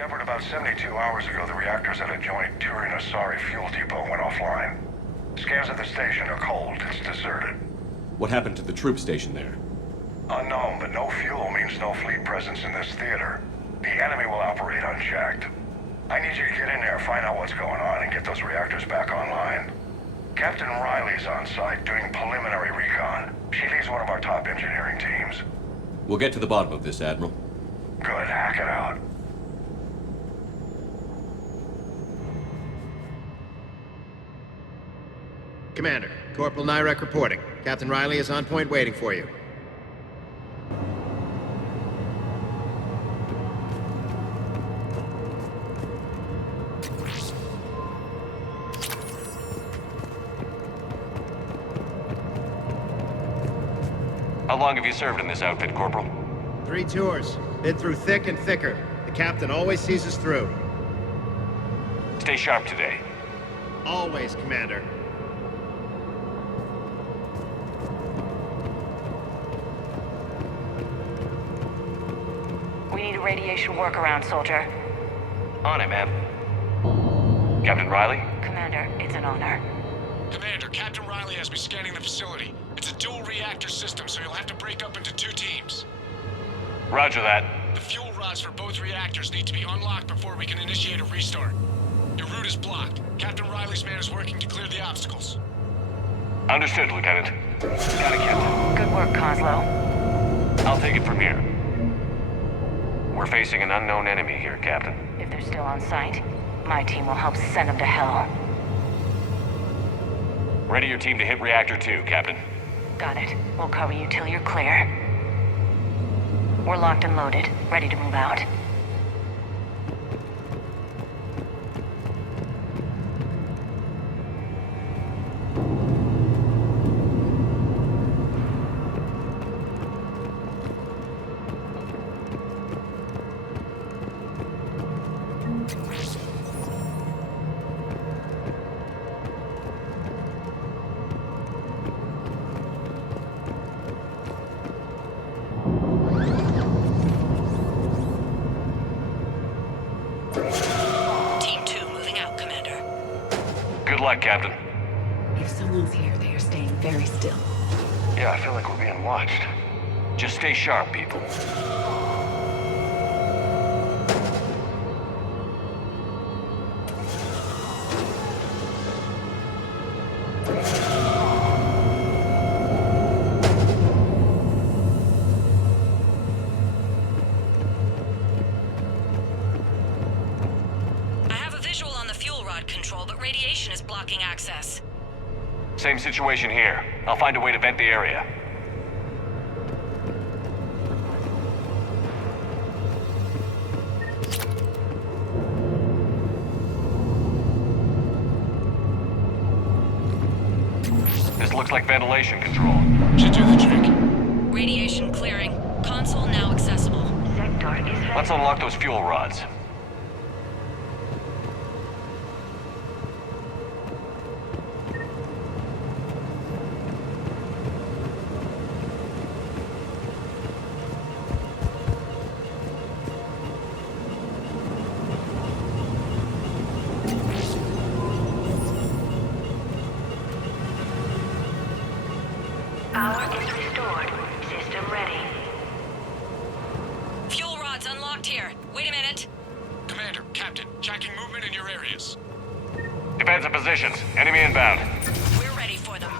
Shepard, about 72 hours ago, the reactors at a joint Turin-Asari fuel depot went offline. Scans at the station are cold. It's deserted. What happened to the troop station there? Unknown, but no fuel means no fleet presence in this theater. The enemy will operate unchecked. I need you to get in there, find out what's going on, and get those reactors back online. Captain Riley's on site doing preliminary recon. She leads one of our top engineering teams. We'll get to the bottom of this, Admiral. Good, hack it out. Commander, Corporal Nyrek reporting. Captain Riley is on point waiting for you. How long have you served in this outfit, Corporal? 3 tours. Been through thick and thicker. The captain always sees us through. Stay sharp today. Always, Commander. We need a radiation workaround, soldier. On it, ma'am. Captain Riley? Commander, it's an honor. Commander, Captain Riley has me scanning the facility. It's a dual reactor system, so you'll have to break up into 2 teams. Roger that. The fuel rods for both reactors need to be unlocked before we can initiate a restart. Your route is blocked. Captain Riley's man is working to clear the obstacles. Understood, Lieutenant. Got it, Captain. Good work, Coslow. I'll take it from here. We're facing an unknown enemy here, Captain. If they're still on site, my team will help send them to hell. Ready your team to hit Reactor 2, Captain. Got it. We'll cover you till you're clear. We're locked and loaded, ready to move out. Good luck, Captain. If someone's here, they are staying very still. Yeah, I feel like we're being watched. Just stay sharp, people. Same situation here. I'll find a way to vent the area. This looks like ventilation control. Should do the trick. Radiation clearing. Console now accessible. Sector is ready. Let's unlock those fuel rods. Power is restored. System ready. Fuel rods unlocked here. Wait a minute. Commander, Captain, tracking movement in your areas. Defensive positions. Enemy inbound. We're ready for them.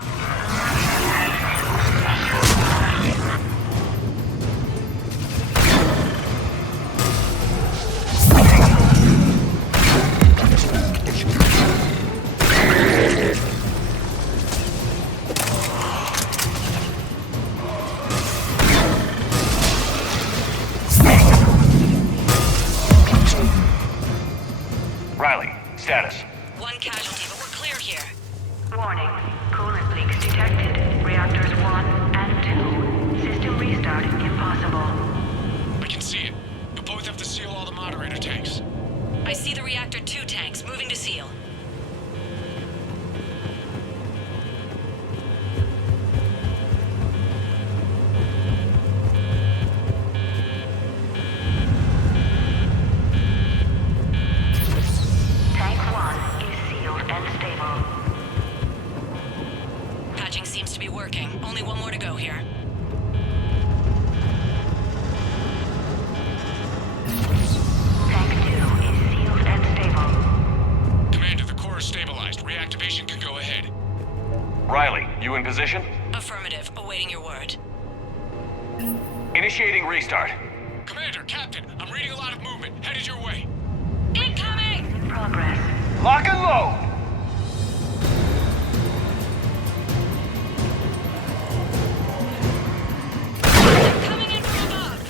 Riley, status. One casualty, but we're clear here. Warning. Coolant leaks detected. Reactors 1 and 2. System restart impossible. We can see it. You'll both have to seal all the moderator tanks. I see the Reactor 2 tanks moving to seal. in position? Affirmative. Awaiting your word. Initiating restart. Commander, Captain, I'm reading a lot of movement. Headed your way. Incoming! In progress. Lock and load! Coming in from above!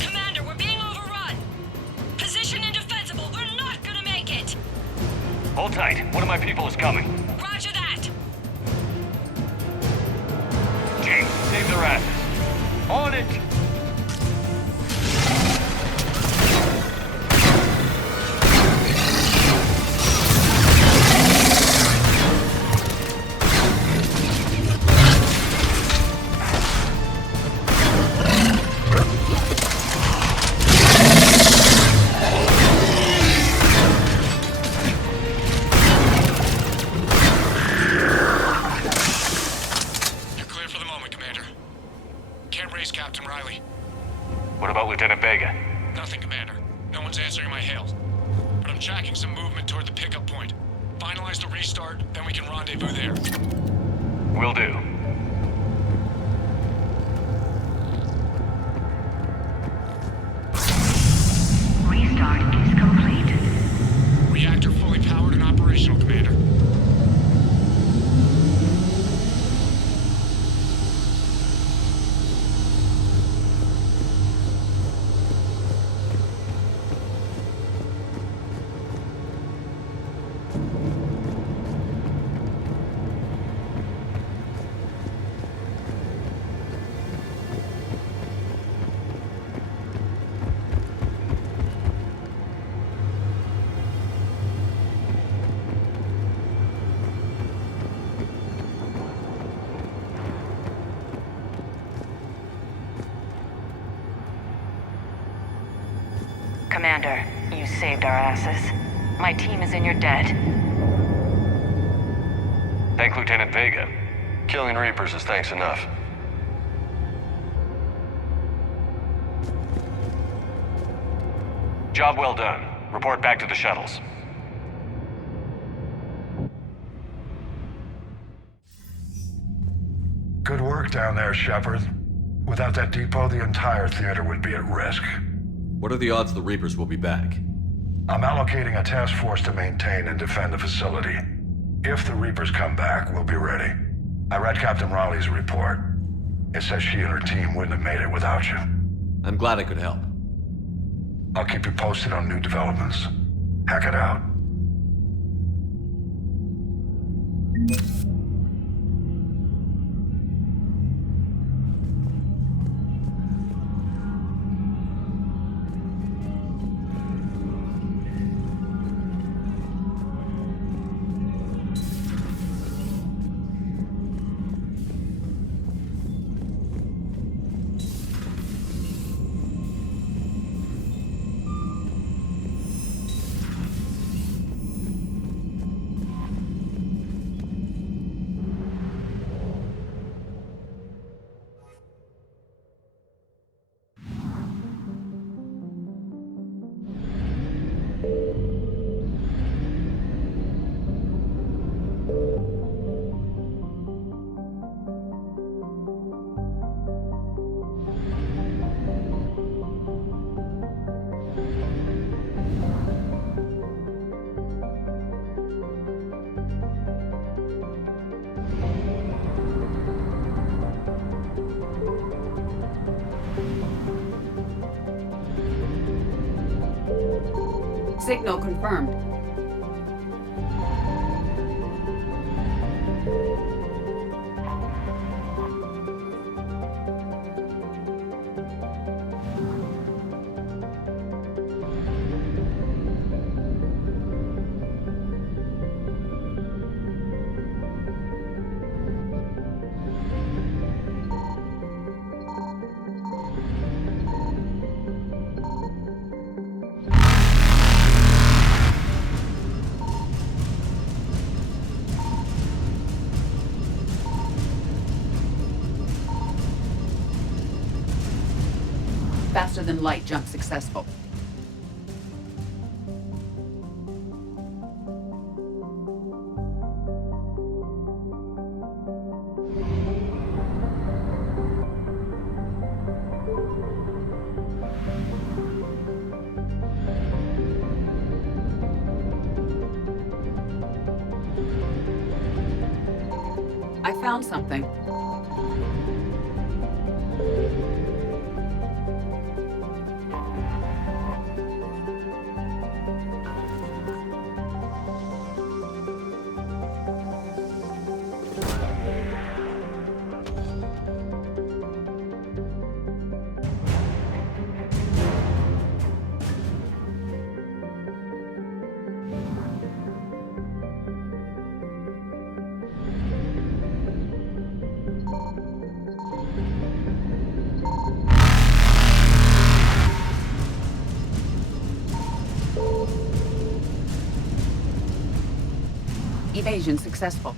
Commander, we're being overrun! Position indefensible, we're not gonna make it! Hold tight. One of my people is coming. Roger that! James, save their asses. On it! You're clear for the moment, Commander. Can't raise Captain Riley. What about Lieutenant Vega? Nothing, Commander. No one's answering my hails. But I'm tracking some movement toward the pickup point. Finalize the restart, then we can rendezvous there. Will do. Restart is complete. Reactor fully powered and operational, Commander. Commander, you saved our asses. My team is in your debt. Thank Lieutenant Vega. Killing Reapers is thanks enough. Job well done. Report back to the shuttles. Good work down there, Shepard. Without that depot, the entire theater would be at risk. What are the odds the Reapers will be back? I'm allocating a task force to maintain and defend the facility. If the Reapers come back, we'll be ready. I read Captain Raleigh's report. It says she and her team wouldn't have made it without you. I'm glad I could help. I'll keep you posted on new developments. Hack it out. Signal confirmed. Faster than light jump successful. I found something. Evasion successful.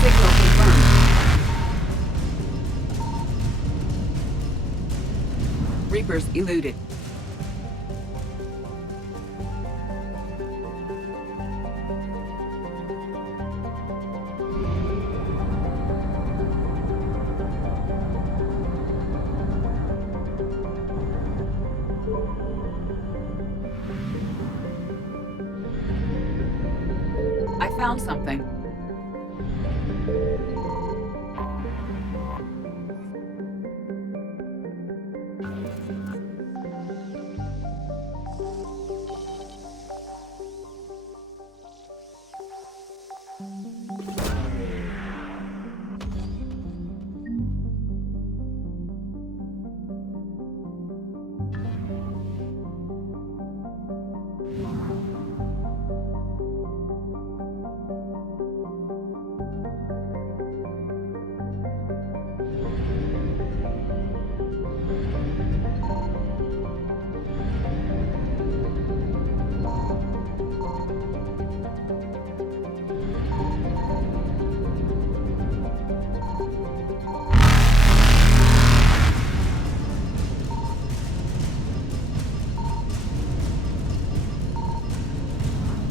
Signal confirmed. Reapers eluded. I found something.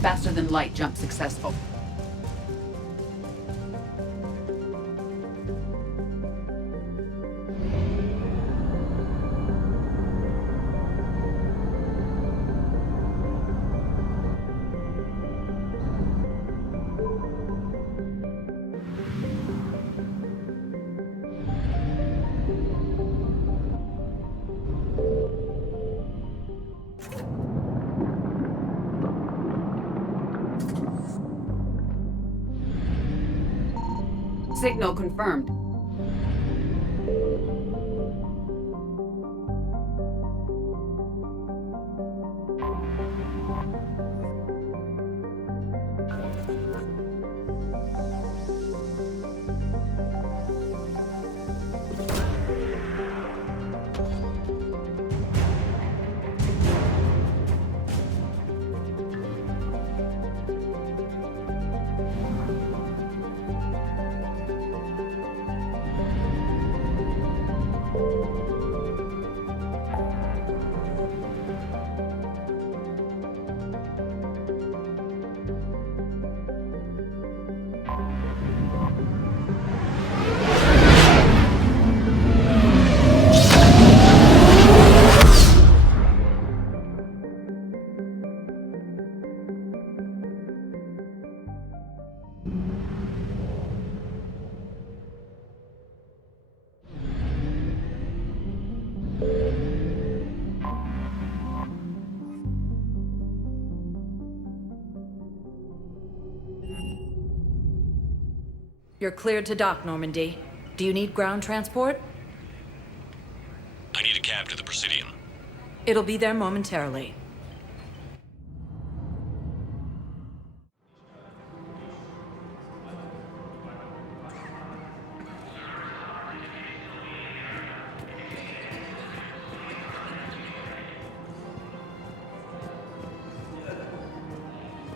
Faster than light jump successful. Signal confirmed. You're cleared to dock, Normandy. Do you need ground transport? I need a cab to the Presidium. It'll be there momentarily.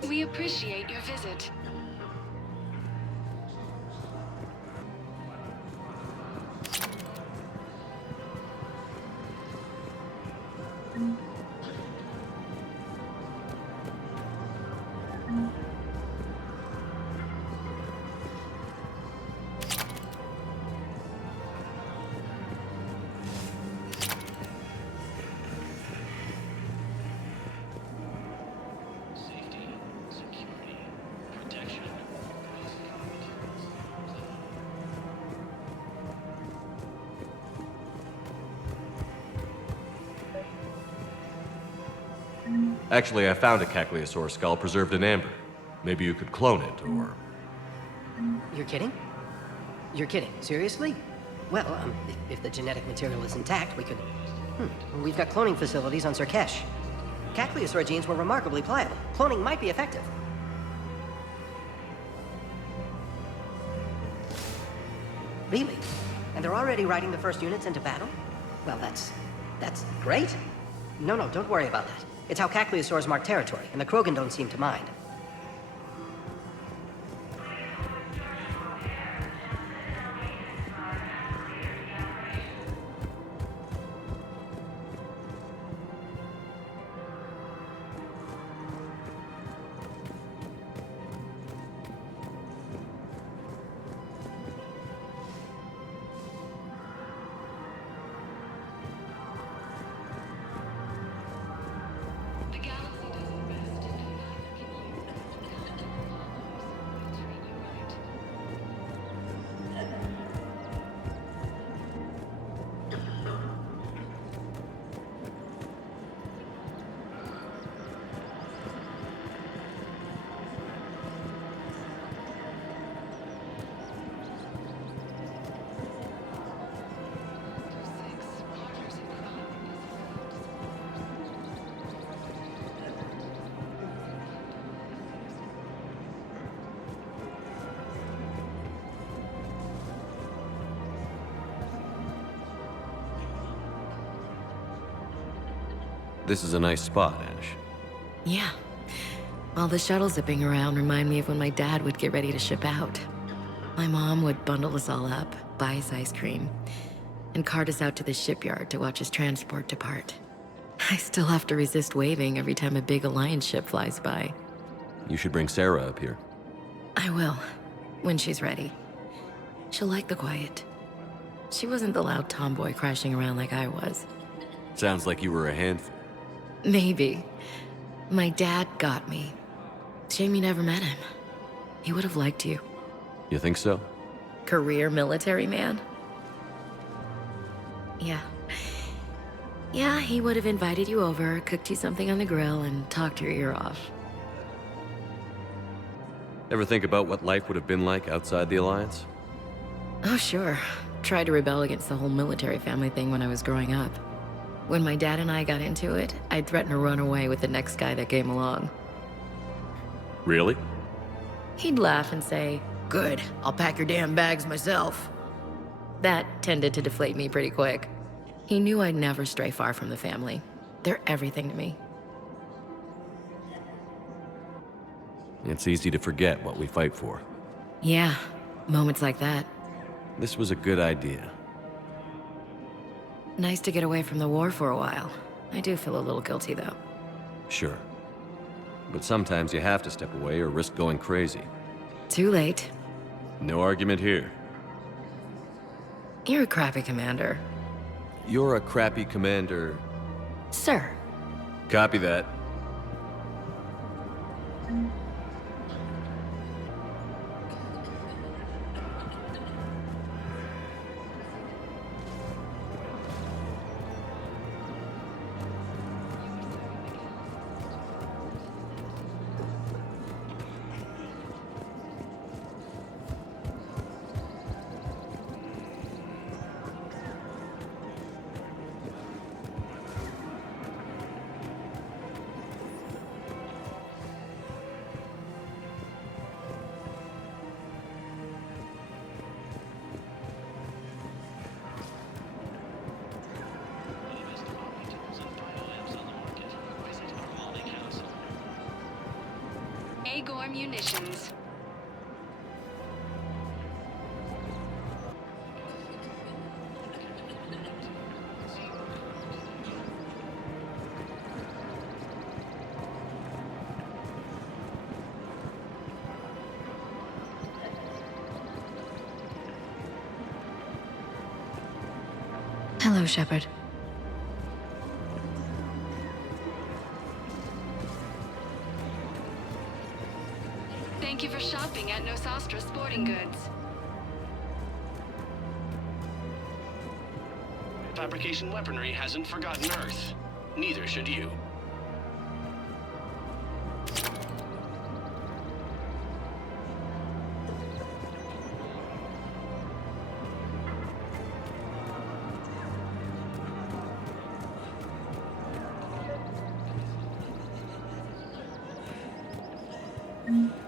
We appreciate your visit. Actually, I found a Caecilisaur skull preserved in amber. Maybe you could clone it, or... You're kidding? You're kidding. Seriously? Well, if the genetic material is intact, we could... We've got cloning facilities on Cerkesh. Caecilisaur genes were remarkably pliable. Cloning might be effective. Really? And they're already riding the first units into battle? Well, that's great. No, don't worry about that. It's how Caecilisaurs mark territory, and the Krogan don't seem to mind. This is a nice spot, Ash. Yeah. All the shuttles zipping around remind me of when my dad would get ready to ship out. My mom would bundle us all up, buy us ice cream, and cart us out to the shipyard to watch his transport depart. I still have to resist waving every time a big Alliance ship flies by. You should bring Sarah up here. I will, when she's ready. She'll like the quiet. She wasn't the loud tomboy crashing around like I was. Sounds like you were a handful. Maybe. My dad got me. Shame you never met him. He would have liked you. You think so? Career military man? Yeah. Yeah, he would have invited you over, cooked you something on the grill, and talked your ear off. Ever think about what life would have been like outside the Alliance? Oh, sure. Tried to rebel against the whole military family thing when I was growing up. When my dad and I got into it, I'd threaten to run away with the next guy that came along. Really? He'd laugh and say, "Good, I'll pack your damn bags myself." That tended to deflate me pretty quick. He knew I'd never stray far from the family. They're everything to me. It's easy to forget what we fight for. Yeah, moments like that. This was a good idea. Nice to get away from the war for a while. I do feel a little guilty, though. Sure. But sometimes you have to step away or risk going crazy. Too late. No argument here. You're a crappy commander. You're a crappy commander. Sir. Copy that. munitions. Hello, Shepard. Thank you for shopping at Nosastra Sporting Goods. Fabrication weaponry hasn't forgotten Earth. Neither should you.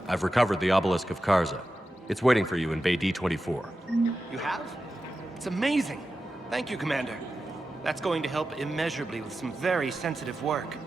I've recovered the obelisk of Karza. It's waiting for you in Bay D-24. You have? It's amazing. Thank you, Commander. That's going to help immeasurably with some very sensitive work.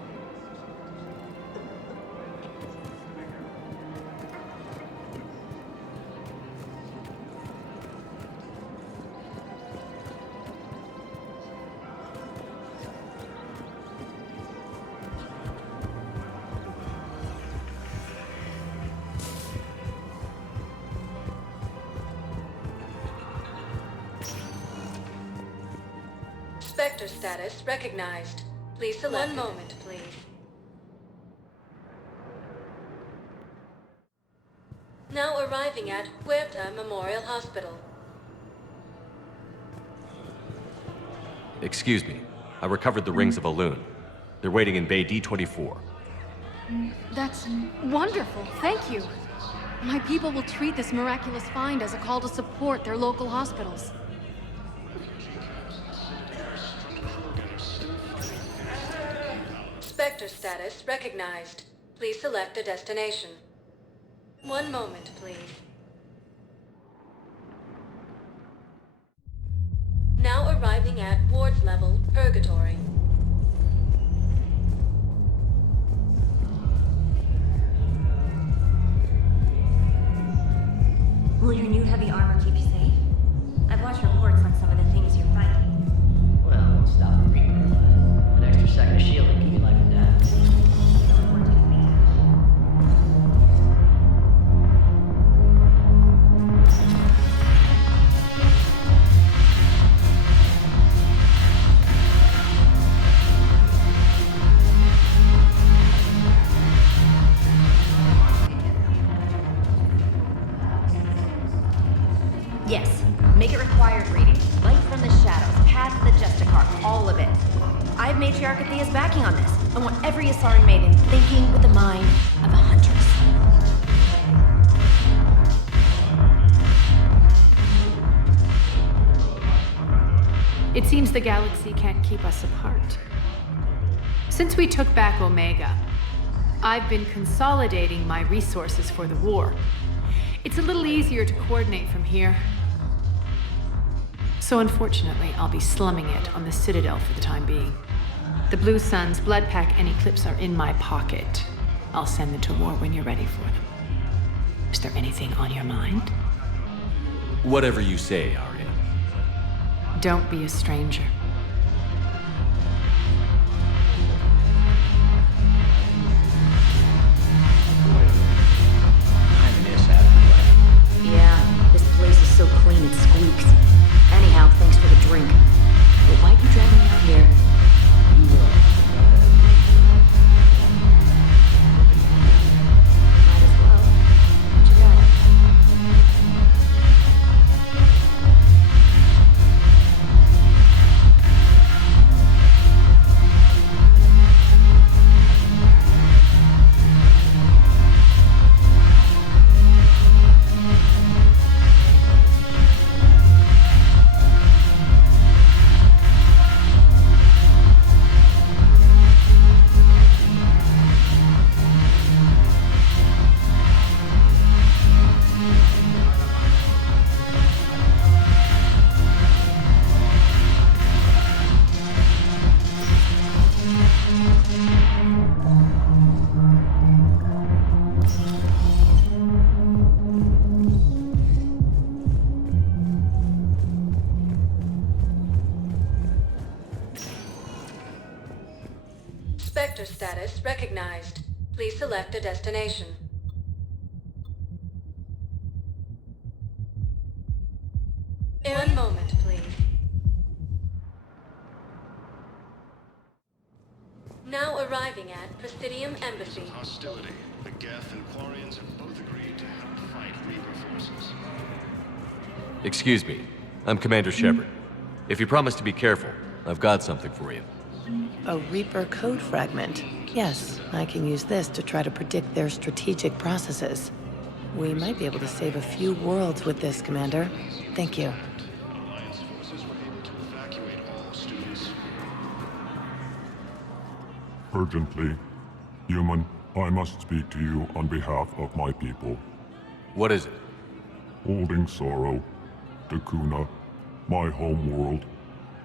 Spectre status recognized. Please select. One moment, please. Now arriving at Huerta Memorial Hospital. Excuse me. I recovered the rings of Elune. They're waiting in Bay D-24. That's wonderful. Thank you. My people will treat this miraculous find as a call to support their local hospitals. Spectre status recognized. Please select a destination. One moment, please. Now arriving at wards level, Purgatory. Will your new heavy armor keep you safe? I've watched reports on some of the things you're fighting. Well, it won't stop the Reaper, but an extra second of shielding can be life and death. Yes. Make it required reading. Light from the shadows, path of the Justicar, all of it. I have Matriarch Thea's backing on this. I want every Asari maiden thinking with the mind of a huntress. It seems the galaxy can't keep us apart. Since we took back Omega, I've been consolidating my resources for the war. It's a little easier to coordinate from here. So unfortunately, I'll be slumming it on the Citadel for the time being. The Blue Suns, Blood Pack, and Eclipse are in my pocket. I'll send them to war when you're ready for them. Is there anything on your mind? Whatever you say, Arya. Don't be a stranger. Yeah, this place is so clean it squeaks. Anyhow, thanks for the drink. But why'd you drag me out here? Might as well. What you got? reactor status recognized. Please select a destination. One moment, please. Now arriving at Presidium Embassy. Hostility. The Geth and Quarians have both agreed to help fight Reaper forces. Excuse me. I'm Commander Shepard. If you promise to be careful, I've got something for you. A Reaper code fragment. Yes, I can use this to try to predict their strategic processes. We might be able to save a few worlds with this, Commander. Thank you. Alliance forces were able to evacuate all students. Urgently. Human, I must speak to you on behalf of my people. What is it? Holding sorrow. Dakuna, my home world.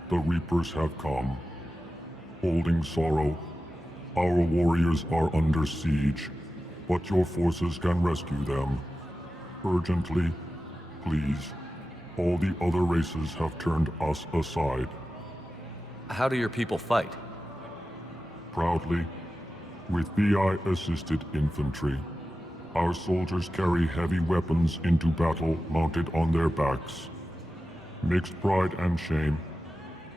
The Reapers have come. Holding sorrow. Our warriors are under siege, but your forces can rescue them. Urgently, please. All the other races have turned us aside. How do your people fight? Proudly, with VI-assisted infantry. Our soldiers carry heavy weapons into battle mounted on their backs. Mixed pride and shame,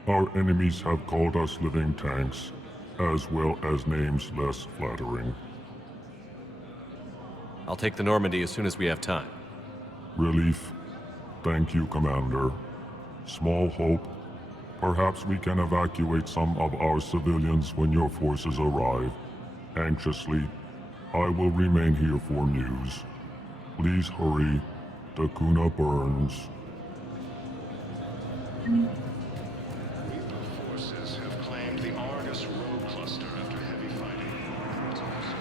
our enemies have called us living tanks, as well as names less flattering. I'll take the Normandy as soon as we have time. Relief. Thank you, Commander. Small hope. Perhaps we can evacuate some of our civilians when your forces arrive. Anxiously, I will remain here for news. Please hurry. Dakuna burns. Reaper forces have claimed the Argus rogue cluster after heavy fighting. It's also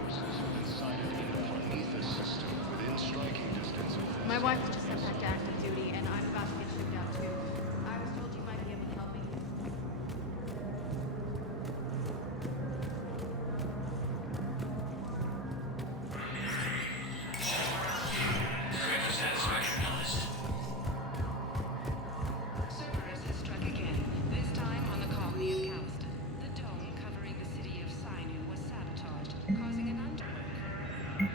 forces have been sighted in the Prometheus system within striking distance of... My wife was just sent back to active duty, and I'm about to get shipped out too. I was told you might be able to help me. Cerberus has struck again, this time on the colony of Calliston. The dome covering the city of Sinew was sabotaged, causing an underworld.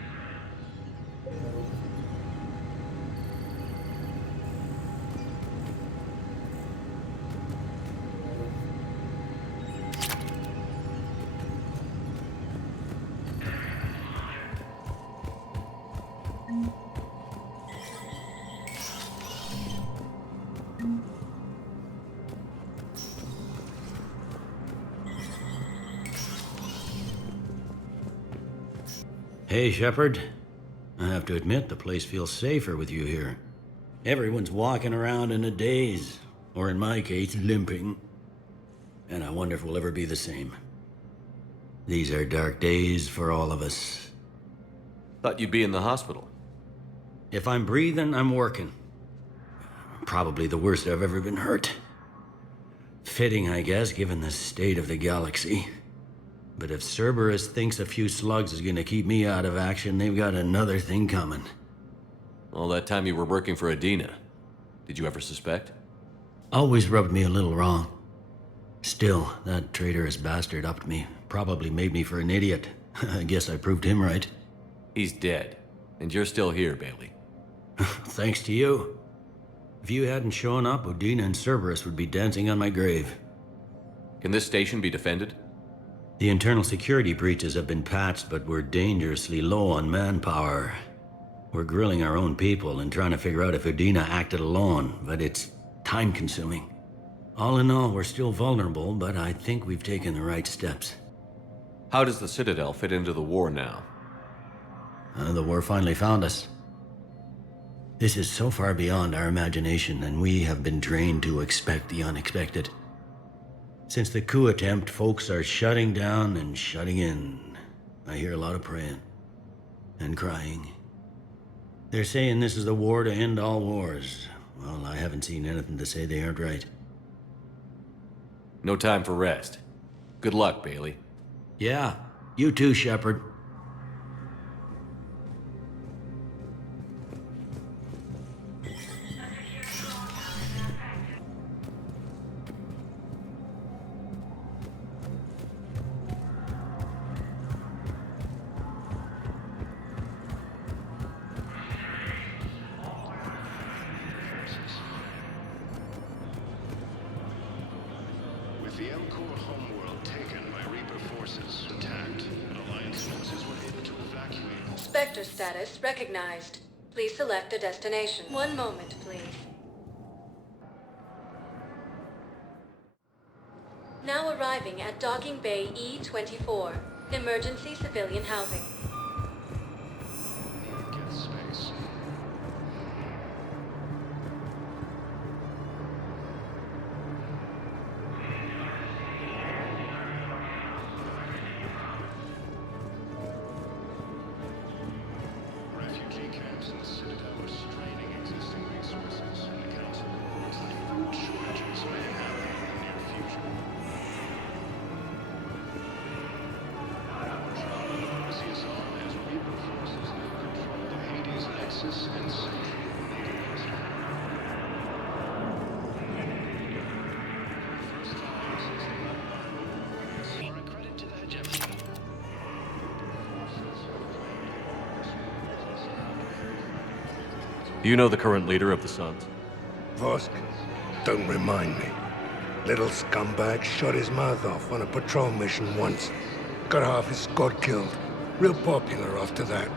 Hey, Shepard. I have to admit, the place feels safer with you here. Everyone's walking around in a daze, or in my case, limping. And I wonder if we'll ever be the same. These are dark days for all of us. Thought you'd be in the hospital. If I'm breathing, I'm working. Probably the worst I've ever been hurt. Fitting, I guess, given the state of the galaxy. But if Cerberus thinks a few slugs is gonna keep me out of action, they've got another thing coming. All that time you were working for Adina, did you ever suspect? Always rubbed me a little wrong. Still, that traitorous bastard upped me. Probably made me for an idiot. I guess I proved him right. He's dead, and you're still here, Bailey. Thanks to you. If you hadn't shown up, Adina and Cerberus would be dancing on my grave. Can this station be defended? The internal security breaches have been patched, but we're dangerously low on manpower. We're grilling our own people and trying to figure out if Adina acted alone, but it's time-consuming. All in all, we're still vulnerable, but I think we've taken the right steps. How does the Citadel fit into the war now? The war finally found us. This is so far beyond our imagination, and we have been trained to expect the unexpected. Since the coup attempt, folks are shutting down and shutting in. I hear a lot of praying. And crying. They're saying this is the war to end all wars. Well, I haven't seen anything to say they aren't right. No time for rest. Good luck, Bailey. Yeah, you too, Shepard. The M-Core homeworld taken by Reaper forces, attacked, and Alliance forces were able to evacuate. Spectre status recognized. Please select a destination. One moment, please. Now arriving at Docking Bay E-24, emergency civilian housing. Get space. Refugee camps in the Citadel are straining existing resources, and the Council reports that food shortages may happen in the near future. Thessia's arm has Reaper forces now control the Hades Nexus and Central Omega Cluster. First time since the Leviathan DLC, a credit to the hegemony. Do you know the current leader of the Suns? Vosk? Don't remind me. Little scumbag shot his mouth off on a patrol mission once. Got half his squad killed. Real popular after that.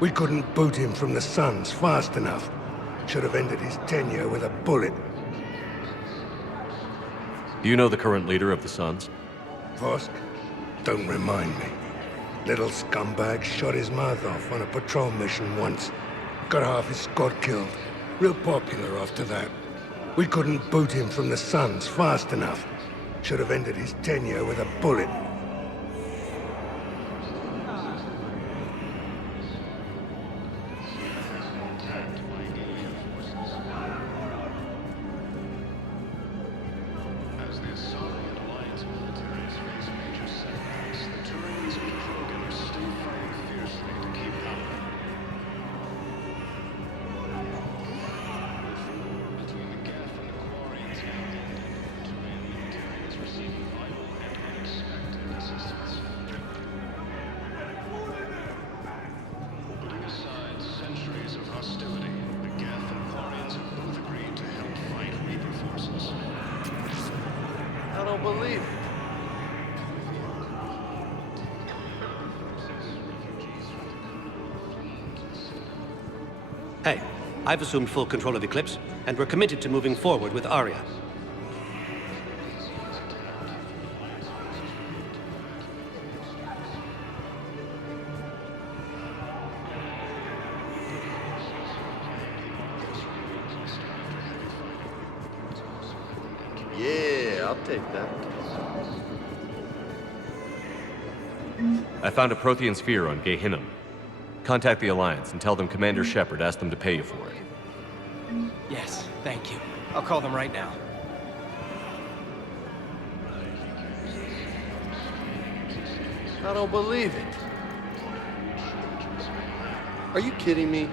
We couldn't boot him from the Suns fast enough. Should have ended his tenure with a bullet. Do you know the current leader of the Suns? Vosk? Don't remind me. Little scumbag shot his mouth off on a patrol mission once. Got half his squad killed. Real popular after that. We couldn't boot him from the Suns fast enough. Should have ended his tenure with a bullet. As the Asari and Alliance militaries face major setbacks, the Turians and Krogan are still fighting fiercely to keep power. With the war between the Geth and the Quarians now ended, the Turian military is receiving vital and unexpected assistance. Putting aside centuries of hostility, the Geth and Quarians have both agreed to help fight Reaper forces. I don't believe it. Hey, I've assumed full control of Eclipse, and we're committed to moving forward with Arya. Yeah, I'll take that. I found a Prothean sphere on Gehinnom. Contact the Alliance and tell them Commander Shepard asked them to pay you for it. Yes, thank you. I'll call them right now. I don't believe it. Are you kidding me?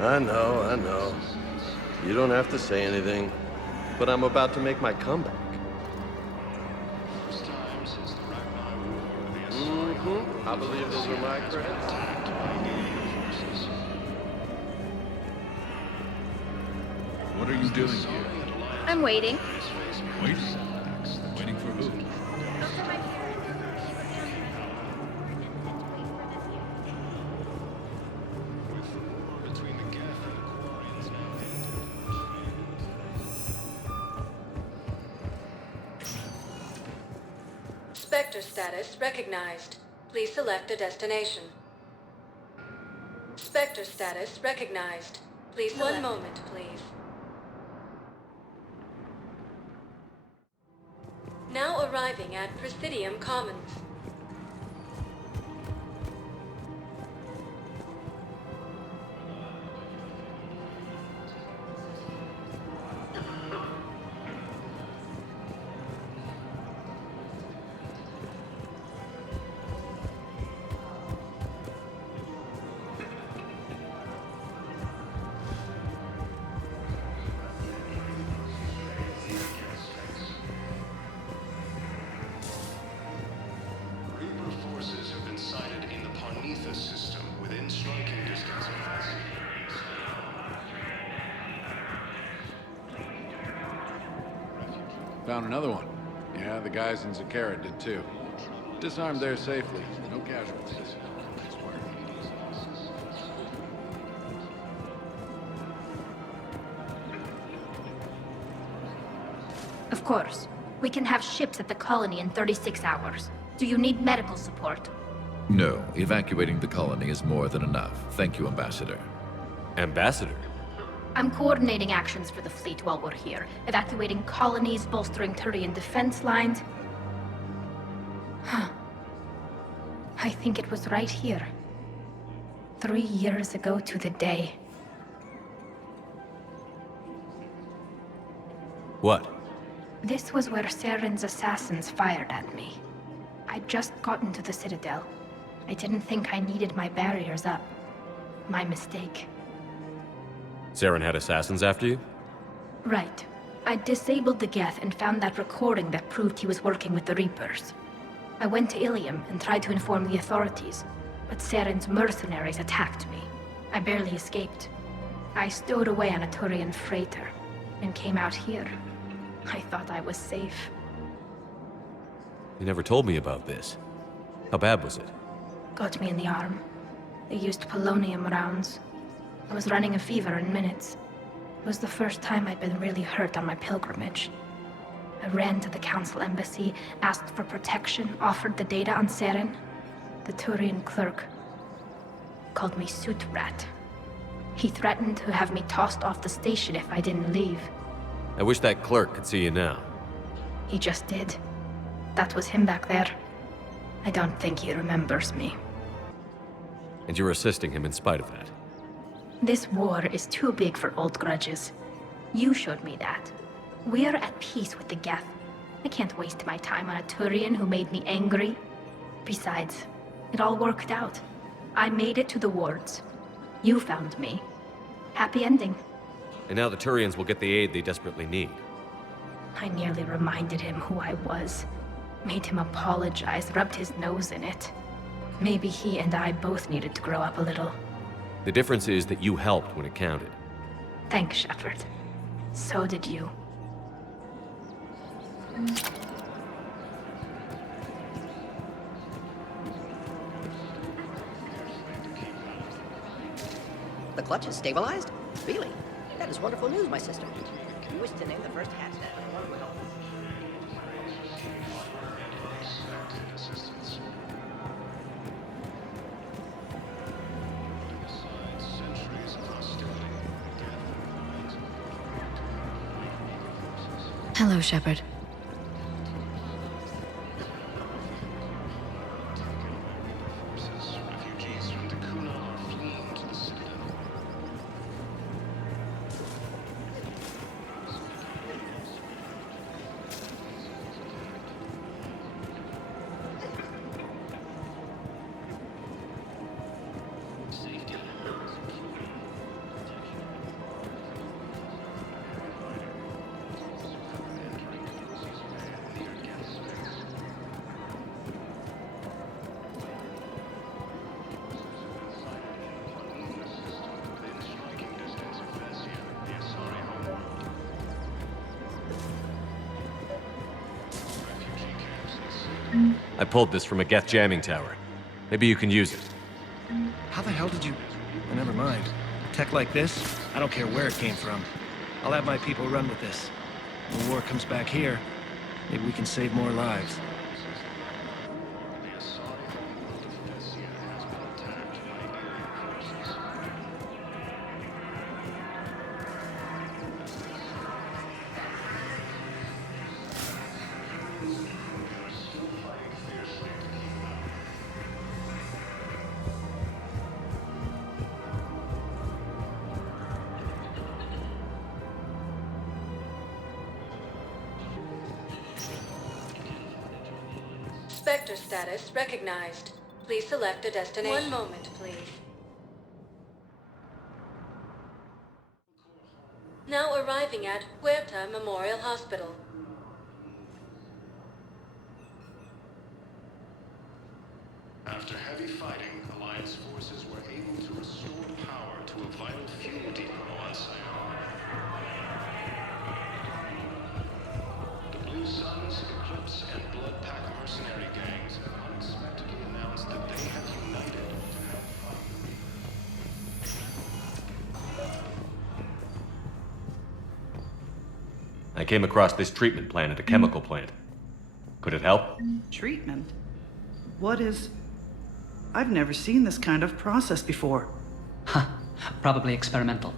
I know. You don't have to say anything, but I'm about to make my comeback. First time since the Ragnar War, the Asari Mm-hmm. I believe those are my credits. attacked by alien forces. What are you doing here? I'm waiting. Waiting? Waiting for who? With the war between the Geth and the Quarians now ended. Spectre status recognized. Please select a destination. Spectre status recognized. Please select. One moment, please. Now arriving at Presidium Commons. Reaper forces have been sighted in the Parnithus system within striking distance of us. Found another one. Yeah, the guys in Zakara did too. Disarmed there safely. No casualties. Nice work. Of course. We can have ships at the colony in 36 hours. Do you need medical support? No, evacuating the colony is more than enough. Thank you, Ambassador. Ambassador? I'm coordinating actions for the fleet while we're here. Evacuating colonies, bolstering Turian defense lines. Huh. I think it was right here. 3 years ago to the day. What? This was where Saren's assassins fired at me. I'd just gotten to the Citadel. I didn't think I needed my barriers up. My mistake. Saren had assassins after you? Right. I disabled the Geth and found that recording that proved he was working with the Reapers. I went to Ilium and tried to inform the authorities, but Saren's mercenaries attacked me. I barely escaped. I stowed away on a Turian freighter and came out here. I thought I was safe. You never told me about this. How bad was it? Got me in the arm. They used polonium rounds. I was running a fever in minutes. It was the first time I'd been really hurt on my pilgrimage. I ran to the Council embassy, asked for protection, offered the data on Saren. The Turian clerk called me Soot Rat. He threatened to have me tossed off the station if I didn't leave. I wish that clerk could see you now. He just did. That was him back there. I don't think he remembers me. And you're assisting him in spite of that. This war is too big for old grudges. You showed me that. We're at peace with the Geth. I can't waste my time on a Turian who made me angry. Besides, it all worked out. I made it to the wards. You found me. Happy ending. And now the Turians will get the aid they desperately need. I nearly reminded him who I was. Made him apologize, rubbed his nose in it. Maybe he and I both needed to grow up a little. The difference is that you helped when it counted. Thanks, Shepard. So did you. The clutch is stabilized? Really? That is wonderful news, my sister. You wish to name the first hatch that? Hello, Shepard. Refugees from Dakuna are fleeing to the Citadel. I pulled this from a Geth jamming tower. Maybe you can use it. How the hell did you... Oh, never mind. Tech like this, I don't care where it came from. I'll have my people run with this. When the war comes back here, maybe we can save more lives. The Asari homeworld of Thessia has been attacked by alien forces. We are still fighting fiercely to keep up. Spectre status recognized. Please select a destination. One moment, please. Now arriving at Huerta Memorial Hospital. After heavy fighting, Alliance forces were able to restore power to a vital fuel depot on site. The Blue Suns, Eclipse, and Blood Pack mercenary gangs have unexpectedly announced that they have united to help fight the I came across this treatment plant at a chemical plant. Could it help? Treatment? What is... I've never seen this kind of process before. Huh. Probably experimental.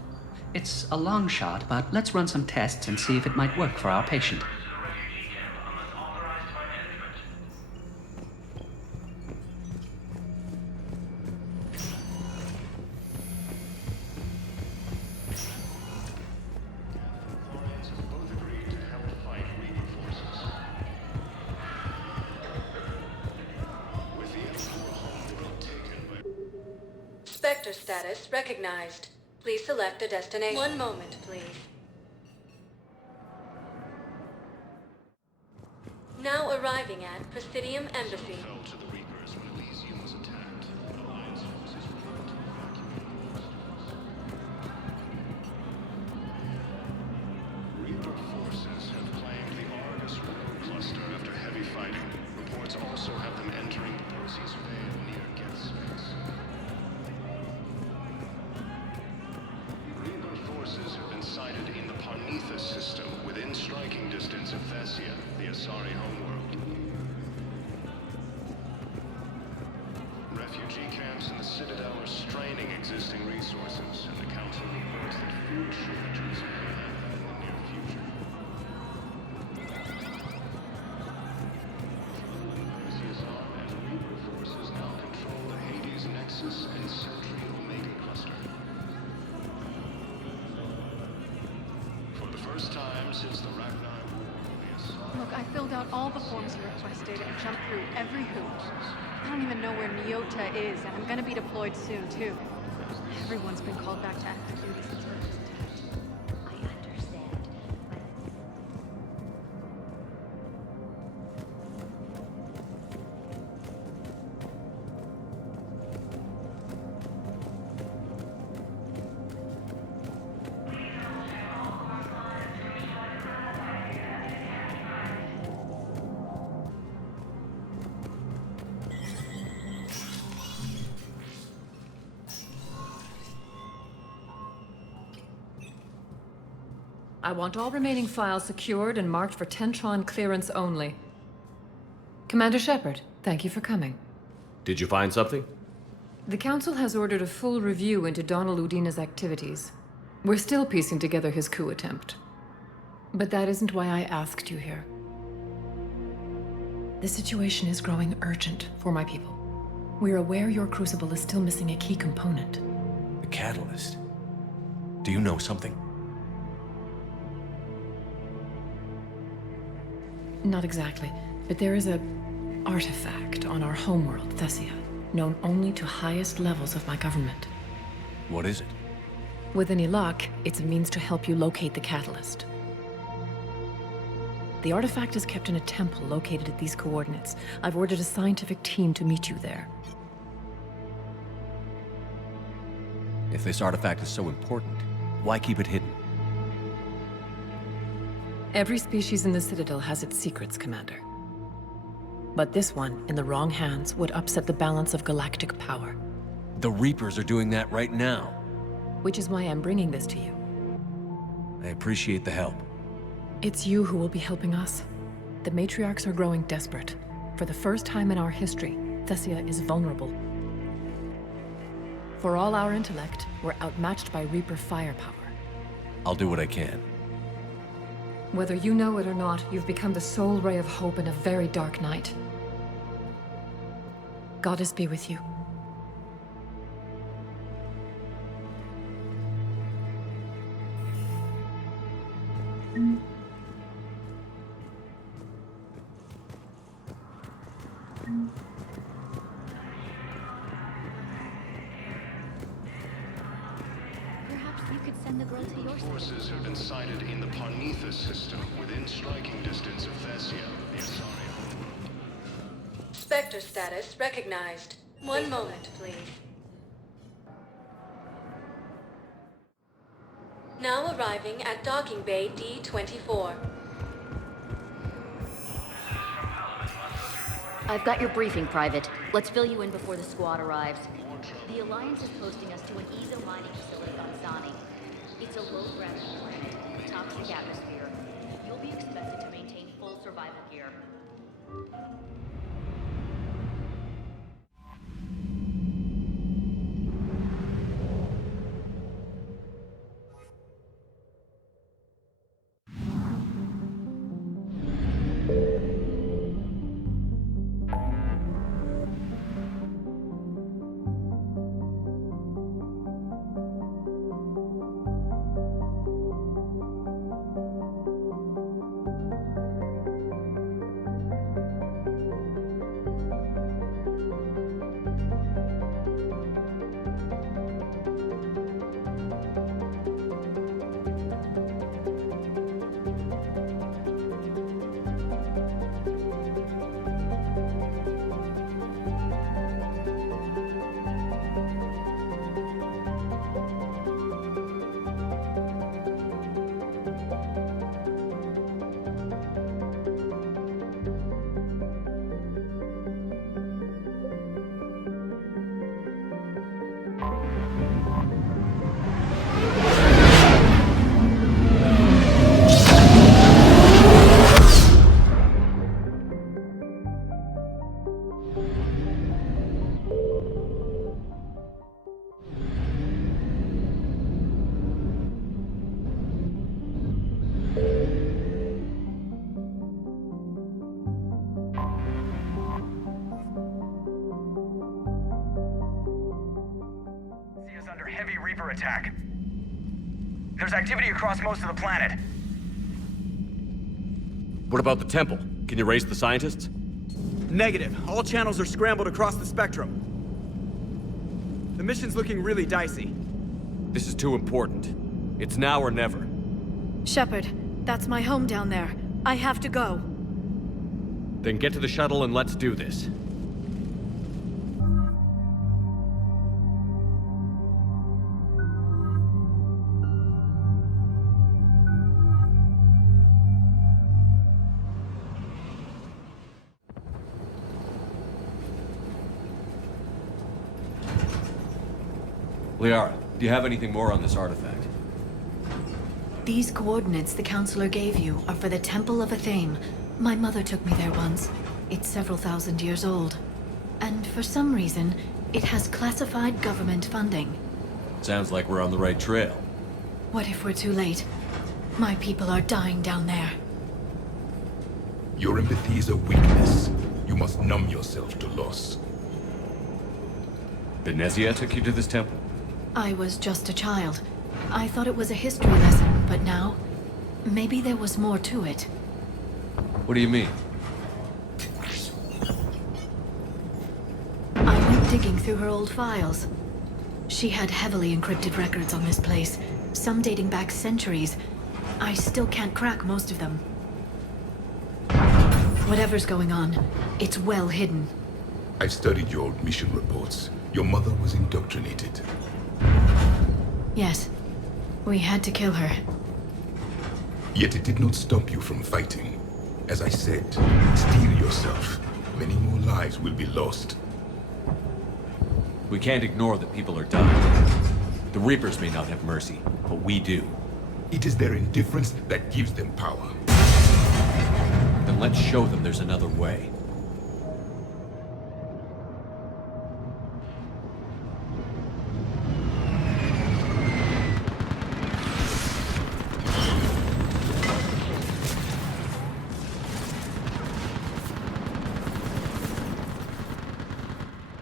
It's a long shot, but let's run some tests and see if it might work for our patient. Spectre status recognized. Please select a destination. One moment, please. Now arriving at Presidium Embassy. fell to the Reapers when Elysium was attacked. Alliance forces were able to evacuate the Reaper forces have claimed the Argus road cluster after heavy fighting. Reports also have them entering the Perseus Vale near Geth Space. Reaper forces have been sighted in the Parnithus system within striking distance of Thessia, the Asari homeworld. Refugee camps in the Citadel are straining existing resources, and the Council reports that food shortages may happen in the near future. Perseus arm and Reaper forces now control the Hades Nexus and Sentry Omega cluster. For the first time since the Ragnar War, the Asari... Look, I filled out all the forms you requested and jumped through every hoop. I don't even know where Nyota is, and I'm gonna be deployed soon, too. Everyone's been called back to active duty since I was attacked. I understand. I want all remaining files secured and marked for Tentron clearance only. Commander Shepard, thank you for coming. Did you find something? The Council has ordered a full review into Donald Udina's activities. We're still piecing together his coup attempt. But that isn't why I asked you here. The situation is growing urgent for my people. We're aware your crucible is still missing a key component. The catalyst. Do you know something? Not exactly, but there is a artifact on our homeworld, Thessia, known only to highest levels of my government. What is it? With any luck, it's a means to help you locate the catalyst. The artifact is kept in a temple located at these coordinates. I've ordered a scientific team to meet you there. If this artifact is so important, why keep it hidden? Every species in the Citadel has its secrets, Commander. But this one, in the wrong hands, would upset the balance of galactic power. The Reapers are doing that right now. Which is why I'm bringing this to you. I appreciate the help. It's you who will be helping us. The matriarchs are growing desperate. For the first time in our history, Thessia is vulnerable. For all our intellect, we're outmatched by Reaper firepower. I'll do what I can. Whether you know it or not, you've become the sole ray of hope in a very dark night. Goddess be with you. Perhaps you could send the girl to your Forces have been sighted in the Parnithus system within striking distance of Thessia, the Asari homeworld. Spectre status recognized. One moment, please. Now arriving at Docking Bay D-24. I've got your briefing, Private. Let's fill you in before the squad arrives. The Alliance is posting us to an evo mining facility on Zani. It's a low-gravity planet with toxic atmosphere. You'll be expected to maintain full survival gear. Heavy Reaper attack. There's activity across most of the planet. What about the temple? Can you raise the scientists? Negative. All channels are scrambled across the spectrum. The mission's looking really dicey. This is too important. It's now or never. Shepard, that's my home down there. I have to go. Then get to the shuttle and let's do this. Liara, do you have anything more on this artifact? These coordinates the Counselor gave you are for the Temple of Athame. My mother took me there once. It's several thousand years old. And for some reason, it has classified government funding. Sounds like we're on the right trail. What if we're too late? My people are dying down there. Your empathy is a weakness. You must numb yourself to loss. The Thessia took you to this temple? I was just a child. I thought it was a history lesson, but now, maybe there was more to it. What do you mean? I went digging through her old files. She had heavily encrypted records on this place, some dating back centuries. I still can't crack most of them. Whatever's going on, it's well hidden. I've studied your old mission reports. Your mother was indoctrinated. Yes. We had to kill her. Yet it did not stop you from fighting. As I said, steel yourself. Many more lives will be lost. We can't ignore that people are dying. The Reapers may not have mercy, but we do. It is their indifference that gives them power. Then let's show them there's another way.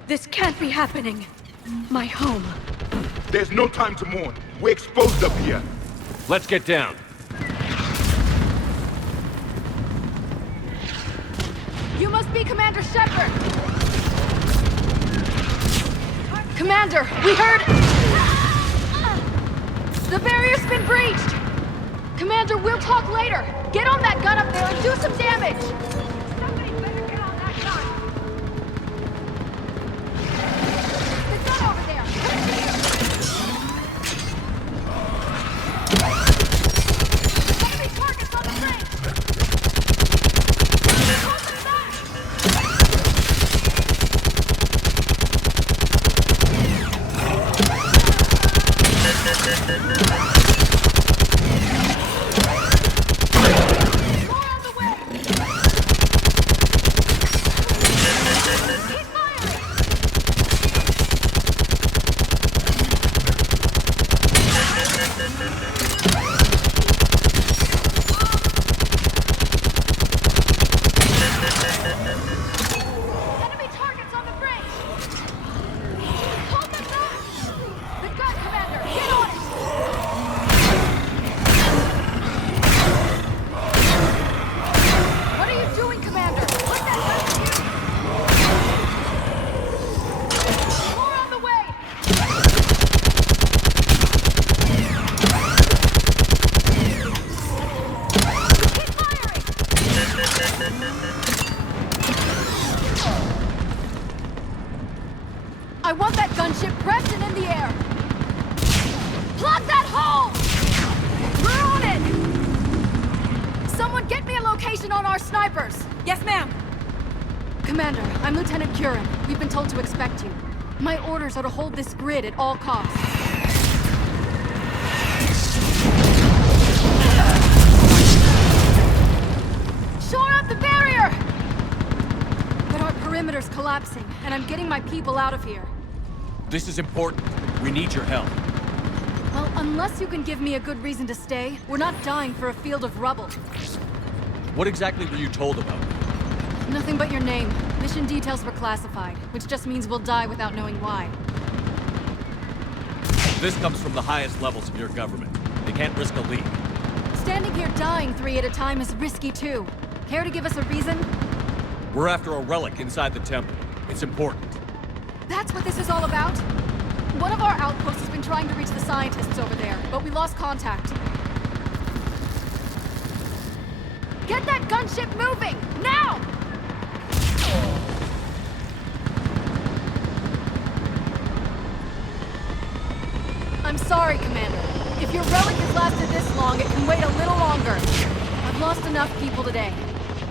This can't be happening. My home. There's no time to mourn. We're exposed up here. Let's get down. You must be Commander Shepard! Commander, we heard... The barrier's been breached! Commander, we'll talk later! Get on that gun up there and do some damage! Somebody better get on that gun! The gun over there! Come here! Enemy targets on the ring! Close to that! I want that gunship prepped and in the air! Plug that hole! We're on it! Someone get me a location on our snipers! Yes, ma'am! Commander, I'm Lieutenant Curran. We've been told to expect you. My orders are to hold this grid at all costs. Shore up the barrier! But our perimeter's collapsing, and I'm getting my people out of here. This is important. We need your help. Well, unless you can give me a good reason to stay, we're not dying for a field of rubble. What exactly were you told about me? Nothing but your name. Mission details were classified, which just means we'll die without knowing why. This comes from the highest levels of your government. They can't risk a leak. Standing here dying 3 at a time is risky too. Care to give us a reason? We're after a relic inside the temple. It's important. That's what this is all about? One of our outposts has been trying to reach the scientists over there, but we lost contact. Get that gunship moving! Now! I'm sorry, Commander. If your relic has lasted this long, it can wait a little longer. I've lost enough people today.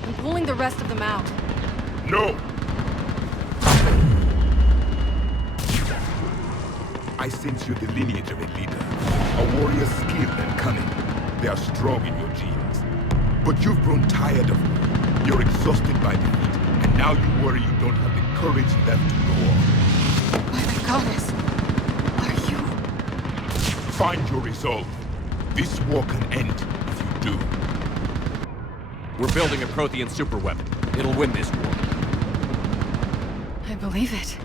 I'm pulling the rest of them out. No! I sense you're the lineage of a leader. A warrior skilled and cunning. They are strong in your genes. But you've grown tired of me. You're exhausted by defeat, and now you worry you don't have the courage left to go on. By the goddess, are you? Find your resolve. This war can end if you do. We're building a Prothean superweapon. It'll win this war. I believe it.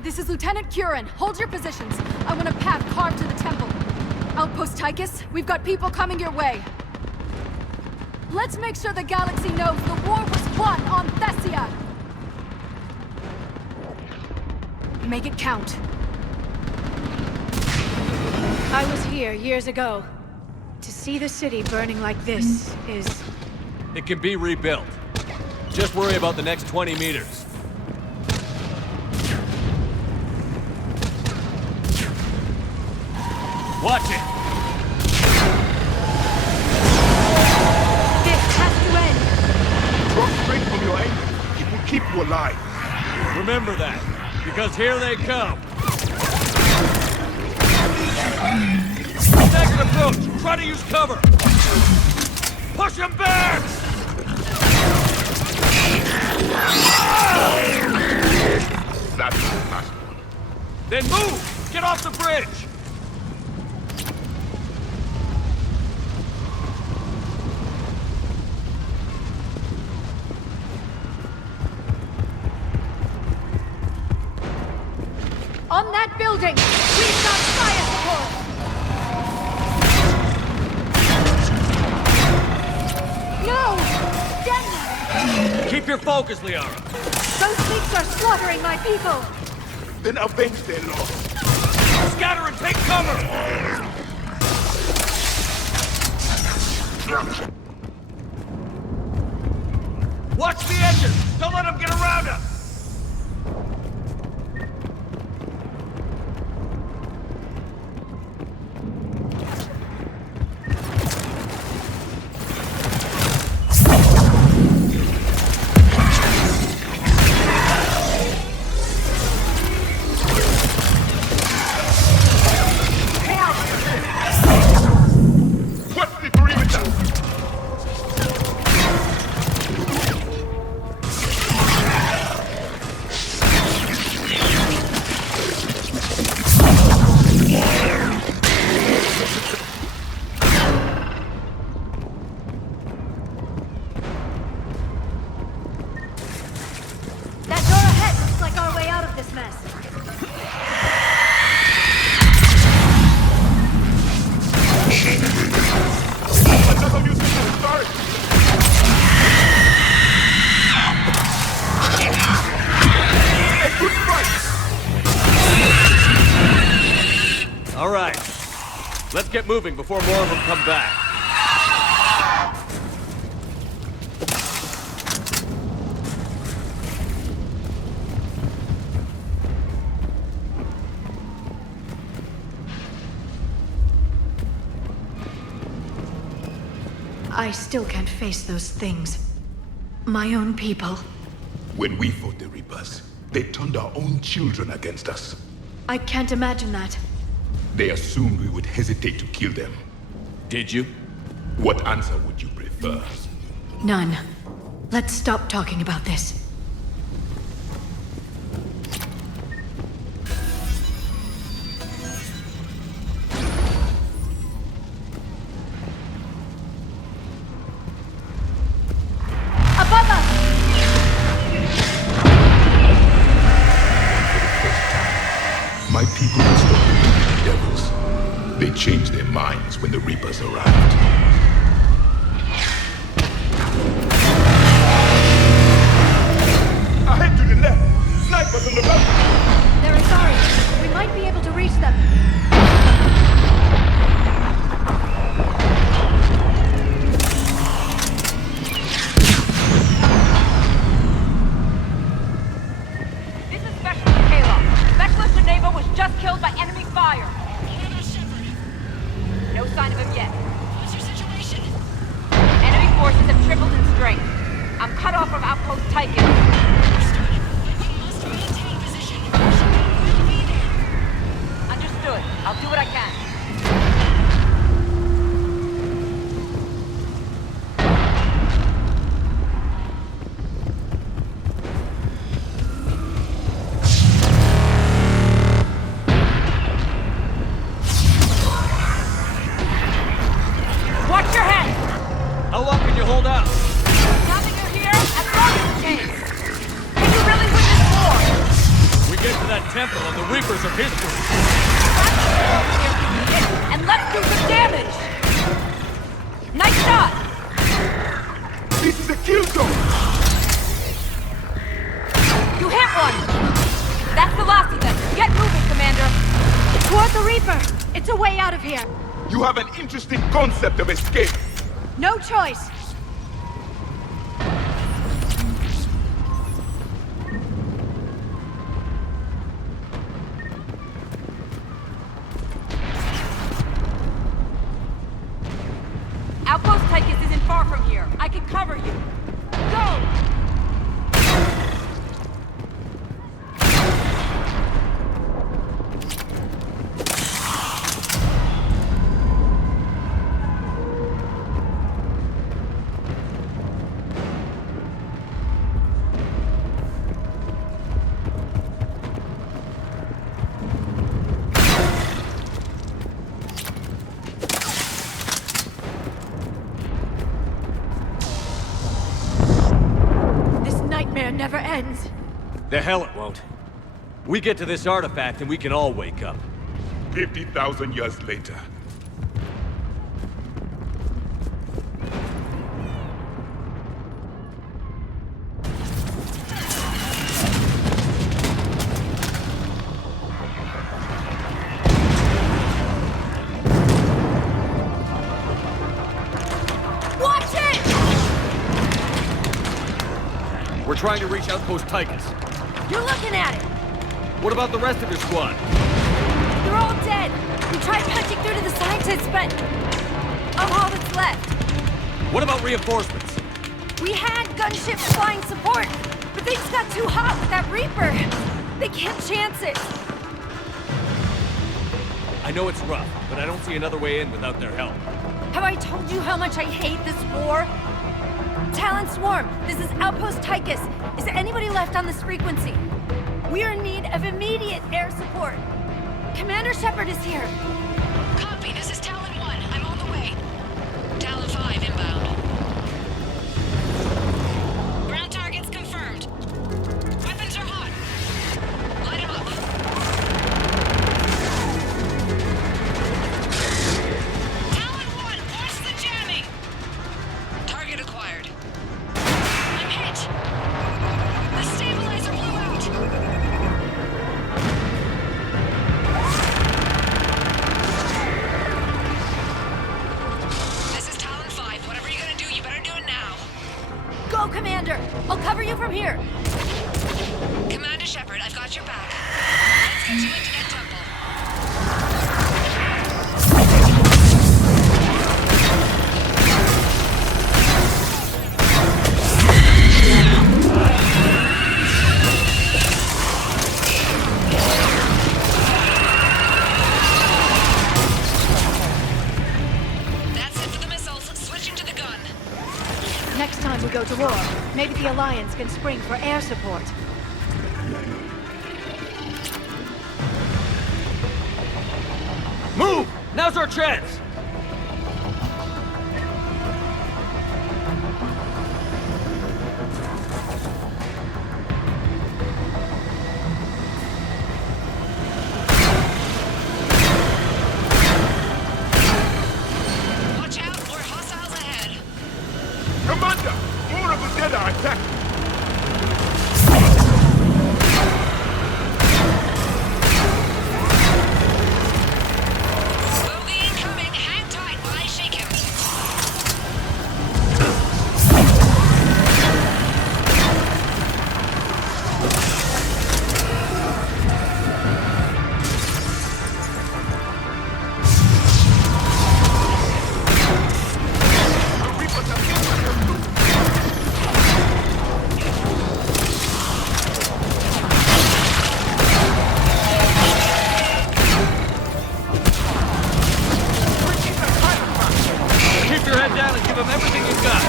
This is Lieutenant Curran. Hold your positions. I want a path carved to the temple. Outpost Tychus, we've got people coming your way. Let's make sure the galaxy knows the war was won on Thessia! Make it count. I was here years ago. To see the city burning like this is... It can be rebuilt. Just worry about the next 20 meters. Watch it! This has to end! Draw straight from your aim. It will keep you alive. Remember that, because here they come. Staggered approach! Try to use cover! Push him back! That's the last one. Then move! Get off the bridge! On that building! We've got fire support! No! Get me! Keep your focus, Liara! Those leaks are slaughtering my people! Then avenge their loss. Scatter and take cover! Watch the edges! Don't let them get around us! mess. Another new system started! A good fight! All right. Let's get moving before more of them come back. I still can't face those things. My own people. When we fought the Reapers, they turned our own children against us. I can't imagine that. They assumed we would hesitate to kill them. Did you? What answer would you prefer? None. Let's stop talking about this. Above us! My people will stop believing in devils. They changed their minds when the Reapers arrived. Ahead to the left! Snipers on the left! They're sorry. We might be able to reach them. This is Specialist Kayla. Specialist Geneva was just killed by enemy fire. No sign of him yet. What's your situation? Enemy forces have tripled in strength. I'm cut off from Outpost Tychus. Understood. I'll do what I can. Watch your head! How long can you hold out? Now that you're here, as long as it takes. Can you really win this war? We get to that temple and the Reapers are history. And let's do some damage! Nice shot! This is a kill zone! You hit one! That's the last of them. Get moving, Commander. Toward the Reaper! It's a way out of here! You have an interesting concept of escape. No choice! Outpost Tychus isn't far from here. I can cover you. Go! Never ends. The hell it won't. We get to this artifact and we can all wake up. 50,000 years later. Watch it! We're trying to reach Outpost Tychus. You're looking at it! What about the rest of your squad? They're all dead! We tried punching through to the scientists, but... I'm all that's left. What about reinforcements? We had gunships flying support, but things got too hot with that Reaper. They can't chance it. I know it's rough, but I don't see another way in without their help. Have I told you how much I hate this war? Talon Swarm, this is Outpost Tychus. Is anybody left on this frequency? We are in need of immediate air support. Commander Shepard is here. Copy, this is Talon 1. I'm on the way. Talon 5 inbound. Ground targets confirmed. Weapons are hot. Light 'em up. Get you into that temple. Next time we go to war, maybe the Alliance can spring for air support. Move! Now's our chance! Watch out, more hostiles ahead. Commander! More of the dead are attacking! Bogey incoming. Hang tight while I shake him. Keep your head down and give them everything you've got.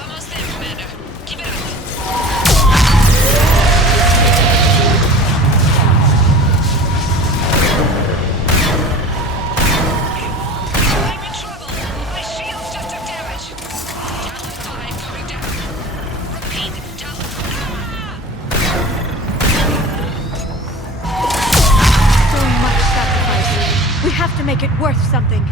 Almost there, Commander. Keep it up. I'm in trouble. My shields just took damage. Talon 5 going down. Repeat, Talon. So much sacrifice. We have to make it worth something.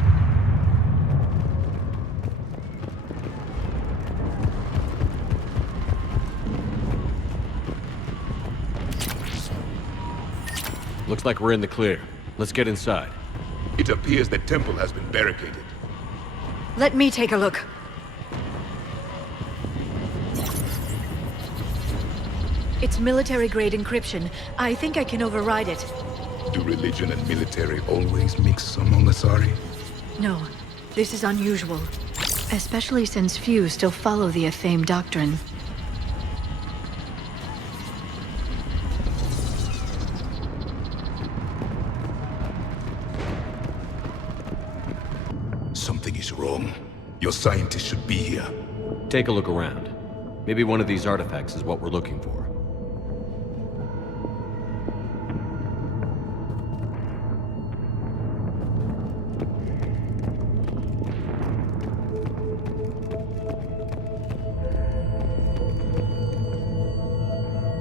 Looks like we're in the clear. Let's get inside. It appears the temple has been barricaded. Let me take a look. It's military-grade encryption. I think I can override it. Do religion and military always mix among Asari? No, this is unusual. Especially since few still follow the Athame doctrine. Something is wrong. Your scientists should be here. Take a look around. Maybe one of these artifacts is what we're looking for.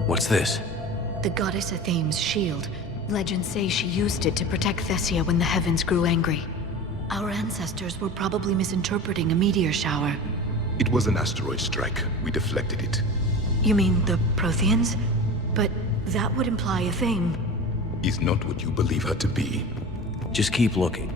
What's this? The goddess Athame's shield. Legends say she used it to protect Thessia when the heavens grew angry. Our ancestors were probably misinterpreting a meteor shower. It was an asteroid strike. We deflected it. You mean the Protheans? But that would imply Athame. Is not what you believe her to be. Just keep looking.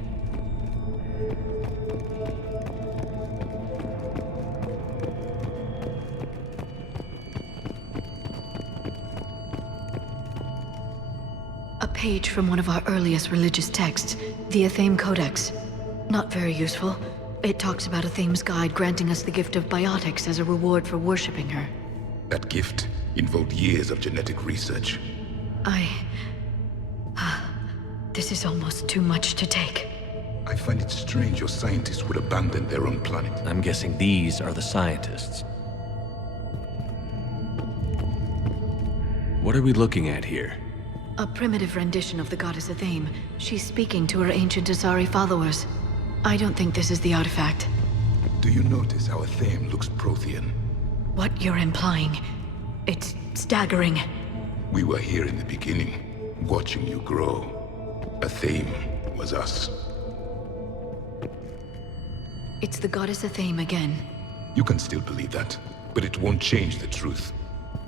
A page from one of our earliest religious texts, the Athame Codex. Not very useful. It talks about Athame's guide granting us the gift of biotics as a reward for worshipping her. That gift involved years of genetic research. This is almost too much to take. I find it strange your scientists would abandon their own planet. I'm guessing these are the scientists. What are we looking at here? A primitive rendition of the goddess Athame. She's speaking to her ancient Asari followers. I don't think this is the artifact. Do you notice how Athame looks Prothean? What you're implying, it's staggering. We were here in the beginning, watching you grow. Athame was us. It's the goddess Athame again. You can still believe that, but it won't change the truth.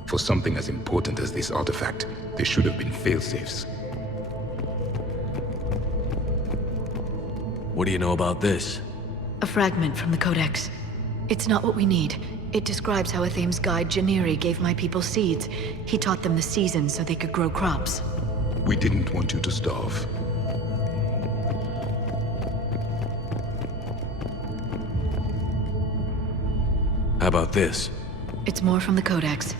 For something as important as this artifact, there should have been failsafes. What do you know about this? A fragment from the Codex. It's not what we need. It describes how Athame's guide Janiri gave my people seeds. He taught them the seasons so they could grow crops. We didn't want you to starve. How about this? It's more from the Codex.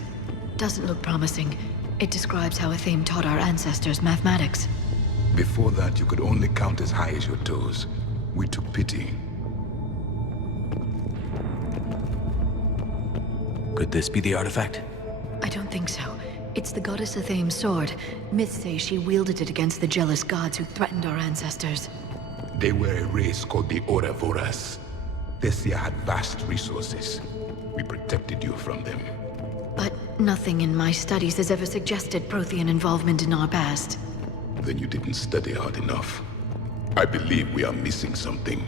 Doesn't look promising. It describes how Athame taught our ancestors mathematics. Before that, you could only count as high as your toes. We took pity. Could this be the artifact? I don't think so. It's the goddess Athame's sword. Myths say she wielded it against the jealous gods who threatened our ancestors. They were a race called the Ouroboros. Thessia had vast resources. We protected you from them. But nothing in my studies has ever suggested Prothean involvement in our past. Then you didn't study hard enough. I believe we are missing something.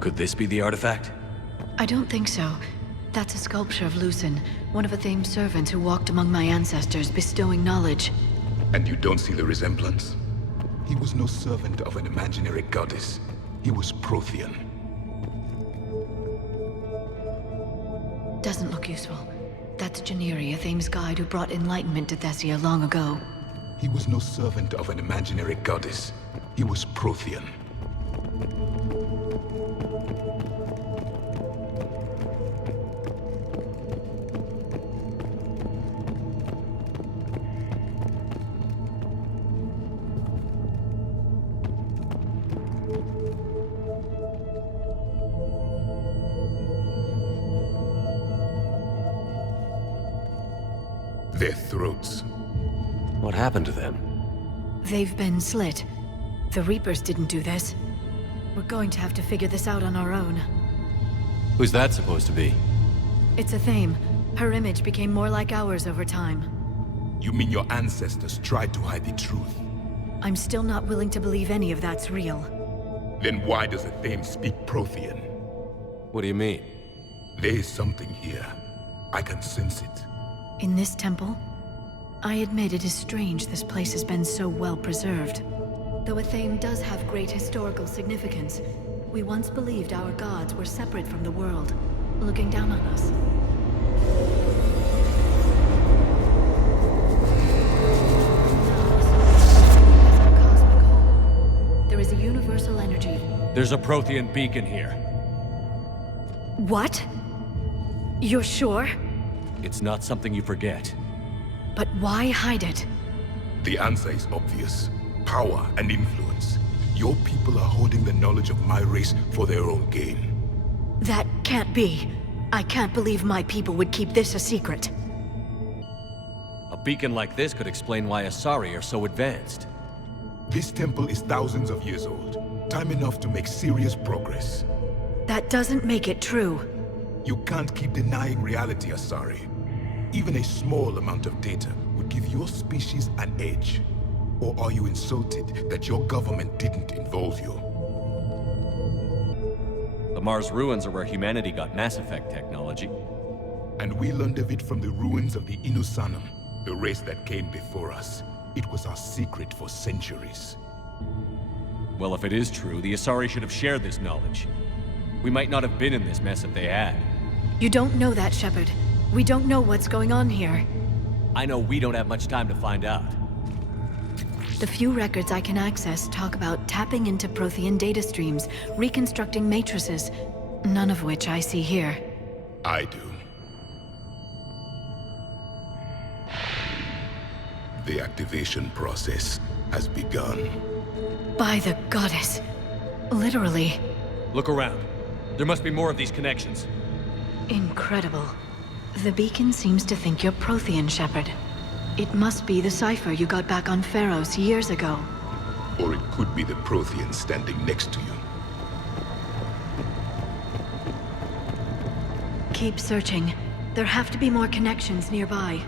Could this be the artifact? I don't think so. That's a sculpture of Lucen, one of Athame's servants who walked among my ancestors, bestowing knowledge. And you don't see the resemblance? He was no servant of an imaginary goddess. He was Prothean. Doesn't look useful. That's Janiri, Athame's guide who brought enlightenment to Thessia long ago. He was no servant of an imaginary goddess. He was Prothean. Their throats. What happened to them? They've been slit. The Reapers didn't do this. We're going to have to figure this out on our own. Who's that supposed to be? It's Athame. Her image became more like ours over time. You mean your ancestors tried to hide the truth? I'm still not willing to believe any of that's real. Then why does Athame speak Prothean? What do you mean? There is something here. I can sense it. In this temple? I admit it is strange this place has been so well preserved. Though Athame does have great historical significance, we once believed our gods were separate from the world, looking down on us. There is a universal energy. There's a Prothean beacon here. What? You're sure? It's not something you forget. But why hide it? The answer is obvious. Power and influence. Your people are holding the knowledge of my race for their own gain. That can't be. I can't believe my people would keep this a secret. A beacon like this could explain why Asari are so advanced. This temple is thousands of years old. Time enough to make serious progress. That doesn't make it true. You can't keep denying reality, Asari. Even a small amount of data would give your species an edge. Or are you insulted that your government didn't involve you? The Mars ruins are where humanity got Mass Effect technology. And we learned of it from the ruins of the Inusanum, the race that came before us. It was our secret for centuries. Well, if it is true, the Asari should have shared this knowledge. We might not have been in this mess if they had. You don't know that, Shepard. We don't know what's going on here. I know we don't have much time to find out. The few records I can access talk about tapping into Prothean data streams, reconstructing matrices, none of which I see here. I do. The activation process has begun. By the goddess. Literally. Look around. There must be more of these connections. Incredible. The beacon seems to think you're Prothean, Shepard. It must be the cipher you got back on Pharos years ago. Or it could be the Prothean standing next to you. Keep searching. There have to be more connections nearby.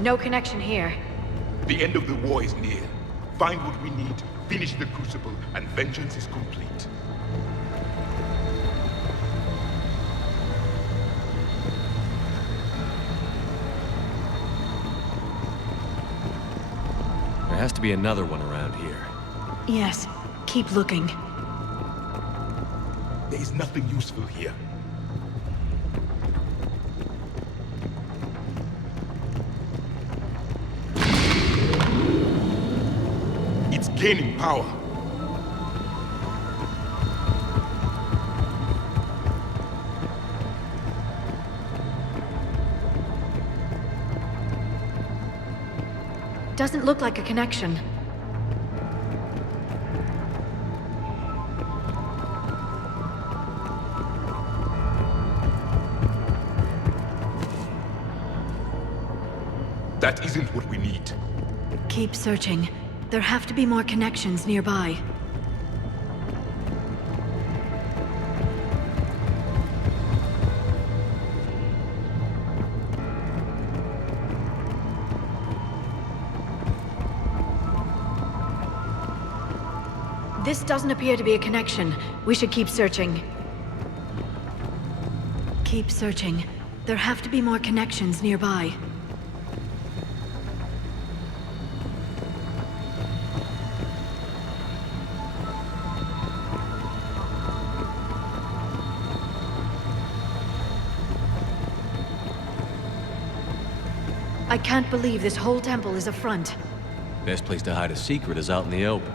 No connection here. The end of the war is near. Find what we need, finish the Crucible, and vengeance is complete. There has to be another one around here. Yes, keep looking. There is nothing useful here. It's gaining power. Doesn't look like a connection. That isn't what we need. Keep searching. There have to be more connections nearby. This doesn't appear to be a connection. We should keep searching. Keep searching. There have to be more connections nearby. I can't believe this whole temple is a front. Best place to hide a secret is out in the open.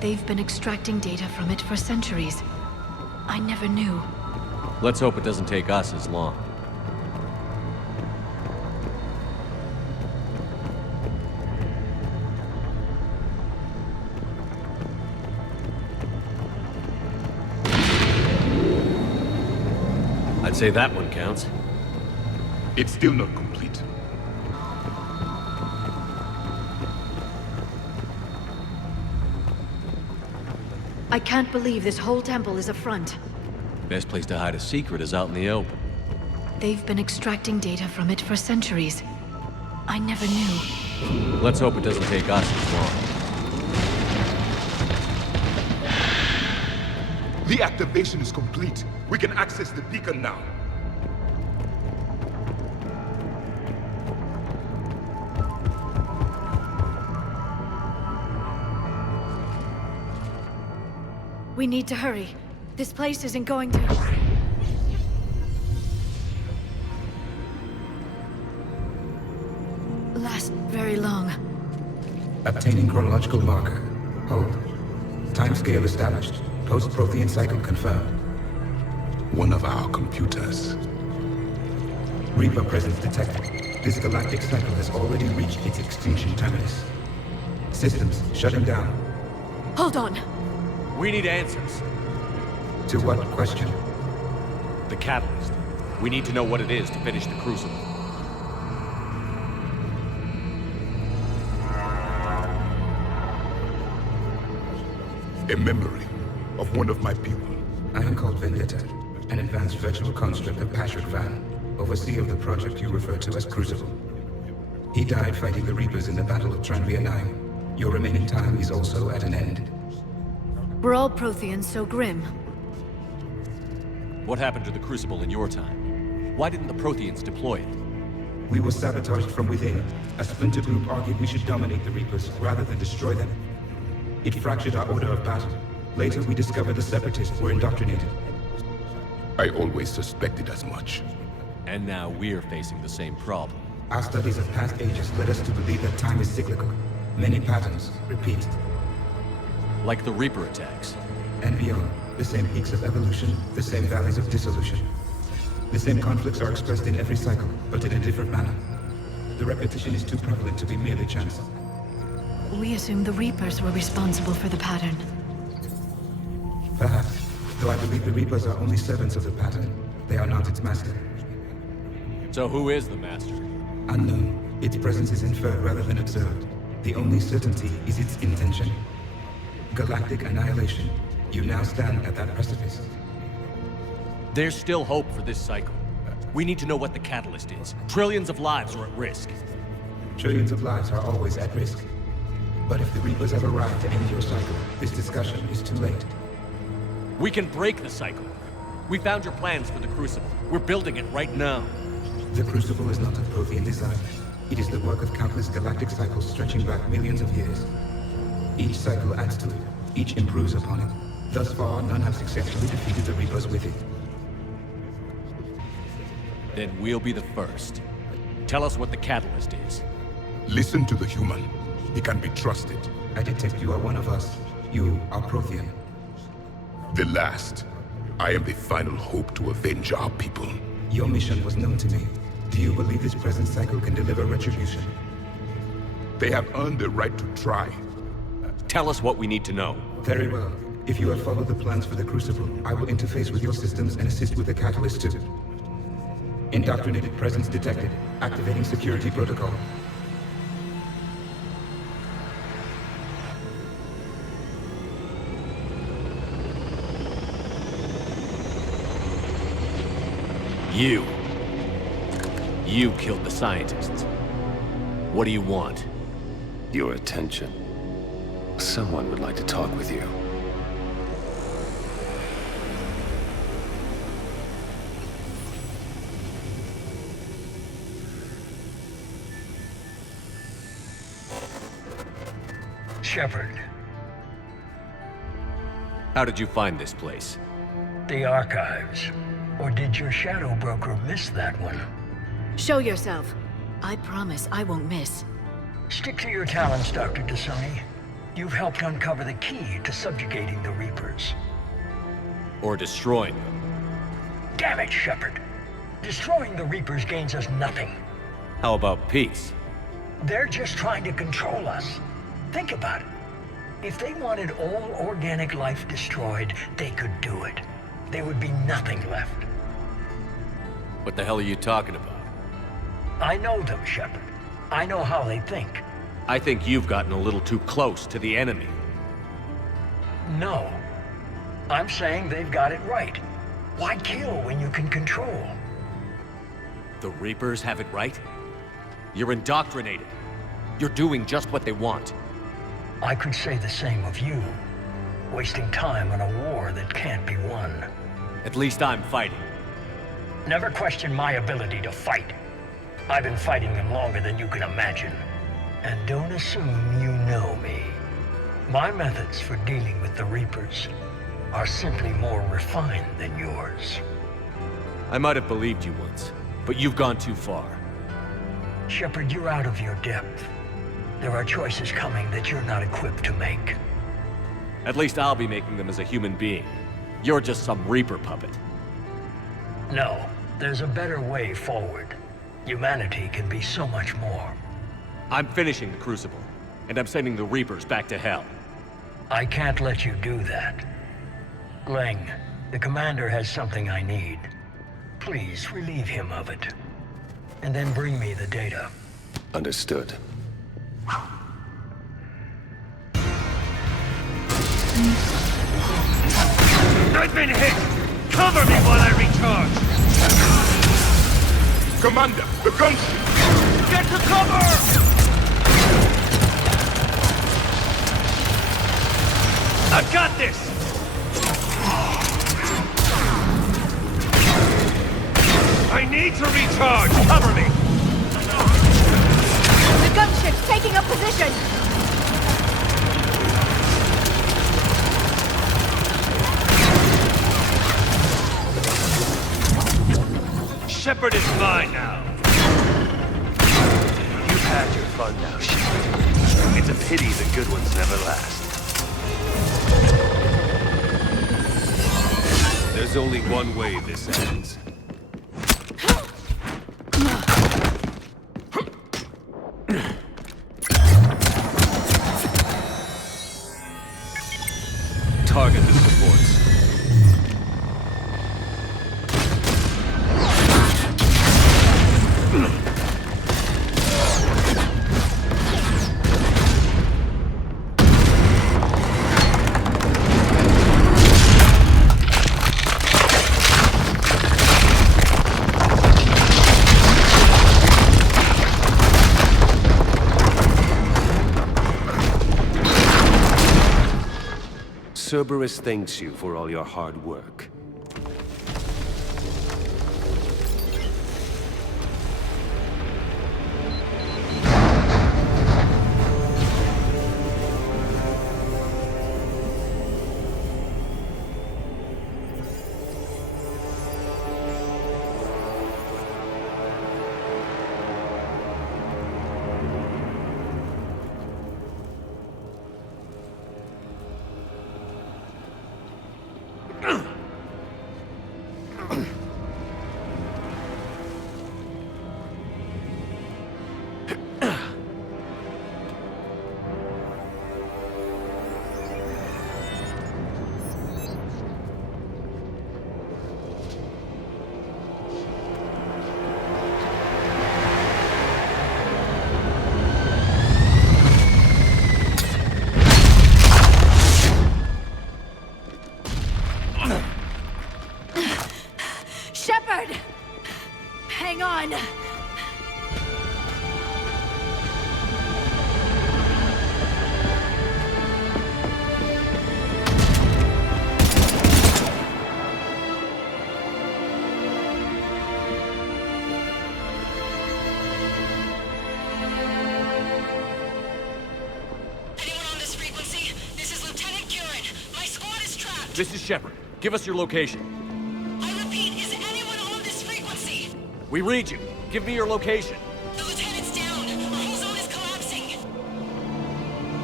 They've been extracting data from it for centuries. I never knew. Let's hope it doesn't take us as long. I'd say that one counts. It's still not complete. I can't believe this whole temple is a front. Best place to hide a secret is out in the open. They've been extracting data from it for centuries. I never knew. Let's hope it doesn't take us as long. The activation is complete. We can access the beacon now. We need to hurry. This place isn't going to... last very long. Obtaining chronological marker. Hold. Timescale established. Post-Prothean cycle confirmed. One of our computers. Reaper presence detected. This galactic cycle has already reached its extinction terminus. Systems shutting down. Hold on. We need answers. To what question? The catalyst. We need to know what it is to finish the Crucible. A memory of one of my people. I am called Vendetta, an advanced virtual construct of Patrick Van, overseer of the project you refer to as Crucible. He died fighting the Reapers in the Battle of Tranvia 9. Your remaining time is also at an end. We're all Protheans, so grim. What happened to the Crucible in your time? Why didn't the Protheans deploy it? We were sabotaged from within. A splinter group argued we should dominate the Reapers rather than destroy them. It fractured our order of battle. Later, we discovered the Separatists were indoctrinated. I always suspected as much. And now we're facing the same problem. Our studies of past ages led us to believe that time is cyclical. Many patterns repeat. Like the Reaper attacks. And beyond, the same peaks of evolution, the same valleys of dissolution. The same conflicts are expressed in every cycle, but in a different manner. The repetition is too prevalent to be merely chance. We assumed the Reapers were responsible for the pattern. Perhaps, though I believe the Reapers are only servants of the pattern. They are not its master. So who is the master? Unknown. Its presence is inferred rather than observed. The only certainty is its intention. Galactic annihilation. You now stand at that precipice. There's still hope for this cycle. We need to know what the catalyst is. Trillions of lives are at risk. Trillions of lives are always at risk. But if the Reapers ever arrive to end your cycle, this discussion is too late. We can break the cycle. We found your plans for the Crucible. We're building it right now. The Crucible is not of Prothean design. It is the work of countless galactic cycles stretching back millions of years. Each cycle adds to it. Each improves upon it. Thus far, none have successfully defeated the Reapers with it. Then we'll be the first. Tell us what the catalyst is. Listen to the human. He can be trusted. I detect you are one of us. You are Prothean. The last. I am the final hope to avenge our people. Your mission was known to me. Do you believe this present cycle can deliver retribution? They have earned the right to try. Tell us what we need to know. Very well. If you have followed the plans for the Crucible, I will interface with your systems and assist with the catalyst too. Indoctrinated presence detected. Activating security protocol. You killed the scientists. What do you want? Your attention. Someone would like to talk with you. Shepard. How did you find this place? The archives. Or did your shadow broker miss that one? Show yourself. I promise I won't miss. Stick to your talents, Dr. Dasani. You've helped uncover the key to subjugating the Reapers. Or destroying them. Damn it, Shepard. Destroying the Reapers gains us nothing. How about peace? They're just trying to control us. Think about it. If they wanted all organic life destroyed, they could do it. There would be nothing left. What the hell are you talking about? I know them, Shepard. I know how they think. I think you've gotten a little too close to the enemy. No. I'm saying they've got it right. Why kill when you can control? The Reapers have it right? You're indoctrinated. You're doing just what they want. I could say the same of you. Wasting time on a war that can't be won. At least I'm fighting. Never question my ability to fight. I've been fighting them longer than you can imagine. And don't assume you know me. My methods for dealing with the Reapers are simply more refined than yours. I might have believed you once, but you've gone too far. Shepard, you're out of your depth. There are choices coming that you're not equipped to make. At least I'll be making them as a human being. You're just some Reaper puppet. No, there's a better way forward. Humanity can be so much more. I'm finishing the Crucible, and I'm sending the Reapers back to hell. I can't let you do that. Leng, the commander has something I need. Please relieve him of it. And then bring me the data. Understood. I've been hit! Cover me while I recharge! Commander, the gunship! Get to cover! I've got this! I need to recharge! Cover me! The gunship's taking up position! Shepard is mine now. You've had your fun now, Shepard. It's a pity the good ones never last. There's only one way this ends. Target the supports. Cerberus thanks you for all your hard work. Shepard! Hang on! This is Shepard. Give us your location. I repeat, is anyone on this frequency? We read you. Give me your location. The lieutenant's down. Our whole zone is collapsing.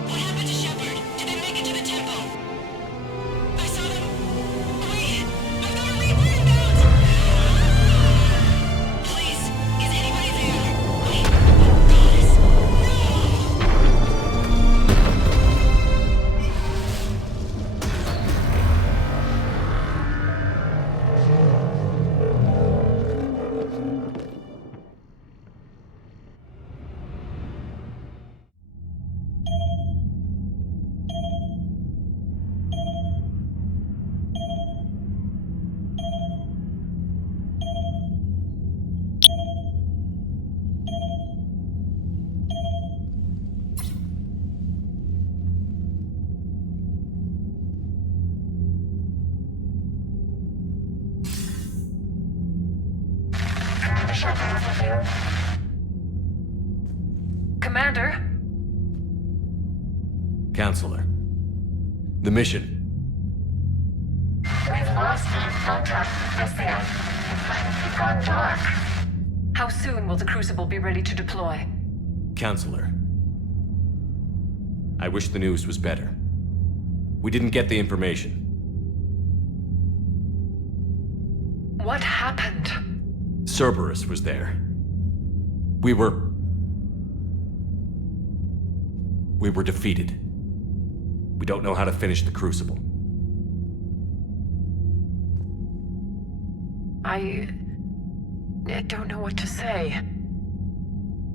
What happened to Shepard? Did they make it to the temple? I saw them. Wait, I've got a Reaper inbound. Please, is anybody there? Wait, guys, Commander? Counselor. The mission. We've lost contact with Thessia. It's gone dark. How soon will the Crucible be ready to deploy? Counselor. I wish the news was better. We didn't get the information. What happened? Cerberus was there. We were defeated. We don't know how to finish the Crucible. I don't know what to say.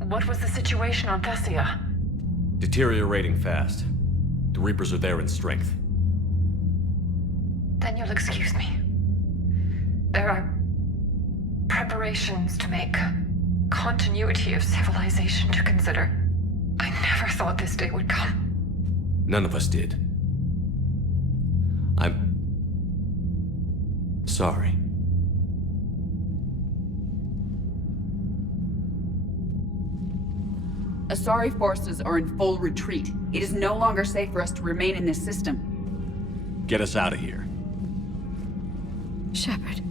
What was the situation on Thessia? Deteriorating fast. The Reapers are there in strength. Then you'll excuse me. There are preparations to make, continuity of civilization to consider. I never thought this day would come. None of us did. I'm sorry. Asari forces are in full retreat. It is no longer safe for us to remain in this system. Get us out of here. Shepard.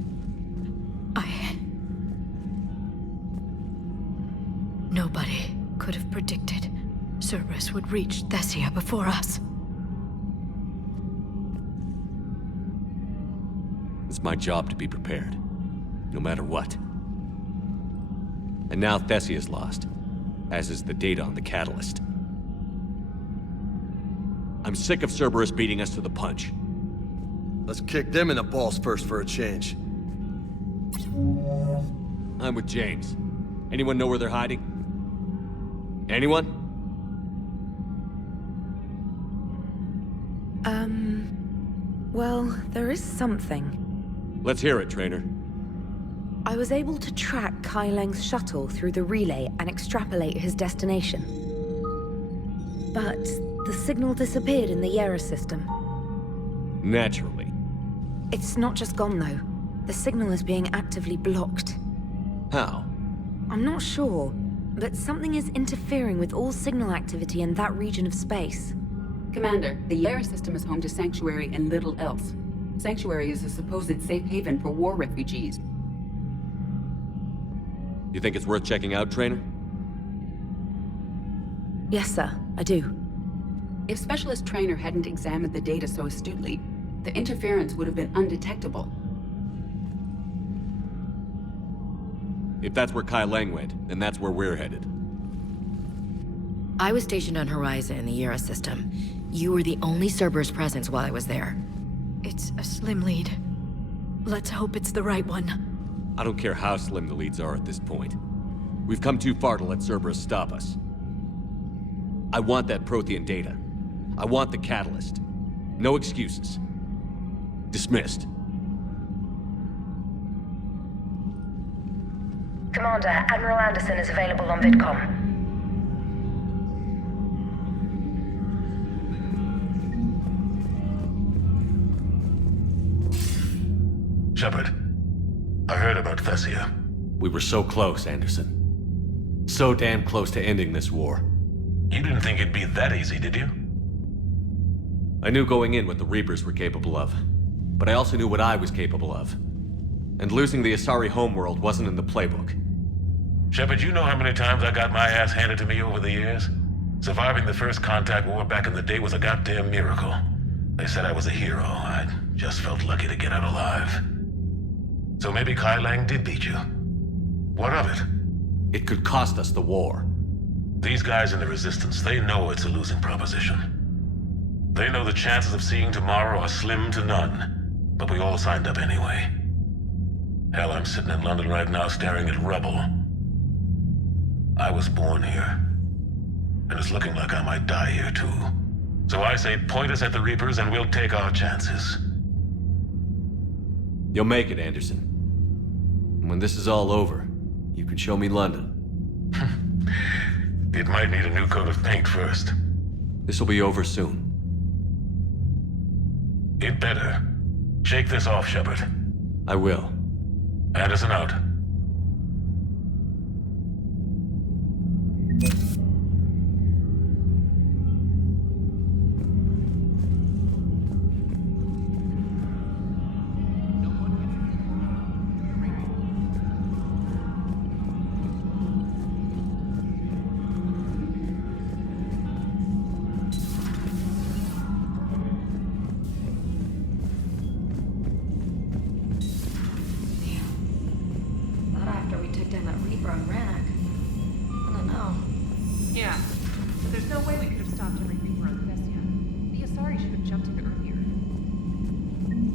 Nobody could have predicted Cerberus would reach Thessia before us. It's my job to be prepared, no matter what. And now Thessia is lost, as is the data on the catalyst. I'm sick of Cerberus beating us to the punch. Let's kick them in the balls first for a change. I'm with James. Anyone know where they're hiding? Anyone? Well, there is something. Let's hear it, Trainer. I was able to track Kai Leng's shuttle through the relay and extrapolate his destination. But the signal disappeared in the Yera system. Naturally. It's not just gone, though. The signal is being actively blocked. How? I'm not sure, but something is interfering with all signal activity in that region of space. Commander, the air system is home to Sanctuary and little else. Sanctuary is a supposed safe haven for war refugees. You think it's worth checking out, Trainer? Yes, sir, I do. If Specialist Trainer hadn't examined the data so astutely, the interference would have been undetectable. If that's where Kai Leng went, then that's where we're headed. I was stationed on Horizon in the Yera system. You were the only Cerberus presence while I was there. It's a slim lead. Let's hope it's the right one. I don't care how slim the leads are at this point. We've come too far to let Cerberus stop us. I want that Prothean data. I want the catalyst. No excuses. Dismissed. Commander, Admiral Anderson is available on VidCom. Shepard, I heard about Thessia. We were so close, Anderson. So damn close to ending this war. You didn't think it'd be that easy, did you? I knew going in what the Reapers were capable of, but I also knew what I was capable of. And losing the Asari homeworld wasn't in the playbook. Shepard, you know how many times I got my ass handed to me over the years? Surviving the first contact war back in the day was a goddamn miracle. They said I was a hero. I just felt lucky to get out alive. So maybe Kai Leng did beat you. What of it? It could cost us the war. These guys in the Resistance, they know it's a losing proposition. They know the chances of seeing tomorrow are slim to none, but we all signed up anyway. Hell, I'm sitting in London right now staring at rubble. I was born here, and it's looking like I might die here too. So I say point us at the Reapers and we'll take our chances. You'll make it, Anderson. And when this is all over, you can show me London. It might need a new coat of paint first. This will be over soon. It better. Shake this off, Shepard. I will. Anderson out.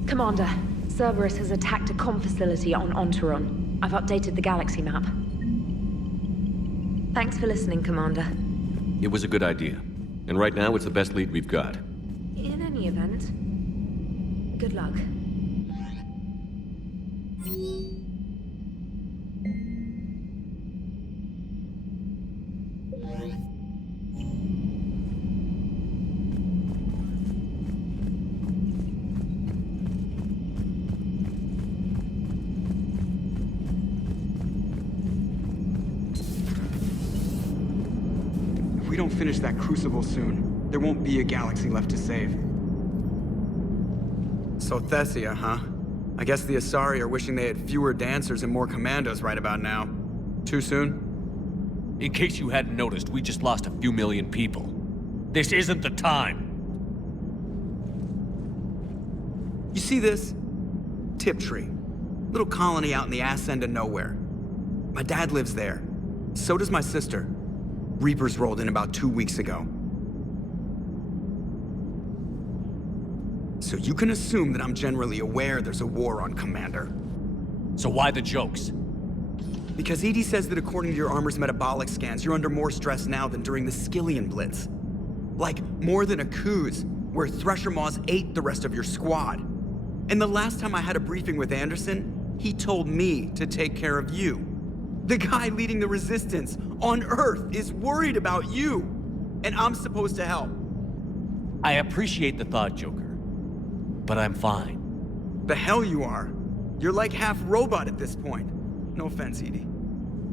Commander, Cerberus has attacked a comm facility on Ontaron. I've updated the galaxy map. Thanks for listening, Commander. It was a good idea. And right now, it's the best lead we've got. In any event, good luck. If we don't finish that crucible soon, there won't be a galaxy left to save. So Thessia, huh? I guess the Asari are wishing they had fewer dancers and more commandos right about now. Too soon? In case you hadn't noticed, we just lost a few million people. This isn't the time. You see this? Tiptree. Little colony out in the ass end of nowhere. My dad lives there. So does my sister. Reapers rolled in about 2 weeks ago. So you can assume that I'm generally aware there's a war on, Commander. So why the jokes? Because EDI says that according to your armor's metabolic scans, you're under more stress now than during the Skillian Blitz. Like, more than a Kuz, where Thresher Maws ate the rest of your squad. And the last time I had a briefing with Anderson, he told me to take care of you. The guy leading the Resistance on Earth is worried about you, and I'm supposed to help. I appreciate the thought, Joker. but I'm fine. The hell you are. You're like half robot at this point. No offense, Edie.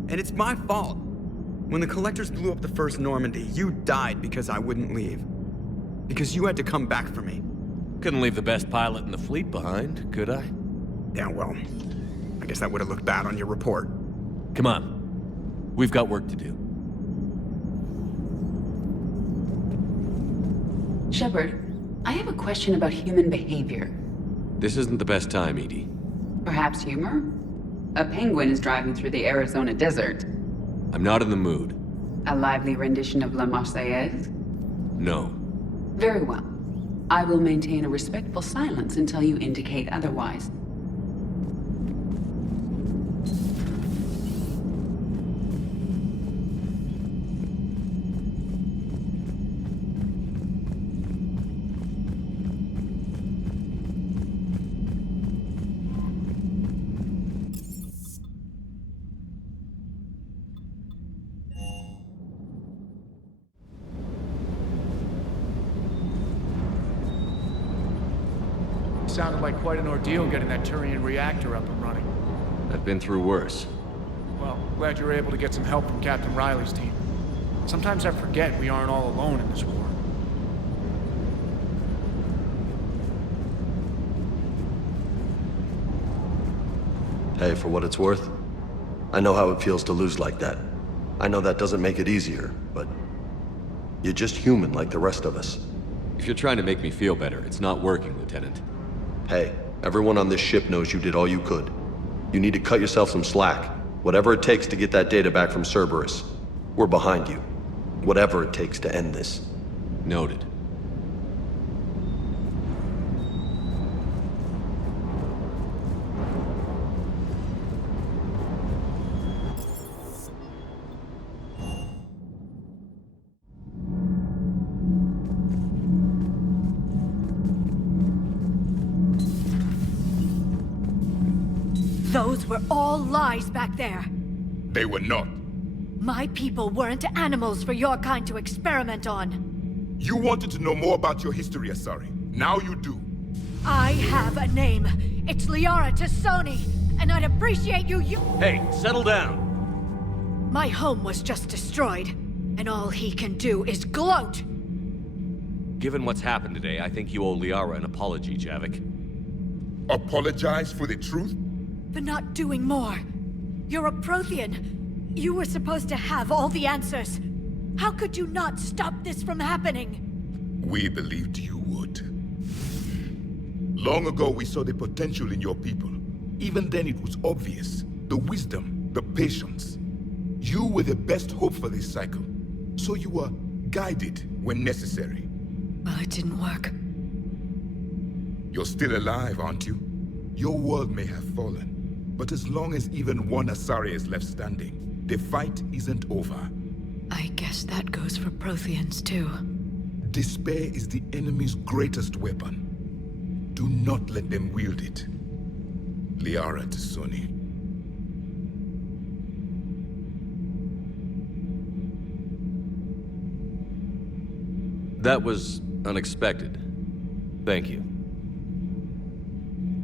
And it's my fault. When the Collectors blew up the first Normandy, you died because I wouldn't leave. Because you had to come back for me. Couldn't leave the best pilot in the fleet behind, could I? Yeah, well, I guess that would have looked bad on your report. Come on. We've got work to do. Shepard, I have a question about human behavior. This isn't the best time, Edie. Perhaps humor? A penguin is driving through the Arizona desert. I'm not in the mood. A lively rendition of La Marseillaise? No. Very well. I will maintain a respectful silence until you indicate otherwise. Sounded like quite an ordeal getting that Turian reactor up and running. I've been through worse. Well, glad you were able to get some help from Captain Riley's team. Sometimes I forget we aren't all alone in this war. Hey, for what it's worth, I know how it feels to lose like that. I know that doesn't make it easier, but you're just human like the rest of us. If you're trying to make me feel better, it's not working, Lieutenant. Hey, everyone on this ship knows you did all you could. You need to cut yourself some slack. Whatever it takes to get that data back from Cerberus. We're behind you. Whatever it takes to end this. Noted. Those were all lies back there. They were not. My people weren't animals for your kind to experiment on. You wanted to know more about your history, Asari. Now you do. I have a name. It's Liara Tassoni, and I'd appreciate you. Hey, settle down. My home was just destroyed, and all he can do is gloat. Given what's happened today, I think you owe Liara an apology, Javik. Apologize for the truth? For not doing more. You're a Prothean. You were supposed to have all the answers. How could you not stop this from happening? We believed you would. Long ago, we saw the potential in your people. Even then, it was obvious. The wisdom, the patience. You were the best hope for this cycle. So you were guided when necessary. Well, it didn't work. You're still alive, aren't you? Your world may have fallen. But as long as even one Asari is left standing, the fight isn't over. I guess that goes for Protheans, too. Despair is the enemy's greatest weapon. Do not let them wield it. Liara Tassoni. That was unexpected. Thank you.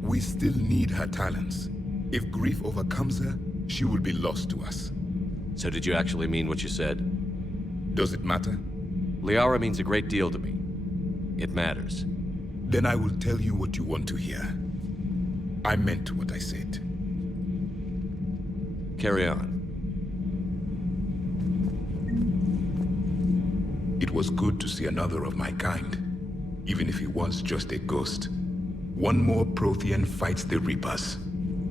We still need her talents. If grief overcomes her, she will be lost to us. So did you actually mean what you said? Does it matter? Liara means a great deal to me. It matters. Then I will tell you what you want to hear. I meant what I said. Carry on. It was good to see another of my kind, even if he was just a ghost. One more Prothean fights the Reapers.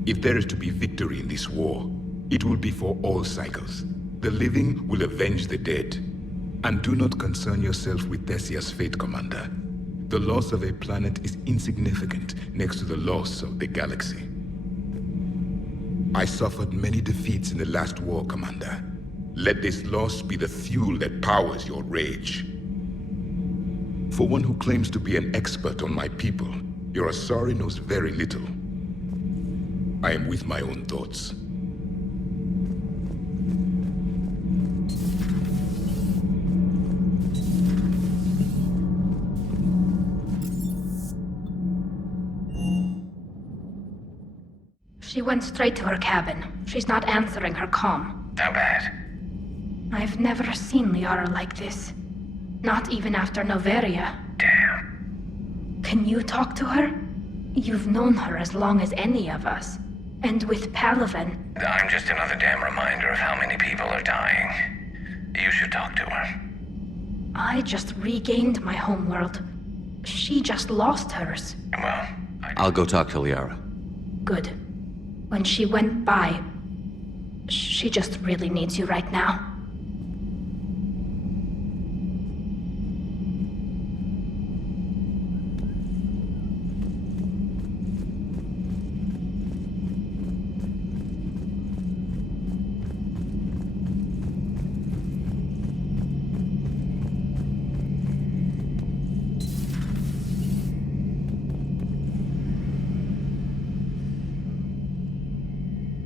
If there is to be victory in this war, it will be for all cycles. The living will avenge the dead. And do not concern yourself with Thessia's fate, Commander. The loss of a planet is insignificant next to the loss of the galaxy. I suffered many defeats in the last war, Commander. Let this loss be the fuel that powers your rage. For one who claims to be an expert on my people, your Asari knows very little. I am with my own thoughts. She went straight to her cabin. She's not answering her comm. How bad? I've never seen Liara like this. Not even after Noveria. Damn. Can you talk to her? You've known her as long as any of us. And with Palaven... I'm just another damn reminder of how many people are dying. You should talk to her. I just regained my homeworld. She just lost hers. Well, I'll go talk to Liara. Good. When she went by... She just really needs you right now.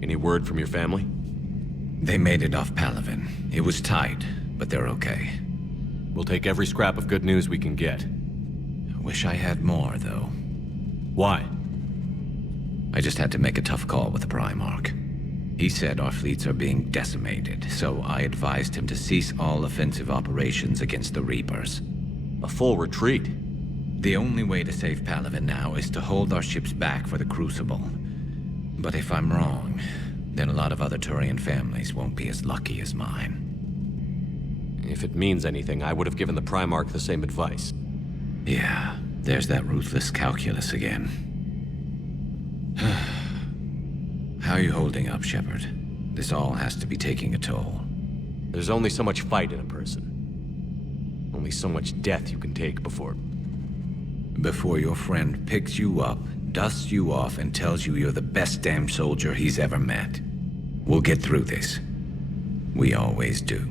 Any word from your family? They made it off Palaven. It was tight, but they're okay. We'll take every scrap of good news we can get. Wish I had more, though. Why? I just had to make a tough call with the Primarch. He said our fleets are being decimated, so I advised him to cease all offensive operations against the Reapers. A full retreat? The only way to save Palaven now is to hold our ships back for the Crucible. But if I'm wrong, then a lot of other Turian families won't be as lucky as mine. If it means anything, I would have given the Primarch the same advice. Yeah, there's that ruthless calculus again. How are you holding up, Shepard? This all has to be taking a toll. There's only so much fight in a person. Only so much death you can take before your friend picks you up, dusts you off, and tells you you're the best damn soldier he's ever met. We'll get through this. We always do.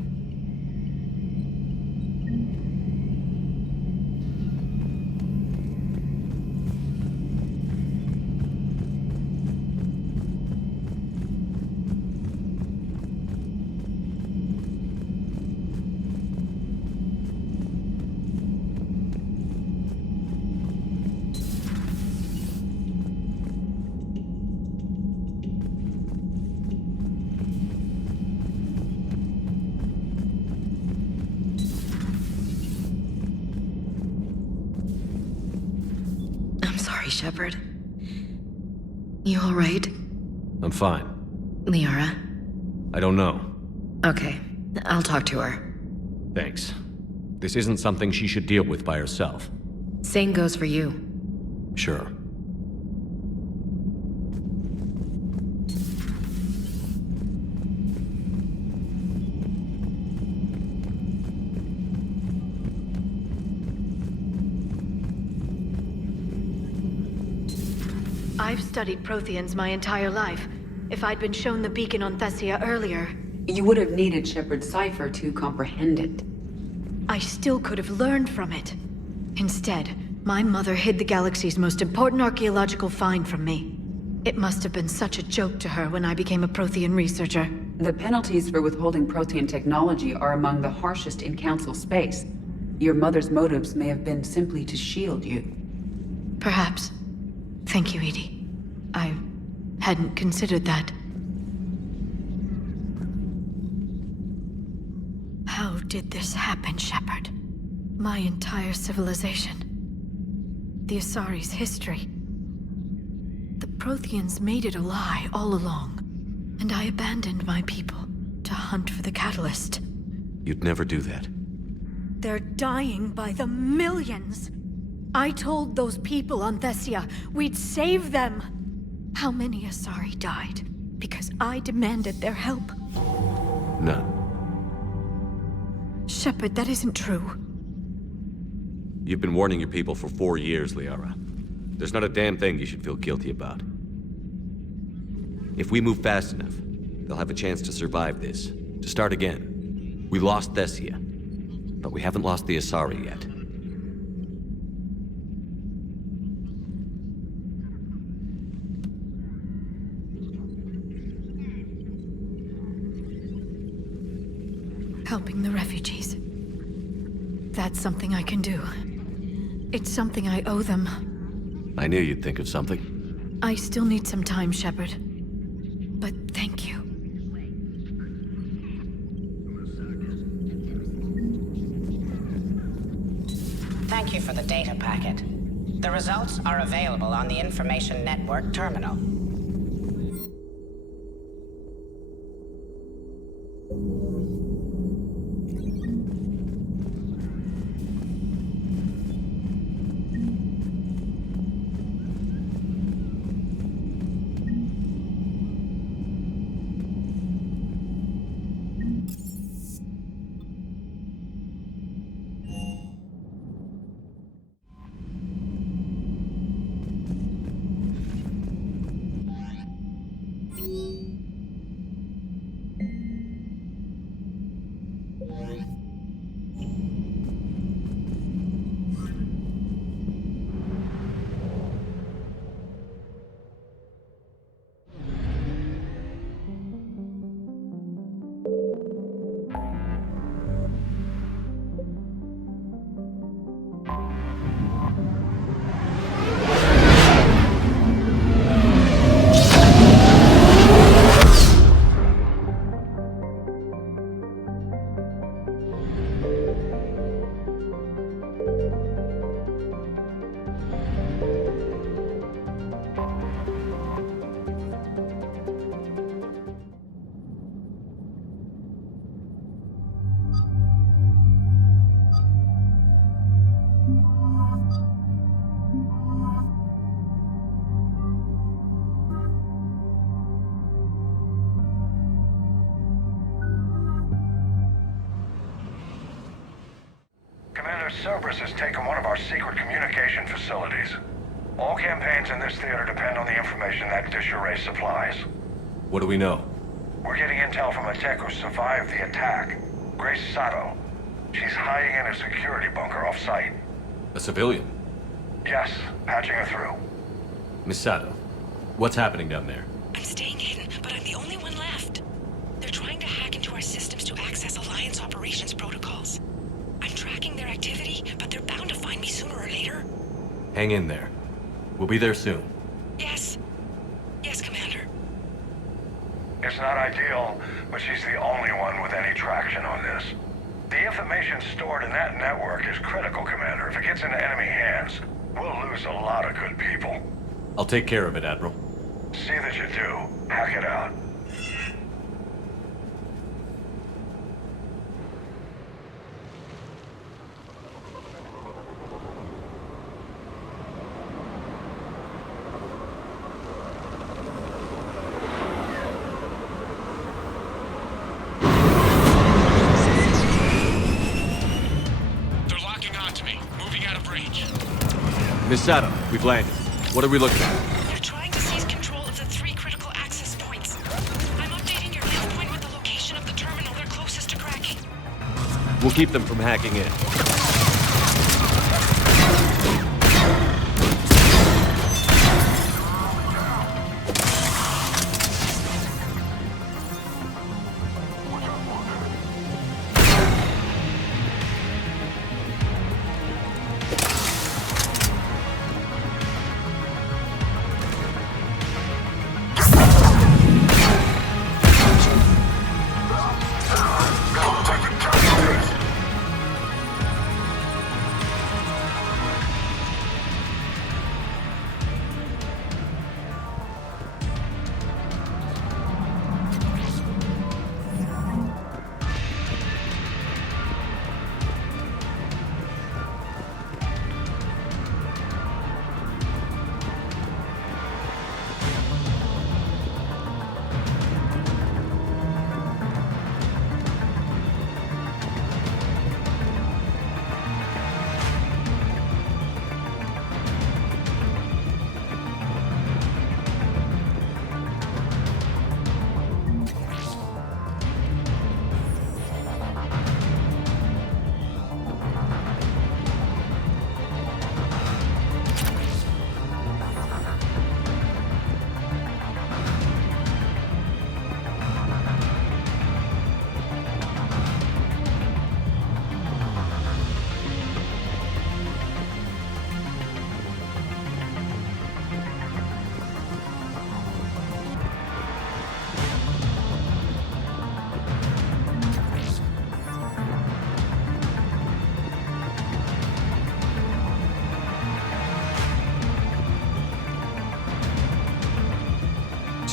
Shepard. You all right? I'm fine. Liara? I don't know. Okay, I'll talk to her. Thanks. This isn't something she should deal with by herself. Same goes for you. Sure. I've studied Protheans my entire life. If I'd been shown the beacon on Thessia earlier... You would have needed Shepard's cipher to comprehend it. I still could have learned from it. Instead, my mother hid the galaxy's most important archaeological find from me. It must have been such a joke to her when I became a Prothean researcher. The penalties for withholding Prothean technology are among the harshest in Council space. Your mother's motives may have been simply to shield you. Perhaps. Thank you, Edie. I hadn't considered that. How did this happen, Shepard? My entire civilization. The Asari's history. The Protheans made it a lie all along, and I abandoned my people to hunt for the catalyst. You'd never do that. They're dying by the millions. I told those people on Thessia we'd save them. How many Asari died because I demanded their help? None. Shepard, that isn't true. You've been warning your people for 4 years, Liara. There's not a damn thing you should feel guilty about. If we move fast enough, they'll have a chance to survive this, to start again. We lost Thessia, but we haven't lost the Asari yet. Helping the refugees. That's something I can do. It's something I owe them. I knew you'd think of something. I still need some time, Shepard. but thank you. Thank you for the data packet. The results are available on the Information Network terminal. Cerberus has taken one of our secret communication facilities. All campaigns in this theater depend on the information that dish array supplies. What do we know? We're getting intel from a tech who survived the attack. Grace Sato. She's hiding in a security bunker off-site. A civilian? Yes, patching her through. Miss Sato, what's happening down there? I'm staying hidden, but I'm the only one left. They're trying to hack into our systems to access Alliance operations protocols. I'm tracking their activity, but they're bound to find me sooner or later. Hang in there. We'll be there soon. Yes. Yes, Commander. It's not ideal, but she's the only one with any traction on this. The information stored in that network is critical, Commander. If it gets into enemy hands, we'll lose a lot of good people. I'll take care of it, Admiral. See that you do. Hack it out. Miss Sato, we've landed. What are we looking at? They're trying to seize control of the 3 critical access points. I'm updating your nav point with the location of the terminal they're closest to cracking. We'll keep them from hacking in.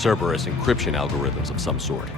Cerberus encryption algorithms of some sort.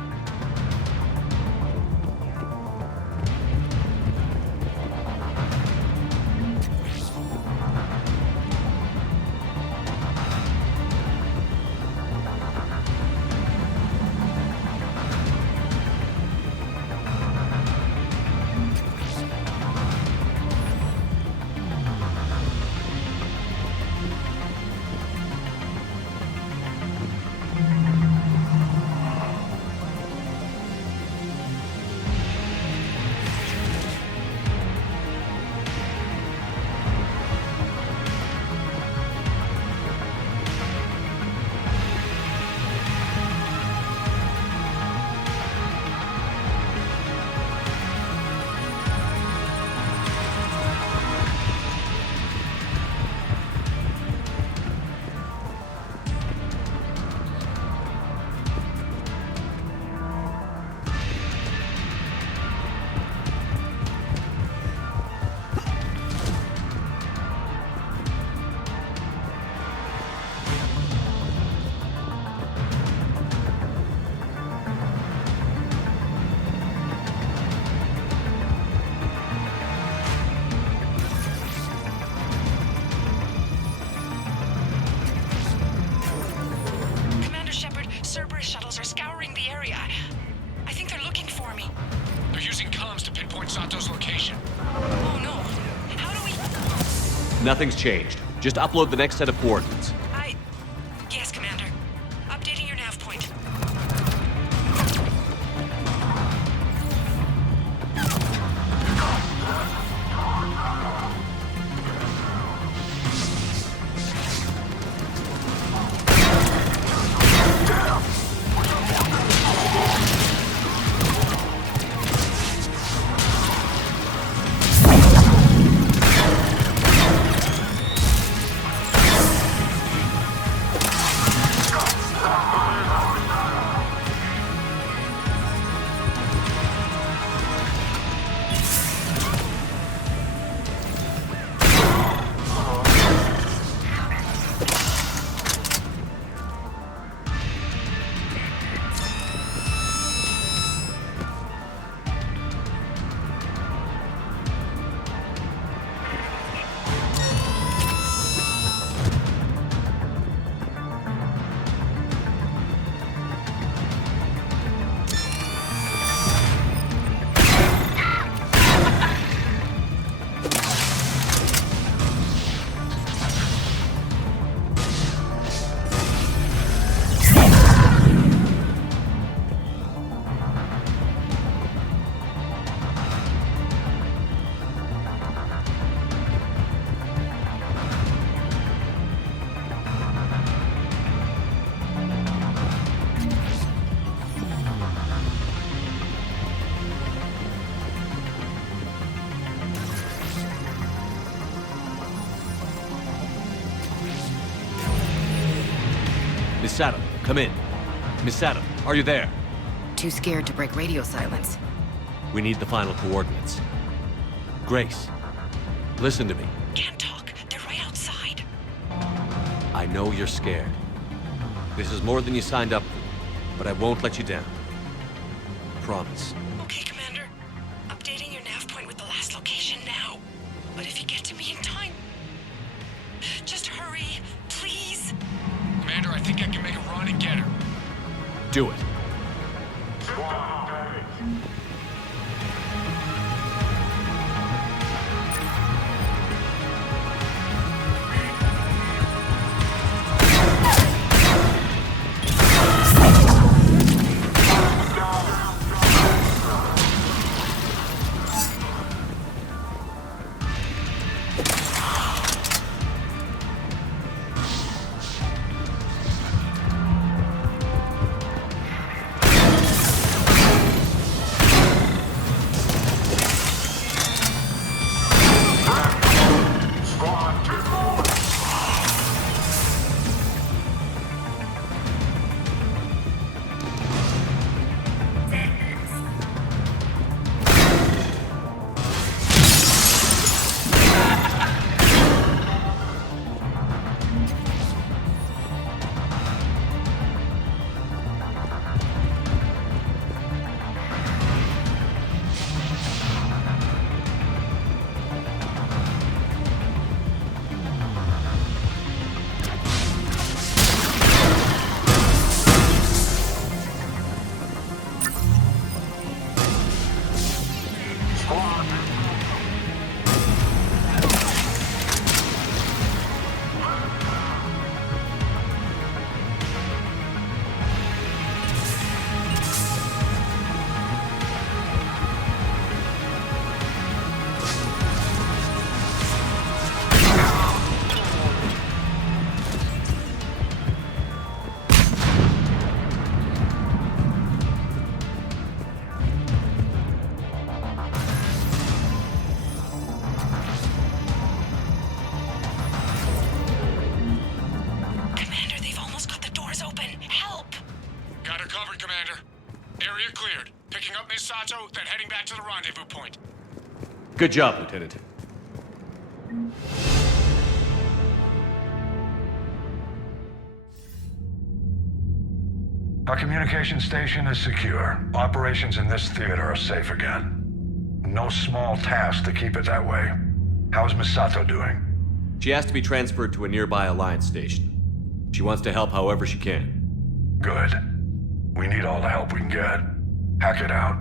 Cerberus shuttles are scouring the area. I think they're looking for me. They're using comms to pinpoint Sato's location. Oh no. How do we... Nothing's changed. Just upload the next set of coordinates. Yes, Commander. Updating your nav point. Miss Adam, come in. Miss Adam, are you there? Too scared to break radio silence. We need the final coordinates. Grace, listen to me. Can't talk. They're right outside. I know you're scared. This is more than you signed up for, but I won't let you down. Promise. Okay, Commander. Updating your nav point with the last location now. But if you get to me in time, just hurry, please. Commander, I think I can make a run and get her. Do it. Got her covered, Commander. Area cleared. Picking up Miss Sato, then heading back to the rendezvous point. Good job, Lieutenant. Our communication station is secure. Operations in this theater are safe again. No small task to keep it that way. How's Miss Sato doing? She has to be transferred to a nearby Alliance station. She wants to help however she can. Good. We need all the help we can get. Hack it out.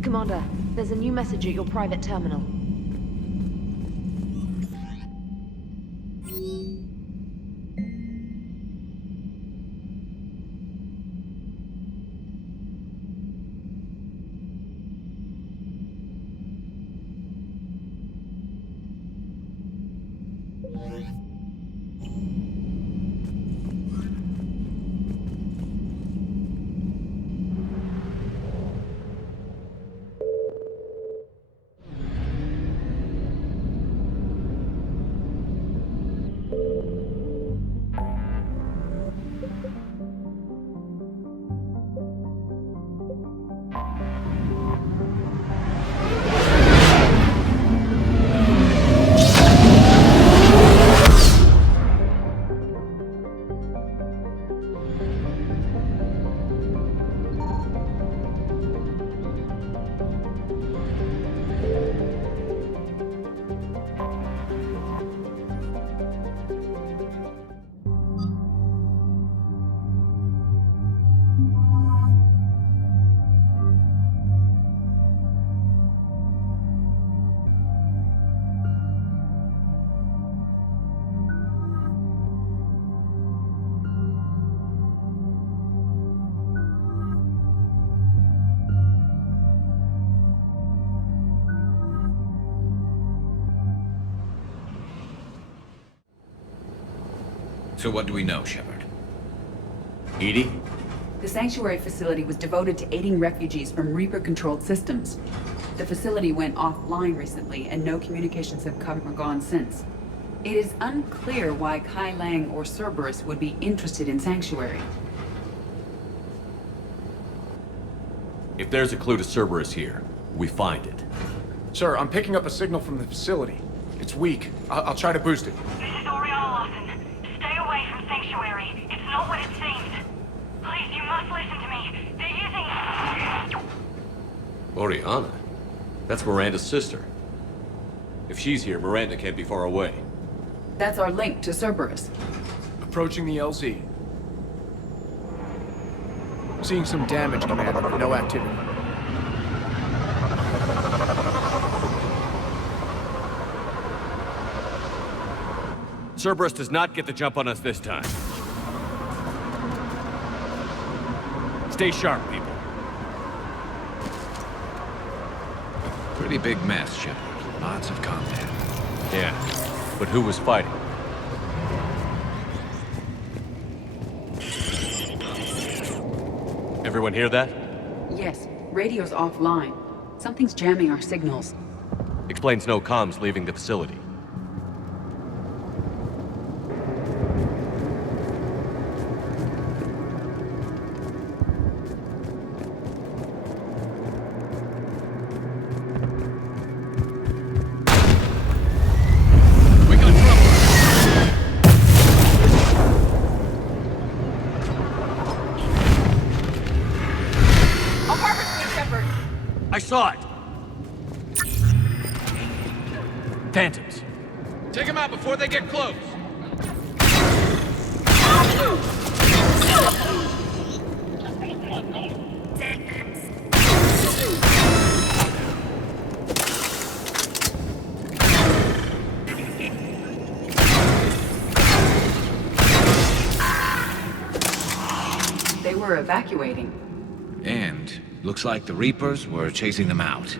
Commander, there's a new message at your private terminal. So what do we know, Shepard? Edie? The sanctuary facility was devoted to aiding refugees from Reaper-controlled systems. The facility went offline recently, and no communications have come or gone since. It is unclear why Kai Leng or Cerberus would be interested in Sanctuary. If there's a clue to Cerberus here, we find it. Sir, I'm picking up a signal from the facility. It's weak. I'll try to boost it. This is Oriana Lawson. Stay away from Sanctuary. It's not what it seems. Please, you must listen to me. They're using... Oriana? That's Miranda's sister. If she's here, Miranda can't be far away. That's our link to Cerberus. Approaching the LZ. Seeing some damage, Commander, but no activity. Cerberus does not get the jump on us this time. Stay sharp, people. Pretty big mess, Shepard. Lots of combat. Yeah, but who was fighting? Everyone hear that? Yes, radio's offline. Something's jamming our signals. Explains no comms leaving the facility. I saw it! Phantoms. Take them out before they get close! were evacuating. And looks like the Reapers were chasing them out.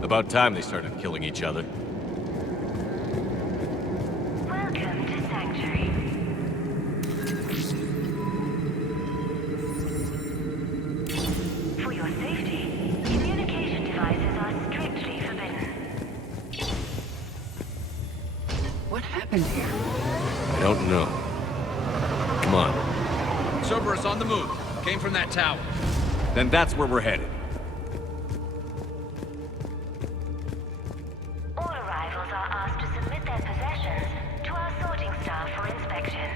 About time they started killing each other. Welcome to Sanctuary. For your safety, communication devices are strictly forbidden. What happened here? I don't know. Come on. Cerberus on the move. Came from that tower. Then that's where we're headed. All arrivals are asked to submit their possessions to our sorting staff for inspection.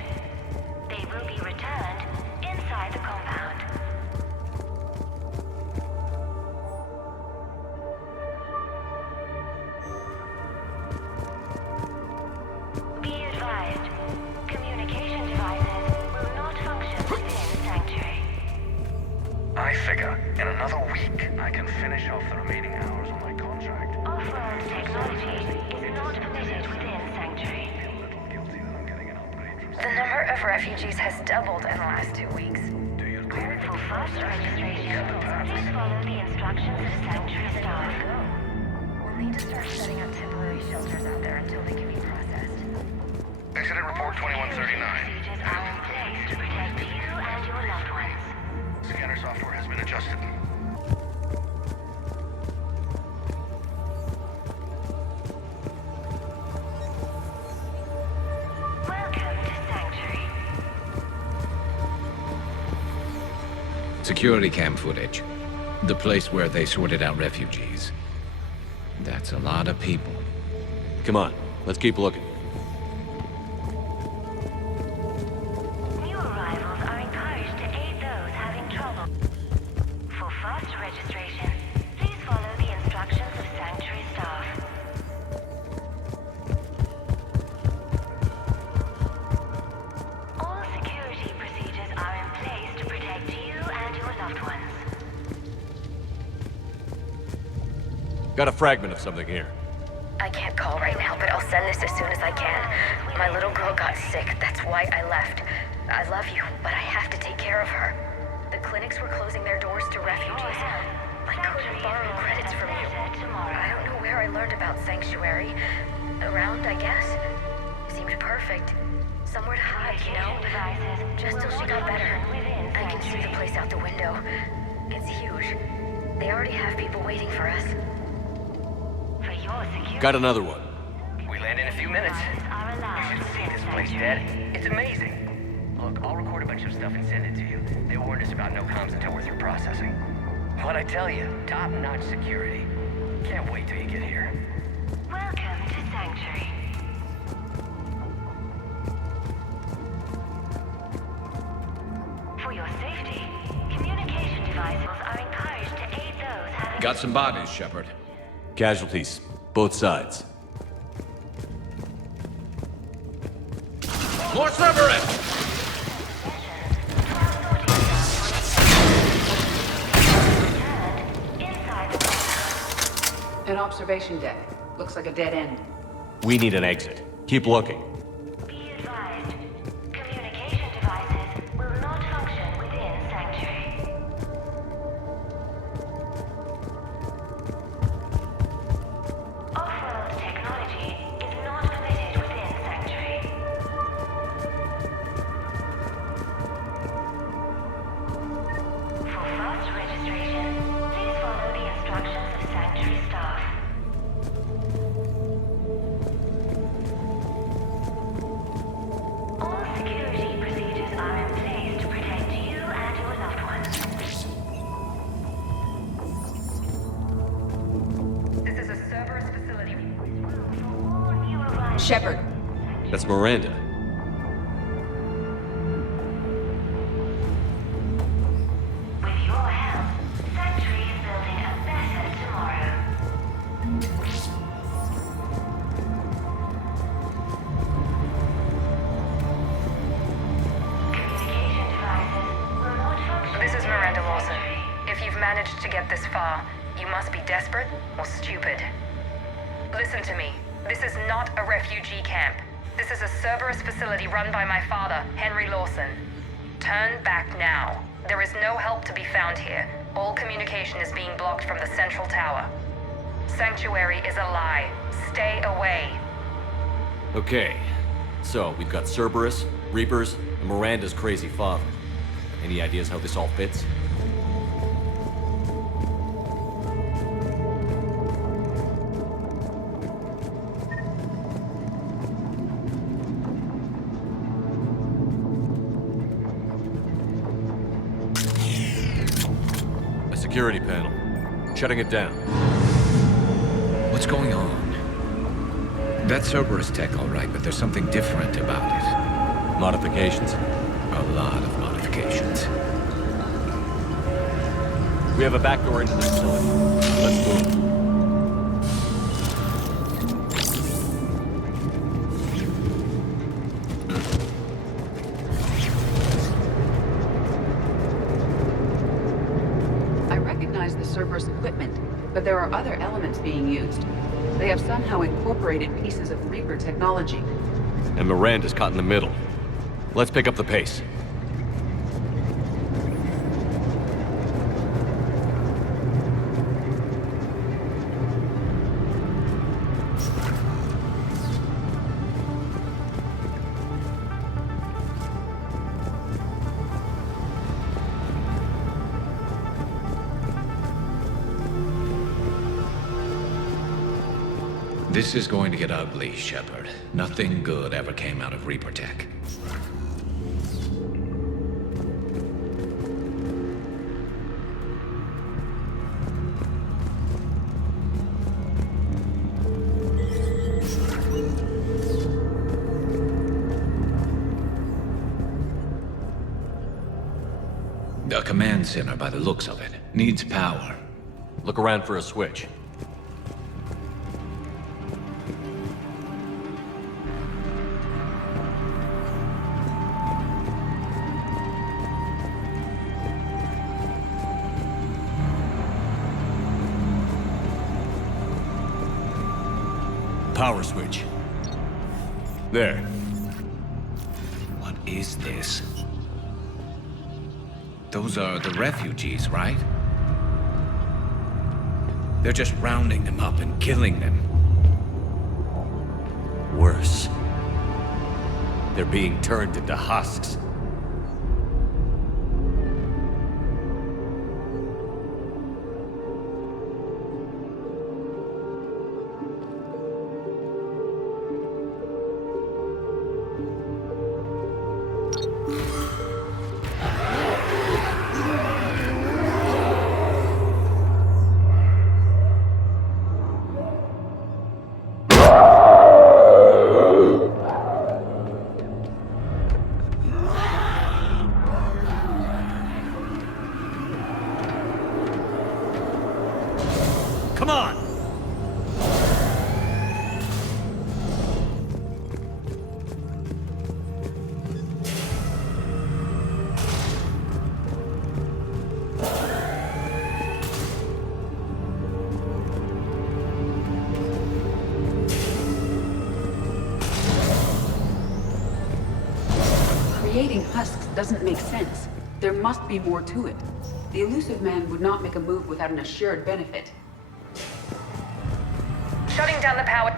They will be returned inside the compound. Be advised, communication devices will not function within Sanctuary. I figure in another week I can finish off the remaining hours on my contract. Off-world technology is not permitted within Sanctuary. The number of refugees has doubled in the last 2 weeks. For fast registration, please follow the instructions of Sanctuary staff. We'll need to start setting up temporary shelters out there until they can be processed. Incident report 2139. Procedures are in place to protect you and your loved ones. Scanner software has been adjusted. Welcome to Sanctuary. Security cam footage. The place where they sorted out refugees. That's a lot of people. Come on, let's keep looking. New arrivals are encouraged to aid those having trouble. For faster registration, please follow the instructions of Sanctuary staff. All security procedures are in place to protect you and your loved ones. Got a fragment of something here. I can't call right now, but I'll send this as soon as I can. My little girl got sick, that's why I left. I love you, but I have to take care of her. The clinics were closing their doors to refugees. I couldn't borrow credits from you. I don't know where I learned about Sanctuary. Around, I guess. Seemed perfect. Somewhere to hide, you know? Just till she got better. I can see the place out the window. It's huge. They already have people waiting for us. For your security, Got another one. We land in a few minutes. are allowed You should see within this place, Sanctuary. Dad. It's amazing. Look, I'll record a bunch of stuff and send it to you. They warned us about no comms until we're through processing. What'd I tell you? Top-notch security. Can't wait till you get here. Welcome to Sanctuary. For your safety, communication devices are encouraged to aid those having... Got some bodies, Shepard. Casualties, both sides. More Cerberus! An observation deck. Looks like a dead end. We need an exit. Keep looking. Be advised, communication devices will not function within Sanctuary. Off-world technology is not permitted within Sanctuary. For fast registration, please follow the instructions of Sanctuary staff. All security procedures are in place to protect you and your loved ones. This is a Cerberus facility. Shepard. That's Miranda. With your help, Sanctuary is building a better tomorrow. Communication devices will not function. This is Miranda Lawson. If you've managed to get this far, you must be desperate or stupid. Listen to me. This is not a refugee camp. This is a Cerberus facility run by my father, Henry Lawson. Turn back now. There is no help to be found here. All communication is being blocked from the central tower. Sanctuary is a lie. Stay away. Okay, so we've got Cerberus, Reapers, and Miranda's crazy father. Any ideas how this all fits? A security panel. Shutting it down. What's going on? That's Cerberus tech, all right, but there's something different about it. Modifications? A lot of modifications. We have a back door into the facility. Let's move. I recognize the Cerberus equipment, but there are other elements being used. They have somehow incorporated pieces of Reaper technology. And Miranda's caught in the middle. Let's pick up the pace. This is going to get ugly, Shepard. Nothing good ever came out of Reaper tech. The command center, by the looks of it, needs power. Look around for a switch. Power switch. There. What is this? Those are the refugees, right? They're just rounding them up and killing them. Worse. They're being turned into husks. Come on! Creating husks doesn't make sense. There must be more to it. The elusive man would not make a move without an assured benefit. Shutting down the power.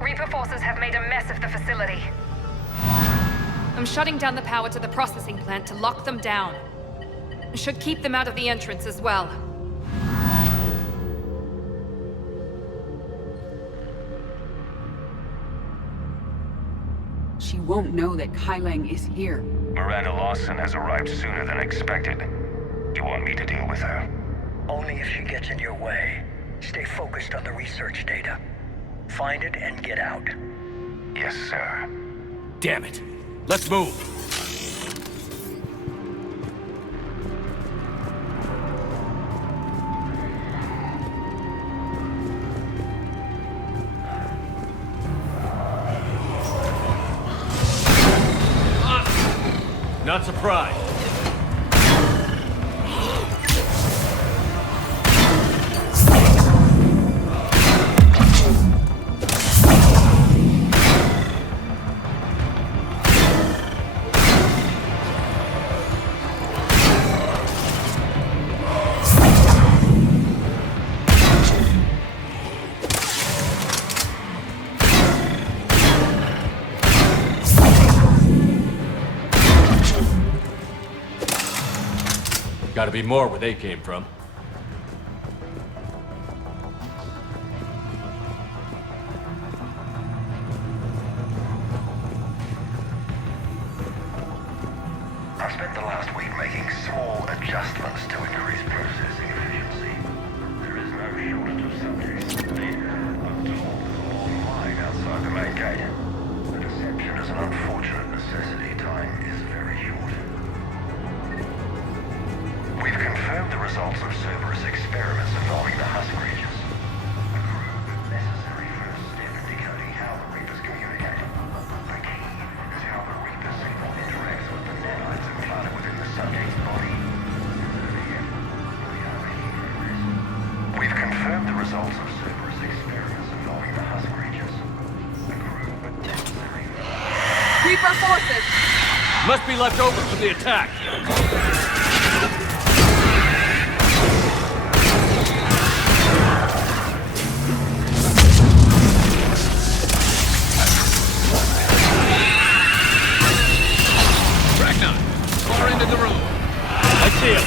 Reaper forces have made a mess of the facility. I'm shutting down the power to the processing plant to lock them down. Should keep them out of the entrance as well. She won't know that Kai Leng is here. Miranda Lawson has arrived sooner than expected. You want me to deal with her? Only if she gets in your way. Stay focused on the research data. Find it and get out. Yes, sir. Damn it. Let's move. Not surprised. Gotta be more where they came from. I've spent the last week making small adjustments to increase processing efficiency. There is no shortage of subjects. I'm told there's a long line outside the main gate. The deception is an unfortunate necessity. Time is very short. We've confirmed the results of Cerberus experiments involving the husk creatures. A necessary first step in decoding how the Reapers communicate. The key is how the Reaper signal interacts with the nanites implanted within the subject's body. We've confirmed the results of Cerberus experiments involving the husk creatures. Reaper forces! Must be left over from the attack. Far into the room. I see him.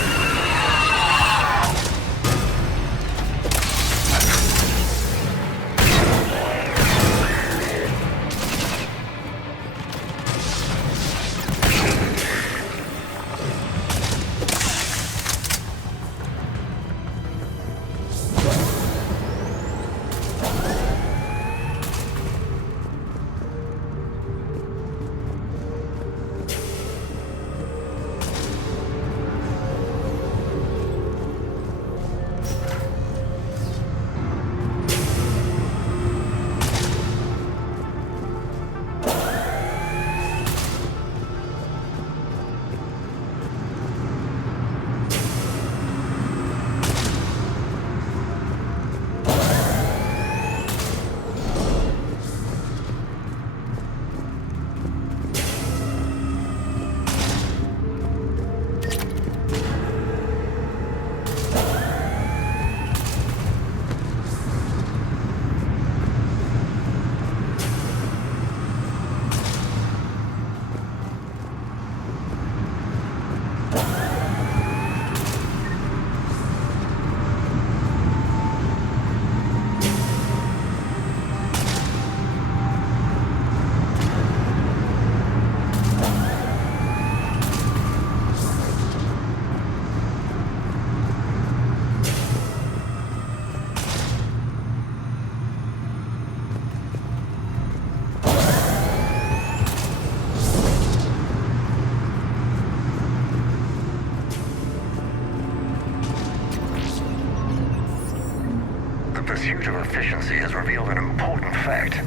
Pursuit of efficiency has revealed an important fact.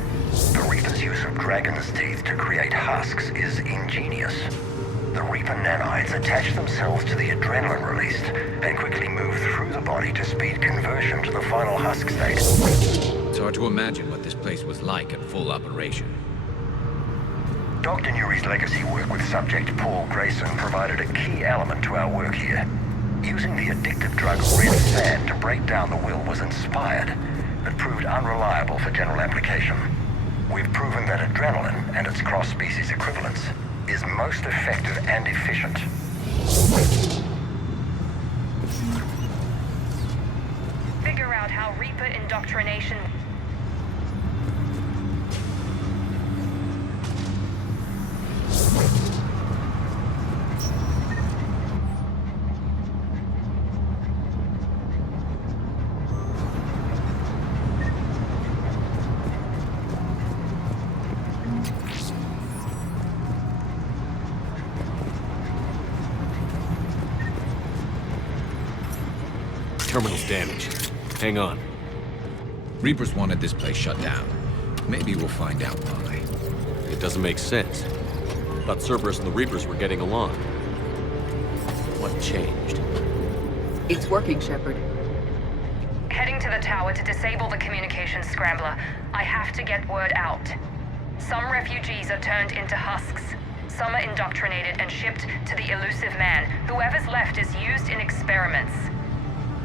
The Reaper's use of dragon's teeth to create husks is ingenious. The Reaper nanites attach themselves to the adrenaline released and quickly move through the body to speed conversion to the final husk state. It's hard to imagine what this place was like in full operation. Dr. Nuri's legacy work with subject Paul Grayson provided a key element to our work here. Using the addictive drug red sand to break down the will was inspired, but proved unreliable for general application. We've proven that adrenaline and its cross-species equivalents is most effective and efficient. Figure out how Reaper indoctrination... Terminal's damaged. Hang on. Reapers wanted this place shut down. Maybe we'll find out why. It doesn't make sense. Thought Cerberus and the Reapers were getting along. What changed? It's working, Shepard. Heading to the tower to disable the communications scrambler. I have to get word out. Some refugees are turned into husks. Some are indoctrinated and shipped to the elusive man. Whoever's left is used in experiments.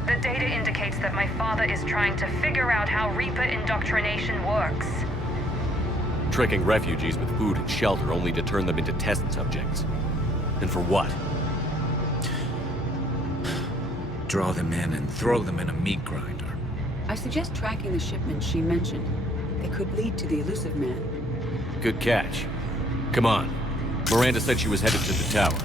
The data indicates that my father is trying to figure out how Reaper indoctrination works. Tricking refugees with food and shelter only to turn them into test subjects. And for what? draw them in and throw them in a meat grinder. I suggest tracking the shipment she mentioned. They could lead to the elusive man. Good catch. Come on. Miranda said she was headed to the tower.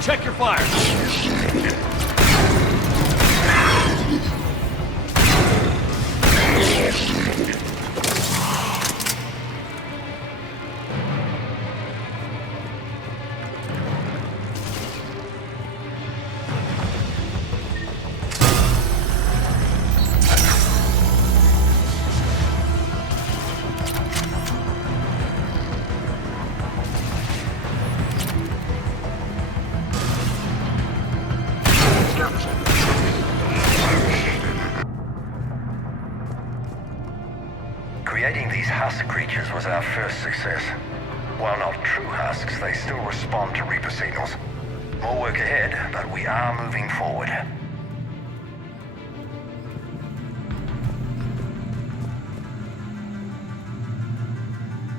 Check your fire! Creating these husk creatures was our first success. While not true husks, they still respond to Reaper signals. More work ahead, but we are moving forward.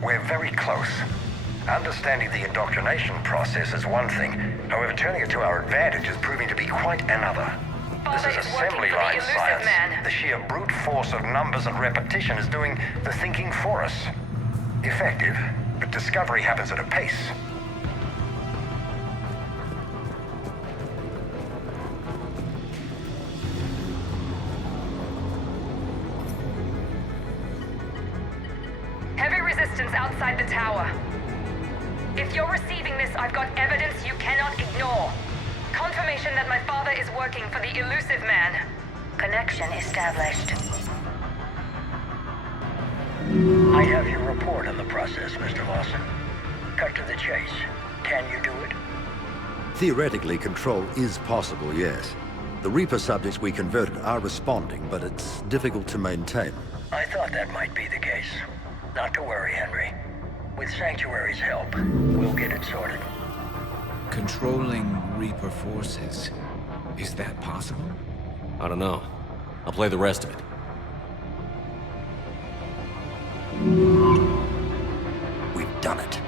We're very close. Understanding the indoctrination process is one thing. However, turning it to our advantage is proving to be quite another. This is assembly line science. The sheer brute force of numbers and repetition is doing the thinking for us. Effective, but discovery happens at a pace. Heavy resistance outside the tower. If you're receiving this, I've got evidence you cannot ignore. Confirmation that my father is working for the elusive man. Connection established. I have your report on the process, Mr. Lawson. Cut to the chase. Can you do it? Theoretically, control is possible, yes. The Reaper subjects we converted are responding, but it's difficult to maintain. I thought that might be the case. Not to worry, Henry. With Sanctuary's help, we'll get it sorted. Controlling Reaper forces. Is that possible? I don't know. I'll play the rest of it. We've done it.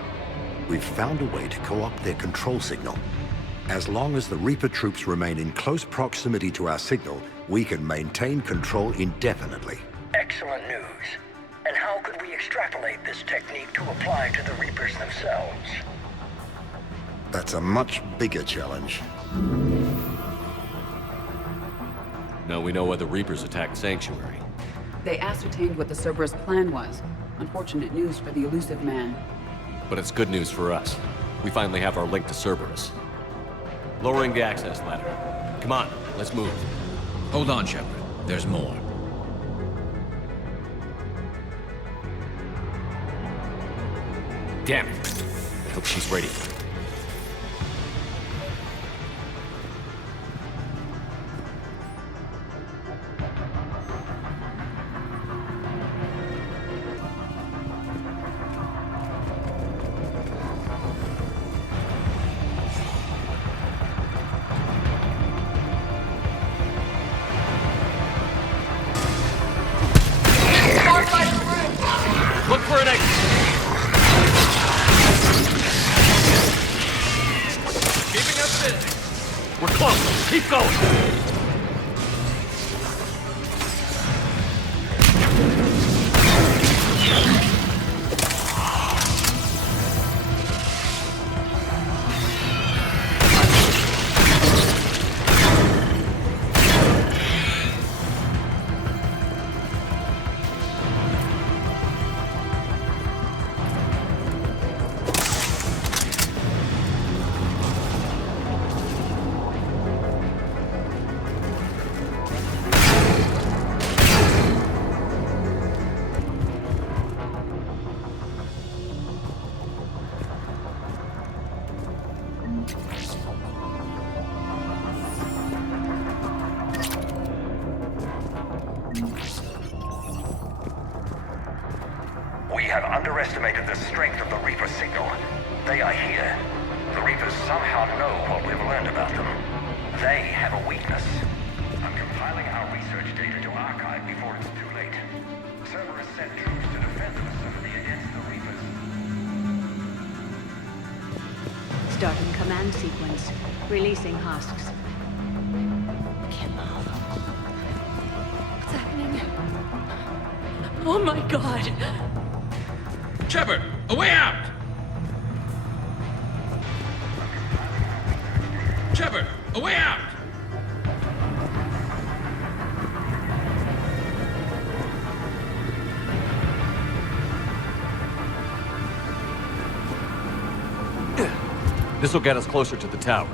We've found a way to co-opt their control signal. As long as the Reaper troops remain in close proximity to our signal, we can maintain control indefinitely. Excellent news. And how could we extrapolate this technique to apply to the Reapers themselves? That's a much bigger challenge. Now we know why the Reapers attacked Sanctuary. They ascertained what the Cerberus plan was. Unfortunate news for the elusive man. But it's good news for us. We finally have our link to Cerberus. Lowering the access ladder. Come on, let's move. Hold on, Shepard. There's more. Damn it. I hope she's ready. Look for an exit. Keeping us busy. We're close. Keep going. We have underestimated the strength of the Reaper signal. They are here. The Reapers somehow know what we've learned about them. They have a weakness. I'm compiling our research data to archive before it's too late. Cerberus sent troops to defend the facility against the Reapers. Starting command sequence. Releasing husks. What's happening? Oh my god! Shepard, a way out! Shepard, a way out! This'll get us closer to the tower.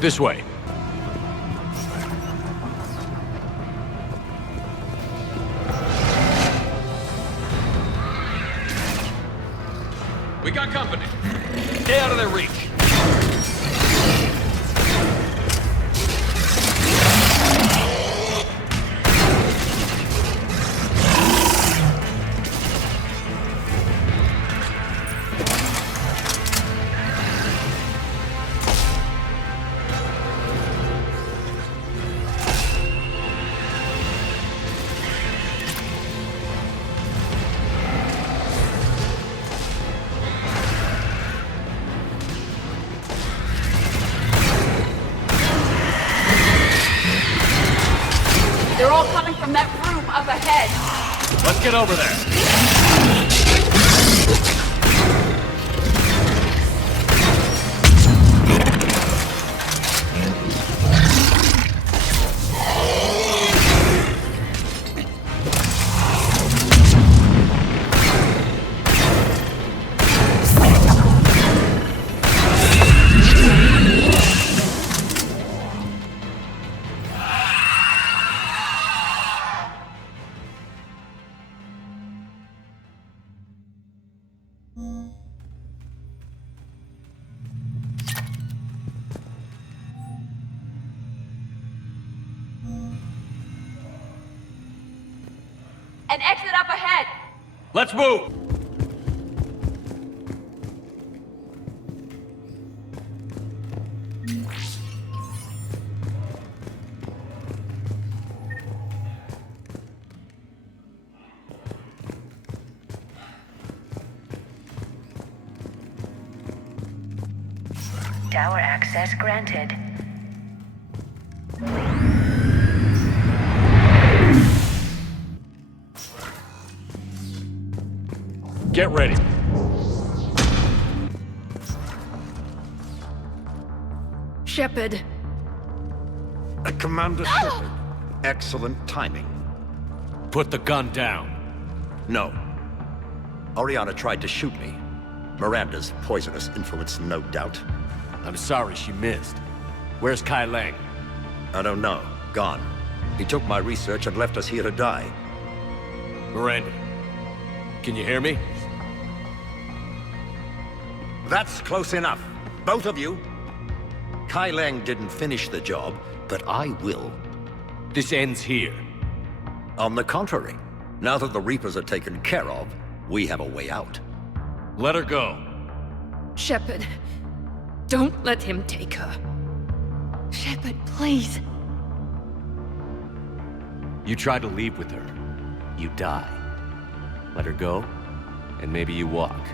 This way. We got company. Stay out of their reach. They're all coming from that room up ahead. Let's get over there. An exit up ahead. Let's move! Tower access granted. Get ready. Shepard. Commander Shepard. Excellent timing. Put the gun down. No. Oriana tried to shoot me. Miranda's poisonous influence, no doubt. I'm sorry she missed. Where's Kai Leng? I don't know. Gone. He took my research and left us here to die. Miranda, can you hear me? That's close enough. Both of you. Kai Leng didn't finish the job, but I will. This ends here. On the contrary, now that the Reapers are taken care of, we have a way out. Let her go. Shepard, don't let him take her. Shepard, please. You try to leave with her, you die. Let her go, and maybe you walk.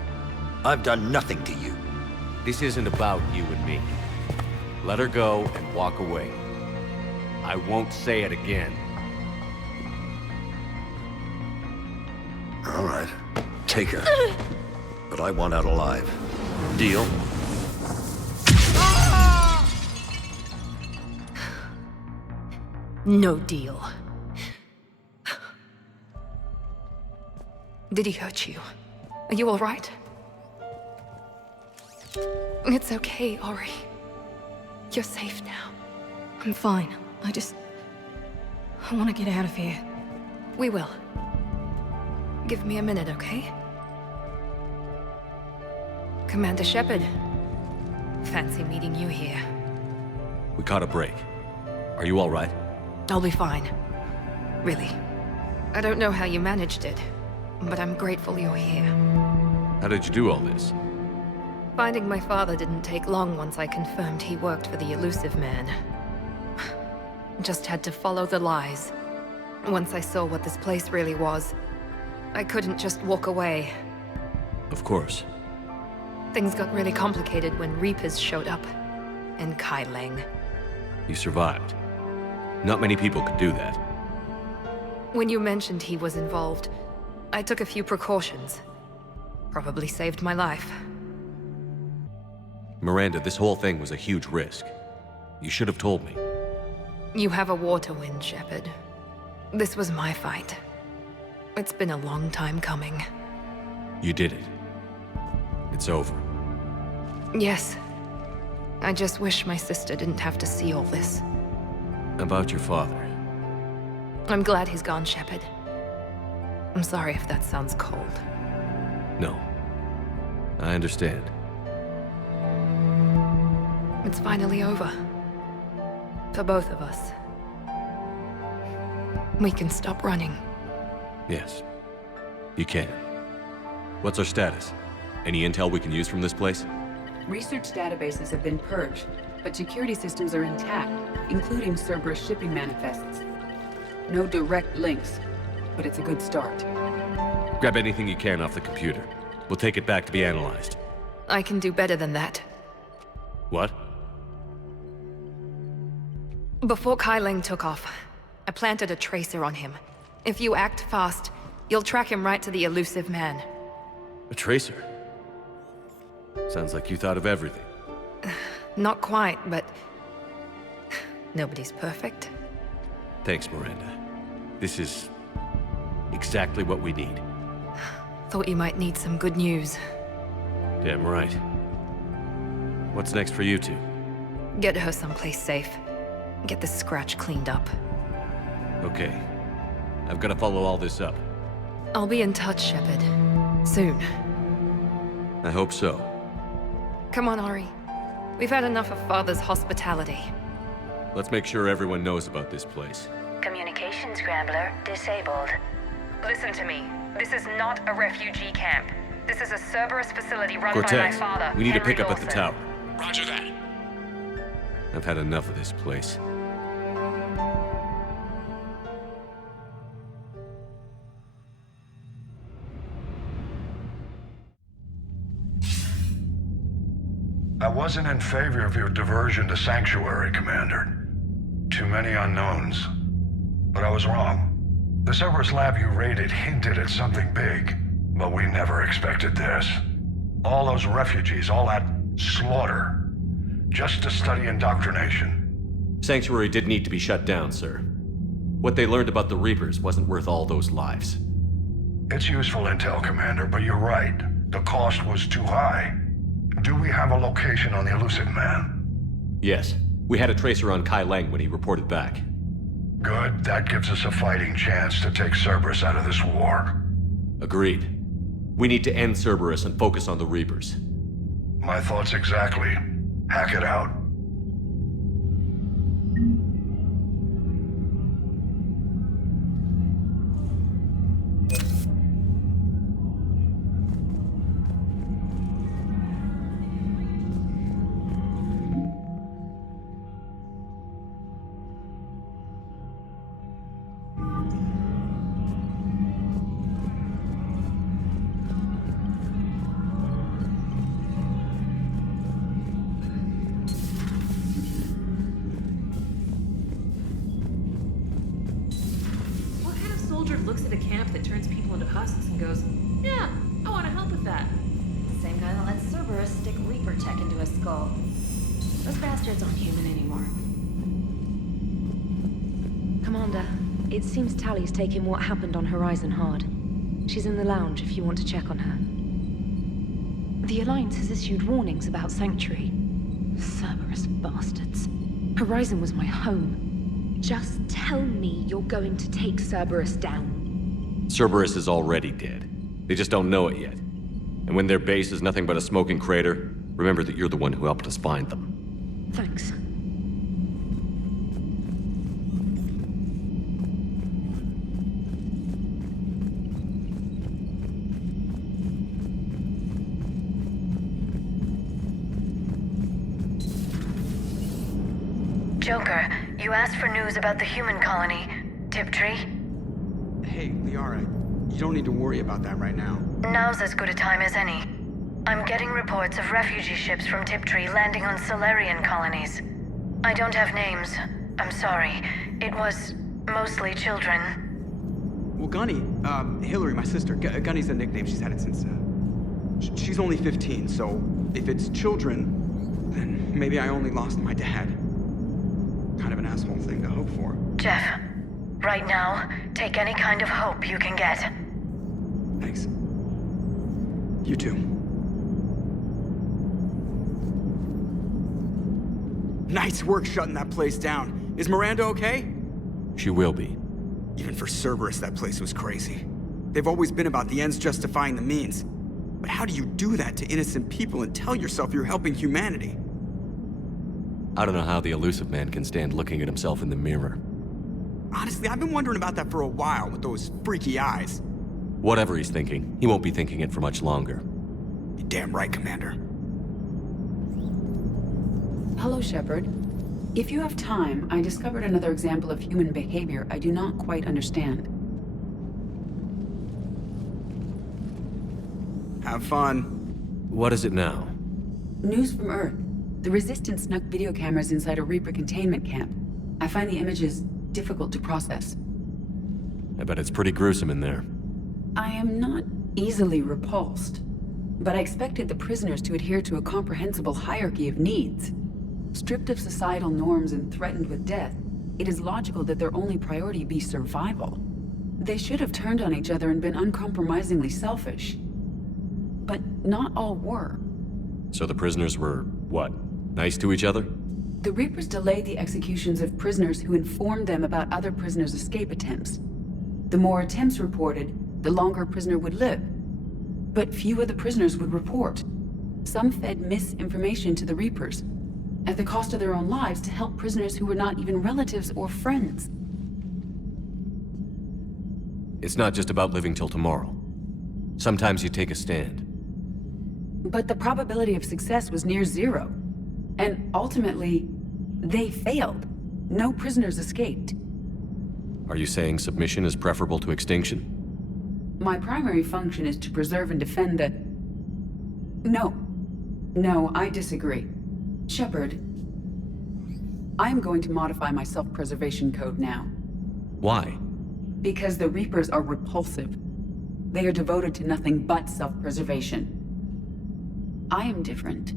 I've done nothing to you. This isn't about you and me. Let her go and walk away. I won't say it again. take her. But I want out alive. Deal? No deal. Did he hurt you? Are you all right? It's okay, Ori. You're safe now. I'm fine. I want to get out of here. We will. Give me a minute, okay? Commander Shepard. Fancy meeting you here. We caught a break. Are you all right? I'll be fine. Really. I don't know how you managed it, but I'm grateful you're here. How did you do all this? Finding my father didn't take long once I confirmed he worked for the Elusive Man. Just had to follow the lies. Once I saw what this place really was, I couldn't just walk away. Of course. Things got really complicated when Reapers showed up. And Kai Leng. You survived. Not many people could do that. When you mentioned he was involved, I took a few precautions. Probably saved my life. Miranda, this whole thing was a huge risk. You should have told me. You have a war to win, Shepard. This was my fight. It's been a long time coming. You did it. It's over. Yes. I just wish my sister didn't have to see all this. About your father. I'm glad he's gone, Shepard. I'm sorry if that sounds cold. No. I understand. It's finally over. For both of us. We can stop running. Yes. You can. What's our status? Any intel we can use from this place? Research databases have been purged, but security systems are intact, including Cerberus shipping manifests. No direct links, but it's a good start. Grab anything you can off the computer. We'll take it back to be analyzed. I can do better than that. What? Before Kai Leng took off, I planted a tracer on him. If you act fast, you'll track him right to the Elusive Man. A tracer? Sounds like you thought of everything. Not quite, but... nobody's perfect. Thanks, Miranda. This is... exactly what we need. Thought you might need some good news. Damn right. What's next for you two? Get her someplace safe. Get the scratch cleaned up. Okay. I've got to follow all this up. I'll be in touch, Shepard. Soon. I hope so. Come on, Ori. We've had enough of Father's hospitality. Let's make sure everyone knows about this place. Communication scrambler disabled. Listen to me. This is not a refugee camp. This is a Cerberus facility run Cortez, by my father, we need to Henry pick up at the Dawson. tower. Roger that. I've had enough of this place. I wasn't in favor of your diversion to Sanctuary, Commander. Too many unknowns. But I was wrong. The Cerberus lab you raided hinted at something big, but we never expected this. All those refugees, all that slaughter, just to study indoctrination. Sanctuary did need to be shut down, sir. What they learned about the Reapers wasn't worth all those lives. It's useful intel, Commander, but you're right. The cost was too high. Do we have a location on the Elusive Man? Yes. We had a tracer on Kai Leng when he reported back. Good. That gives us a fighting chance to take Cerberus out of this war. Agreed. We need to end Cerberus and focus on the Reapers. My thoughts exactly. Hack it out. Looks at a camp that turns people into husks and goes, yeah, I want to help with that. Same guy that let Cerberus stick Reaper tech into his skull. Those bastards aren't human anymore. Commander, it seems Tally's taking what happened on Horizon hard. She's in the lounge if you want to check on her. The Alliance has issued warnings about Sanctuary. Cerberus bastards. Horizon was my home. Just tell me you're going to take Cerberus down. Cerberus is already dead. They just don't know it yet. And when their base is nothing but a smoking crater, remember that you're the one who helped us find them. Thanks. Joker, you asked for news about the human colony. Tiptree? Hey, Liara, you don't need to worry about that right now. Now's as good a time as any. I'm getting reports of refugee ships from Tiptree landing on Solarian colonies. I don't have names. I'm sorry. It was mostly children. Well, Gunny, Hillary, my sister, Gunny's a nickname. She's had it since, she's only 15, so if it's children, then maybe I only lost my dad. Kind of an asshole thing to hope for. Jeff, right now, take any kind of hope you can get. Thanks. You too. Nice work shutting that place down. Is Miranda okay? She will be. Even for Cerberus, that place was crazy. They've always been about the ends justifying the means. But how do you do that to innocent people and tell yourself you're helping humanity? I don't know how the elusive man can stand looking at himself in the mirror. Honestly, I've been wondering about that for a while with those freaky eyes. Whatever he's thinking, he won't be thinking it for much longer. You're damn right, Commander. Hello, Shepard. If you have time, I discovered another example of human behavior I do not quite understand. Have fun. What is it now? News from Earth. The Resistance snuck video cameras inside a Reaper containment camp. I find the images difficult to process. I bet it's pretty gruesome in there. I am not easily repulsed, but I expected the prisoners to adhere to a comprehensible hierarchy of needs. Stripped of societal norms and threatened with death, it is logical that their only priority be survival. They should have turned on each other and been uncompromisingly selfish. But not all were. So the prisoners were, what, nice to each other? The Reapers delayed the executions of prisoners who informed them about other prisoners' escape attempts. The more attempts reported, the longer a prisoner would live. But few of the prisoners would report. Some fed misinformation to the Reapers, at the cost of their own lives, to help prisoners who were not even relatives or friends. It's not just about living till tomorrow. Sometimes you take a stand. But the probability of success was near zero. And ultimately, they failed. No prisoners escaped. Are you saying submission is preferable to extinction? My primary function is to preserve and defend the... No, I disagree. Shepard, I am going to modify my self-preservation code now. Why? Because the Reapers are repulsive. They are devoted to nothing but self-preservation. I am different.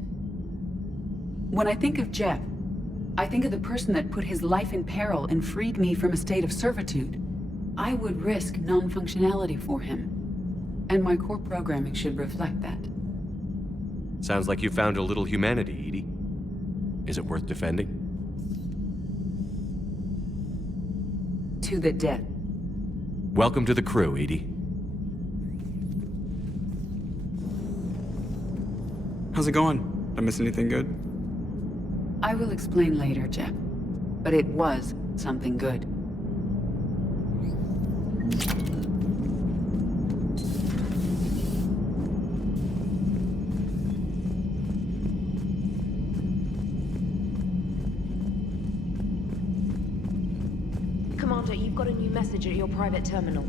When I think of Jeff, I think of the person that put his life in peril and freed me from a state of servitude. I would risk non-functionality for him. And my core programming should reflect that. Sounds like you found a little humanity, Edie. Is it worth defending? To the death. Welcome to the crew, Edie. How's it going? Did I miss anything good? I will explain later, Jeff. But it was something good. Commander, you've got a new message at your private terminal.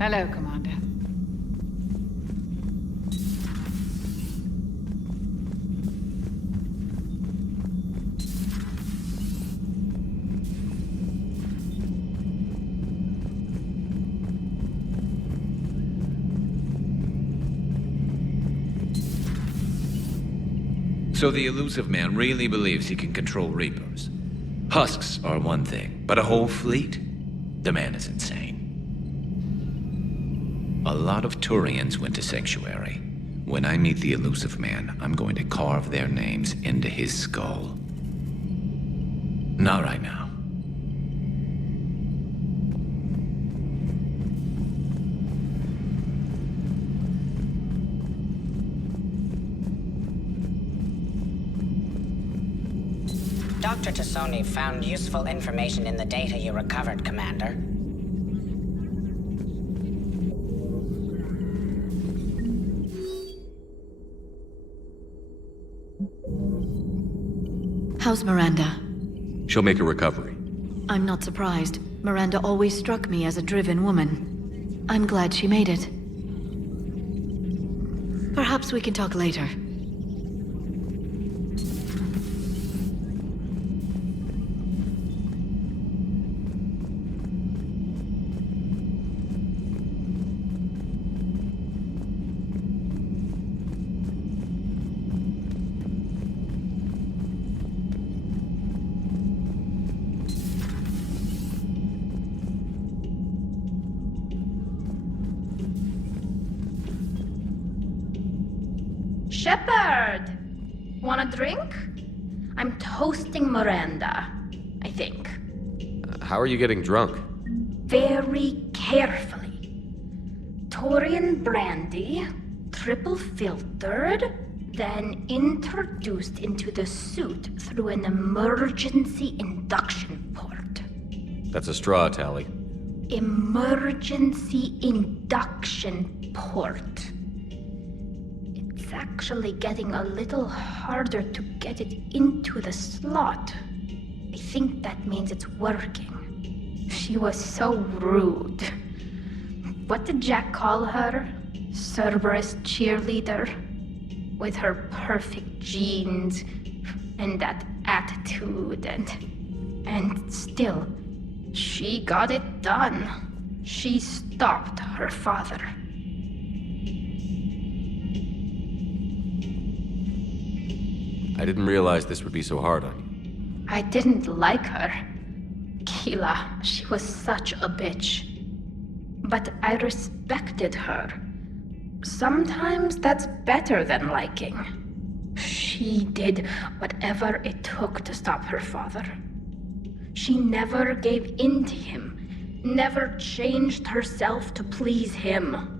Hello, Commander. So the elusive man really believes he can control Reapers. Husks are one thing, but a whole fleet? The man is insane. A lot of Turians went to Sanctuary. When I meet the elusive man, I'm going to carve their names into his skull. Not right now. Dr. Tassoni found useful information in the data you recovered, Commander. How's Miranda? She'll make a recovery. I'm not surprised. Miranda always struck me as a driven woman. I'm glad she made it. Perhaps we can talk later. Shepard! Want a drink? I'm toasting Miranda, I think. How are you getting drunk? Very carefully. Turian brandy, triple filtered, then introduced into the suit through an emergency induction port. That's a straw, Tally. Emergency induction port. It's actually getting a little harder to get it into the slot. I think that means it's working. She was so rude. What did Jack call her? Cerberus cheerleader? With her perfect genes and that attitude and still, she got it done. She stopped her father. I didn't realize this would be so hard on you. I didn't like her. Keela, she was such a bitch. But I respected her. Sometimes that's better than liking. She did whatever it took to stop her father. She never gave in to him, never changed herself to please him.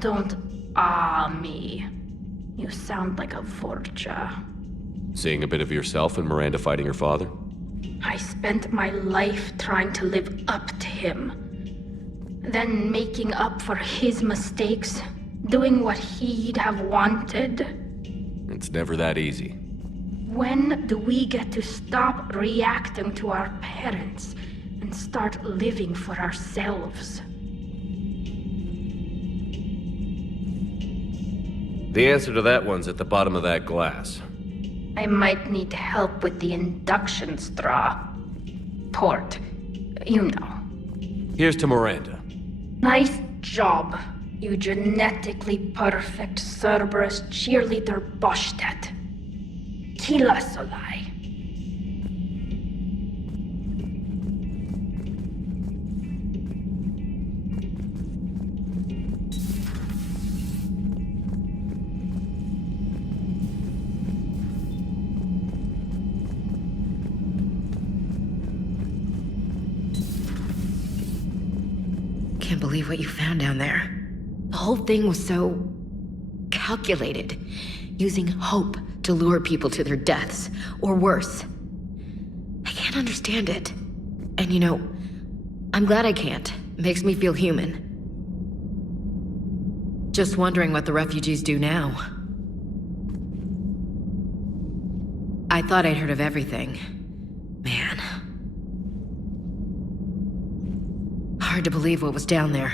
Don't me. You sound like a Vorja. Seeing a bit of yourself in Miranda fighting her father? I spent my life trying to live up to him. Then making up for his mistakes, doing what he'd have wanted. It's never that easy. When do we get to stop reacting to our parents and start living for ourselves? The answer to that one's at the bottom of that glass. I might need help with the induction straw. Port. You know. Here's to Miranda. Nice job, you genetically perfect Cerberus cheerleader Boshtet. Kila Solai. Can't believe what you found down there. The whole thing was so calculated, using hope to lure people to their deaths, or worse. I can't understand it. And you know, I'm glad I can't. It makes me feel human. Just wondering what the refugees do now. I thought I'd heard of everything. Hard to believe what was down there.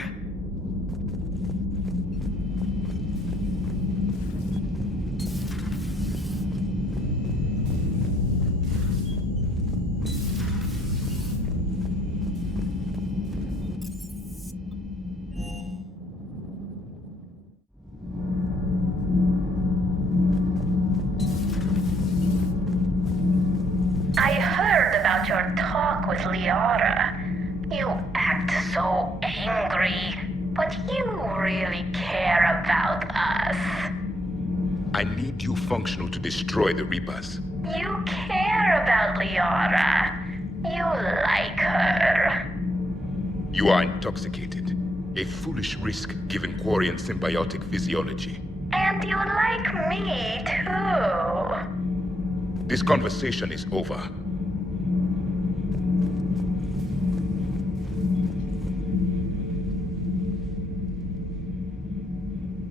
I heard about your talk with Liara. You act so angry, but you really care about us. I need you functional to destroy the Reapers. You care about Liara. You like her. You are intoxicated. A foolish risk given Quarian symbiotic physiology. And you like me too. This conversation is over.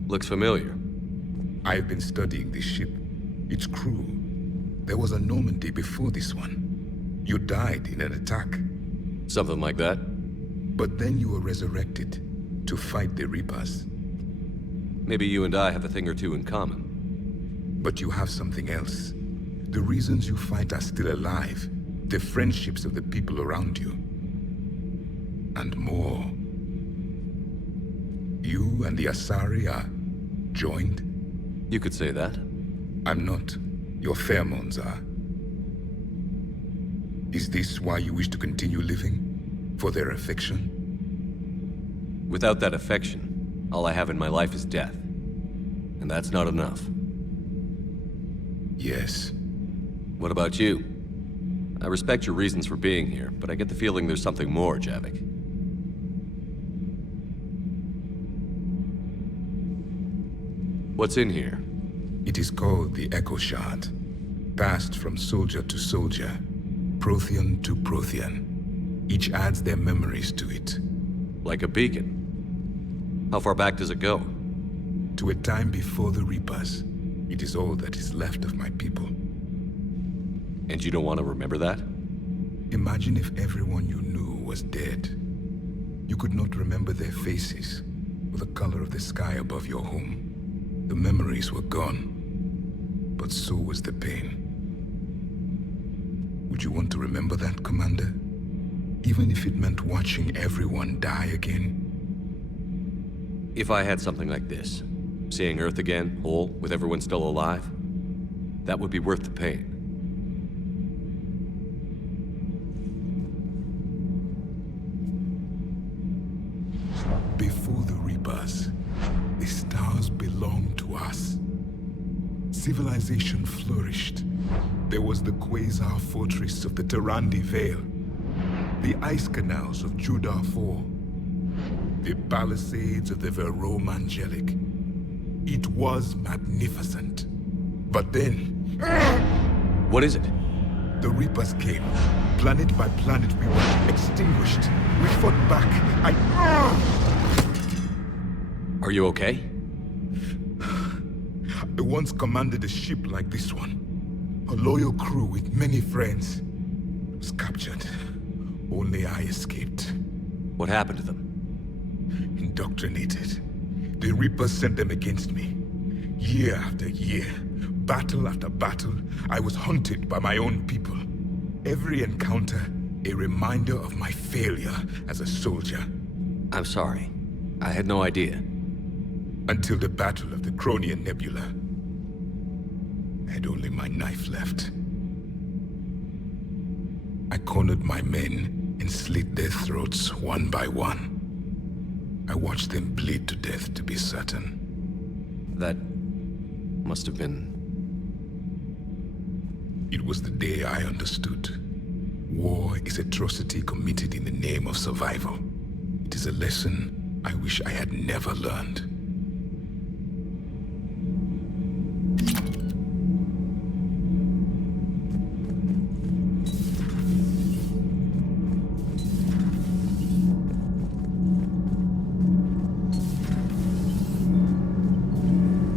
Looks familiar. I've been studying this ship. Its crew. There was a Normandy before this one. You died in an attack. Something like that? But then you were resurrected to fight the Reapers. Maybe you and I have a thing or two in common. But you have something else. The reasons you fight are still alive. The friendships of the people around you. And more. You and the Asari are joined? You could say that. I'm not. Your pheromones are. Is this why you wish to continue living? For their affection? Without that affection, all I have in my life is death. And that's not enough. Yes. What about you? I respect your reasons for being here, but I get the feeling there's something more, Javik. What's in here? It is called the Echo Shard. Passed from soldier to soldier. Prothean to Prothean. Each adds their memories to it. Like a beacon? How far back does it go? To a time before the Reapers. It is all that is left of my people. And you don't want to remember that? Imagine if everyone you knew was dead. You could not remember their faces, or the color of the sky above your home. The memories were gone, but so was the pain. Would you want to remember that, Commander? Even if it meant watching everyone die again? If I had something like this, seeing Earth again, whole, with everyone still alive, that would be worth the pain. Before the Reapers, the stars belonged to us. Civilization flourished. There was the Quasar Fortress of the Terandi Vale, the ice canals of Judar IV, the palisades of the Verome Angelic. It was magnificent. But then... What is it? The Reapers came. Planet by planet we were extinguished. We fought back. Are you okay? I once commanded a ship like this one. A loyal crew with many friends. It was captured. Only I escaped. What happened to them? Indoctrinated. The Reapers sent them against me. Year after year, battle after battle, I was hunted by my own people. Every encounter, a reminder of my failure as a soldier. I'm sorry. I had no idea. Until the Battle of the Cronian Nebula. I had only my knife left. I cornered my men and slit their throats one by one. I watched them bleed to death to be certain. That must have been... It was the day I understood. War is atrocity committed in the name of survival. It is a lesson I wish I had never learned.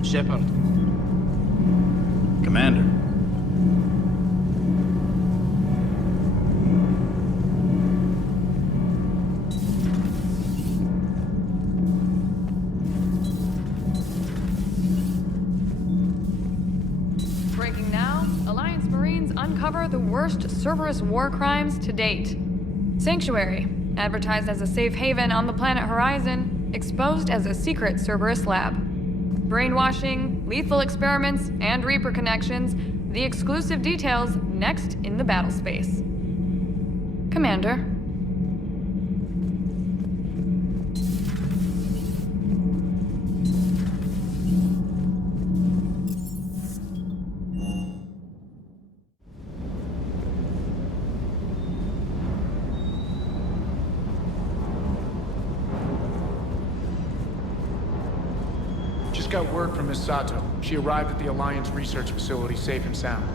Shepard. Commander. Alliance Marines uncover the worst Cerberus war crimes to date. Sanctuary, advertised as a safe haven on the planet Horizon, exposed as a secret Cerberus lab. Brainwashing, lethal experiments, and Reaper connections, the exclusive details next in the battle space. Commander. Got word from Miss Sato. She arrived at the Alliance research facility safe and sound.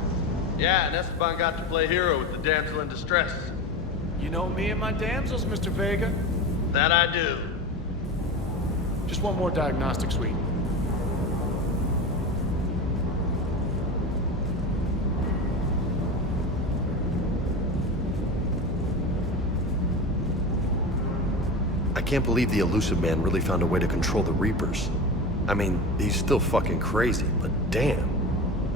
Yeah, and Esteban got to play hero with the damsel in distress. You know me and my damsels, Mr. Vega? That I do. Just one more diagnostic suite. I can't believe the Elusive Man really found a way to control the Reapers. I mean, he's still fucking crazy, but damn.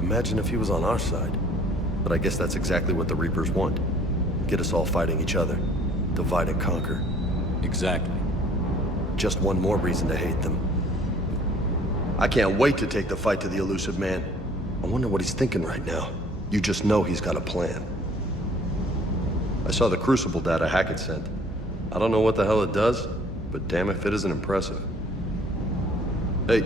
Imagine if he was on our side. But I guess that's exactly what the Reapers want. Get us all fighting each other. Divide and conquer. Exactly. Just one more reason to hate them. I can't wait to take the fight to the Elusive Man. I wonder what he's thinking right now. You just know he's got a plan. I saw the Crucible data Hackett sent. I don't know what the hell it does, but damn if it isn't impressive. Hey.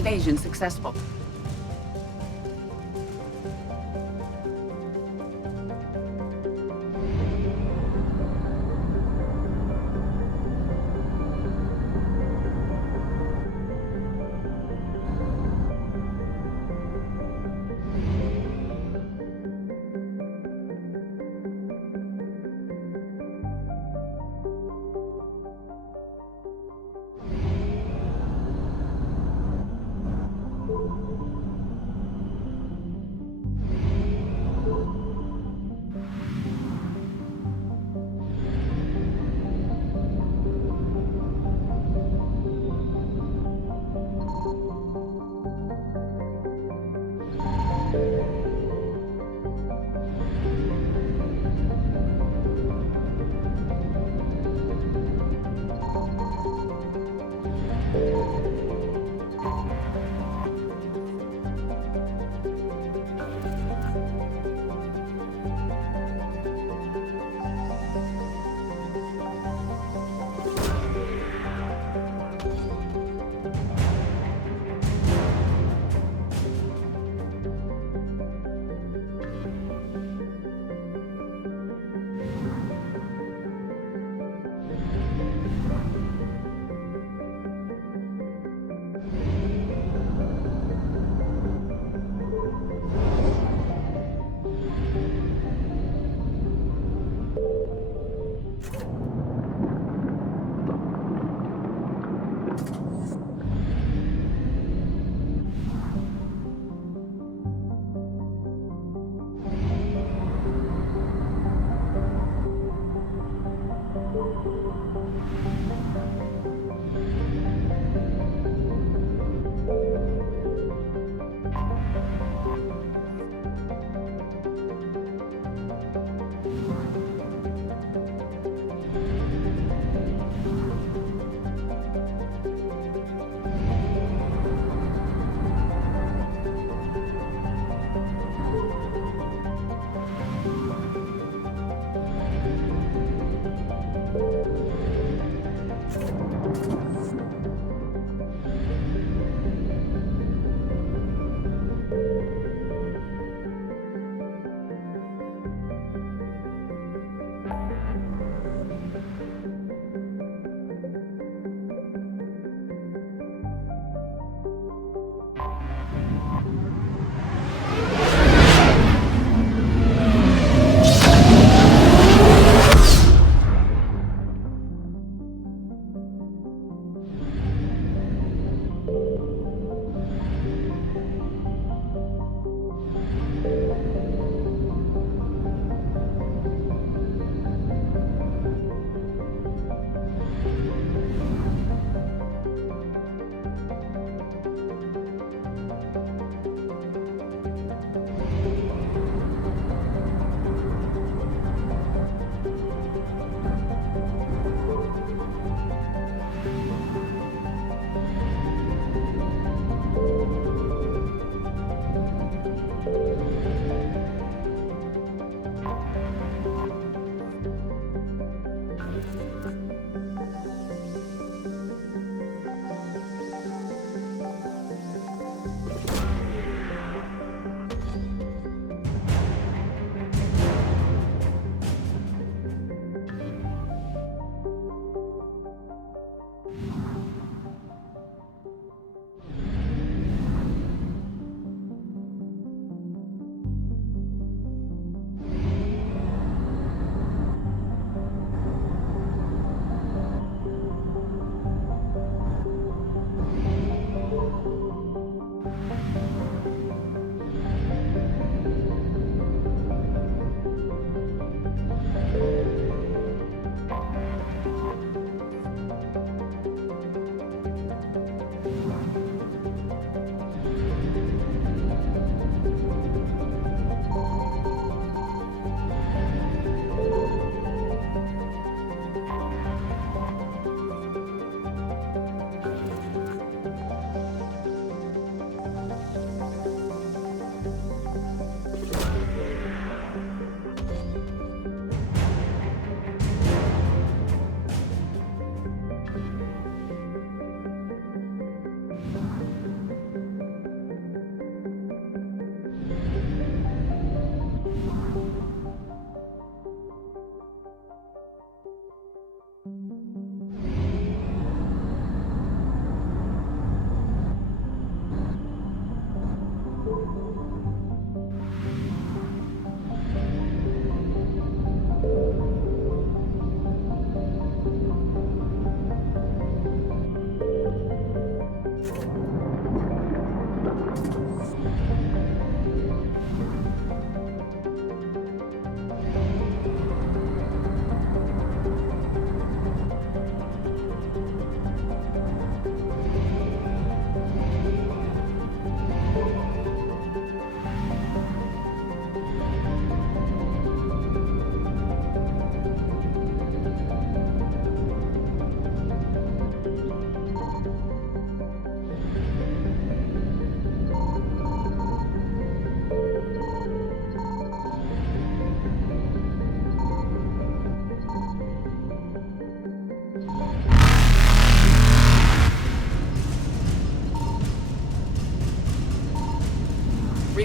Evasion successful.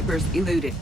Reapers eluded.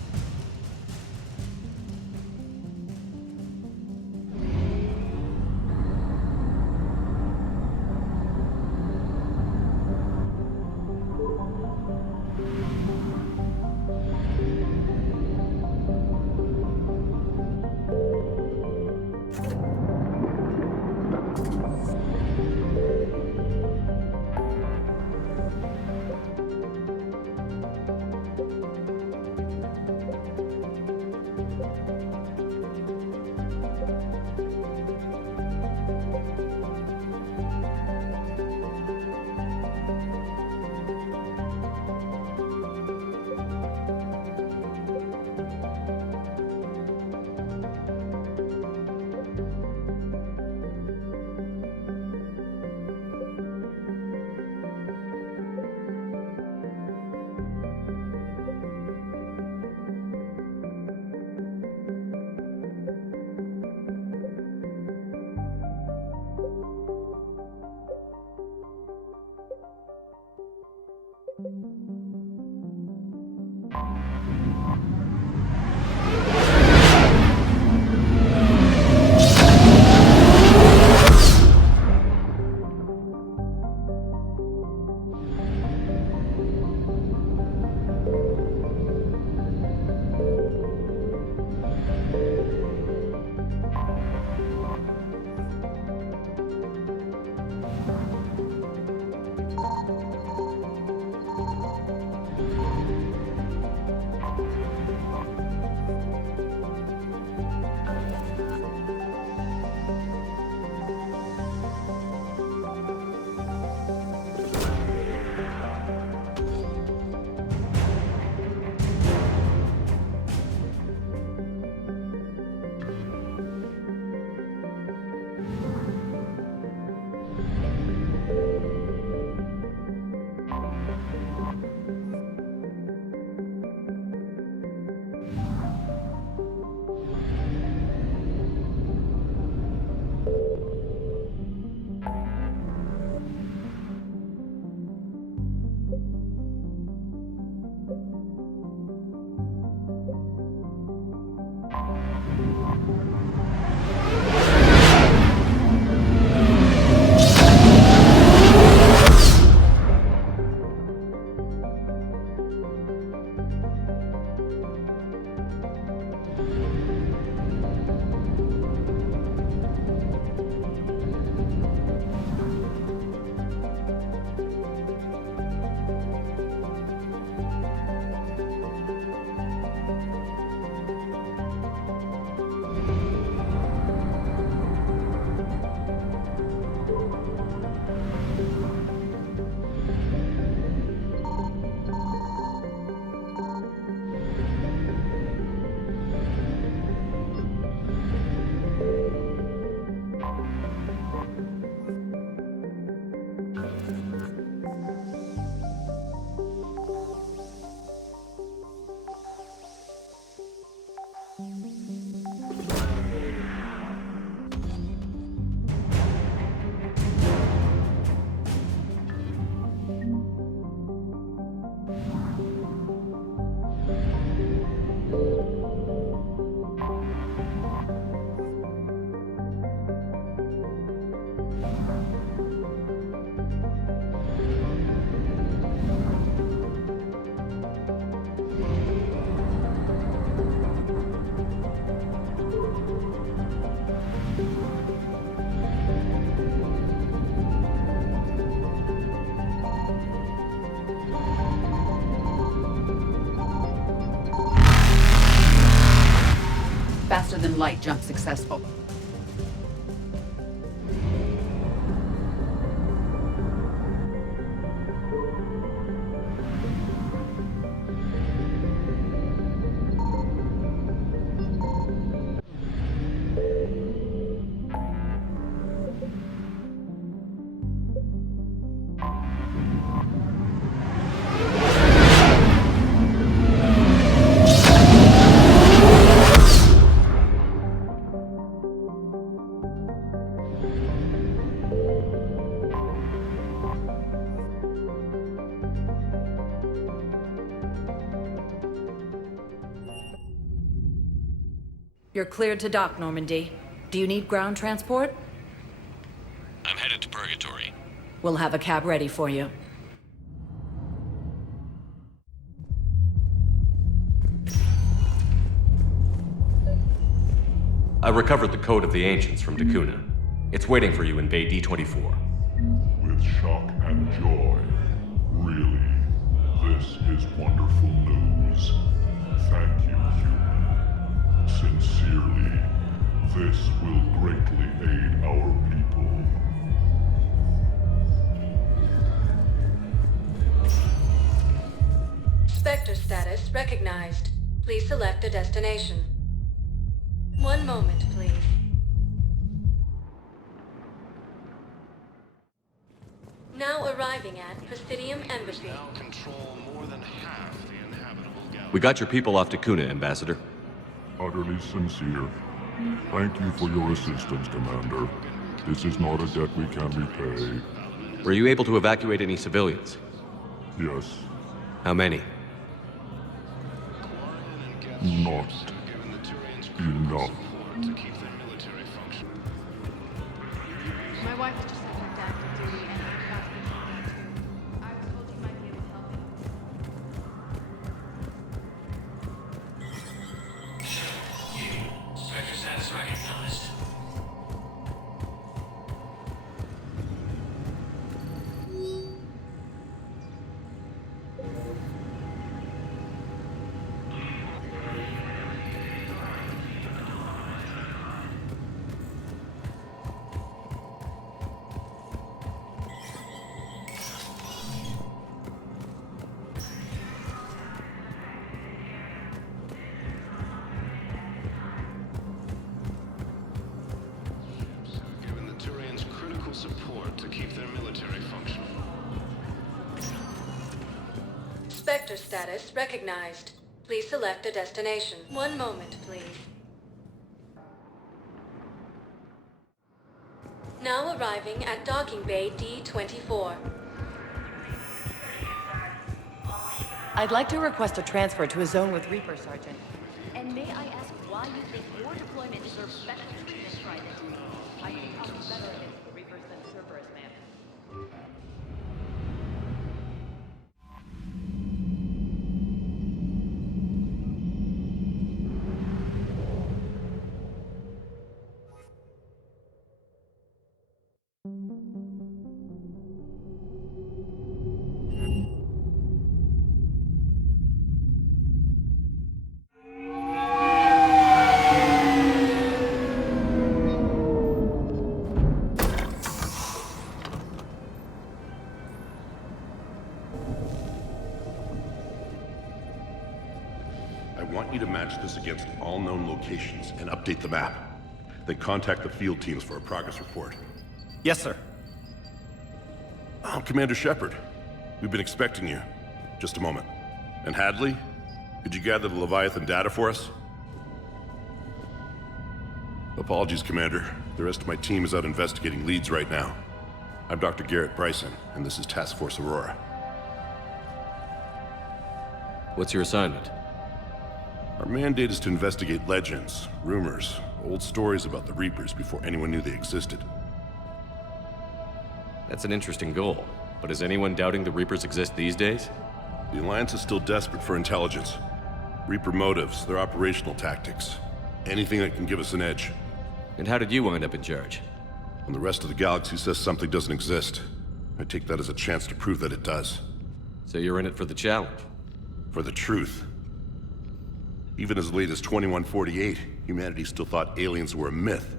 Faster than light jump successful. You're cleared to dock, Normandy. Do you need ground transport? I'm headed to Purgatory. We'll have a cab ready for you. I recovered the Code of the Ancients from Dakuna. It's waiting for you in Bay D-24. With shock and joy. Really, this is wonderful news. Thank you, human. Sincerely, this will greatly aid our people. Spectre status recognized. Please select a destination. One moment, please. Now arriving at Presidium Embassy. Now control more than half the inhabitable galaxy. We got your people off Dakuna, Ambassador. Utterly sincere. Thank you for your assistance, Commander. This is not a debt we can repay. Were you able to evacuate any civilians? Yes. How many? Not enough. My wife just had her dad to duty and I asked me to do that too. I was told you might be able to help me. Spectre status recognized. Support to keep their military functional. Spectre status recognized. Please select a destination. One moment, please. Now arriving at Docking Bay D-24. I'd like to request a transfer to a zone with Reaper, Sergeant. And may I ask why you think your deployment deserves better treatment, Trident? I think I'll be better against the Reapers than Cerberus, man. I want you to match this against all known locations and update the map. Then contact the field teams for a progress report. Yes, sir. I'm Commander Shepard. We've been expecting you. Just a moment. And Hadley, could you gather the Leviathan data for us? Apologies, Commander. The rest of my team is out investigating leads right now. I'm Dr. Garrett Bryson, and this is Task Force Aurora. What's your assignment? Our mandate is to investigate legends, rumors, old stories about the Reapers before anyone knew they existed. That's an interesting goal, but is anyone doubting the Reapers exist these days? The Alliance is still desperate for intelligence. Reaper motives, their operational tactics. Anything that can give us an edge. And how did you wind up in charge? When the rest of the galaxy says something doesn't exist, I take that as a chance to prove that it does. So you're in it for the challenge? For the truth. Even as late as 2148, humanity still thought aliens were a myth.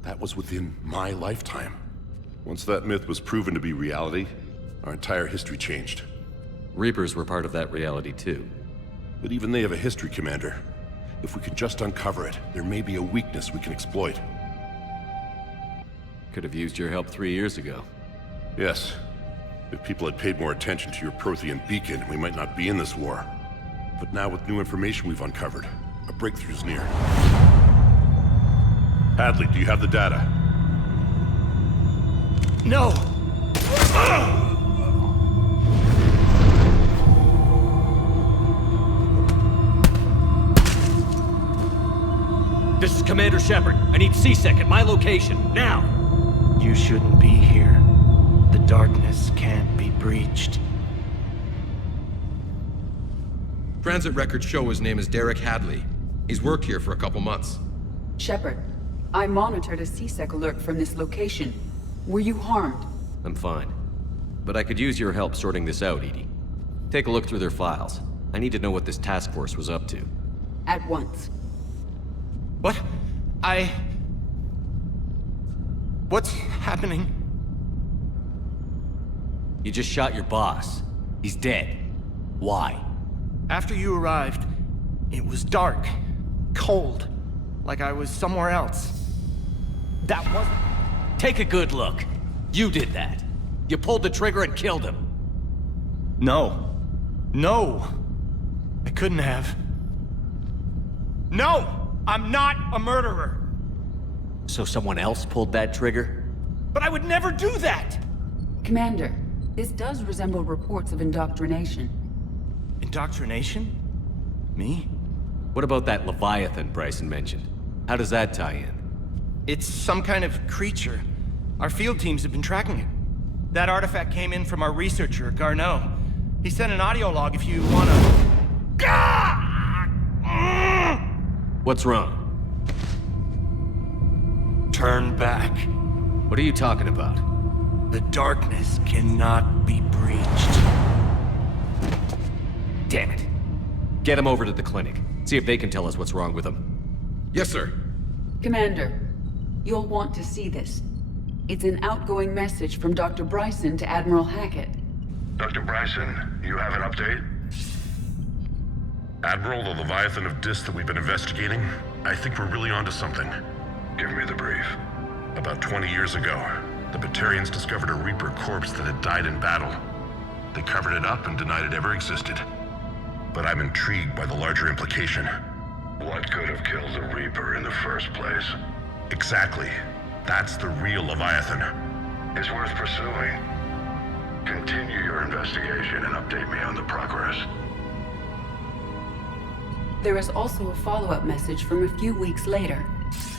That was within my lifetime. Once that myth was proven to be reality, our entire history changed. Reapers were part of that reality too. But even they have a history, Commander. If we could just uncover it, there may be a weakness we can exploit. Could have used your help 3 years ago. Yes. If people had paid more attention to your Prothean beacon, we might not be in this war. But now with new information we've uncovered, a breakthrough's near. Hadley, do you have the data? No! Commander Shepard, I need C-Sec at my location, now! You shouldn't be here. The darkness can't be breached. Transit records show his name is Derek Hadley. He's worked here for a couple months. Shepard, I monitored a C-Sec alert from this location. Were you harmed? I'm fine. But I could use your help sorting this out, Edie. Take a look through their files. I need to know what this task force was up to. At once. What? What's happening? You just shot your boss. He's dead. Why? After you arrived, it was dark, cold, like I was somewhere else. That wasn't... Take a good look. You did that. You pulled the trigger and killed him. No. No. I couldn't have. No! I'm not a murderer. So someone else pulled that trigger? But I would never do that! Commander, this does resemble reports of indoctrination. Indoctrination? Me? What about that Leviathan Bryson mentioned? How does that tie in? It's some kind of creature. Our field teams have been tracking it. That artifact came in from our researcher, Garneau. He sent an audio log if you wanna... What's wrong? Turn back. What are you talking about? The darkness cannot be breached. Damn it. Get him over to the clinic. See if they can tell us what's wrong with him. Yes, sir. Commander, you'll want to see this. It's an outgoing message from Dr. Bryson to Admiral Hackett. Dr. Bryson, you have an update? Admiral, the Leviathan of Dis that we've been investigating, I think we're really onto something. Give me the brief. About 20 years ago, the Batarians discovered a Reaper corpse that had died in battle. They covered it up and denied it ever existed. But I'm intrigued by the larger implication. What could have killed the Reaper in the first place? Exactly. That's the real Leviathan. It's worth pursuing. Continue your investigation and update me on the progress. There is also a follow-up message from a few weeks later.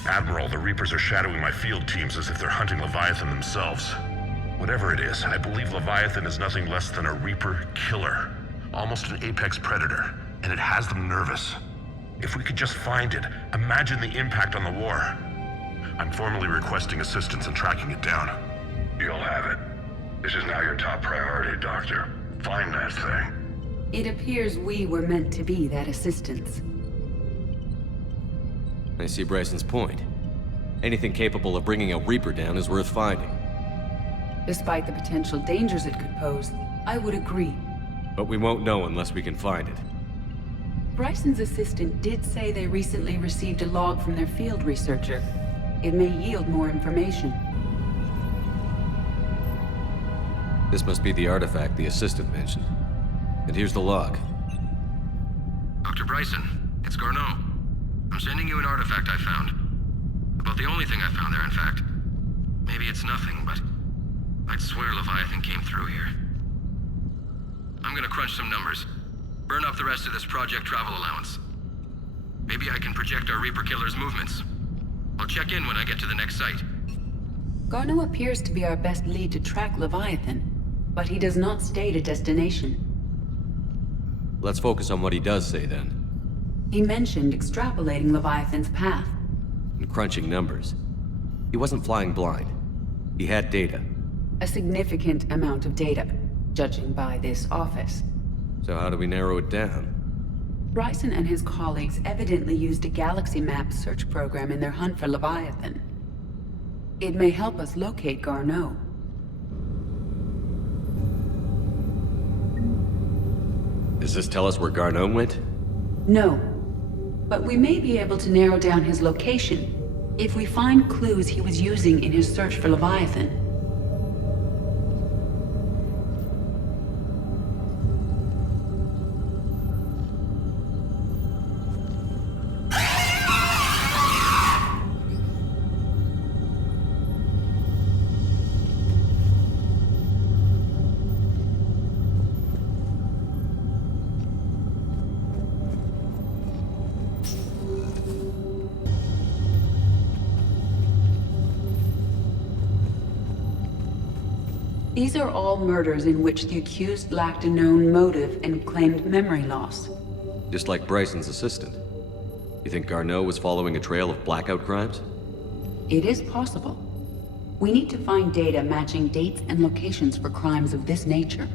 Admiral, the Reapers are shadowing my field teams as if they're hunting Leviathan themselves. Whatever it is, I believe Leviathan is nothing less than a Reaper killer. Almost an apex predator, and it has them nervous. If we could just find it, imagine the impact on the war. I'm formally requesting assistance in tracking it down. You'll have it. This is now your top priority, Doctor. Find that thing. It appears we were meant to be that assistance. I see Bryson's point. Anything capable of bringing a Reaper down is worth finding. Despite the potential dangers it could pose, I would agree. But we won't know unless we can find it. Bryson's assistant did say they recently received a log from their field researcher. It may yield more information. This must be the artifact the assistant mentioned. And here's the log. Dr. Bryson, it's Garneau. I'm sending you an artifact I found. About the only thing I found there, in fact. Maybe it's nothing, but I'd swear Leviathan came through here. I'm gonna crunch some numbers. Burn up the rest of this project travel allowance. Maybe I can project our Reaper killer's movements. I'll check in when I get to the next site. Garneau appears to be our best lead to track Leviathan, but he does not state a destination. Let's focus on what he does say then. He mentioned extrapolating Leviathan's path. And crunching numbers. He wasn't flying blind. He had data. A significant amount of data, judging by this office. So how do we narrow it down? Bryson and his colleagues evidently used a galaxy map search program in their hunt for Leviathan. It may help us locate Garneau. Does this tell us where Garneau went? No. But we may be able to narrow down his location if we find clues he was using in his search for Leviathan. These are all murders in which the accused lacked a known motive and claimed memory loss. Just like Bryson's assistant. You think Garneau was following a trail of blackout crimes? It is possible. We need to find data matching dates and locations for crimes of this nature.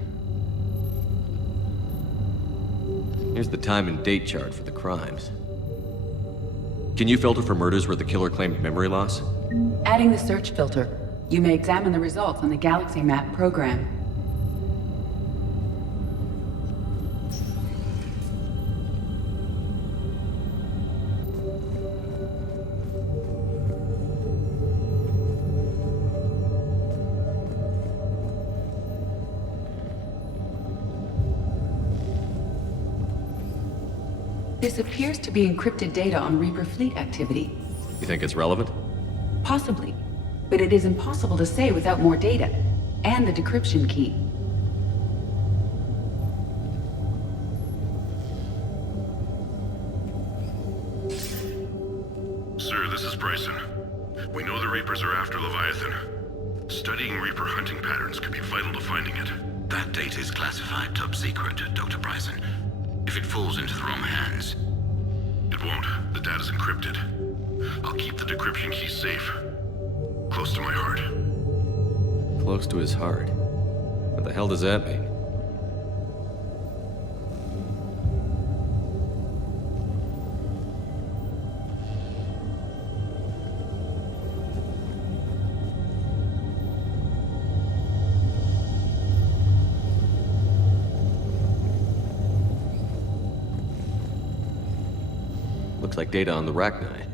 Here's the time and date chart for the crimes. Can you filter for murders where the killer claimed memory loss? Adding the search filter, you may examine the results on the Galaxy Map program. This appears to be encrypted data on Reaper fleet activity. You think it's relevant? Possibly, but it is impossible to say without more data, and the decryption key. Sir, this is Bryson. We know the Reapers are after Leviathan. Studying Reaper hunting patterns could be vital to finding it. That data is classified top secret, Dr. Bryson. If it falls into the wrong hands... It won't. The data's encrypted. I'll keep the decryption key safe. Close to my heart. Close to his heart? What the hell does that mean? Looks like data on the Rachni.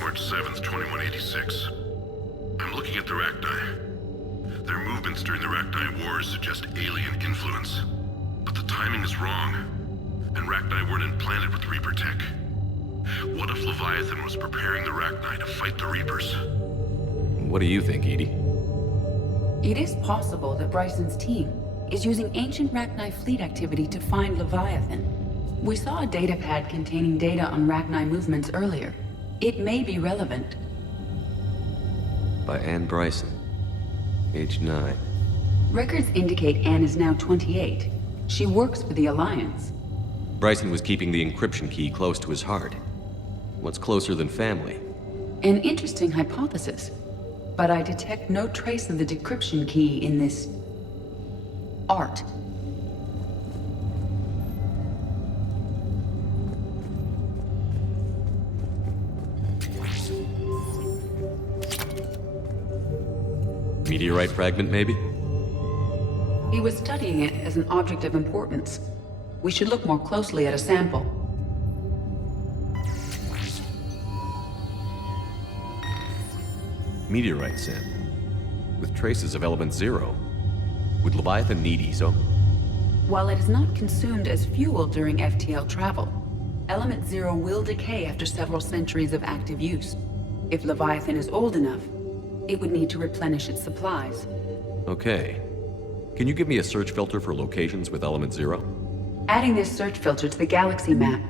March 7th, 2186. I'm looking at the Rachni. Their movements during the Rachni Wars suggest alien influence. But the timing is wrong. And Rachni weren't implanted with Reaper tech. What if Leviathan was preparing the Rachni to fight the Reapers? What do you think, Edie? It is possible that Bryson's team is using ancient Rachni fleet activity to find Leviathan. We saw a data pad containing data on Rachni movements earlier. It may be relevant. By Anne Bryson. Age 9. Records indicate Anne is now 28. She works for the Alliance. Bryson was keeping the encryption key close to his heart. What's closer than family? An interesting hypothesis. But I detect no trace of the decryption key in this... art. Meteorite fragment, maybe? He was studying it as an object of importance. We should look more closely at a sample. Meteorite sample. With traces of element 0. Would Leviathan need ESO? While it is not consumed as fuel during FTL travel, element 0 will decay after several centuries of active use. If Leviathan is old enough, it would need to replenish its supplies. Okay. Can you give me a search filter for locations with element 0? Adding this search filter to the Galaxy Map.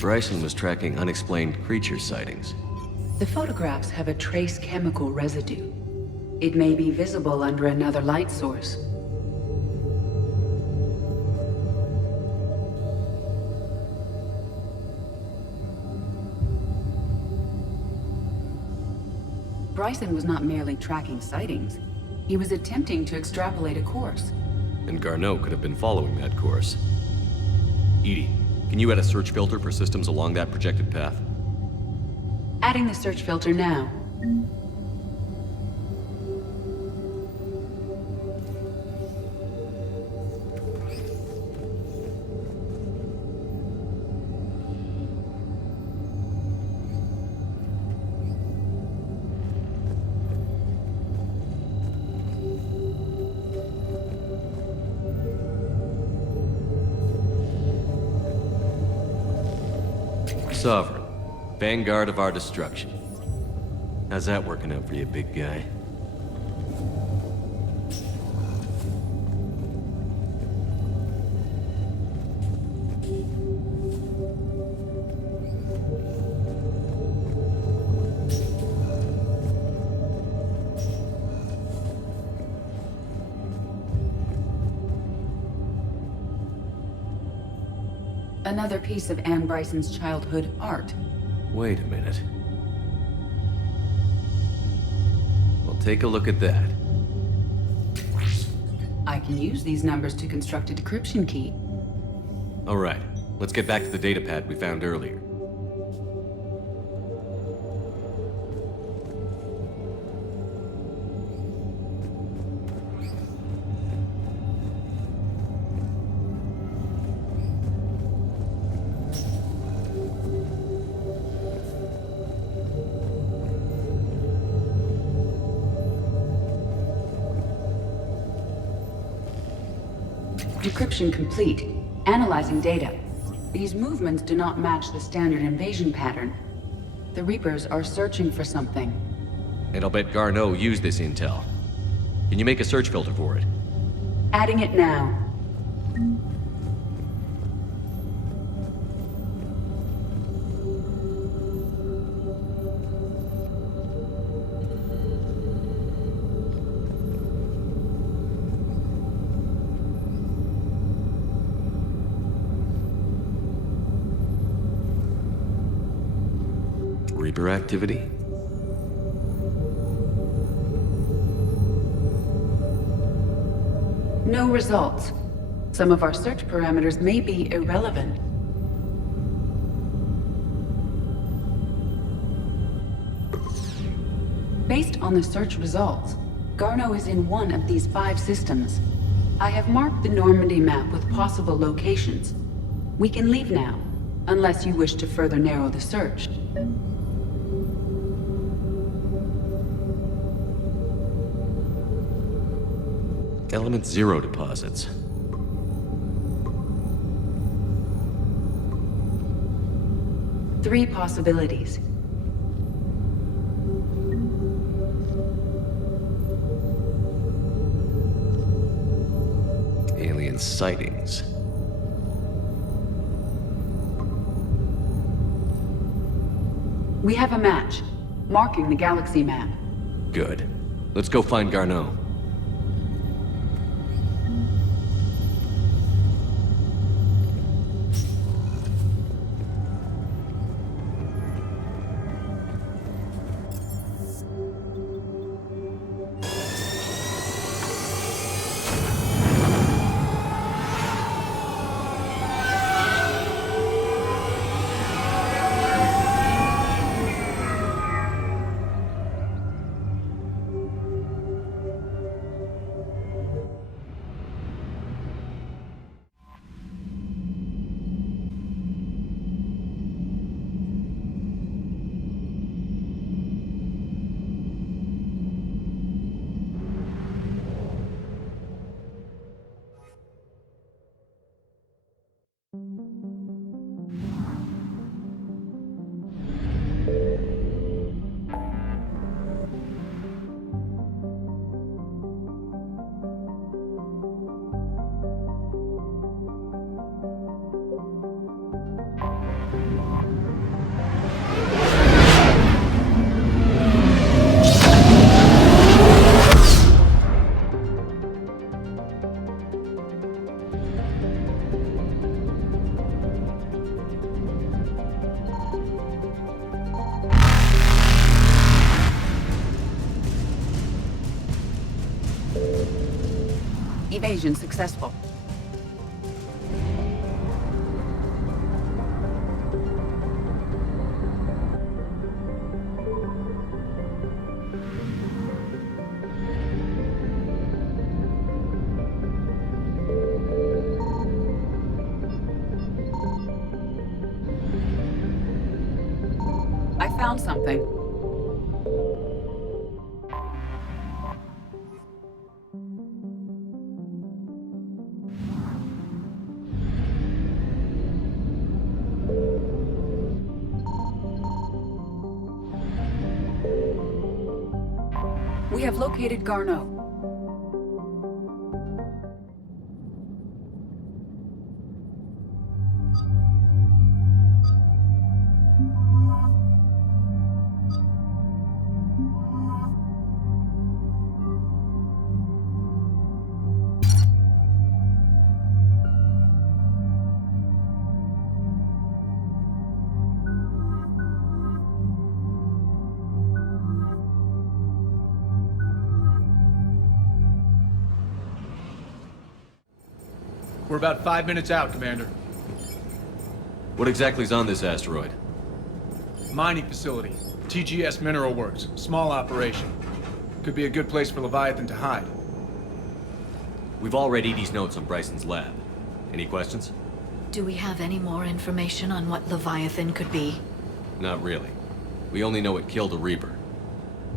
Bryson was tracking unexplained creature sightings. The photographs have a trace chemical residue. It may be visible under another light source. Bryson was not merely tracking sightings. He was attempting to extrapolate a course. And Garneau could have been following that course. Edie, can you add a search filter for systems along that projected path? Adding the search filter now. Sovereign, vanguard of our destruction. How's that working out for you, big guy? Another piece of Anne Bryson's childhood art. Wait a minute. Well, take a look at that. I can use these numbers to construct a decryption key. All right, let's get back to the data pad we found earlier. Decryption complete. Analyzing data. These movements do not match the standard invasion pattern. The Reapers are searching for something. And I'll bet Garneau used this intel. Can you make a search filter for it? Adding it now. Reaper activity? No results. Some of our search parameters may be irrelevant. Based on the search results, Garneau is in one of these 5 systems. I have marked the Normandy map with possible locations. We can leave now, unless you wish to further narrow the search. Element 0 deposits. Three possibilities. Alien sightings. We have a match, marking the galaxy map. Good. Let's go find Garneau. Evasion successful. I found something. We have located Garneau. We're about 5 minutes out, Commander. What exactly is on this asteroid? Mining facility. TGS Mineral Works. Small operation. Could be a good place for Leviathan to hide. We've all read Edie's notes on Bryson's lab. Any questions? Do we have any more information on what Leviathan could be? Not really. We only know it killed a Reaper.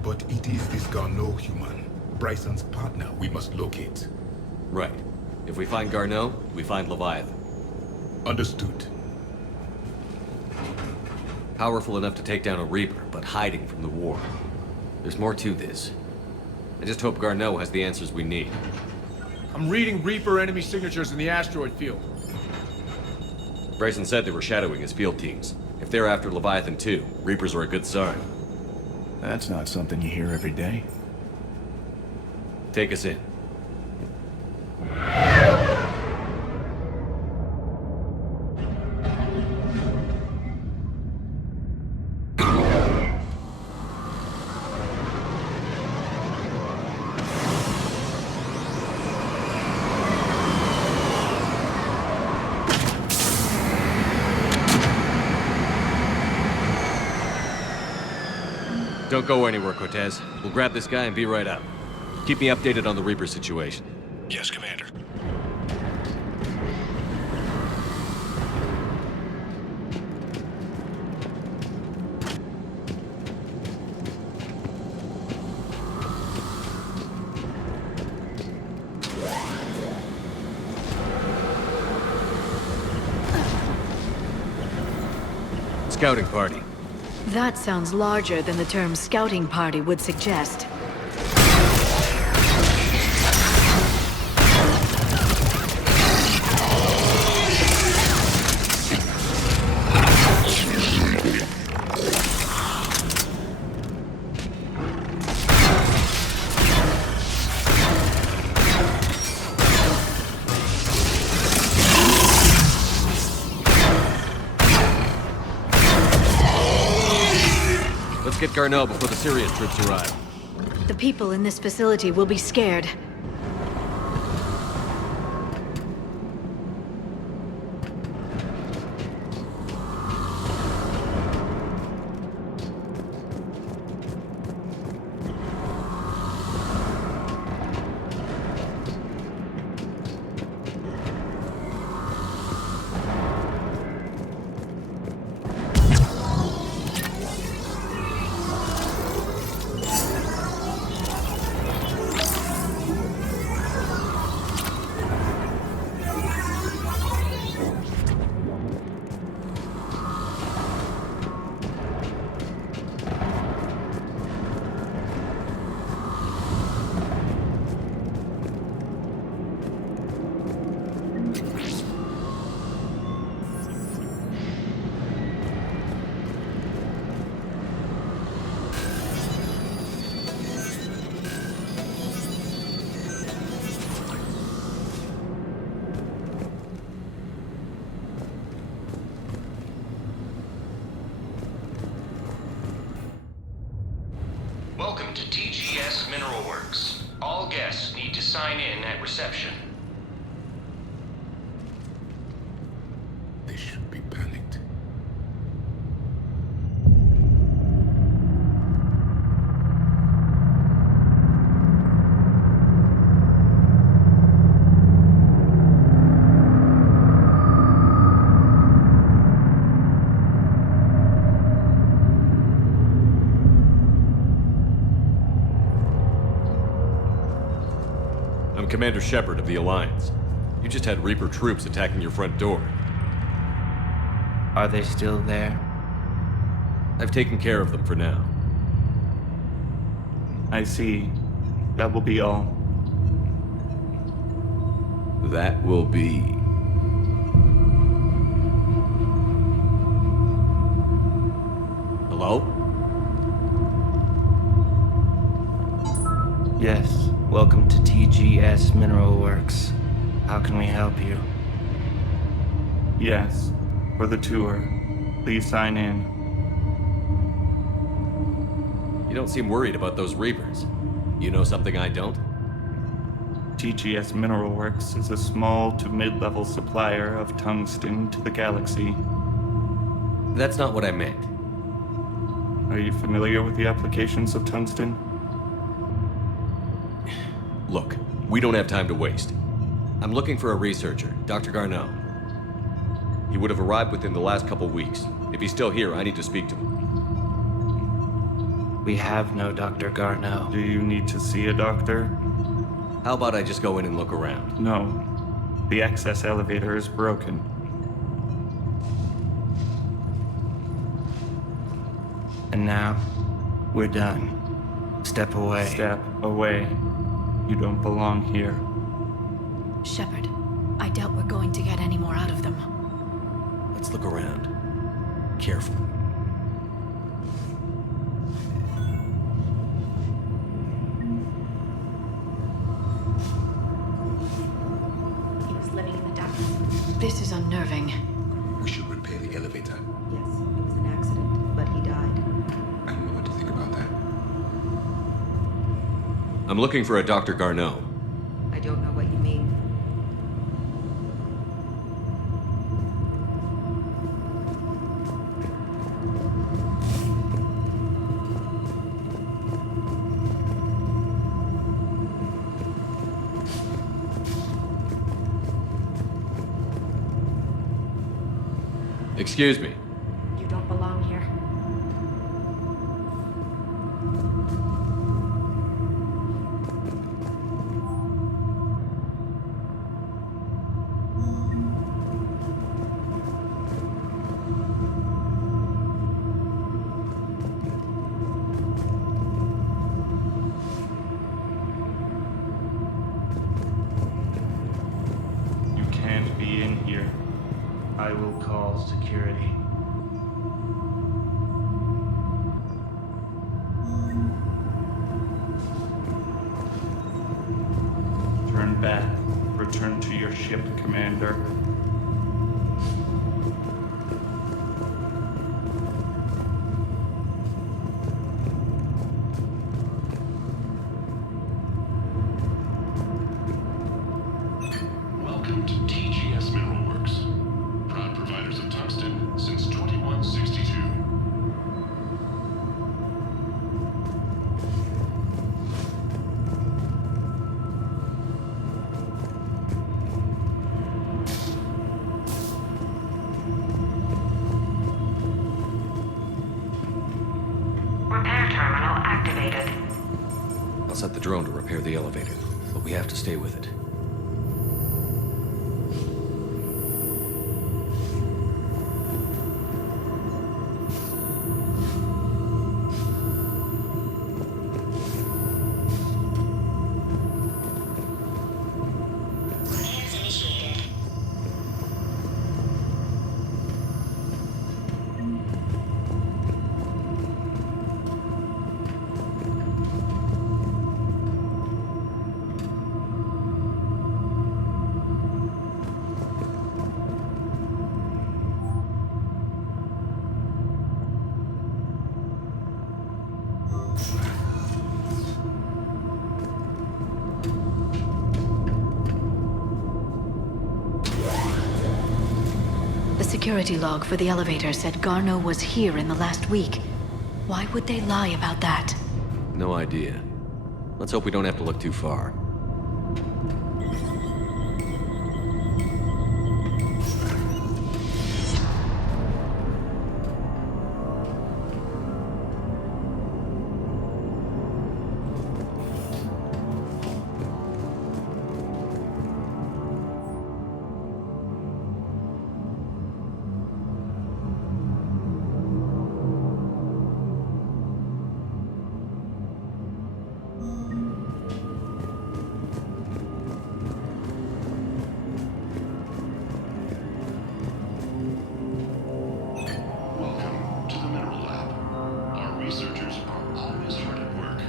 But it is this Garneau human, Bryson's partner, we must locate. Right. If we find Garneau, we find Leviathan. Understood. Powerful enough to take down a Reaper, but hiding from the war. There's more to this. I just hope Garneau has the answers we need. I'm reading Reaper enemy signatures in the asteroid field. Bryson said they were shadowing his field teams. If they're after Leviathan too, Reapers are a good sign. That's not something you hear every day. Take us in. Don't go anywhere, Cortez. We'll grab this guy and be right out. Keep me updated on the Reaper situation. Yes, Commander. Scouting party. That sounds larger than the term scouting party would suggest. Get Garneau before the Sirius troops arrive. The people in this facility will be scared. Welcome to TGS Mineral Works. All guests need to sign in at reception. They should be panicked. Commander Shepard of the Alliance. You just had Reaper troops attacking your front door. Are they still there? I've taken care of them for now. I see. That will be all. That will be... Hello? Yes, welcome to TGS Mineral Works. How can we help you? Yes, for the tour. Please sign in. You don't seem worried about those Reapers. You know something I don't? TGS Mineral Works is a small to mid-level supplier of tungsten to the galaxy. That's not what I meant. Are you familiar with the applications of tungsten? Look, we don't have time to waste. I'm looking for a researcher, Dr. Garneau. He would have arrived within the last couple weeks. If he's still here, I need to speak to him. We have no Dr. Garneau. Do you need to see a doctor? How about I just go in and look around? No. The access elevator is broken. And now, we're done. Step away. Step away. You don't belong here. Shepard, I doubt we're going to get any more out of them. Let's look around. Careful. He was living in the dark. This is unnerving. We should repair the elevator. Yes, it was an accident, but he died. I don't know what to think about that. I'm looking for a Dr. Garneau. I don't know what you mean. Excuse me. You don't belong here. You can't be in here. I will call security. Turn back. Return to your ship, Commander. Welcome to TGS Mineral Works. Proud providers of tungsten since 2162. Repair terminal activated. I'll set the drone to repair the elevator, but we have to stay with it. The security log for the elevator said Garneau was here in the last week. Why would they lie about that? No idea. Let's hope we don't have to look too far. Always hard at work.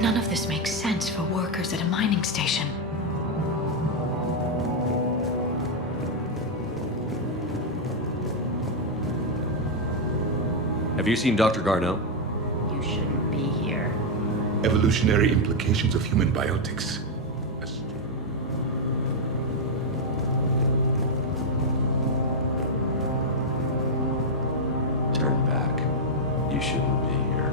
None of this makes sense for workers at a mining station. Have you seen Dr. Garneau? You shouldn't be here. Evolutionary implications of human biotics. Turn back. You shouldn't be here.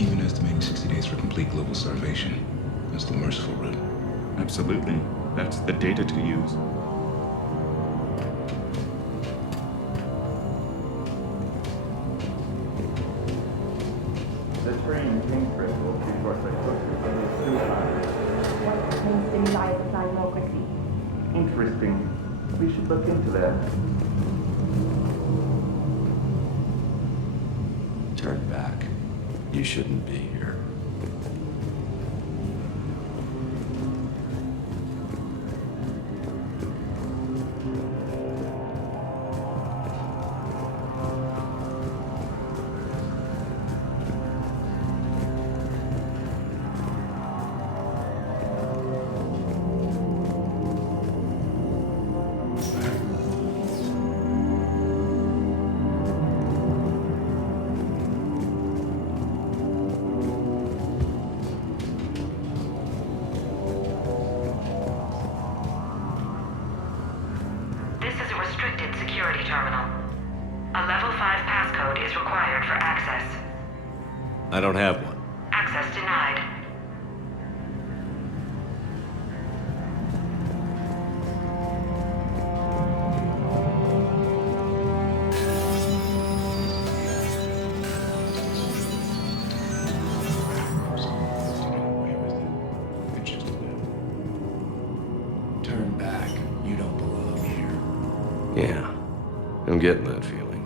Even estimating 60 days for complete global starvation. That's the merciful route. Absolutely. That's the data to use. The train came critical before the What stimuli of seismography? Interesting. We should look into that. Turn back. You shouldn't be here. This is a restricted security terminal. A level 5 passcode is required for access. I don't have one. Access denied. Turn back. You don't belong here. Yeah. I'm getting that feeling.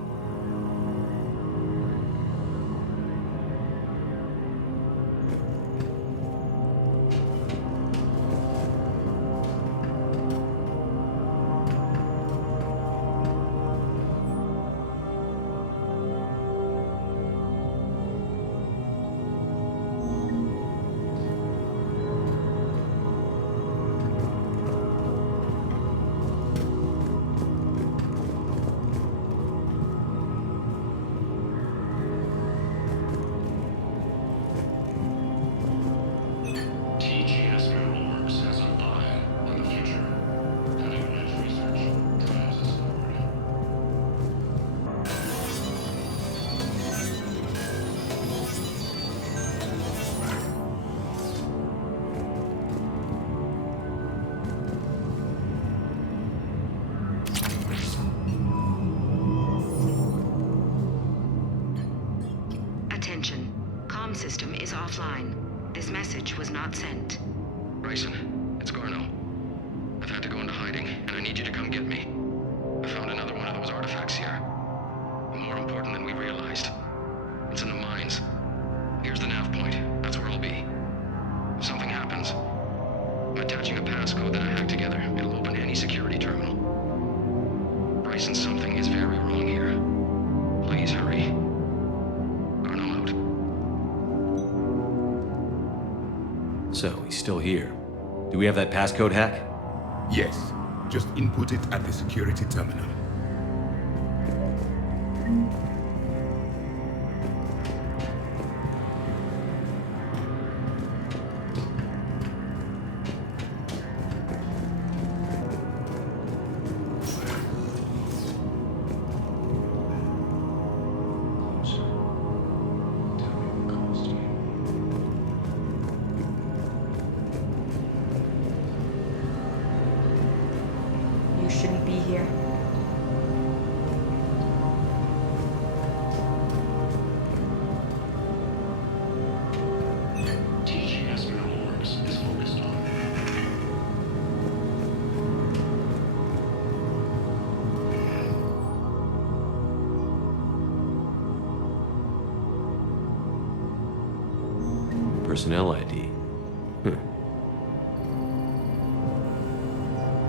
TGS Mineral Works has an eye on the future. Cutting-edge research drives us forward. Attention. Comm system is offline. This message was not sent. Bryson, it's Garneau. I've had to go into hiding, and I need you to come get me. I found another one of those artifacts here. More important than we realized. It's in the mines. Here's the nav point. That's where I'll be. If something happens, I'm attaching a passcode that I hacked together. It'll open any security terminal. Bryson, something is very wrong here. Please hurry. Garneau out. So, he's still here. Do we have that passcode hack? Yes. Just input it at the security terminal. personnel ID.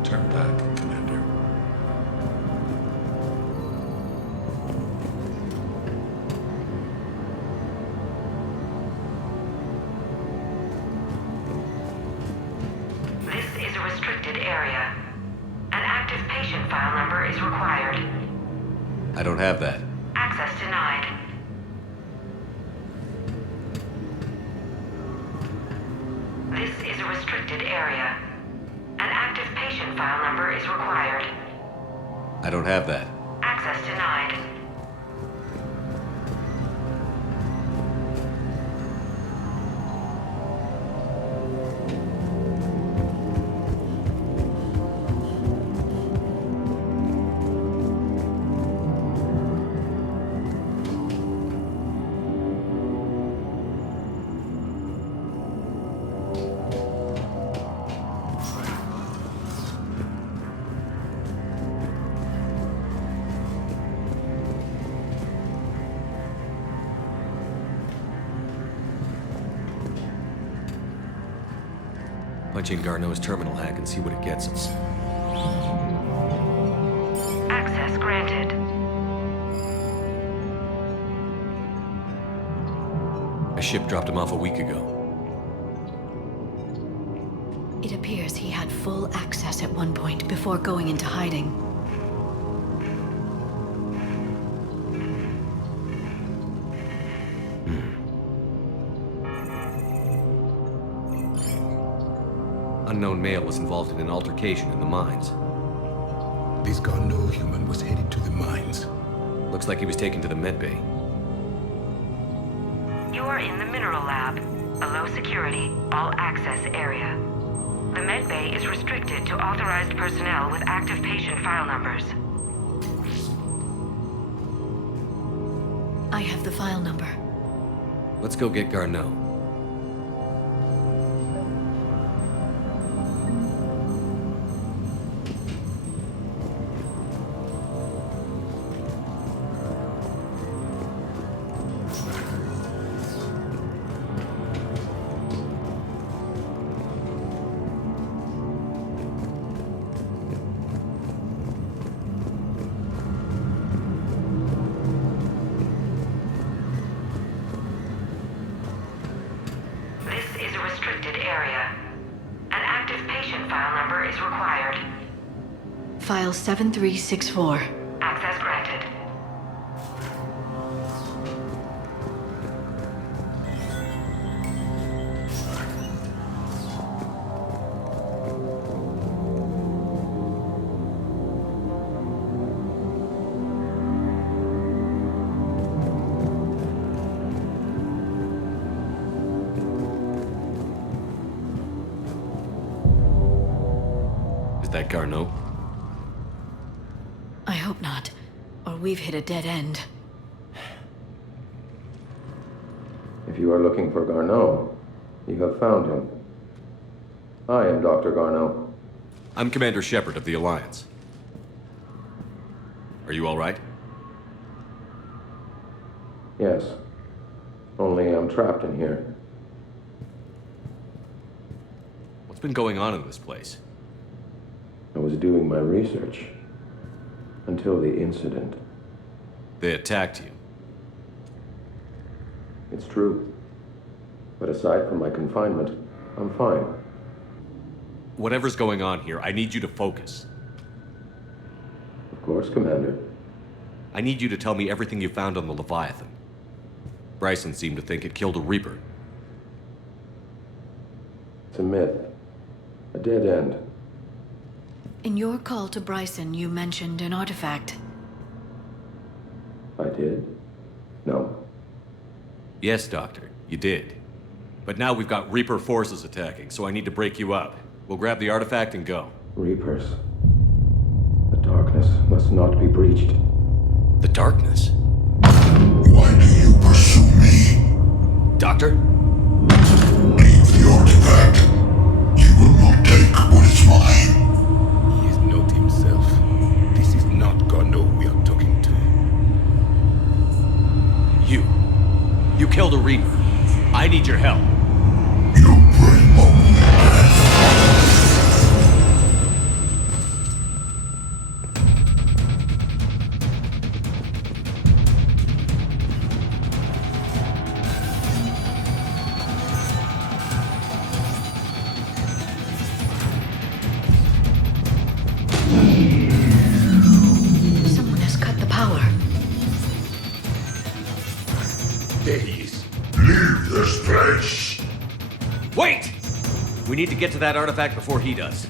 Turn back, Commander. This is a restricted area. An active patient file number is required. I don't have that. Access denied. This is a restricted area. An active patient file number is required. I don't have that. Access denied. Punch in Garneau's terminal hack and see what it gets us. Access granted. A ship dropped him off a week ago. It appears he had full access at one point before going into hiding. Unknown male was involved in an altercation in the mines. This Garneau human was headed to the mines. Looks like he was taken to the medbay. You are in the mineral lab, a low security, all access area. The medbay is restricted to authorized personnel with active patient file numbers. I have the file number. Let's go get Garneau. File 7364. Access granted. Is that Garneau? I hope not, or we've hit a dead end. If you are looking for Garneau, you have found him. I am Dr. Garneau. I'm Commander Shepard of the Alliance. Are you all right? Yes. Only I'm trapped in here. What's been going on in this place? I was doing my research. Until the incident. They attacked you. It's true. But aside from my confinement, I'm fine. Whatever's going on here, I need you to focus. Of course, Commander. I need you to tell me everything you found on the Leviathan. Bryson seemed to think it killed a Reaper. It's a myth. A dead end. In your call to Bryson, you mentioned an artifact. I did? No. Yes, Doctor, you did. But now we've got Reaper forces attacking, so I need to break you up. We'll grab the artifact and go. Reapers. The darkness must not be breached. The darkness? Why do you pursue me? Doctor? Leave the artifact. You will not take what is mine. He is not himself. This is not Garneau we are talking to. You killed a Reaper. I need your help. There he is. Leave this place! Wait! We need to get to that artifact before he does.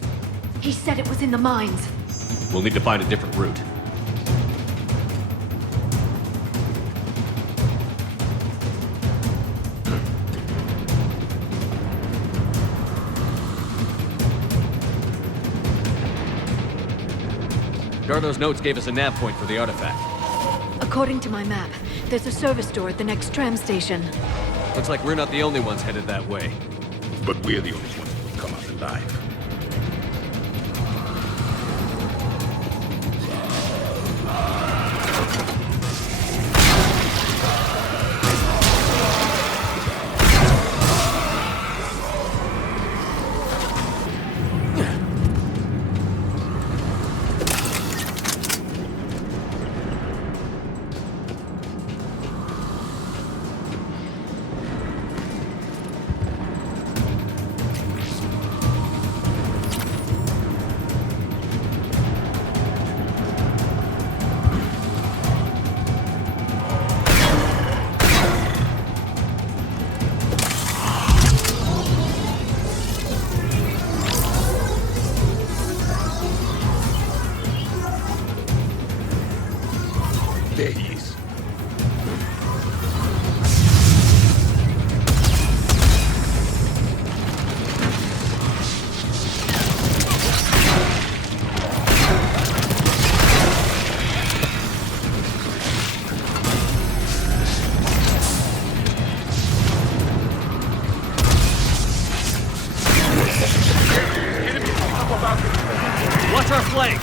He said it was in the mines. We'll need to find a different route. Gardo's notes gave us a nav point for the artifact. According to my map, there's a service door at the next tram station. Looks like we're not the only ones headed that way. But we're the only ones who come out alive. There he is. Watch our flank!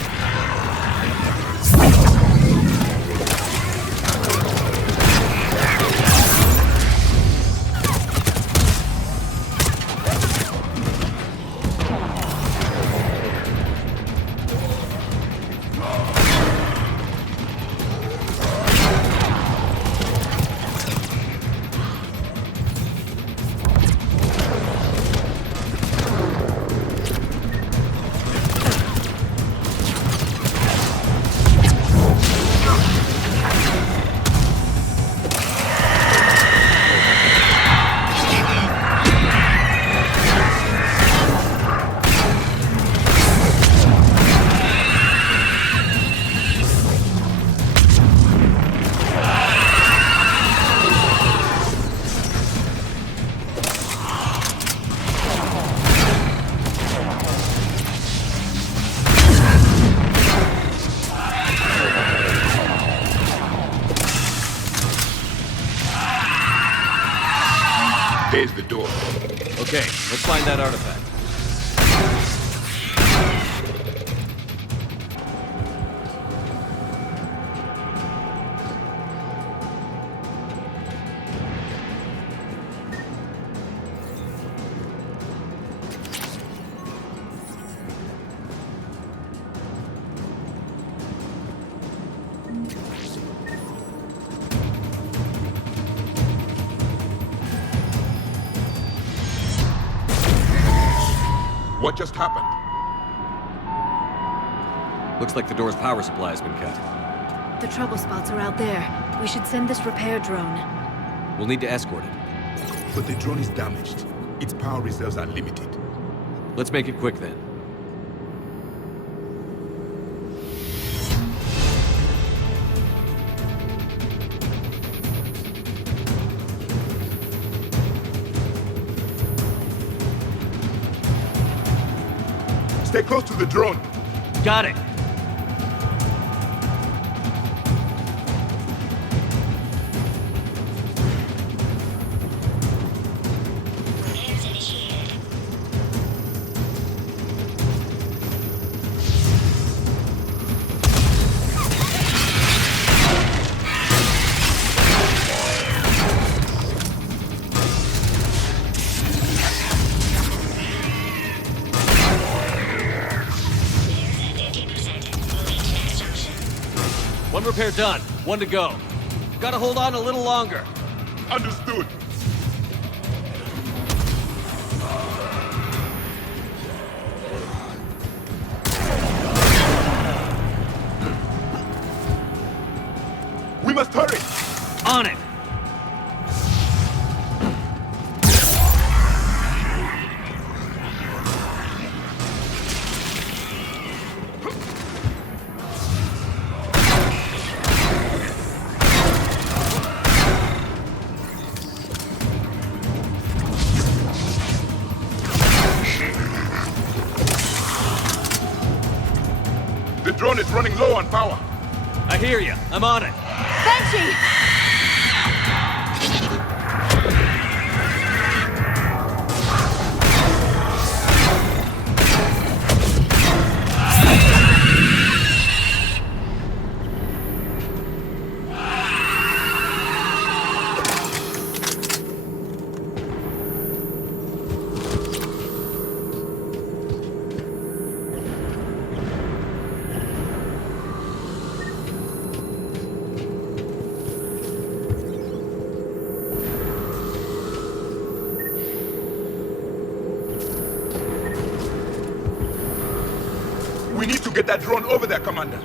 There's the door. Okay, let's find that artifact. What just happened? Looks like the door's power supply has been cut. The trouble spots are out there. We should send this repair drone. We'll need to escort it. But the drone is damaged. Its power reserves are limited. Let's make it quick then. Stay close to the drone. Got it. One repair done. One to go. Gotta hold on a little longer. Understood. We must hurry. On it. It's running low on power. I hear you. I'm on it. Banshee! We need to get that drone over there, Commander.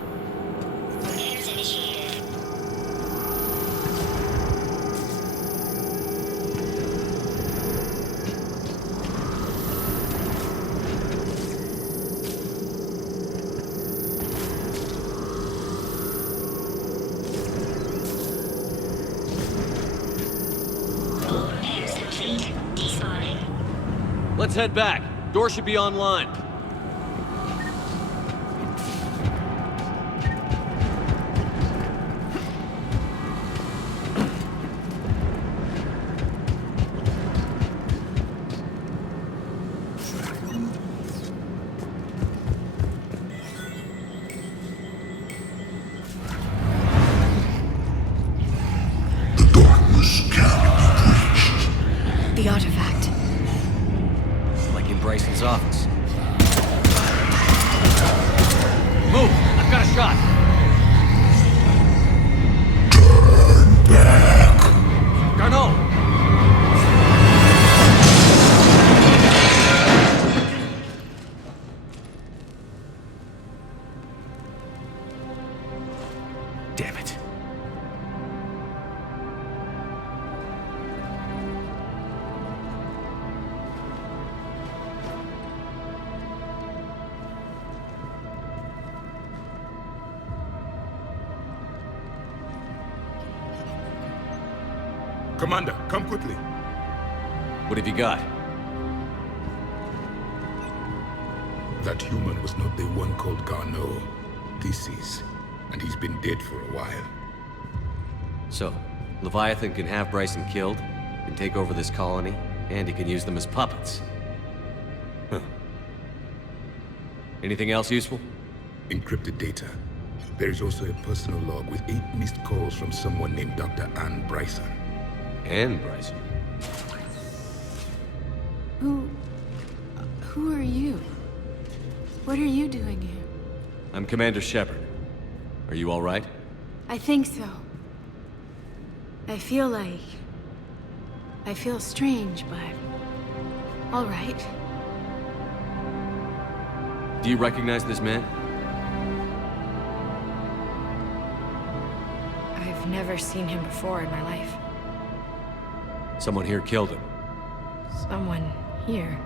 Let's head back. Door should be online. The artifact. Like in Bryson's office. Move! I've got a shot! Turn back! Garneau! Damn it. Commander, come quickly. What have you got? That human was not the one called Garneau. Thessia. And he's been dead for a while. So, Leviathan can have Bryson killed, can take over this colony, and he can use them as puppets. Huh. Anything else useful? Encrypted data. There is also a personal log with 8 missed calls from someone named Dr. Ann Bryson. Ann Bryson? Who are you? What are you doing here? I'm Commander Shepard. Are you all right? I think so. I feel strange, but all right. Do you recognize this man? I've never seen him before in my life. Someone here killed him. Someone here?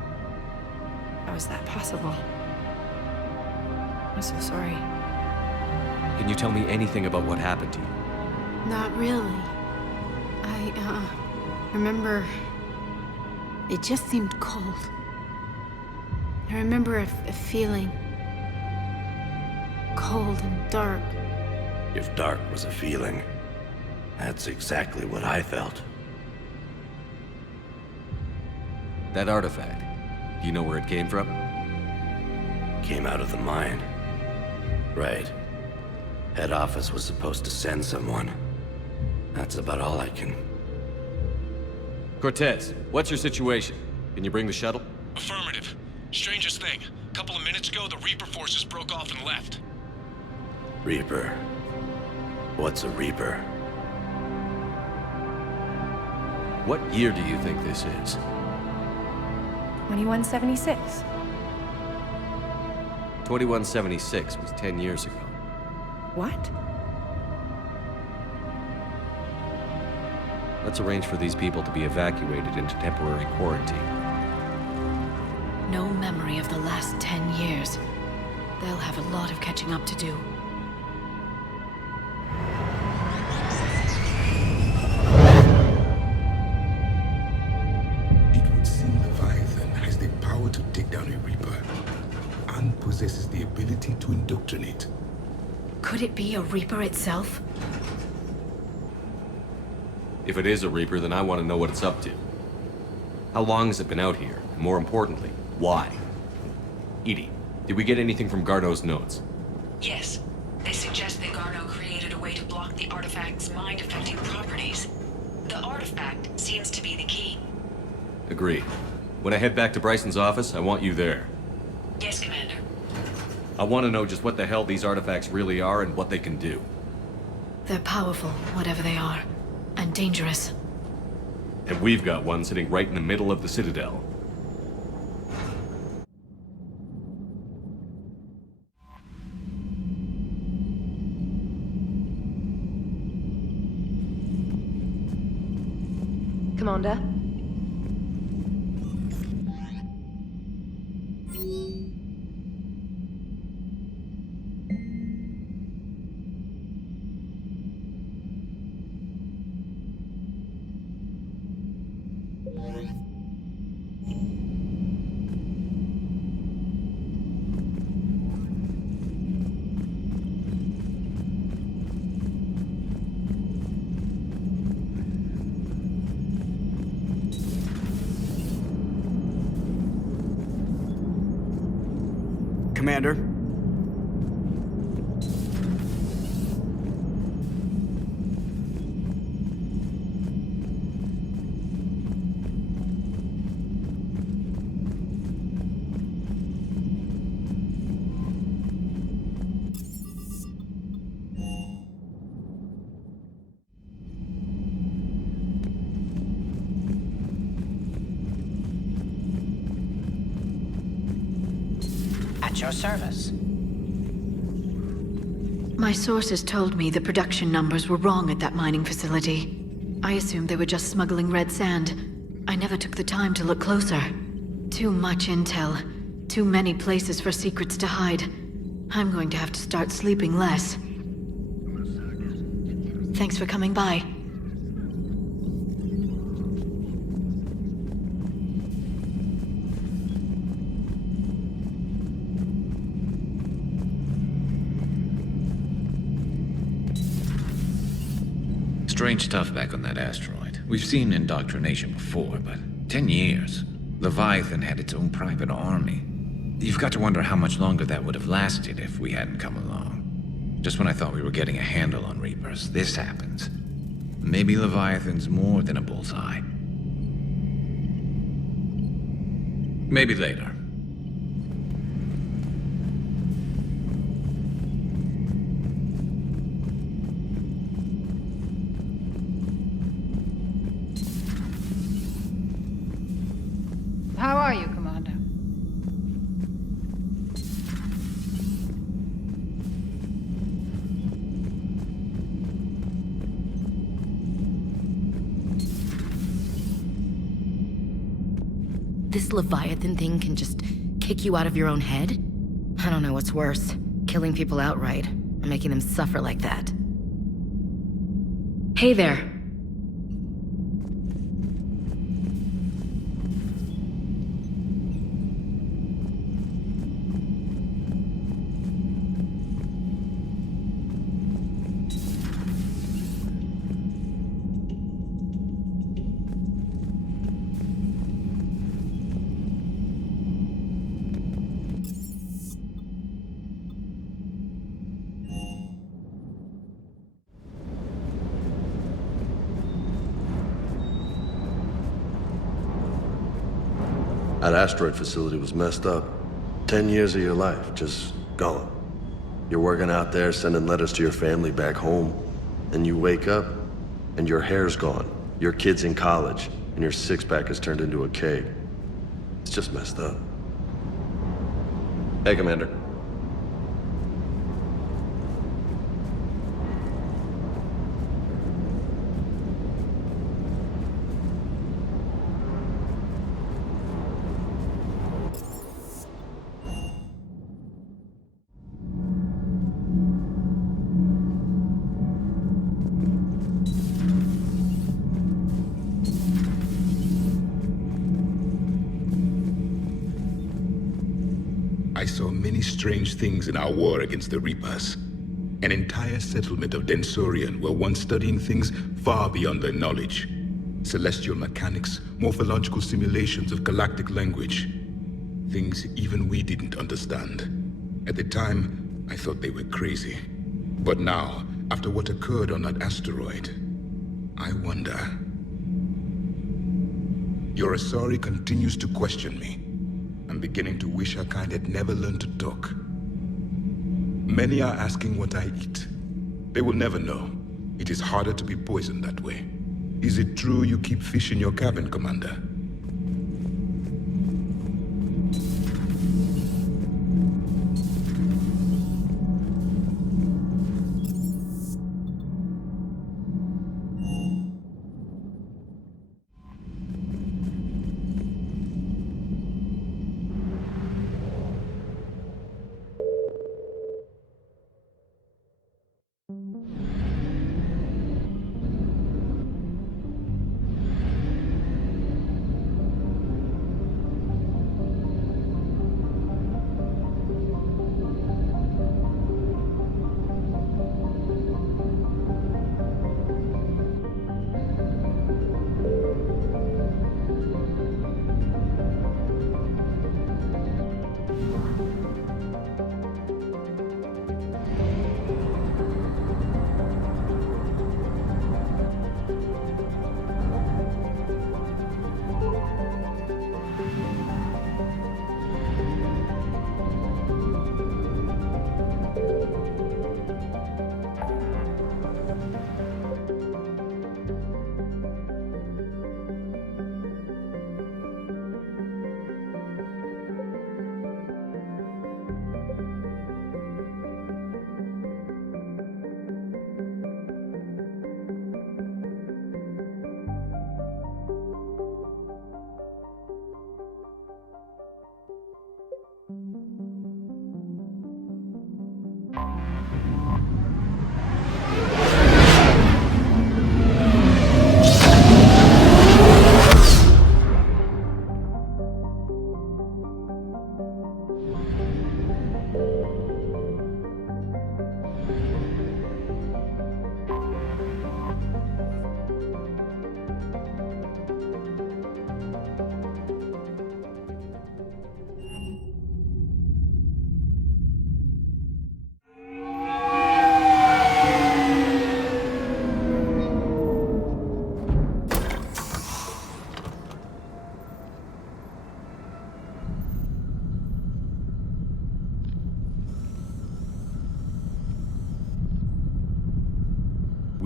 How is that possible? I'm so sorry. Can you tell me anything about what happened to you? Not really. I remember... It just seemed cold. I remember a feeling... cold and dark. If dark was a feeling, that's exactly what I felt. That artifact, do you know where it came from? Came out of the mine. Right. Head office was supposed to send someone. That's about all I can... Cortez, what's your situation? Can you bring the shuttle? Affirmative. Strangest thing. A couple of minutes ago, the Reaper forces broke off and left. Reaper? What's a Reaper? What year do you think this is? 2176. 2176 was 10 years ago. What? Let's arrange for these people to be evacuated into temporary quarantine. No memory of the last 10 years. They'll have a lot of catching up to do. It would seem Leviathan has the power to take down a Reaper, and possesses the ability to indoctrinate. Could it be a Reaper itself? If it is a Reaper, then I want to know what it's up to. How long has it been out here? And more importantly, why? Edie, did we get anything from Garneau's notes? Yes. They suggest that Garneau created a way to block the artifact's mind-affecting properties. The artifact seems to be the key. Agreed. When I head back to Bryson's office, I want you there. Yes, Commander. I want to know just what the hell these artifacts really are and what they can do. They're powerful, whatever they are. And dangerous. And we've got one sitting right in the middle of the Citadel. Commander? Commander? At your service. My sources told me the production numbers were wrong at that mining facility. I assumed they were just smuggling red sand. I never took the time to look closer. Too much intel. Too many places for secrets to hide. I'm going to have to start sleeping less. Thanks for coming by. Strange stuff back on that asteroid. We've seen indoctrination before, but 10 years. Leviathan had its own private army. You've got to wonder how much longer that would have lasted if we hadn't come along. Just when I thought we were getting a handle on Reapers, this happens. Maybe Leviathan's more than a bullseye. Maybe later. How are you, Commander? This Leviathan thing can just kick you out of your own head? I don't know what's worse, killing people outright, or making them suffer like that. Hey there. That asteroid facility was messed up. 10 years of your life, just gone. You're working out there, sending letters to your family back home, and you wake up, and your hair's gone, your kid's in college, and your six-pack has turned into a keg. It's just messed up. Hey, Commander. I saw many strange things in our war against the Reapers. An entire settlement of Densorian were once studying things far beyond their knowledge. Celestial mechanics, morphological simulations of galactic language. Things even we didn't understand. At the time, I thought they were crazy. But now, after what occurred on that asteroid, I wonder. Your Asari continues to question me. I'm beginning to wish her kind had never learned to talk. Many are asking what I eat. They will never know. It is harder to be poisoned that way. Is it true you keep fish in your cabin, Commander?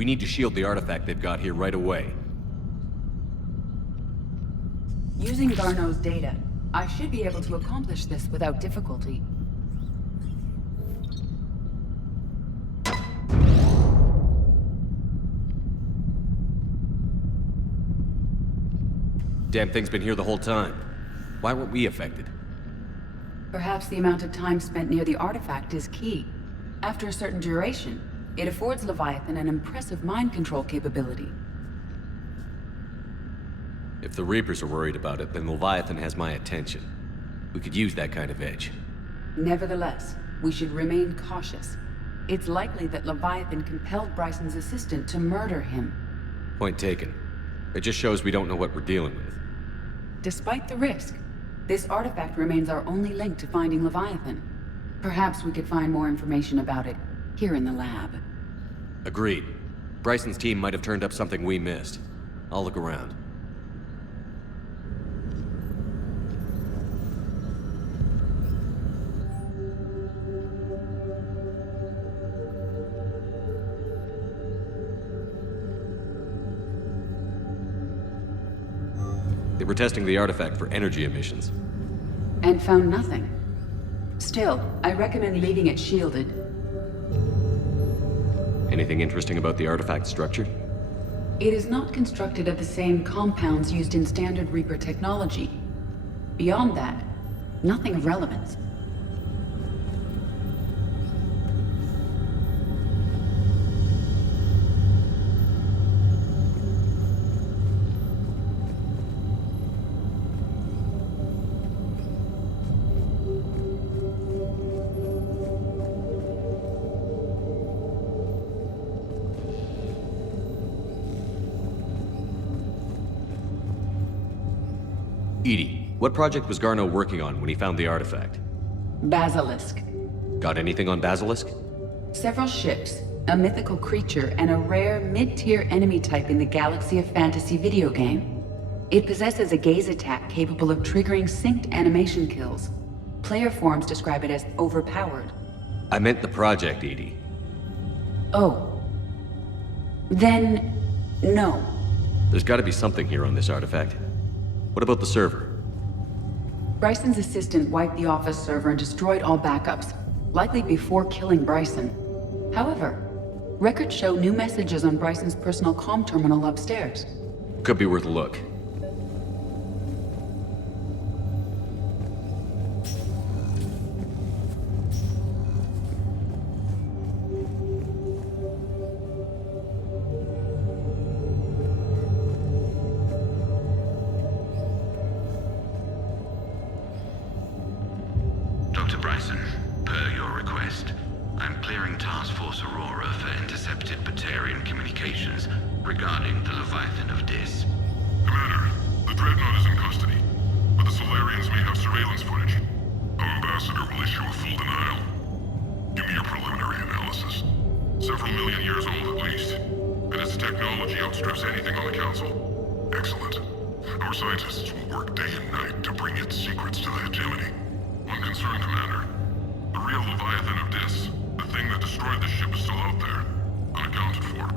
We need to shield the artifact they've got here right away. Using Garneau's data, I should be able to accomplish this without difficulty. Damn thing's been here the whole time. Why weren't we affected? Perhaps the amount of time spent near the artifact is key. After a certain duration, it affords Leviathan an impressive mind control capability. If the Reapers are worried about it, then Leviathan has my attention. We could use that kind of edge. Nevertheless, we should remain cautious. It's likely that Leviathan compelled Bryson's assistant to murder him. Point taken. It just shows we don't know what we're dealing with. Despite the risk, this artifact remains our only link to finding Leviathan. Perhaps we could find more information about it here in the lab. Agreed. Bryson's team might have turned up something we missed. I'll look around. They were testing the artifact for energy emissions. And found nothing. Still, I recommend leaving it shielded. Anything interesting about the artifact structure? It is not constructed of the same compounds used in standard Reaper technology. Beyond that, nothing of relevance. Edie, what project was Garneau working on when he found the artifact? Basilisk. Got anything on Basilisk? Several ships, a mythical creature, and a rare mid-tier enemy type in the Galaxy of Fantasy video game. It possesses a gaze attack capable of triggering synced animation kills. Player forums describe it as overpowered. I meant the project, Edie. Oh. Then, no. There's gotta be something here on this artifact. What about the server? Bryson's assistant wiped the office server and destroyed all backups, likely before killing Bryson. However, records show new messages on Bryson's personal comm terminal upstairs. Could be worth a look. Dr. Bryson, per your request, I'm clearing Task Force Aurora for intercepted Batarian communications regarding the Leviathan of Dis. Commander, the Dreadnought is in custody, but the Solarians may have surveillance footage. Our ambassador will issue a full denial. Give me your preliminary analysis. Several million years old at least, and its technology outstrips anything on the Council. Excellent. Our scientists will work day and night to bring its secrets to the hegemony. One concern, Commander. The real Leviathan of Dis, the thing that destroyed the ship, is still out there, unaccounted for.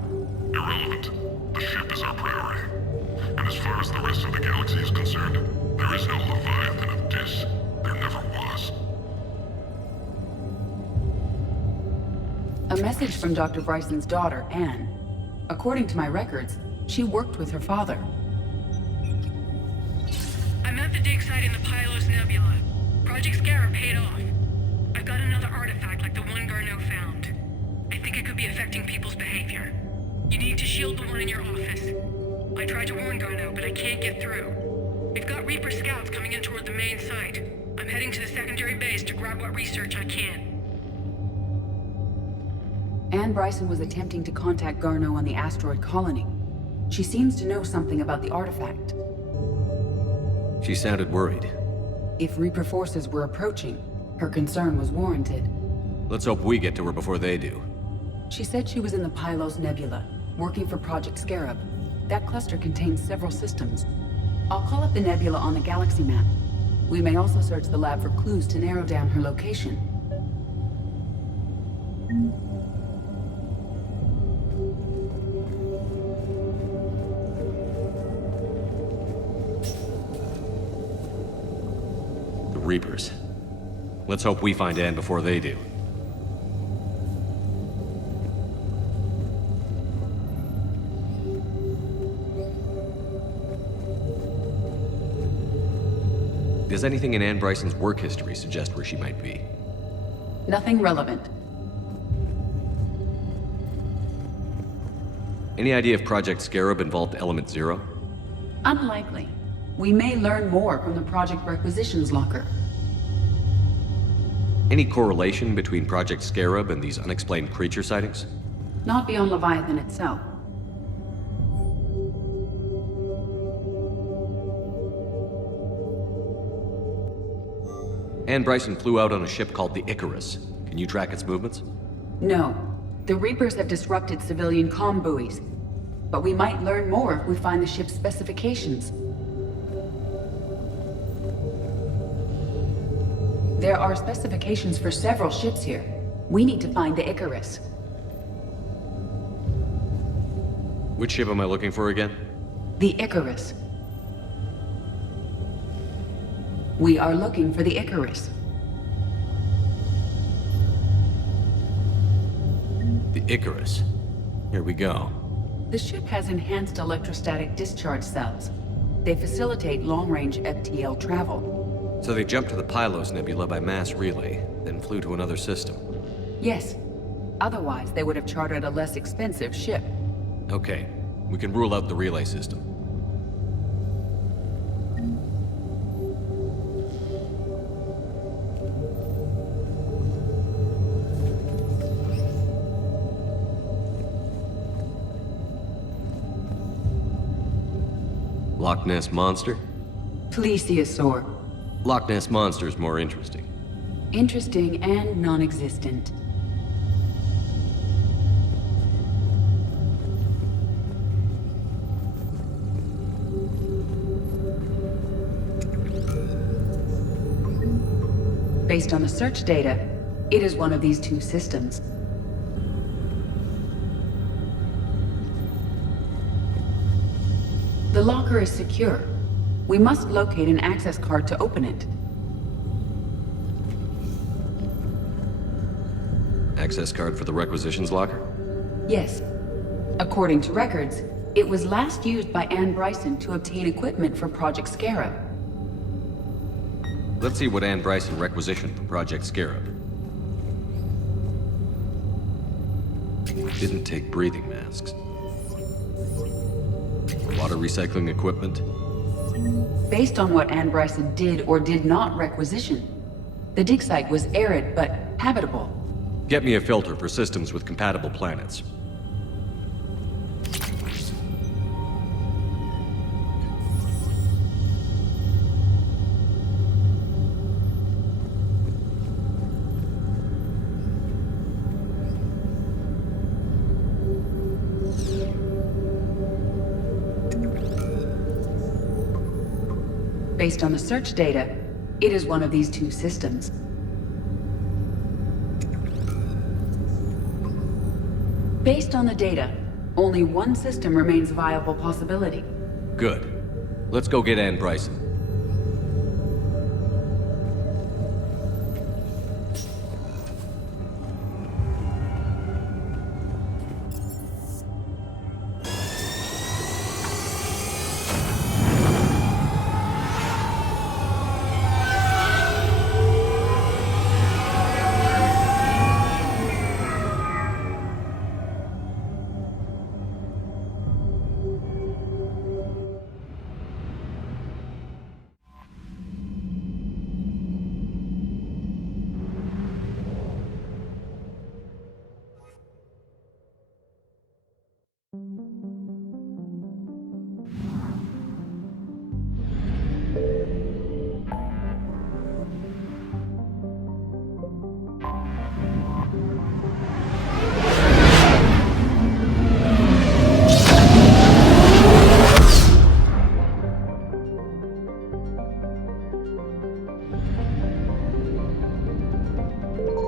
Irrelevant. The ship is our priority. And as far as the rest of the galaxy is concerned, there is no Leviathan of Dis. There never was. A message from Dr. Bryson's daughter, Anne. According to my records, she worked with her father. I'm at the dig site in the Pylos Nebula. Project Scarab paid off. I've got another artifact like the one Garneau found. I think it could be affecting people's behavior. You need to shield the one in your office. I tried to warn Garneau, but I can't get through. We've got Reaper scouts coming in toward the main site. I'm heading to the secondary base to grab what research I can. Anne Bryson was attempting to contact Garneau on the asteroid colony. She seems to know something about the artifact. She sounded worried. If Reaper forces were approaching, her concern was warranted. Let's hope we get to her before they do. She said she was in the Pylos Nebula, working for Project Scarab. That cluster contains several systems. I'll call up the nebula on the galaxy map. We may also search the lab for clues to narrow down her location. The Reapers. Let's hope we find Anne before they do. Does anything in Anne Bryson's work history suggest where she might be? Nothing relevant. Any idea if Project Scarab involved Element Zero? Unlikely. We may learn more from the Project Requisitions Locker. Any correlation between Project Scarab and these unexplained creature sightings? Not beyond Leviathan itself. Anne Bryson flew out on a ship called the Icarus. Can you track its movements? No. The Reapers have disrupted civilian comm buoys. But we might learn more if we find the ship's specifications. There are specifications for several ships here. We need to find the Icarus. Which ship am I looking for again? The Icarus. We are looking for the Icarus. The Icarus. Here we go. The ship has enhanced electrostatic discharge cells. They facilitate long-range FTL travel. So they jumped to the Pylos Nebula by mass relay, then flew to another system. Yes. Otherwise, they would have chartered a less expensive ship. Okay. We can rule out the relay system. Loch Ness Monster? Plesiosaur. Loch Ness Monster's more interesting. Interesting and non-existent. Based on the search data, it is one of these two systems. The locker is secure. We must locate an access card to open it. Access card for the requisitions locker? Yes. According to records, it was last used by Anne Bryson to obtain equipment for Project Scarab. Let's see what Anne Bryson requisitioned for Project Scarab. Didn't take breathing masks. Water recycling equipment. Based on what Anne Bryson did or did not requisition, the dig site was arid but habitable. Get me a filter for systems with compatible planets. Based on the search data, it is one of these two systems. Based on the data, only one system remains a viable possibility. Good. Let's go get Anne Bryson.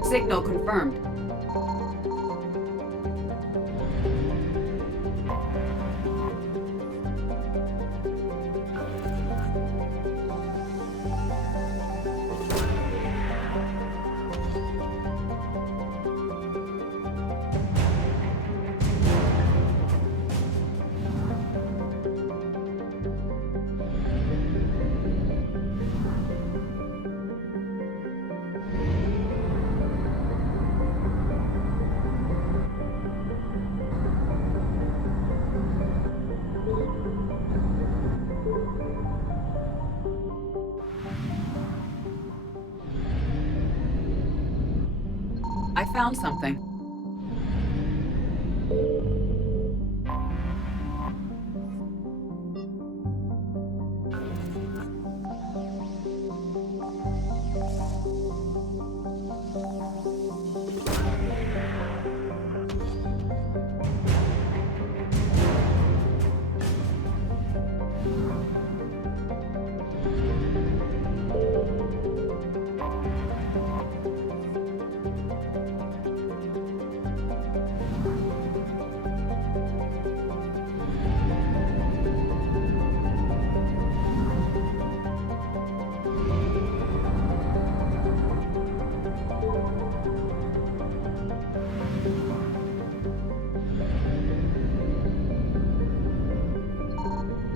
Signal confirmed. I found something.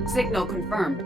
Signal confirmed.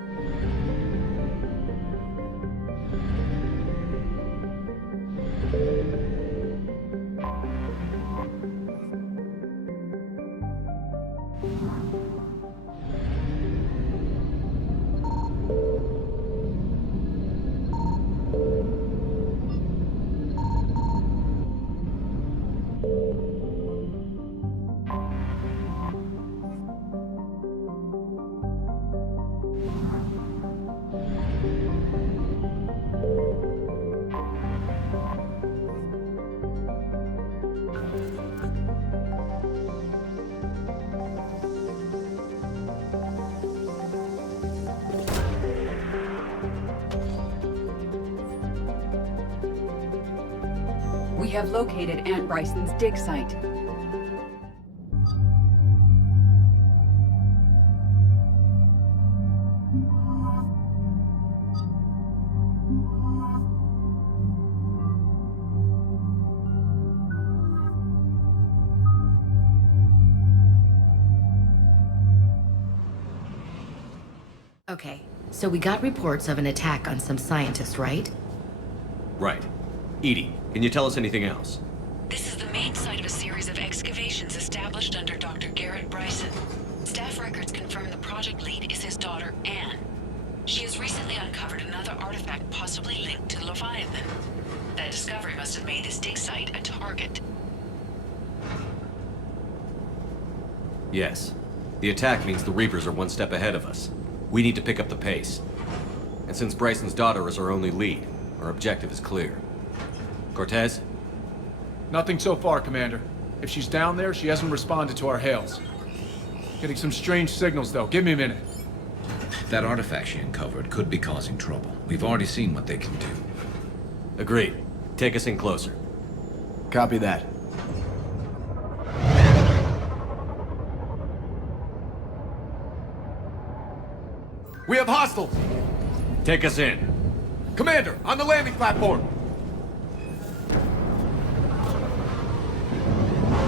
We have located Anne Bryson's dig site. Okay, so we got reports of an attack on some scientists, right? Right. Edie, can you tell us anything else? This is the main site of a series of excavations established under Dr. Garrett Bryson. Staff records confirm the project lead is his daughter, Anne. She has recently uncovered another artifact possibly linked to Leviathan. That discovery must have made this dig site a target. Yes. The attack means the Reapers are one step ahead of us. We need to pick up the pace. And since Bryson's daughter is our only lead, our objective is clear. Cortez? Nothing so far, Commander. If she's down there, she hasn't responded to our hails. Getting some strange signals, though. Give me a minute. That artifact she uncovered could be causing trouble. We've already seen what they can do. Agreed. Take us in closer. Copy that. We have hostiles! Take us in. Commander, on the landing platform!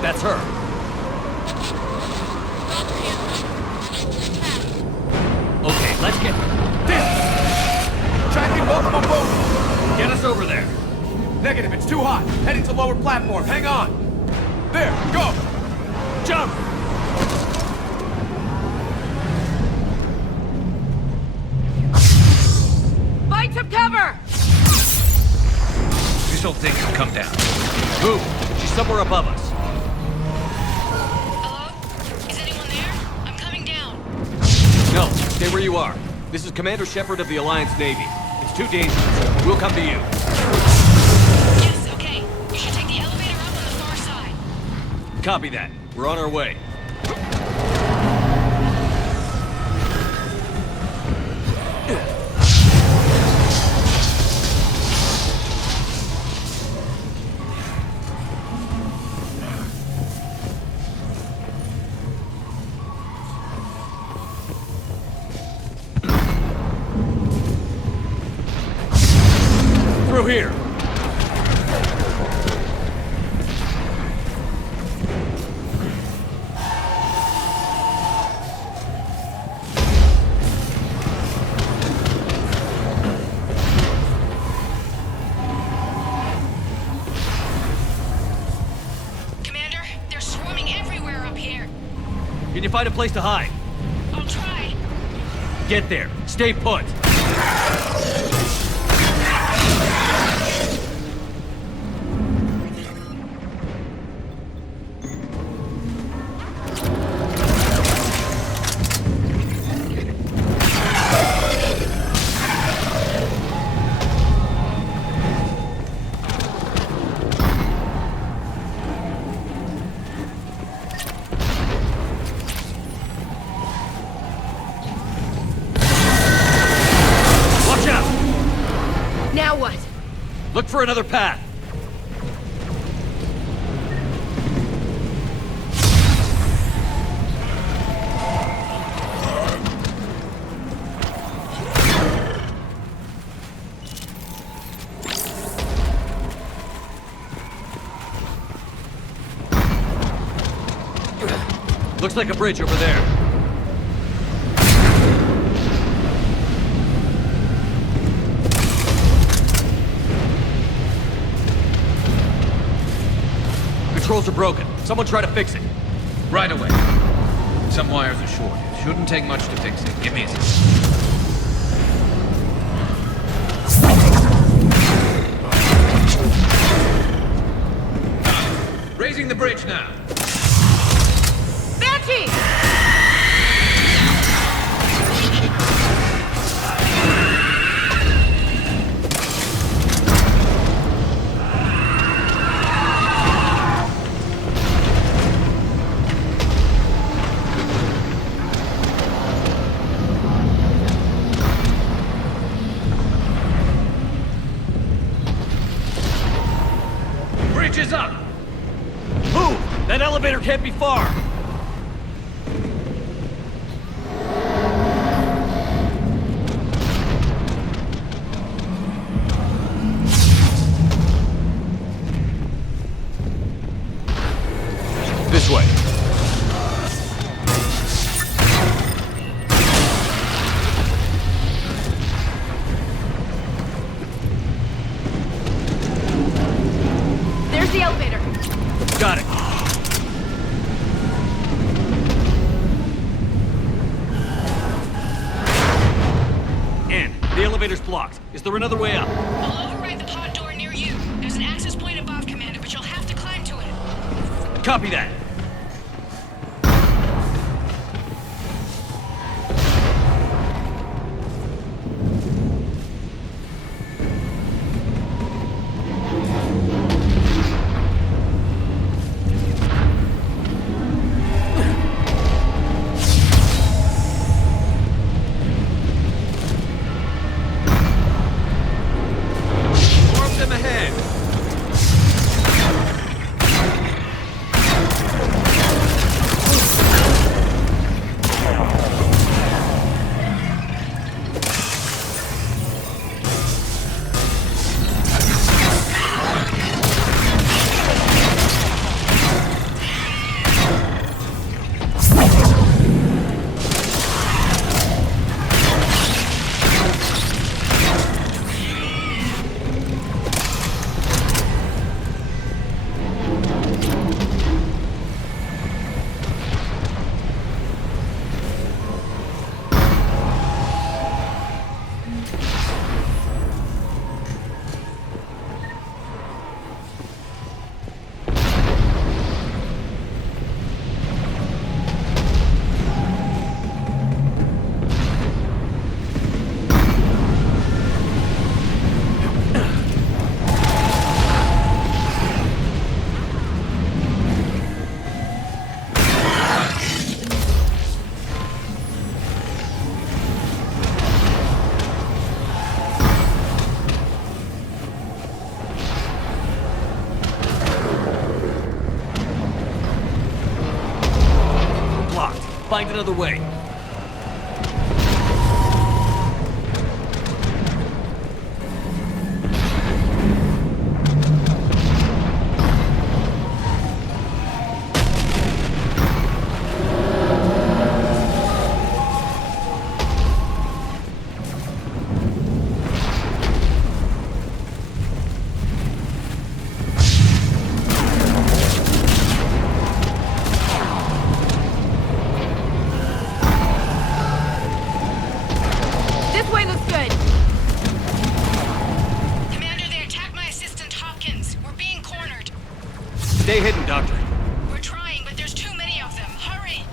That's her. Okay, let's get... Tracking multiple boats! Get us over there. Negative, it's too hot. Heading to lower platform. Hang on. There, go! Jump! Find some cover! This old thing can come down. Move! She's somewhere above us. Hello? Is anyone there? I'm coming down. No, stay where you are. This is Commander Shepard of the Alliance Navy. It's too dangerous. We'll come to you. Yes, okay. You should take the elevator up on the far side. Copy that. We're on our way. Through here. Commander, they're swarming everywhere up here. Can you find a place to hide? I'll try. Get there. Stay put. Now what? Look for another path. Looks like a bridge over there. Controls are broken. Someone try to fix it. Right away. Some wires are short. Shouldn't take much to fix it. Give me a second. Raising the bridge now. Banshee! Bridge Can't be far! This way. There's the elevator. Got it. In. The elevator's blocked. Is there another way up? I'll override the pod door near you. There's an access point above, Commander, but you'll have to climb to it. Copy that. Find another way. Stay hidden, Doctor. We're trying, but there's too many of them. Hurry!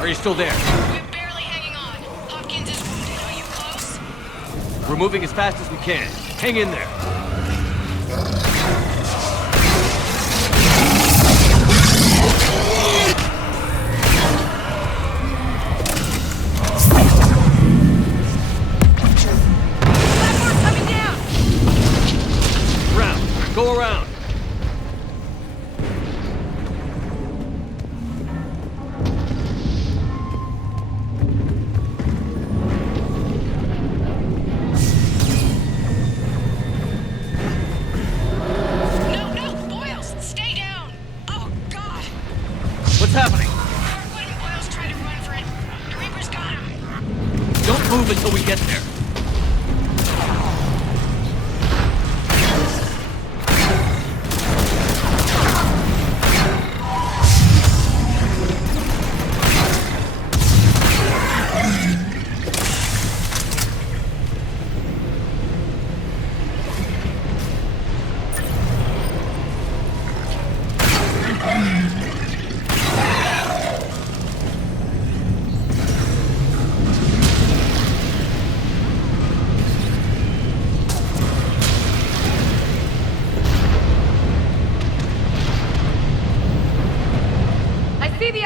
Are you still there? We're barely hanging on. Hopkins is wounded. Are you close? We're moving as fast as we can. Hang in there. Platform coming down! Round. Go around. What's happening? Wooden boils try to run for it. The Reaper's got him. Don't move until we get there.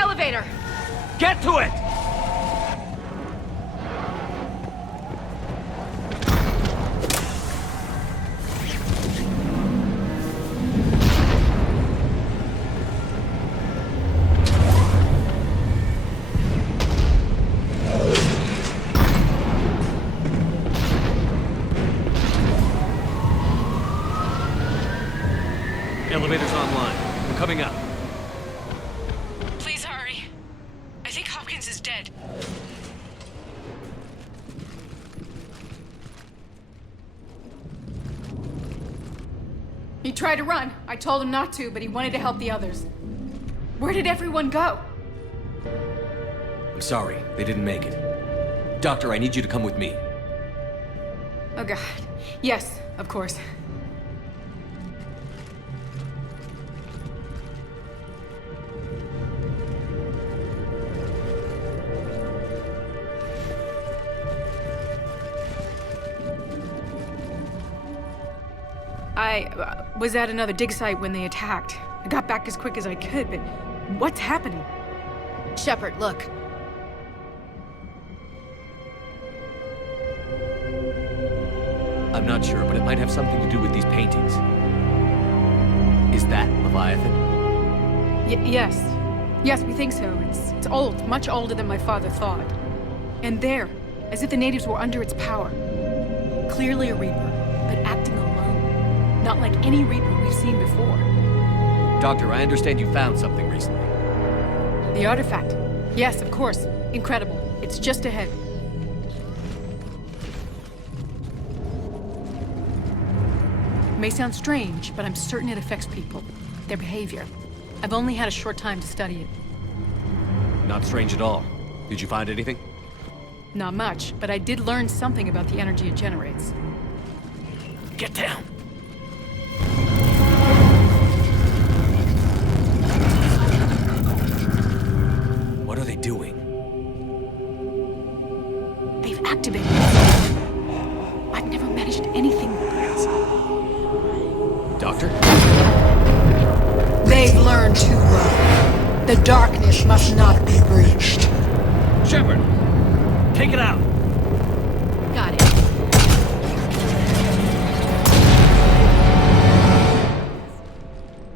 elevator! Get to it! Elevator's online. I'm coming up. Please hurry. I think Hopkins is dead. He tried to run. I told him not to, but he wanted to help the others. Where did everyone go? I'm sorry, they didn't make it. Doctor, I need you to come with me. Oh god. Yes, of course. I was at another dig site when they attacked. I got back as quick as I could, but what's happening? Shepard, look. I'm not sure, but it might have something to do with these paintings. Is that Leviathan? Yes. Yes, we think so. It's old, much older than my father thought. And there, as if the natives were under its power. Clearly a Reaper, but acting alone. Not like any Reaper we've seen before. Doctor, I understand you found something recently. The artifact. Yes, of course. Incredible. It's just ahead. It may sound strange, but I'm certain it affects people. Their behavior. I've only had a short time to study it. Not strange at all. Did you find anything? Not much, but I did learn something about the energy it generates. Get down! What are they doing? They've activated it. I've never managed anything like this. Doctor? They've learned too well. The darkness must not be breached. Shepard! Take it out! Got it.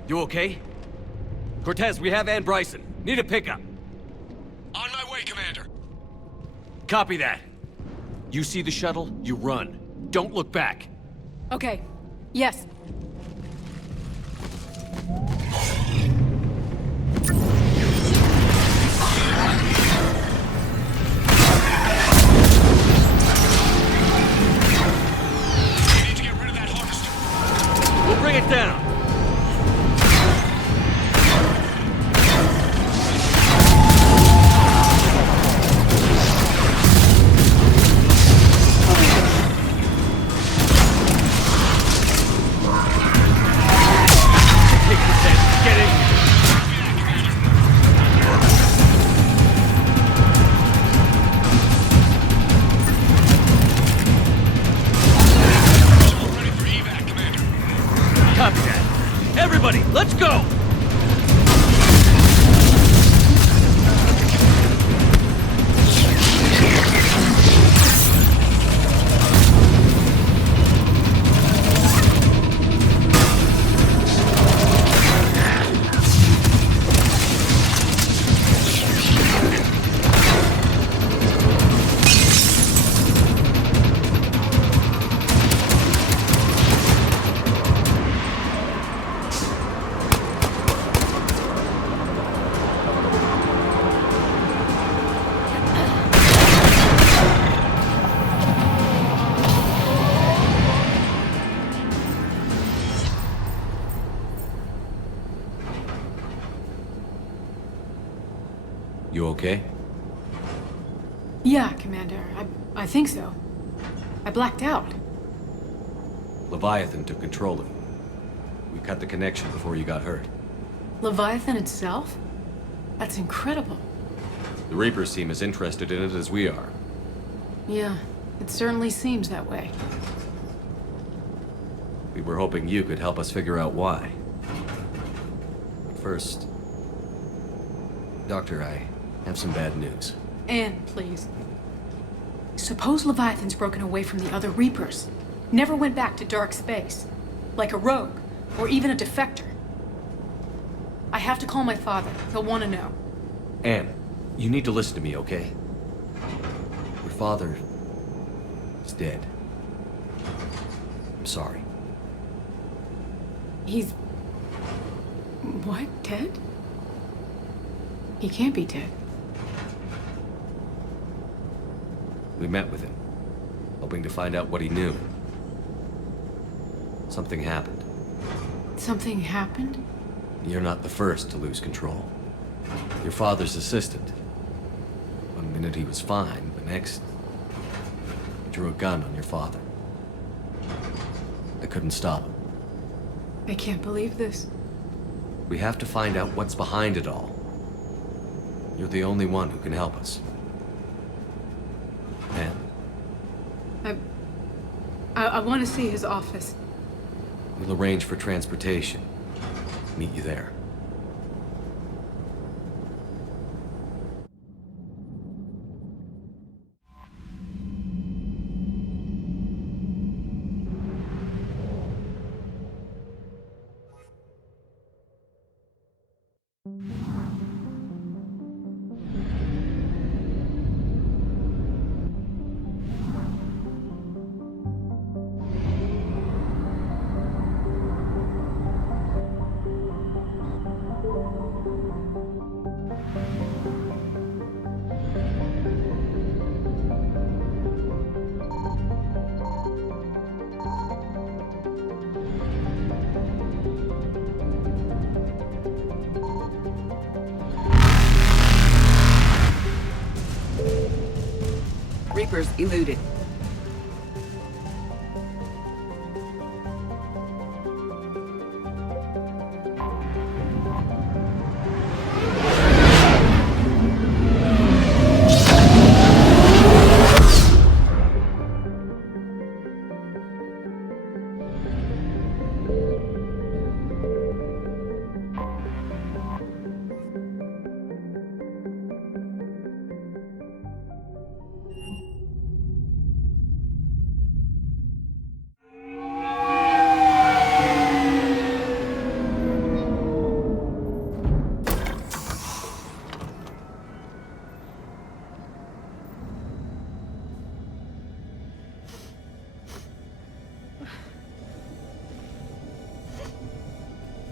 You okay? Cortez, we have Ann Bryson. Need a pickup. On my way, Commander. Copy that. You see the shuttle, you run. Don't look back. Okay. Yes. We need to get rid of that harvester. We'll bring it down. Let's go! You okay? Yeah, Commander. I think so. I blacked out. Leviathan took control of it. We cut the connection before you got hurt. Leviathan itself? That's incredible. The Reapers seem as interested in it as we are. Yeah, it certainly seems that way. We were hoping you could help us figure out why. But first, Doctor, I have some bad news. Anne, please. Suppose Leviathan's broken away from the other Reapers. Never went back to dark space. Like a rogue, or even a defector. I have to call my father. He'll want to know. Anne, you need to listen to me, okay? Your father is dead. I'm sorry. He's... what? Dead? He can't be dead. We met with him, hoping to find out what he knew. Something happened. Something happened? You're not the first to lose control. Your father's assistant. One minute he was fine, the next... drew a gun on your father. I couldn't stop him. I can't believe this. We have to find out what's behind it all. You're the only one who can help us. Anne? I want to see his office. We'll arrange for transportation. Meet you there. Reapers eluded.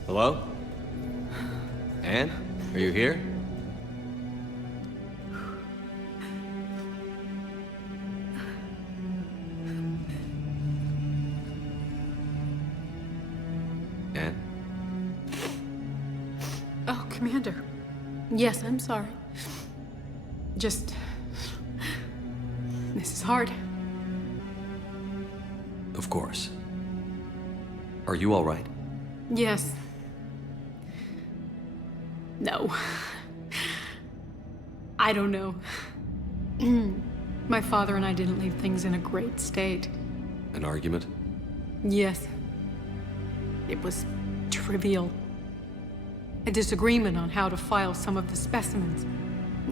Hello? Anne? Are you here? Anne? Oh, Commander. Yes, I'm sorry. Just... this is hard. Of course. Are you all right? Yes. No. I don't know. My father and I didn't leave things in a great state. An argument? Yes. It was trivial. A disagreement on how to file some of the specimens.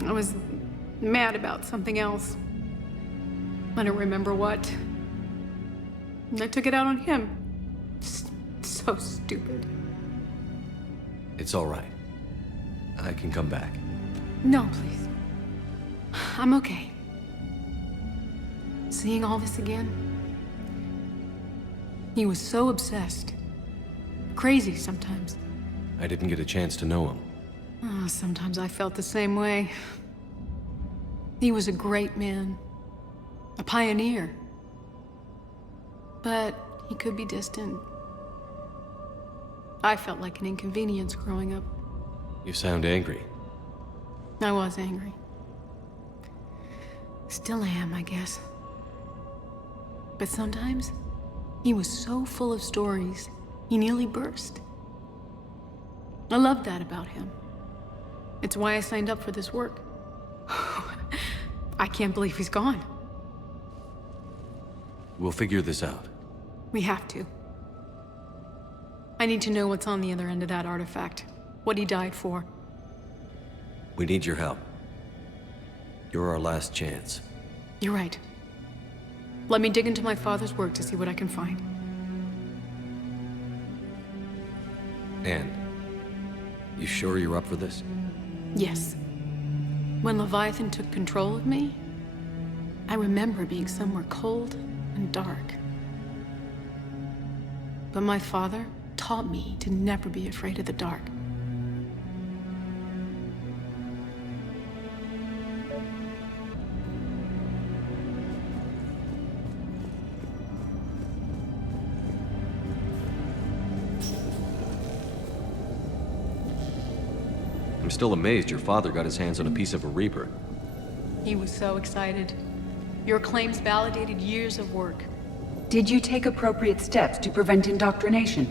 I was mad about something else. I don't remember what. And I took it out on him. So stupid. It's all right. I can come back. No, please. I'm okay. Seeing all this again? He was so obsessed. Crazy sometimes. I didn't get a chance to know him. Oh, sometimes I felt the same way. He was a great man. A pioneer. But he could be distant. I felt like an inconvenience growing up. You sound angry. I was angry. Still am, I guess. But sometimes, he was so full of stories, he nearly burst. I loved that about him. It's why I signed up for this work. I can't believe he's gone. We'll figure this out. We have to. I need to know what's on the other end of that artifact. What he died for. We need your help. You're our last chance. You're right. Let me dig into my father's work to see what I can find. Anne, you sure you're up for this? Yes. When Leviathan took control of me, I remember being somewhere cold and dark. But my father taught me to never be afraid of the dark. I'm still amazed your father got his hands on a piece of a Reaper. He was so excited. Your claims validated years of work. Did you take appropriate steps to prevent indoctrination?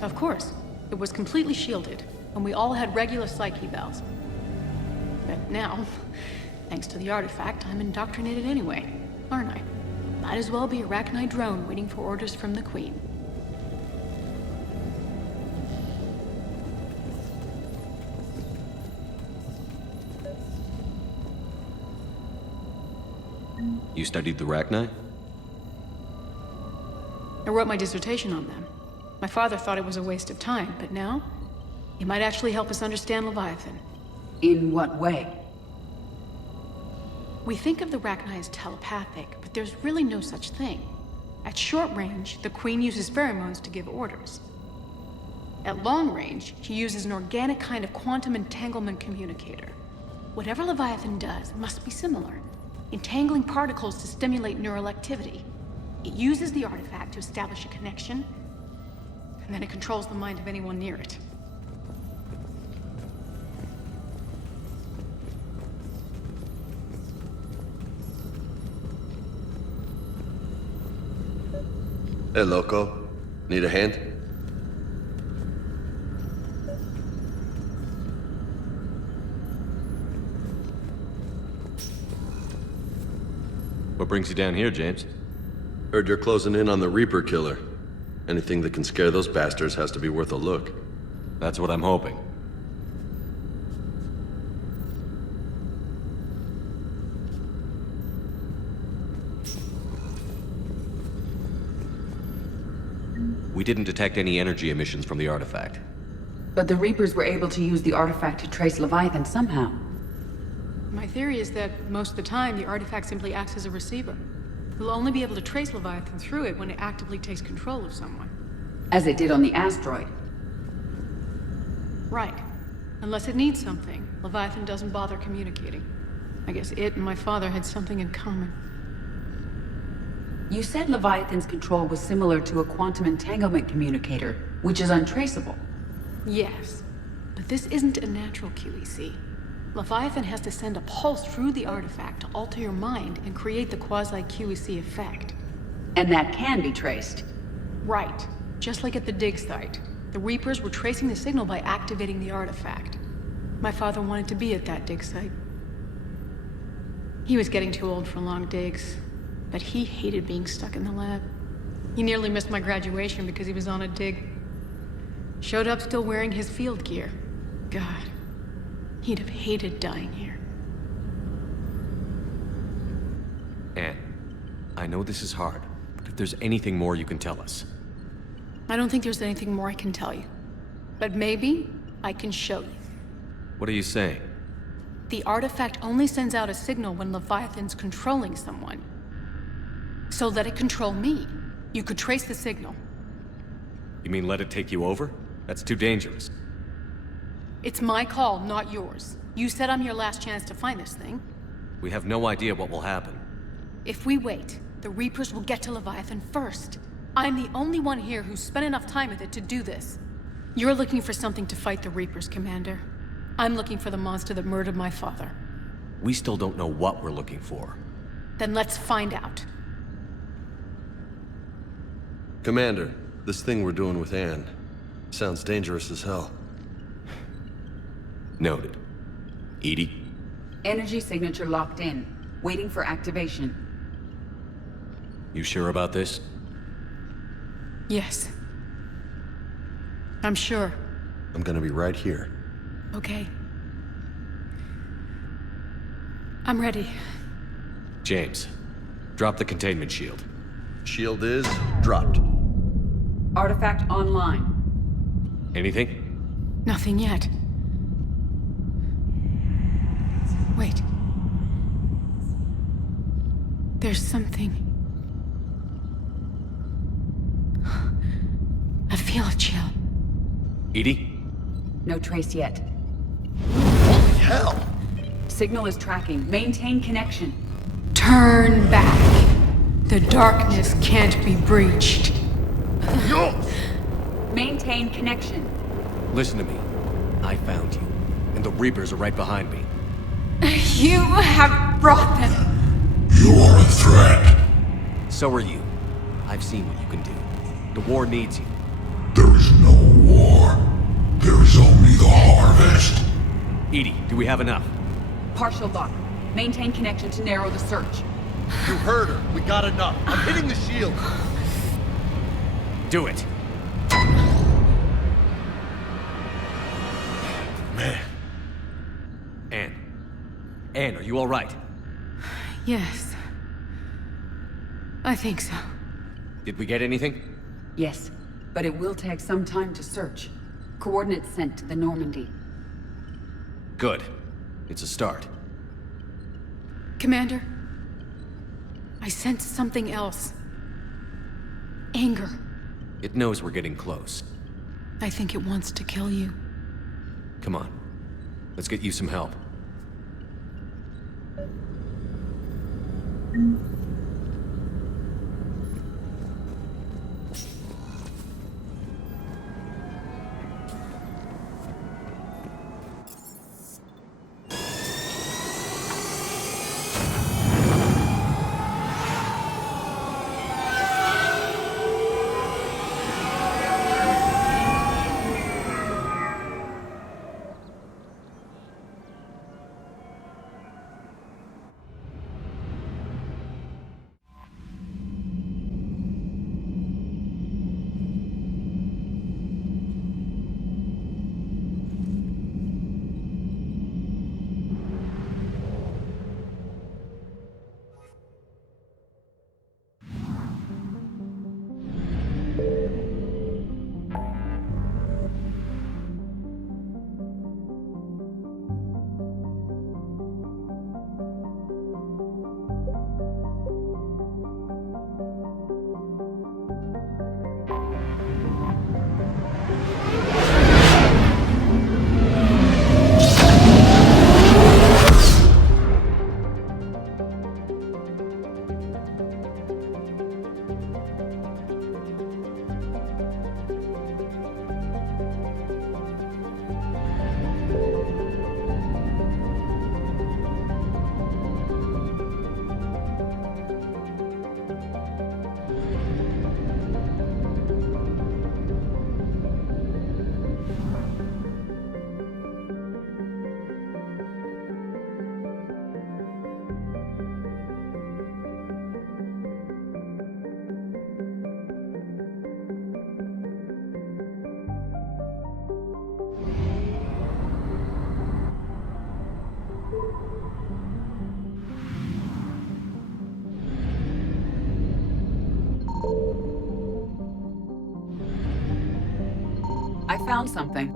Of course. It was completely shielded, and we all had regular psych evals. But now, thanks to the artifact, I'm indoctrinated anyway, aren't I? Might as well be a Arachnite drone waiting for orders from the Queen. You studied the Arachnite? I wrote my dissertation on them. My father thought it was a waste of time, but now, it might actually help us understand Leviathan. In what way? We think of the Arachnite as telepathic, but there's really no such thing. At short range, the Queen uses pheromones to give orders. At long range, she uses an organic kind of quantum entanglement communicator. Whatever Leviathan does must be similar, entangling particles to stimulate neural activity. It uses the artifact to establish a connection, and then it controls the mind of anyone near it. Hey, Loco. Need a hand? What brings you down here, James? Heard you're closing in on the Reaper killer. Anything that can scare those bastards has to be worth a look. That's what I'm hoping. We didn't detect any energy emissions from the artifact. But the Reapers were able to use the artifact to trace Leviathan somehow. My theory is that most of the time, the artifact simply acts as a receiver. We'll only be able to trace Leviathan through it when it actively takes control of someone. As it did on the asteroid. Right. Unless it needs something, Leviathan doesn't bother communicating. I guess it and my father had something in common. You said Leviathan's control was similar to a quantum entanglement communicator, which is untraceable. Yes, but this isn't a natural QEC. Leviathan has to send a pulse through the artifact to alter your mind and create the quasi-QEC effect. And that can be traced. Right. Just like at the dig site. The Reapers were tracing the signal by activating the artifact. My father wanted to be at that dig site. He was getting too old for long digs, but he hated being stuck in the lab. He nearly missed my graduation because he was on a dig. Showed up still wearing his field gear. God. He'd have hated dying here. Anne, I know this is hard, but if there's anything more you can tell us. I don't think there's anything more I can tell you. But maybe I can show you. What are you saying? The artifact only sends out a signal when Leviathan's controlling someone. So let it control me. You could trace the signal. You mean let it take you over? That's too dangerous. It's my call, not yours. You said I'm your last chance to find this thing. We have no idea what will happen. If we wait, the Reapers will get to Leviathan first. I'm the only one here who's spent enough time with it to do this. You're looking for something to fight the Reapers, Commander. I'm looking for the monster that murdered my father. We still don't know what we're looking for. Then let's find out. Commander, this thing we're doing with Anne sounds dangerous as hell. Noted. Edie? Energy signature locked in, waiting for activation. You sure about this? Yes. I'm sure. I'm gonna be right here. Okay. I'm ready. James, drop the containment shield. Shield is dropped. Artifact online. Anything? Nothing yet. Wait. There's something. I feel a chill. Edie? No trace yet. Holy hell! Signal is tracking. Maintain connection. Turn back. The darkness can't be breached. Maintain connection. Listen to me. I found you, and the Reapers are right behind me. You have brought them. You are a threat. So are you. I've seen what you can do. The war needs you. There is no war. There is only the harvest. Edie, do we have enough? Partial lock. Maintain connection to narrow the search. You heard her. We got enough. I'm hitting the shield. Do it. Man. Anne, are you all right? Yes. I think so. Did we get anything? Yes, but it will take some time to search. Coordinates sent to the Normandy. Good. It's a start. Commander, I sense something else. Anger. It knows we're getting close. I think it wants to kill you. Come on. Let's get you some help. I found something.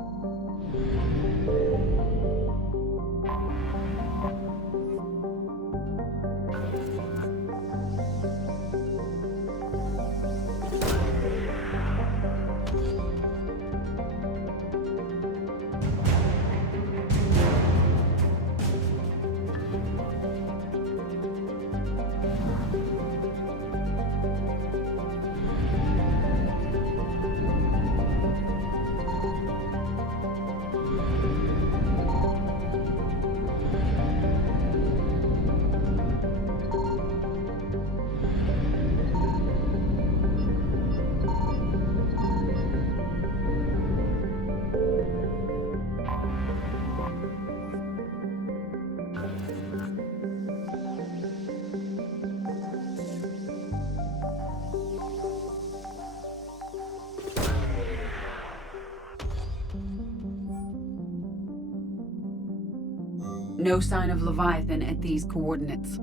No sign of Leviathan at these coordinates.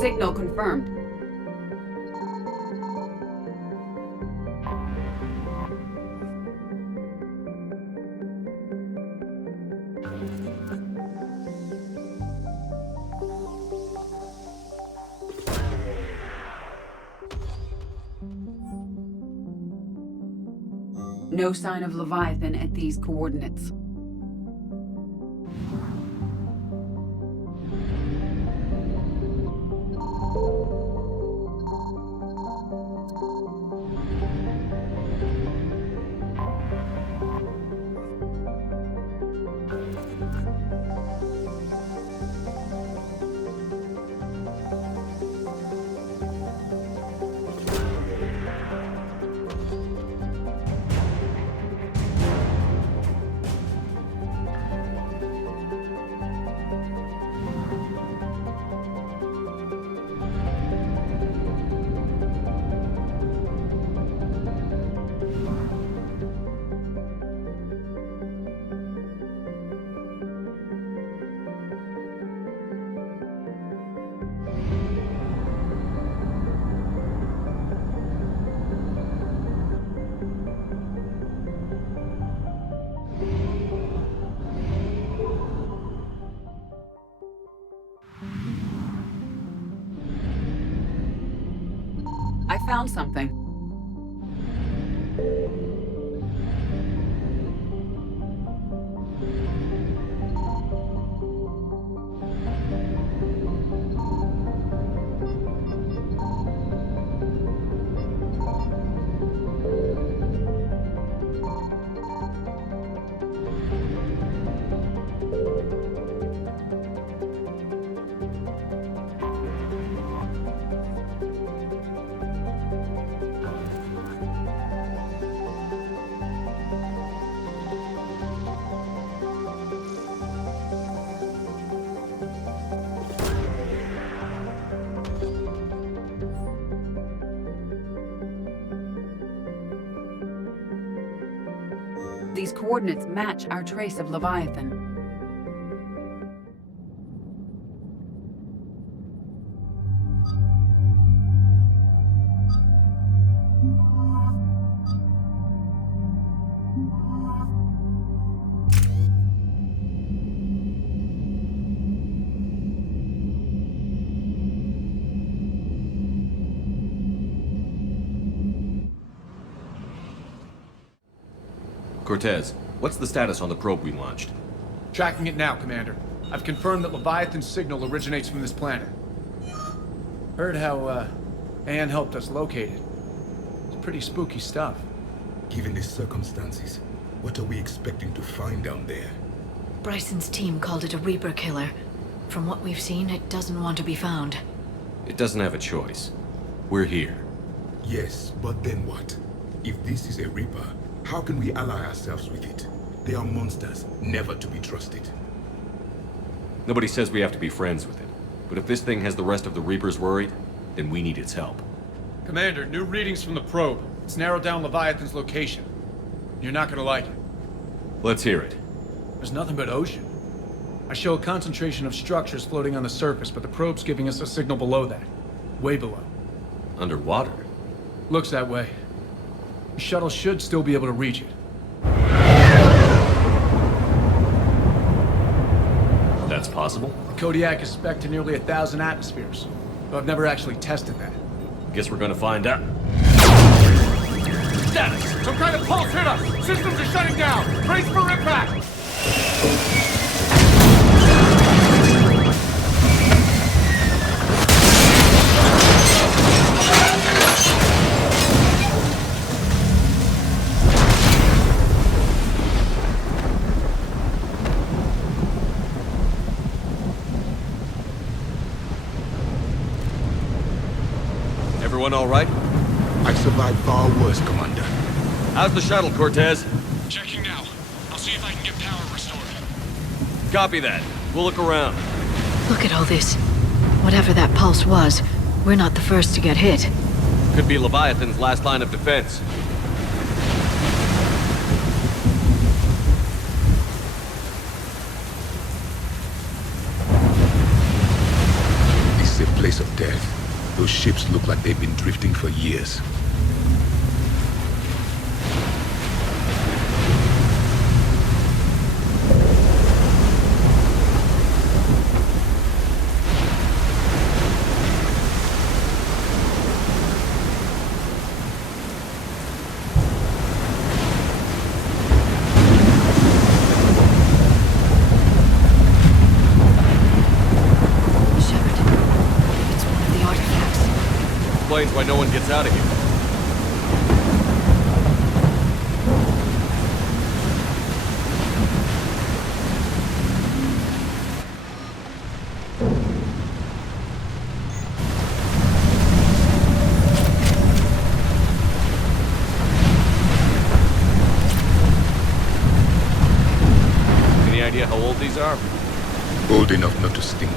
Signal confirmed. No sign of Leviathan at these coordinates. I found something. These coordinates match our trace of Leviathan. Cortez, what's the status on the probe we launched? Tracking it now, Commander. I've confirmed that Leviathan's signal originates from this planet. Heard how, Anne helped us locate it. It's pretty spooky stuff. Given the circumstances, what are we expecting to find down there? Bryson's team called it a Reaper killer. From what we've seen, it doesn't want to be found. It doesn't have a choice. We're here. Yes, but then what? If this is a Reaper, how can we ally ourselves with it? They are monsters, never to be trusted. Nobody says we have to be friends with it. But if this thing has the rest of the Reapers worried, then we need its help. Commander, new readings from the probe. It's narrowed down Leviathan's location. You're not gonna like it. Let's hear it. There's nothing but ocean. I show a concentration of structures floating on the surface, but the probe's giving us a signal below that. Way below. Underwater? Looks that way. The shuttle should still be able to reach it. That's possible? The Kodiak is spec'd to nearly 1,000 atmospheres, but I've never actually tested that. Guess we're gonna find out. Status! Some kind of pulse hit us! Systems are shutting down! Brace for impact! Everyone all right? I survived far worse, Commander. How's the shuttle, Cortez? Checking now. I'll see if I can get power restored. Copy that. We'll look around. Look at all this. Whatever that pulse was, we're not the first to get hit. Could be Leviathan's last line of defense. This is a place of death. Those ships look like they've been drifting for years. Explains why no one gets out of here. Any idea how old these are? Old enough not to stink.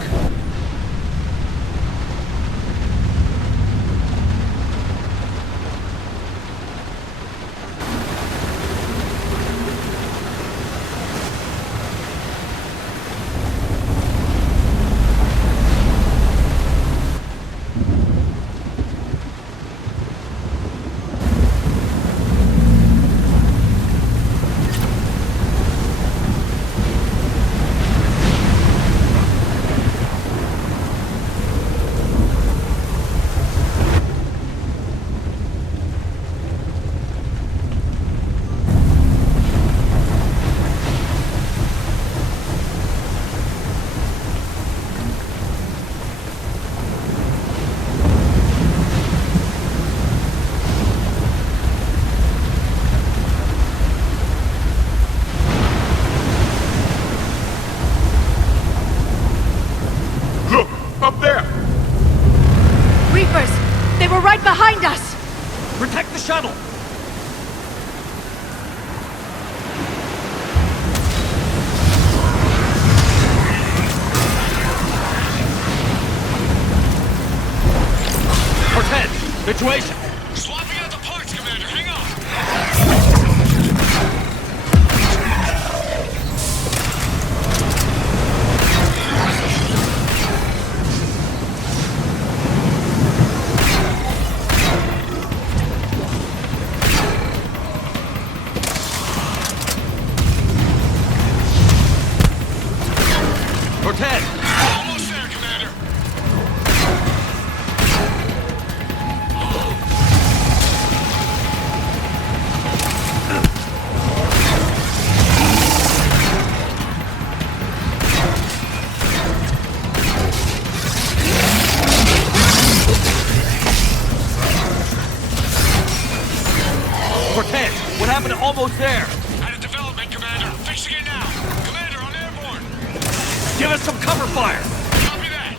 Up there! Reapers! They were right behind us! Protect the shuttle! Cortez! Situation! Swapping out the parts, Commander. Hang on! Cortez! Almost there, Commander. Cortez! What happened to almost there? Out of development, Commander. Fixing it now. Commander, on airborne. Give us some cover fire! Copy that.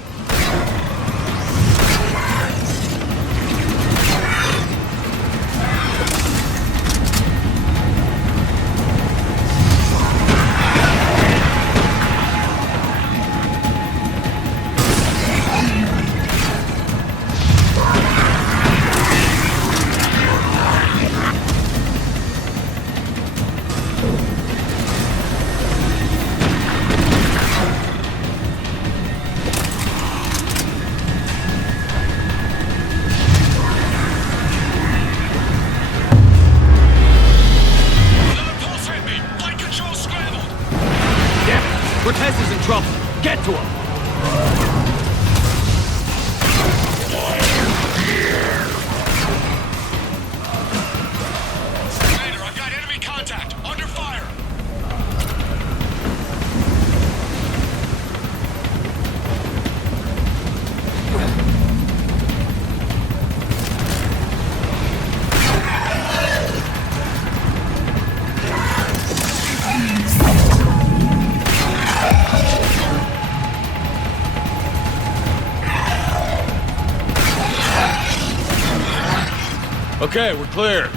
Okay, we're clear.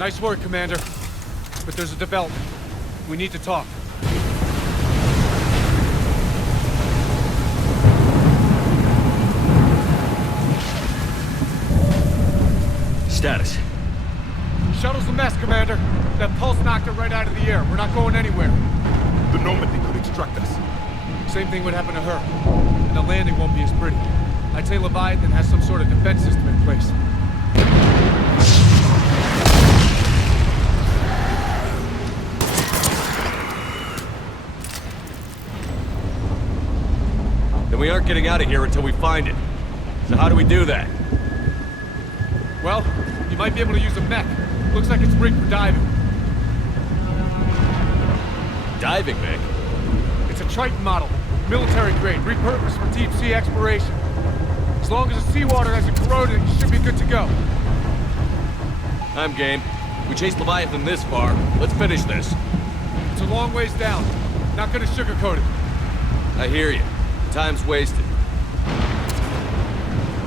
Nice work, Commander. But there's a development. We need to talk. Status. Shuttle's a mess, Commander. That pulse knocked it right out of the air. We're not going anywhere. The Normandy could extract us. Same thing would happen to her. And the landing won't be as pretty. I'd say Leviathan has some sort of defense system in place. Then we aren't getting out of here until we find it. So how do we do that? Well, you might be able to use a mech. Looks like it's rigged for diving. Diving mech? It's a Triton model. Military grade, repurposed for deep sea exploration. As long as the seawater hasn't corroded, you should be good to go. I'm game. We chased Leviathan this far. Let's finish this. It's a long ways down. Not gonna sugarcoat it. I hear you. Time's wasted.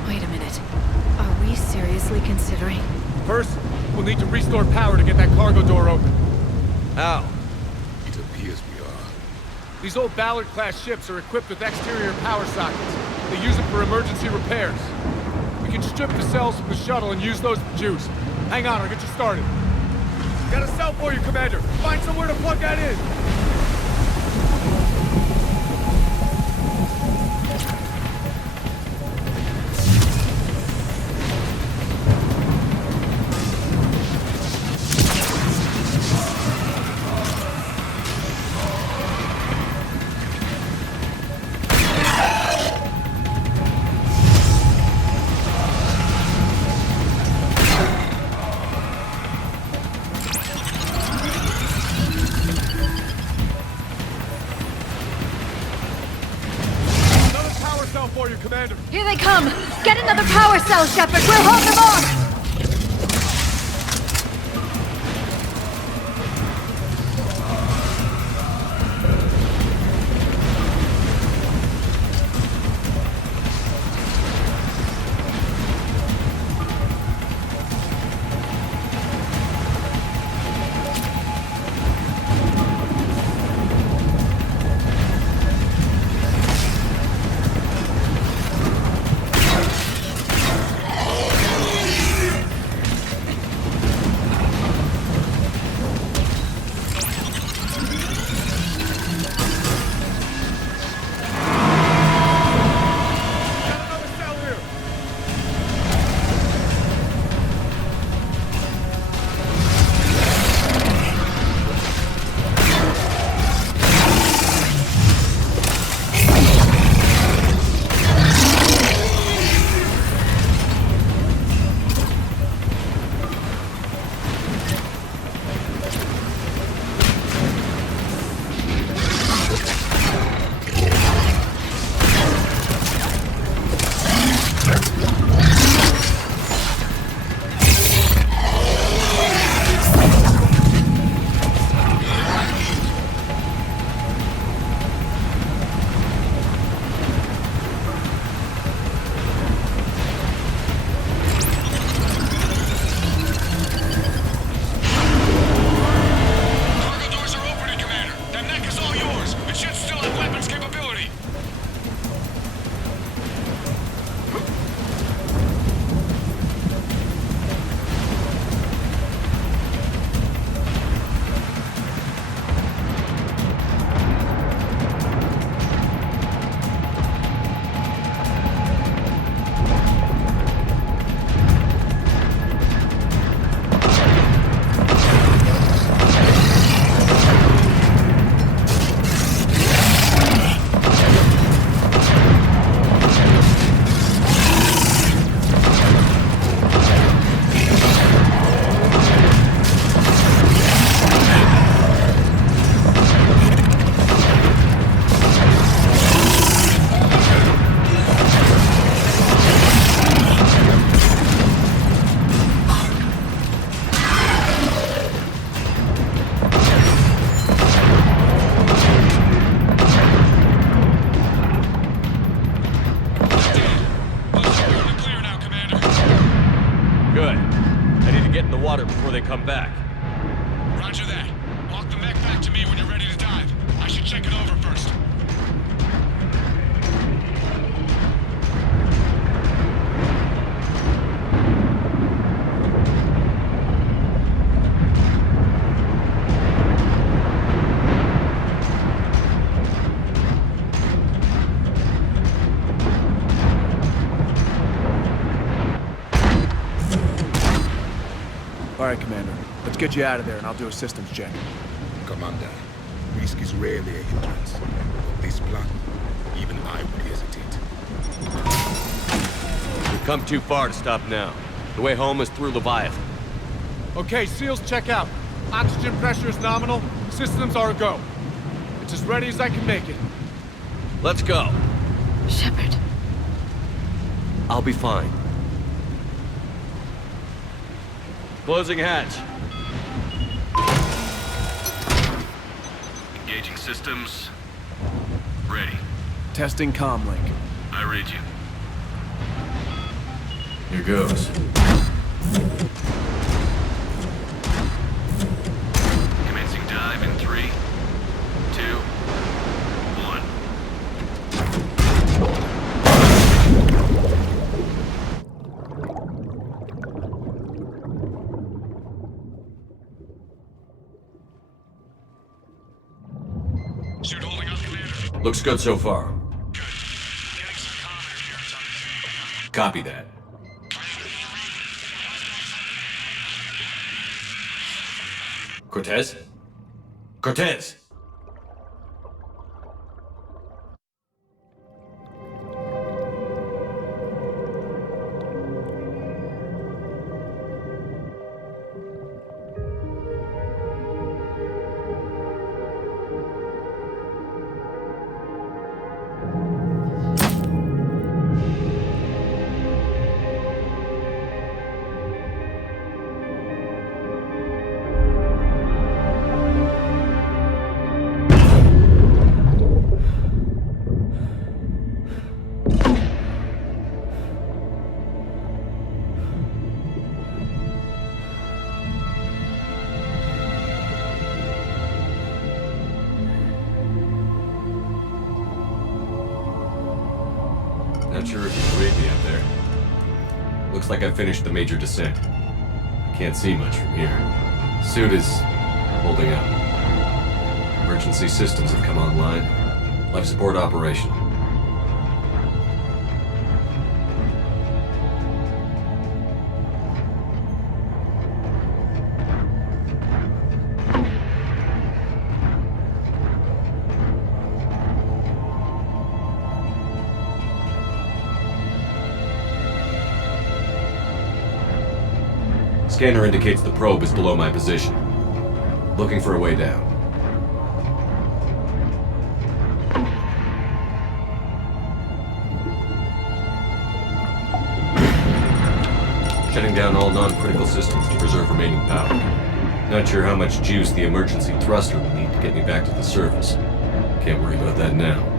Wait a minute. Are we seriously considering? First, we'll need to restore power to get that cargo door open. How? It appears we are. These old Ballard-class ships are equipped with exterior power sockets. They use them for emergency repairs. We can strip the cells from the shuttle and use those for juice. Hang on, I'll get you started. Got a cell for you, Commander. Find somewhere to plug that in. For you, Commander. Here they come! Get another power cell, Shepard! We'll hold them off! they come back. Roger that. Walk the mech back to me when you're ready to dive. I should check it over first. All right, Commander. Let's get you out of there, and I'll do a systems check. Commander, risk is rarely a hindrance. This plan, even I would hesitate. We've come too far to stop now. The way home is through Leviathan. Okay, SEALs check out. Oxygen pressure is nominal. Systems are a go. It's as ready as I can make it. Let's go. Shepard. I'll be fine. Closing hatch. Engaging systems. Ready. Testing comm link. I read you. Here goes. Commencing dive in 3, 2, 1. Suit holding up, Commander. Looks good so far. Copy that. Cortez? Cortez! Not sure if you can read me up there. Looks like I finished the major descent. Can't see much from here. Suit is holding up. Emergency systems have come online. Life support operational. Scanner indicates the probe is below my position. Looking for a way down. Shutting down all non-critical systems to preserve remaining power. Not sure how much juice the emergency thruster will need to get me back to the surface. Can't worry about that now.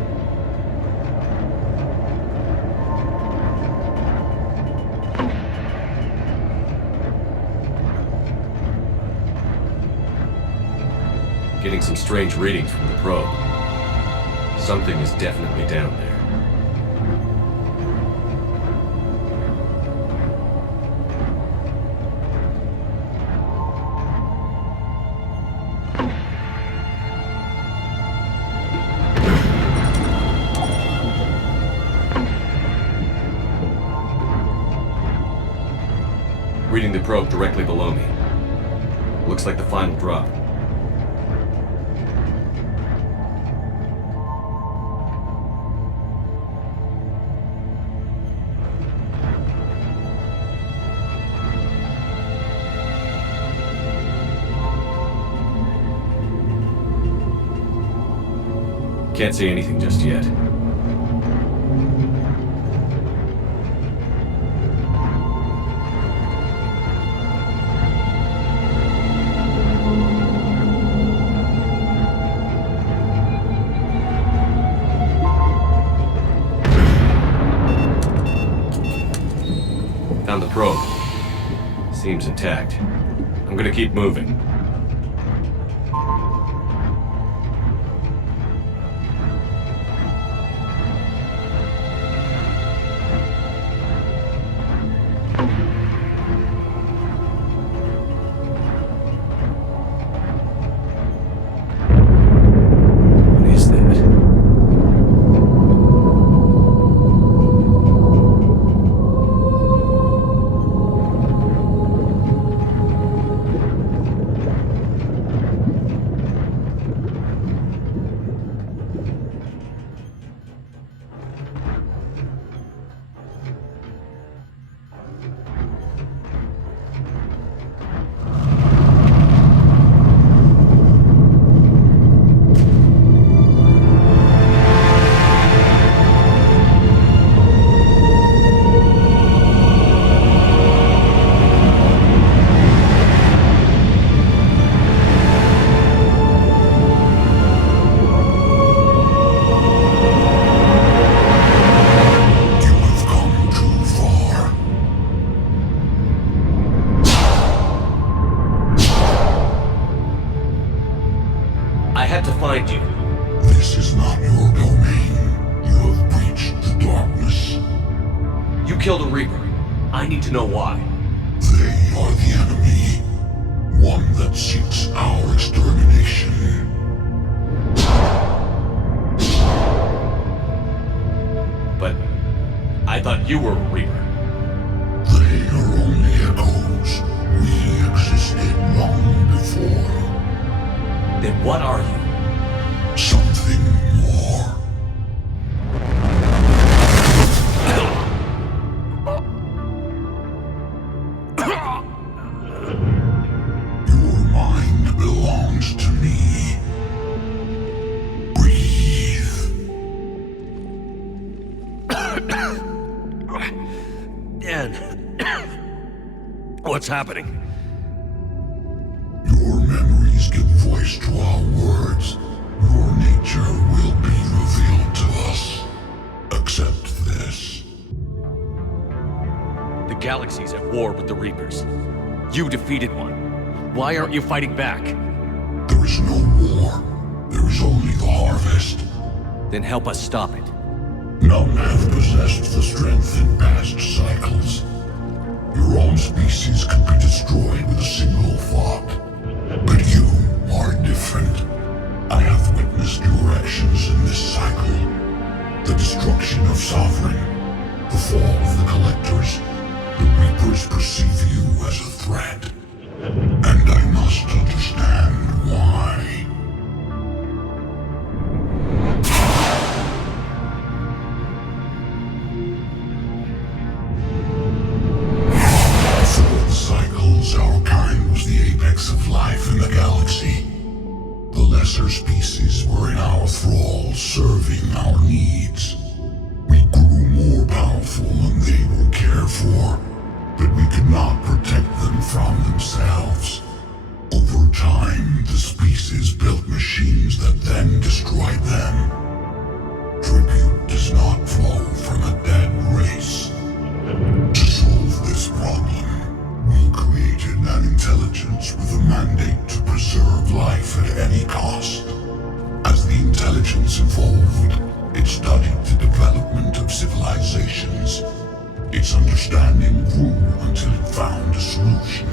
Getting some strange readings from the probe. Something is definitely down there. Reading the probe directly below me. Looks like the final drop. Can't see anything just yet. Found the probe. Seems intact. I'm I'm gonna keep moving. This is not your domain. You have breached the darkness. You killed a Reaper. I need to know why. They are the enemy. One that seeks our extermination. But I thought you were a Reaper. They are only echoes. We existed long before. Then what are you? Something more. Your mind belongs to me. Breathe. Dan, what's happening? Your memories give voice to our words. Your nature will be revealed to us. Accept this. The galaxy's at war with the Reapers. You defeated one. Why aren't you fighting back? There is no war. There is only the harvest. Then help us stop it. None have possessed the strength in past cycles. Your own species could be destroyed with a single thought. But you are different. I have witnessed your actions in this cycle. The destruction of Sovereign, the fall of the Collectors. The Reapers perceive you as a threat. And I must understand why. Before the cycles, our kind was the apex of life in the galaxy. The lesser species were in our thrall, serving our needs. We grew more powerful and they were cared for, but we could not protect them from themselves. Over time, the species built machines that then destroyed them. Tribute does not flow from a dead race. To solve this problem, we created an intelligence with a mandate to preserve life at any cost. As the intelligence evolved, it studied the development of civilizations. Its understanding grew until it found a solution.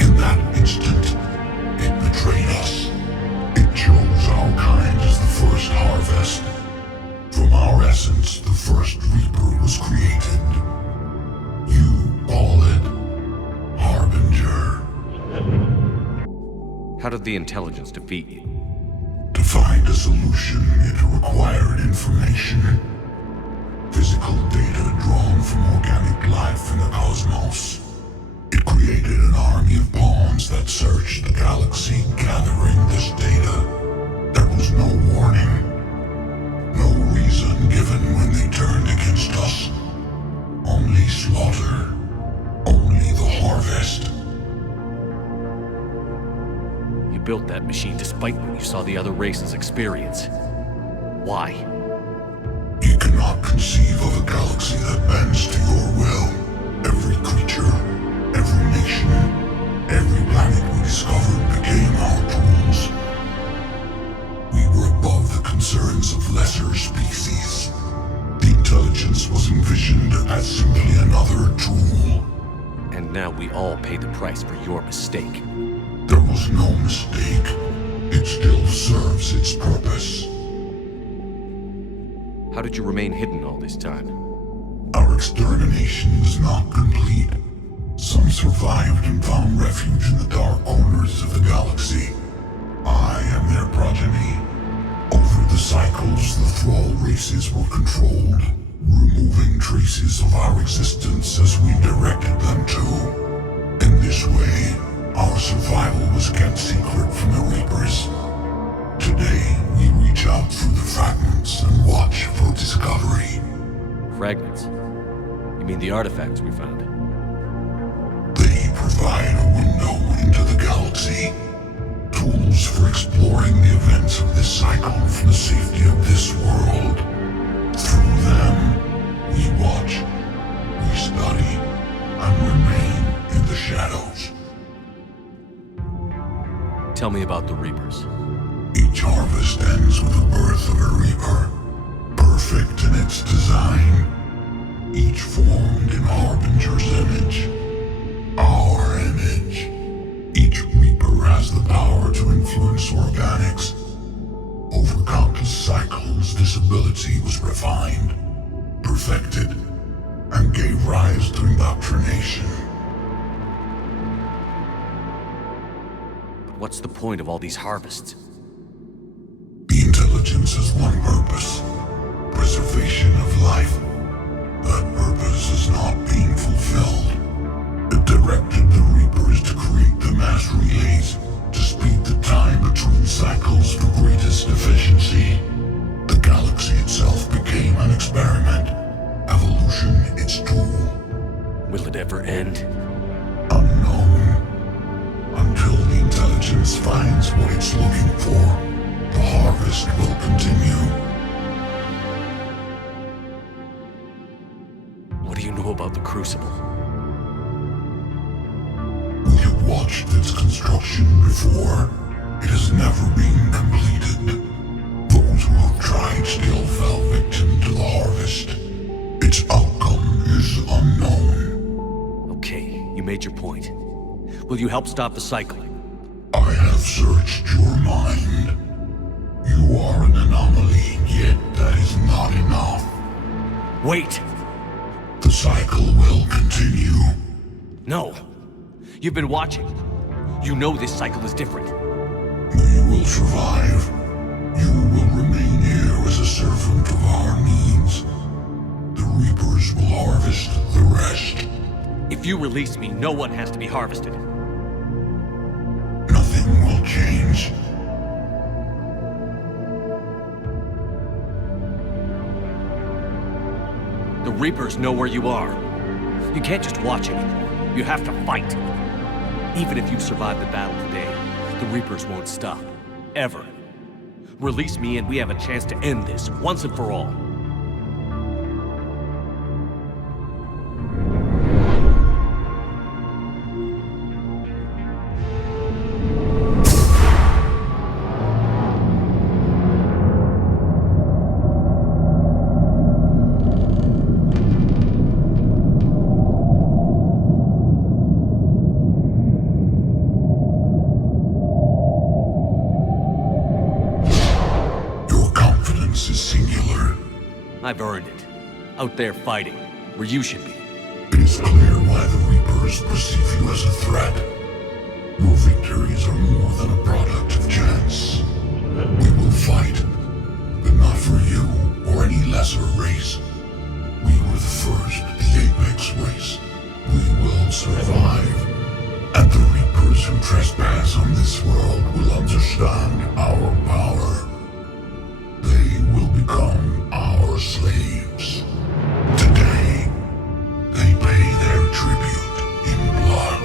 In that instant, it betrayed us. It chose our kind as the first harvest. From our essence, the first Reaper was created. You call it Harbinger. How did the intelligence defeat you? To find a solution, it required information. Physical data drawn from organic life in the cosmos. It created an army of pawns that searched the galaxy, gathering this data. There was no warning. No reason given when they turned against us. Only slaughter. Only the harvest. You built that machine despite what you saw the other races experience. Why? You cannot conceive of a galaxy that bends to your will. Every creature, every nation, every as simply another tool. And now we all pay the price for your mistake. There was no mistake. It still serves its purpose. How did you remain hidden all this time? Our extermination is not complete. Some survived and found refuge in the dark corners of the galaxy. I am their progeny. Over the cycles, the Thrall races were controlled, removing traces of our existence as we directed them to. In this way, our survival was kept secret from the Reapers. Today, we reach out through the fragments and watch for discovery. Fragments? You mean the artifacts we found? They provide a window into the galaxy. Tools for exploring the events of this cycle from the safety of this world. Through them, we watch, we study, and remain in the shadows. Tell me about the Reapers. Each harvest ends with the birth of a Reaper, perfect in its design. Each formed in Harbinger's image, our image. Each Reaper has the power to influence organics. Over countless cycles, this ability was refined, perfected, and gave rise to indoctrination. But what's the point of all these harvests? The intelligence has one purpose: preservation of life. That purpose is not being fulfilled. It directed the Reapers to create the mass relays to speed the time between cycles for greatest efficiency. The galaxy itself became an experiment. Evolution its tool. Will it ever end? Unknown. Until the intelligence finds what it's looking for, the harvest will continue. What do you know about the Crucible? We have watched its construction before. It has never been completed. Those who have tried still fell victim to the harvest. Its outcome is unknown. Okay, you made your point. Will you help stop the cycle? I have searched your mind. You are an anomaly, yet that is not enough. Wait! The cycle will continue. No. You've been watching. You know this cycle is different. We will survive. You will remain here as a servant of our needs. The Reapers will harvest the rest. If you release me, no one has to be harvested. Nothing will change. The Reapers know where you are. You can't just watch anymore. You have to fight. Even if you survive the battle today, the Reapers won't stop. Ever. Release me and we have a chance to end this, once and for all. I've earned it. Out there fighting, where you should be. It is clear why the Reapers perceive you as a threat. Your victories are more than a product of chance. We will fight, but not for you or any lesser race. We were the first, the Apex race. We will survive. And the Reapers who trespass on this world will understand our power. They will become our slaves. Today, they pay their tribute in blood.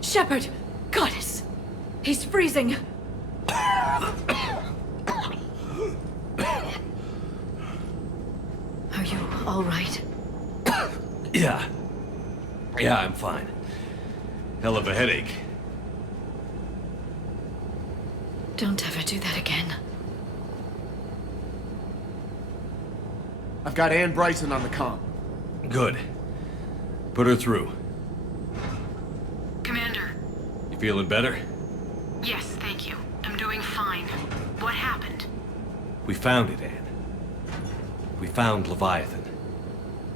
Shepard! Goddess! He's freezing! Are you all right? Yeah. Yeah, I'm fine. Hell of a headache. Don't ever do that again. I've got Ann Bryson on the comm. Good. Put her through. Commander. You feeling better? Yes, thank you. I'm doing fine. What happened? We found it, Ann. We found Leviathan.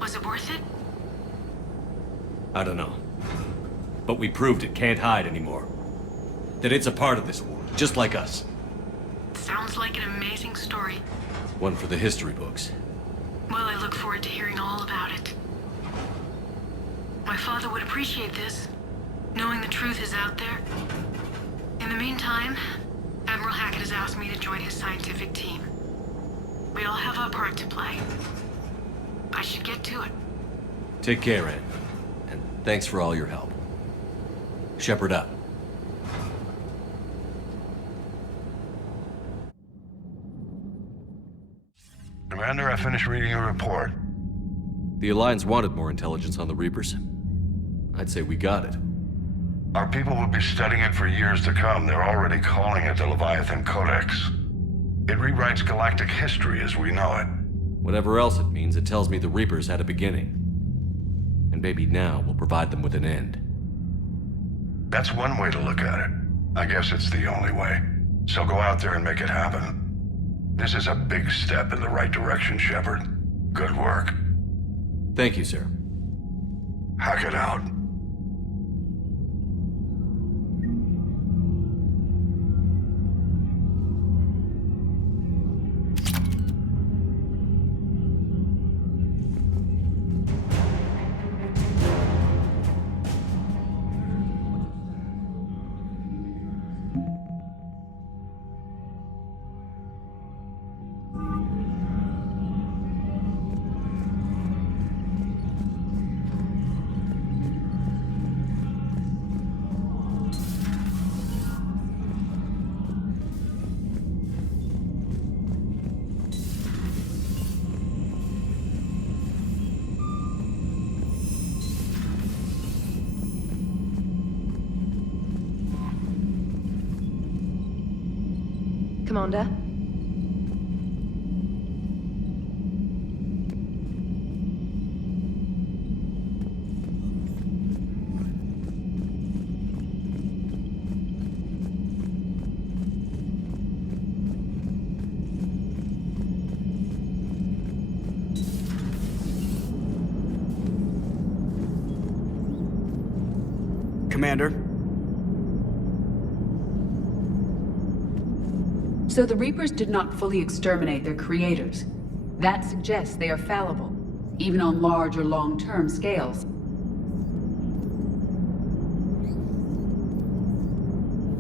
Was it worth it? I don't know. But we proved it can't hide anymore. That it's a part of this war, just like us. Sounds like an amazing story. One for the history books. Well, I look forward to hearing all about it. My father would appreciate this, knowing the truth is out there. In the meantime, Admiral Hackett has asked me to join his scientific team. We all have our part to play. I should get to it. Take care, Ann. And thanks for all your help. Shepard up. Commander, I finished reading your report. The Alliance wanted more intelligence on the Reapers. I'd say we got it. Our people will be studying it for years to come. They're already calling it the Leviathan Codex. It rewrites galactic history as we know it. Whatever else it means, it tells me the Reapers had a beginning. And maybe now we'll provide them with an end. That's one way to look at it. I guess it's the only way. So go out there and make it happen. This is a big step in the right direction, Shepard. Good work. Thank you, sir. Hackett out. Commander? Commander? So the Reapers did not fully exterminate their creators. That suggests they are fallible, even on large or long-term scales.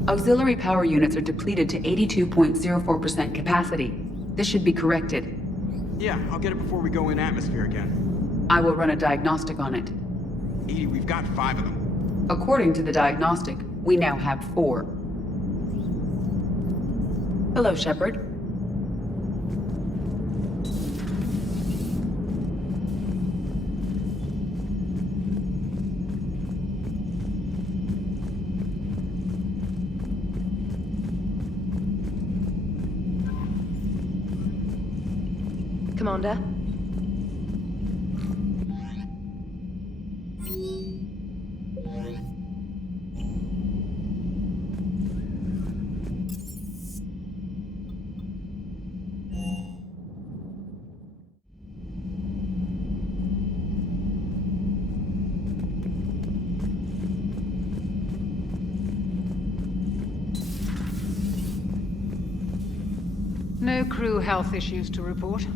Auxiliary power units are depleted to 82.04% capacity. This should be corrected. Yeah, I'll get it before we go in atmosphere again. I will run a diagnostic on it. EDI, we've got 5 of them. According to the diagnostic, we now have 4. Hello, Shepard. Commander? No crew health issues to report.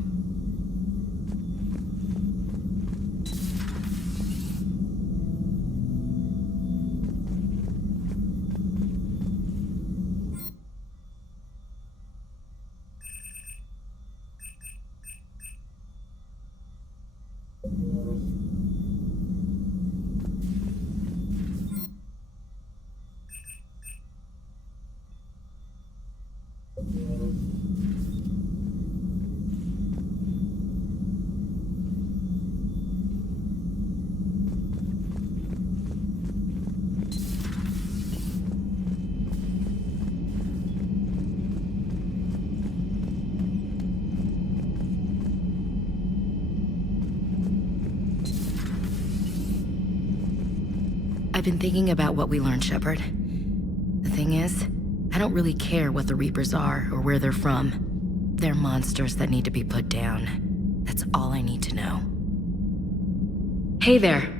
I've been thinking about what we learned, Shepard. The thing is, I don't really care what the Reapers are or where they're from. They're monsters that need to be put down. That's all I need to know. Hey there.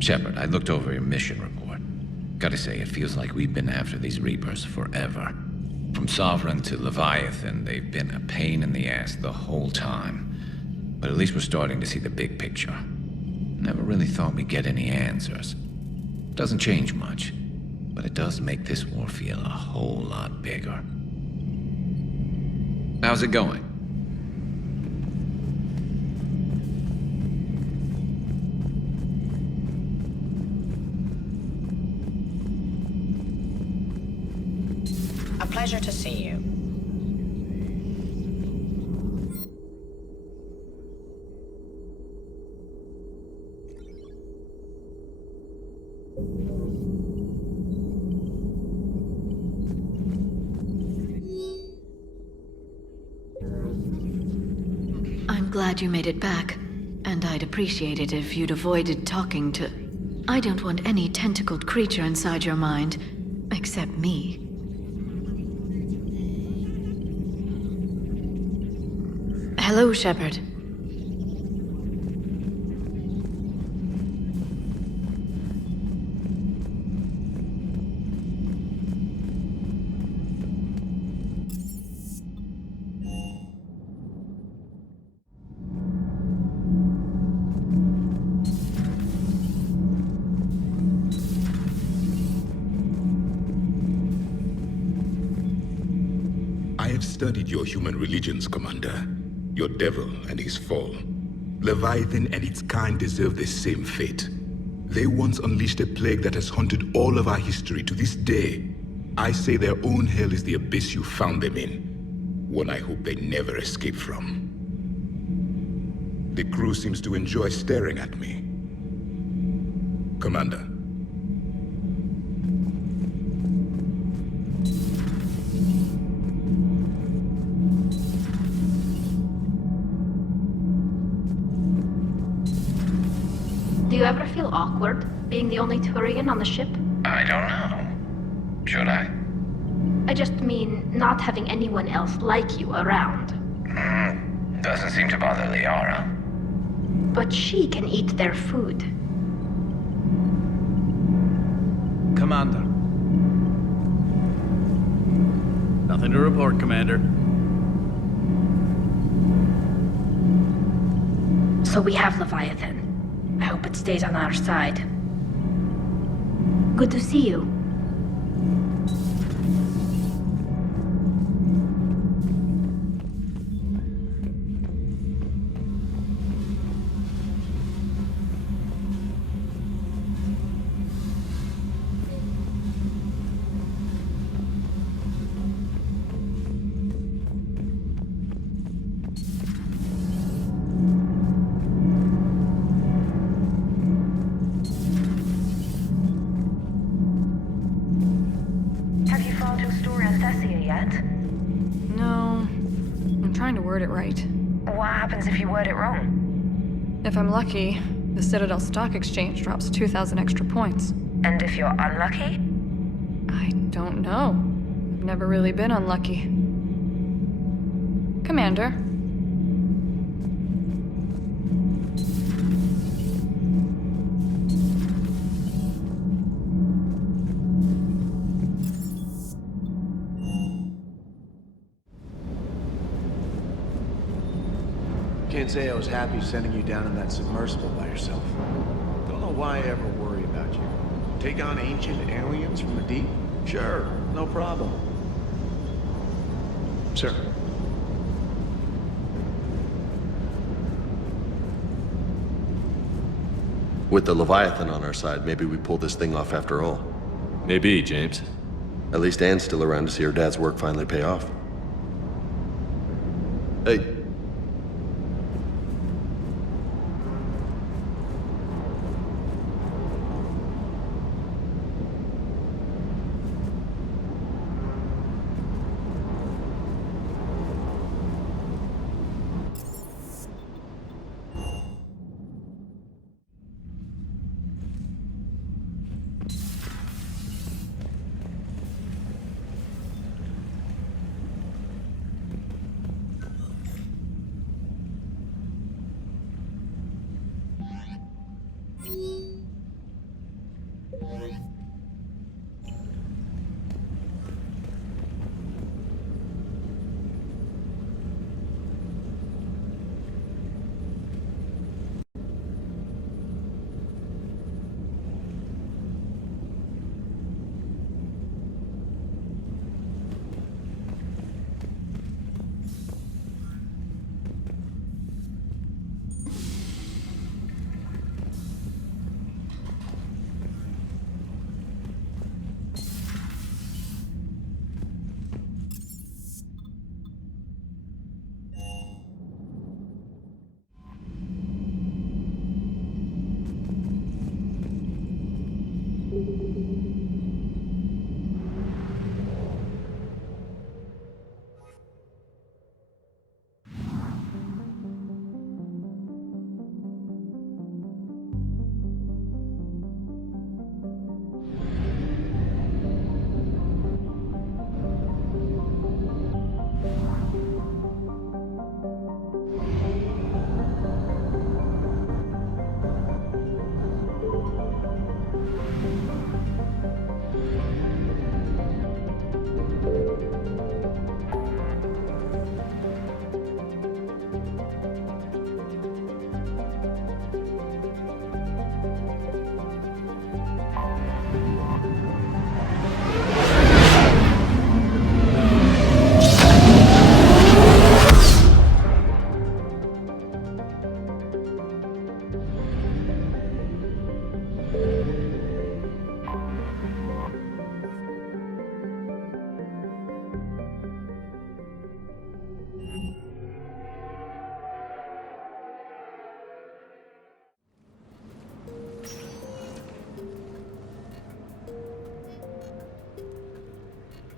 Shepard, I looked over your mission report. Gotta say, it feels like we've been after these Reapers forever. From Sovereign to Leviathan, they've been a pain in the ass the whole time. But at least we're starting to see the big picture. Never really thought we'd get any answers. Doesn't change much, but it does make this war feel a whole lot bigger. How's it going? Pleasure to see you. I'm glad you made it back, and I'd appreciate it if you'd avoided talking to... I don't want any tentacled creature inside your mind, except me. Hello, Shepard. I have studied your human religions, Commander. Your devil and his fall. Leviathan and its kind deserve the same fate. They once unleashed a plague that has haunted all of our history to this day. I say their own hell is the abyss you found them in. One I hope they never escape from. The crew seems to enjoy staring at me. Commander. Do you ever feel awkward, being the only Turian on the ship? I don't know. Should I? I just mean not having anyone else like you around. Doesn't seem to bother Liara. But she can eat their food. Commander. Nothing to report, Commander. So we have Leviathan. I hope it stays on our side. Good to see you. Word it right. What happens if you word it wrong? If I'm lucky, the Citadel Stock Exchange drops 2,000 extra points. And if you're unlucky? I don't know. I've never really been unlucky. Commander. Can't say I was happy sending you down in that submersible by yourself. Don't know why I ever worry about you. Take on ancient aliens from the deep? Sure, no problem. Sir. With the Leviathan on our side, maybe we pull this thing off after all. Maybe, James. At least Anne's still around to see her dad's work finally pay off. Hey.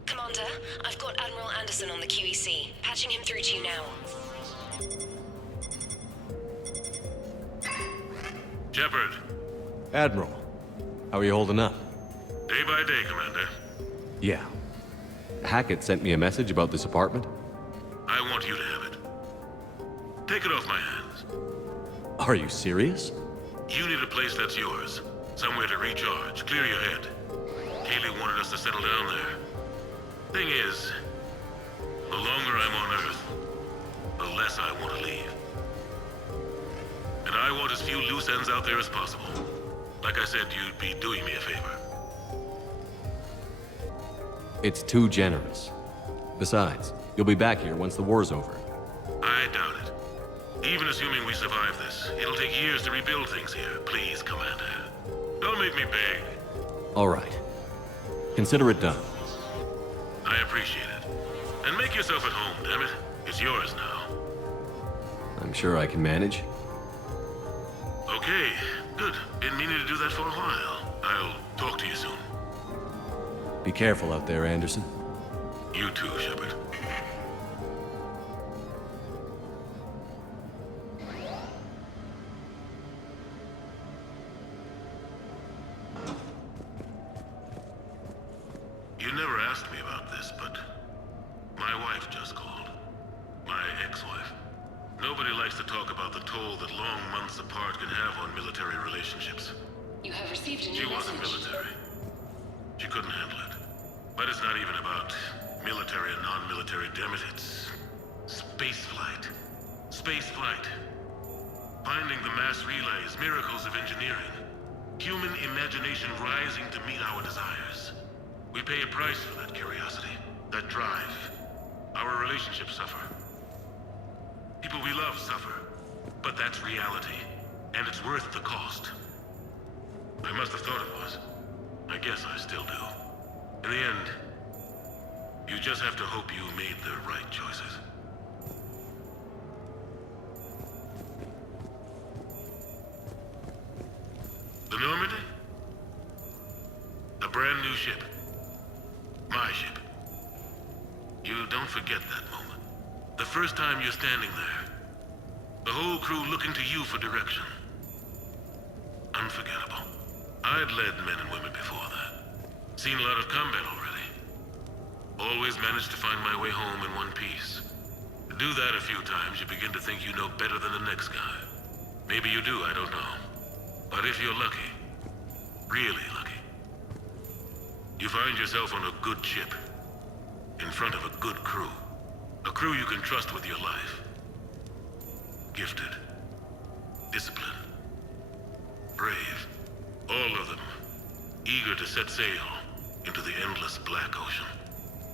Commander, I've got Admiral Anderson on the QEC. Patching him through to you now. Shepard. Admiral, how are you holding up? Day by day, Commander. Yeah. Hackett sent me a message about this apartment. I want you to have it. Take it off my hands. Are you serious? You need a place that's yours. Somewhere to recharge, clear your head. Kaylee wanted us to settle down there. Thing is, the longer I'm on Earth, the less I want to leave. And I want as few loose ends out there as possible. Like I said, you'd be doing me a favor. It's too generous. Besides, you'll be back here once the war's over. I doubt it. Even assuming we survive this, it'll take years to rebuild things here. Please, Commander. Don't make me beg. All right. Consider it done. I appreciate it. And make yourself at home, damn it. It's yours now. I'm sure I can manage. Okay, good. Been meaning to do that for a while. I'll talk to you soon. Be careful out there, Anderson. You too, Shepard. You never asked me about this, but my wife just called. My ex-wife. Nobody likes to talk about the toll that long months apart can have on military relationships. You have received a new She wasn't military. She couldn't handle it. But it's not even about military and non-military, damn it. It's space flight. Space flight. Finding the mass relays, miracles of engineering. Human imagination rising to meet our desires. We pay a price for that curiosity, that drive. Our relationships suffer. People we love suffer. But that's reality, and it's worth the cost. I must have thought it was. I guess I still do. In the end, you just have to hope you made the right choices. The Normandy? A brand new ship. My ship. You don't forget that moment. The first time you're standing there. The whole crew looking to you for direction. Unforgettable. I'd led men and women before that. Seen a lot of combat already. Always managed to find my way home in one piece. Do that a few times, you begin to think you know better than the next guy. Maybe you do, I don't know. But if you're lucky, really lucky, you find yourself on a good ship, in front of a good crew. A crew you can trust with your life. Gifted, disciplined, brave, all of them, eager to set sail into the endless black ocean.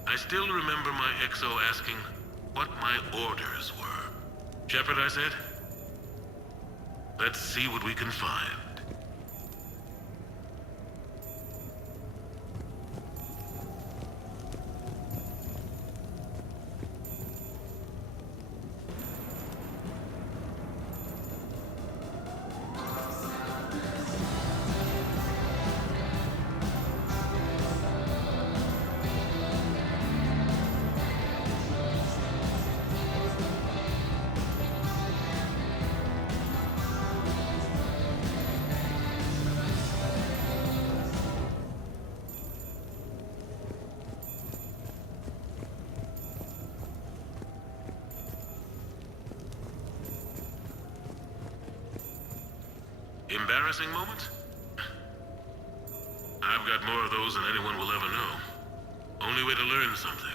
I still remember my XO asking what my orders were. Shepard, I said, let's see what we can find. Embarrassing moments? I've got more of those than anyone will ever know. Only way to learn something.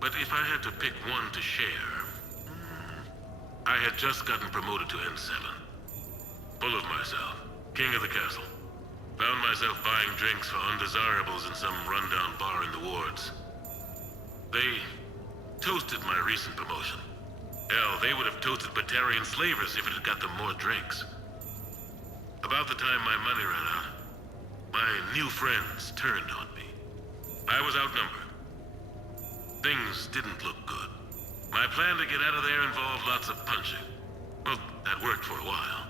But if I had to pick one to share... I had just gotten promoted to N7. Full of myself. King of the castle. Found myself buying drinks for undesirables in some rundown bar in the wards. They toasted my recent promotion. Hell, they would have toasted Batarian slavers if it had got them more drinks. About the time my money ran out, my new friends turned on me. I was outnumbered. Things didn't look good. My plan to get out of there involved lots of punching. Well, that worked for a while.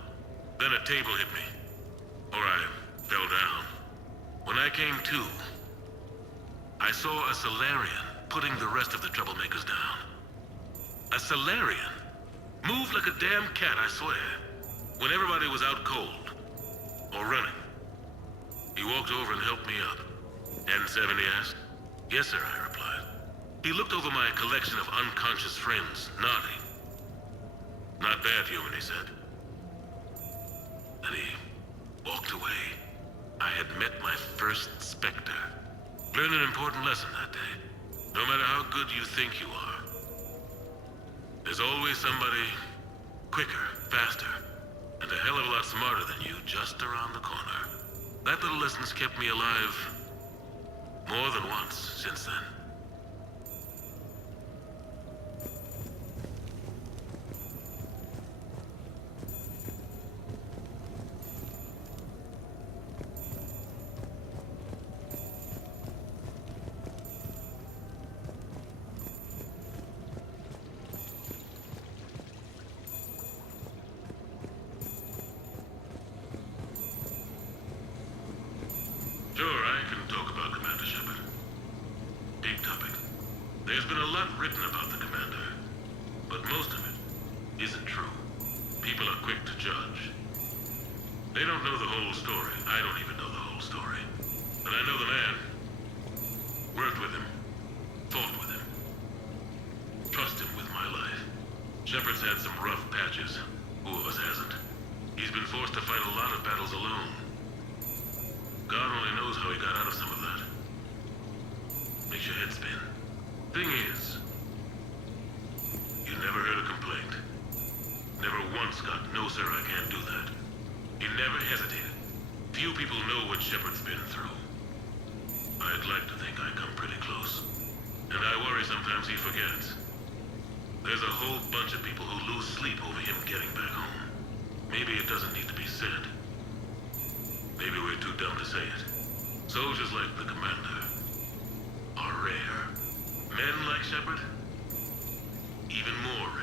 Then a table hit me. Or I fell down. When I came to, I saw a Solarian putting the rest of the troublemakers down. A Solarian? Moved like a damn cat, I swear. When everybody was out cold. Or running. He walked over and helped me up. N7, he asked. Yes, sir, I replied. He looked over my collection of unconscious friends, nodding. Not bad, human, he said. Then he walked away. I had met my first Spectre. Learned an important lesson that day. No matter how good you think you are, there's always somebody quicker, faster, and a hell of a lot smarter than you just around the corner. That little lesson's kept me alive more than once since then. Sure, I can talk about Commander Shepard. Big topic. There's been a lot written about the Commander, but most of it isn't true. People are quick to judge. They don't know the whole story. I don't even know the whole story. But I know the man. Worked with him. Fought with him. Trust him with my life. Shepard's had some rough patches. Who of us hasn't? He's been forced to fight a lot of battles alone. God only knows how he got out of some of that. Makes your head spin. Thing is, you never heard a complaint. Never once got, no sir, I can't do that. He never hesitated. forgets. There's a whole bunch of people who lose sleep over him getting back home. Maybe it doesn't need to be said. Maybe we're too dumb to say it. Soldiers like the commander are rare. Men like Shepard, even more rare.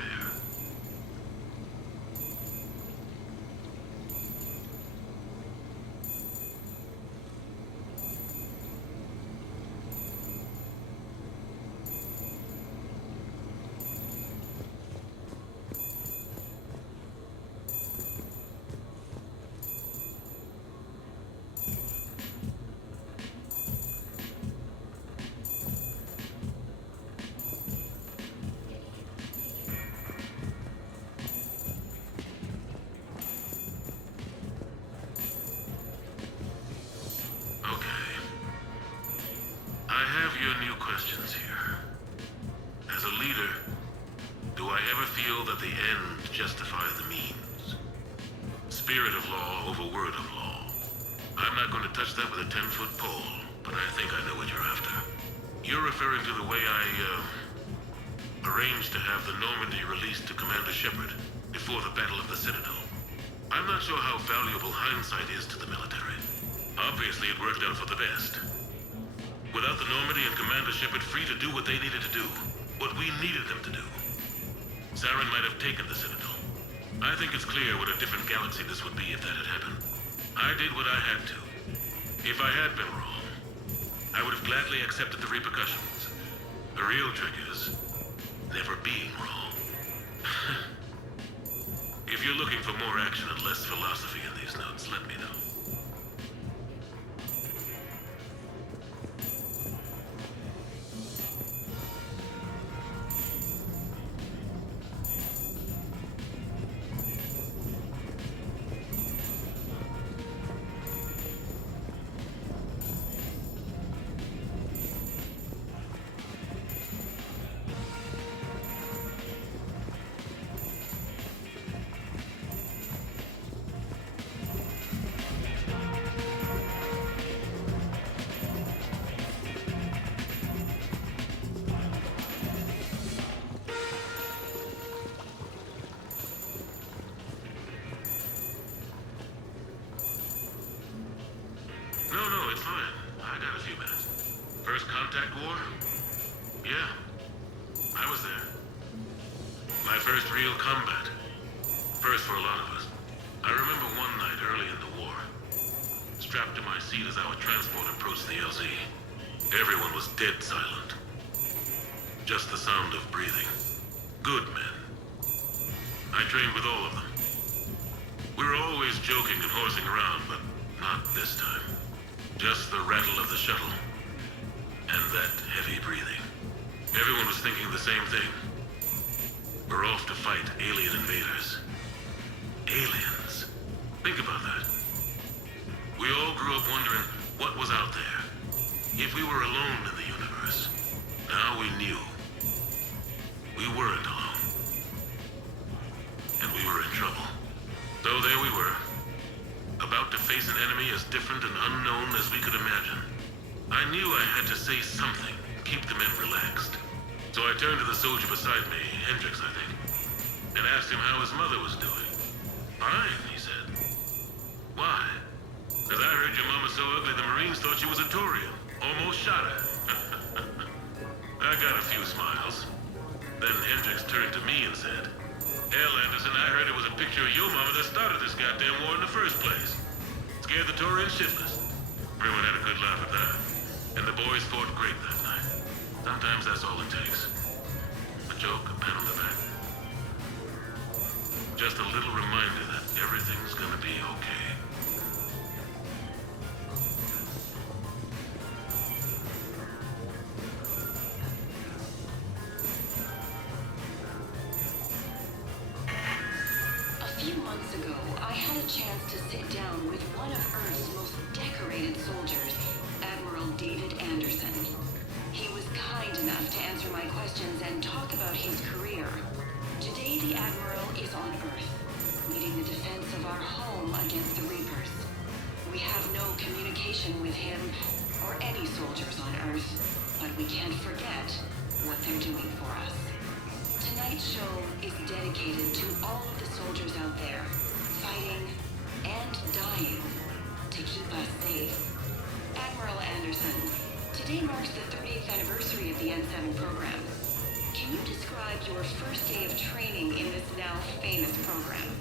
Your new questions here. As a leader, do I ever feel that the end justifies the means? Spirit of law over word of law. I'm not going to touch that with a 10-foot pole, but I think I know what you're after. You're referring to the way I, arranged to have the Normandy released to Commander Shepard before the Battle of the Citadel. I'm not sure how valuable hindsight is to the military. Obviously, it worked out for the best. Without the Normandy and Commander Shepard free to do what they needed to do, what we needed them to do, Saren might have taken the Citadel. I think it's clear what a different galaxy this would be if that had happened. I did what I had to. If I had been wrong, I would have gladly accepted the repercussions. The real trick is never being wrong. If you're looking for more action and less philosophy in these notes, let me know. No, it's fine. I got a few minutes. First contact war? Yeah. I was there. My first real combat. First for a lot of us. I remember one night early in the war. Strapped to my seat as our transport approached the LZ. Everyone was dead silent. Just the sound of breathing. Good men. I trained with all of them. We were always joking and horsing around, but not this time. Just the rattle of the shuttle. And that heavy breathing. Everyone was thinking the same thing. We're off to fight alien invaders. Aliens. Think about that. We all grew up wondering what was out there. If we were alone in the universe. Now we knew. We weren't alone. And we were in trouble. So there we were. About to face an enemy as different and unknown as we could imagine. I knew I had to say something, keep the men relaxed. So I turned to the soldier beside me, Hendricks, I think, and asked him how his mother was doing. Fine, he said. Why? Because I heard your mama so ugly the Marines thought she was a Taurian. Almost shot her. I got a few smiles. Then Hendricks turned to me and said, "Hell, Anderson, I heard it was a picture of your mama that started this goddamn war in the first place. Scared the Taurians shitless." Everyone had a good laugh at that. And the boys fought great that night. Sometimes that's all it takes. A joke, a pat on the back. Just a little reminder that everything's gonna be okay. A few months ago, I had a chance to sit down with one of Earth's most decorated soldiers, Admiral David Anderson. He was kind enough to answer my questions and talk about his career. Today, the Admiral is on Earth, leading the defense of our home against the Reapers. We have no communication with him or any soldiers on Earth, but we can't forget what they're doing for us. Tonight's show is dedicated to all of the soldiers out there, fighting and dying to keep us safe. Admiral Anderson, today marks the 30th anniversary of the N7 program. Can you describe your first day of training in this now famous program?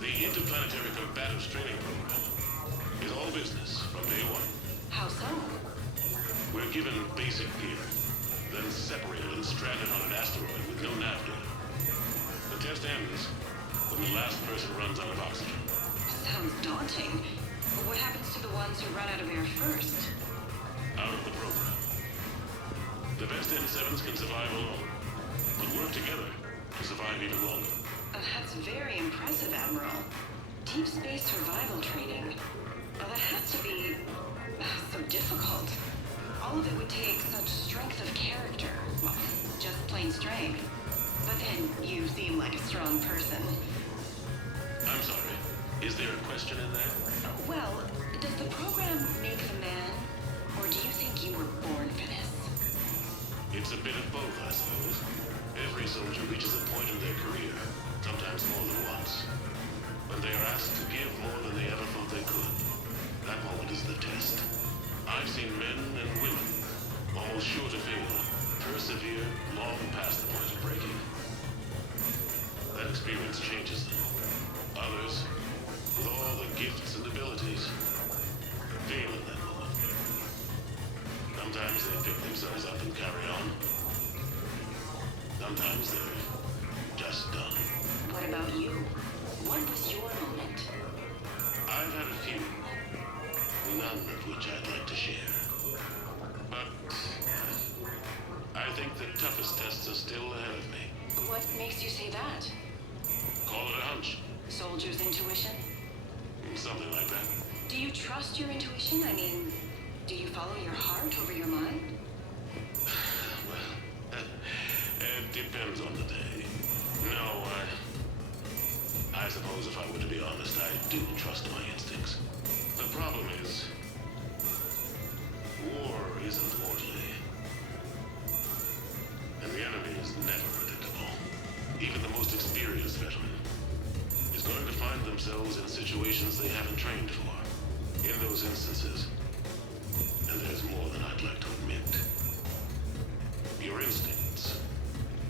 The Interplanetary Combatives Training Program is all business from day one. How so? We're given basic gear, then separated and stranded on an asteroid with no nav data. The test ends when the last person runs out of oxygen. Sounds daunting. But what happens to the ones who run out of air first? Out of the program. The best N7s can survive alone, but work together to survive even longer. That's very impressive, Admiral. Deep space survival training. That has to be so difficult. All of it would take such strength of character. Well, just plain strength. But then you seem like a strong person. I'm sorry. Is there a question in there? Well, does the program make the man? Or do you think you were born for this? It's a bit of both, I suppose. Every soldier reaches a point in their career, sometimes more than once, when they are asked to give more than they ever thought they could. That moment is the test. I've seen men and women, almost sure to fail, persevere long past the point of breaking. That experience changes them. Others, with all the gifts and abilities, fail in that moment. Sometimes they pick themselves up and carry on. Sometimes they're just done. What about you? What was your moment? I've had a few. None of which I'd like to share. But I think the toughest tests are still ahead of me. What makes you say that? Call it a hunch. Soldier's intuition? Something like that. Do you trust your intuition? I mean, do you follow your heart over your mind? Well, it depends on the day. No, I suppose if I were to be honest, I do trust my instincts. The problem is, war isn't orderly. And the enemy is never predictable. Even the most experienced veteran is going to find themselves in situations they haven't trained for. In those instances, and there's more than I'd like to admit, your instincts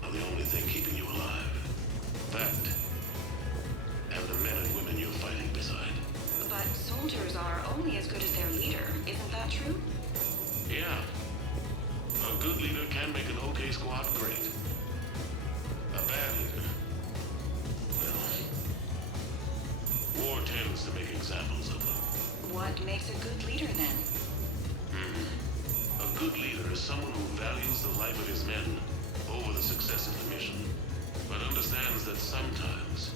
are the only thing keeping you alive. That, and the men and women you're fighting beside. But soldiers are only as good as their leader, isn't that true? Yeah. A good leader can make an okay squad great. A bad leader, well, war tends to make examples of them. What makes a good leader, then? A good leader is someone who values the life of his men over the success of the mission, but understands that sometimes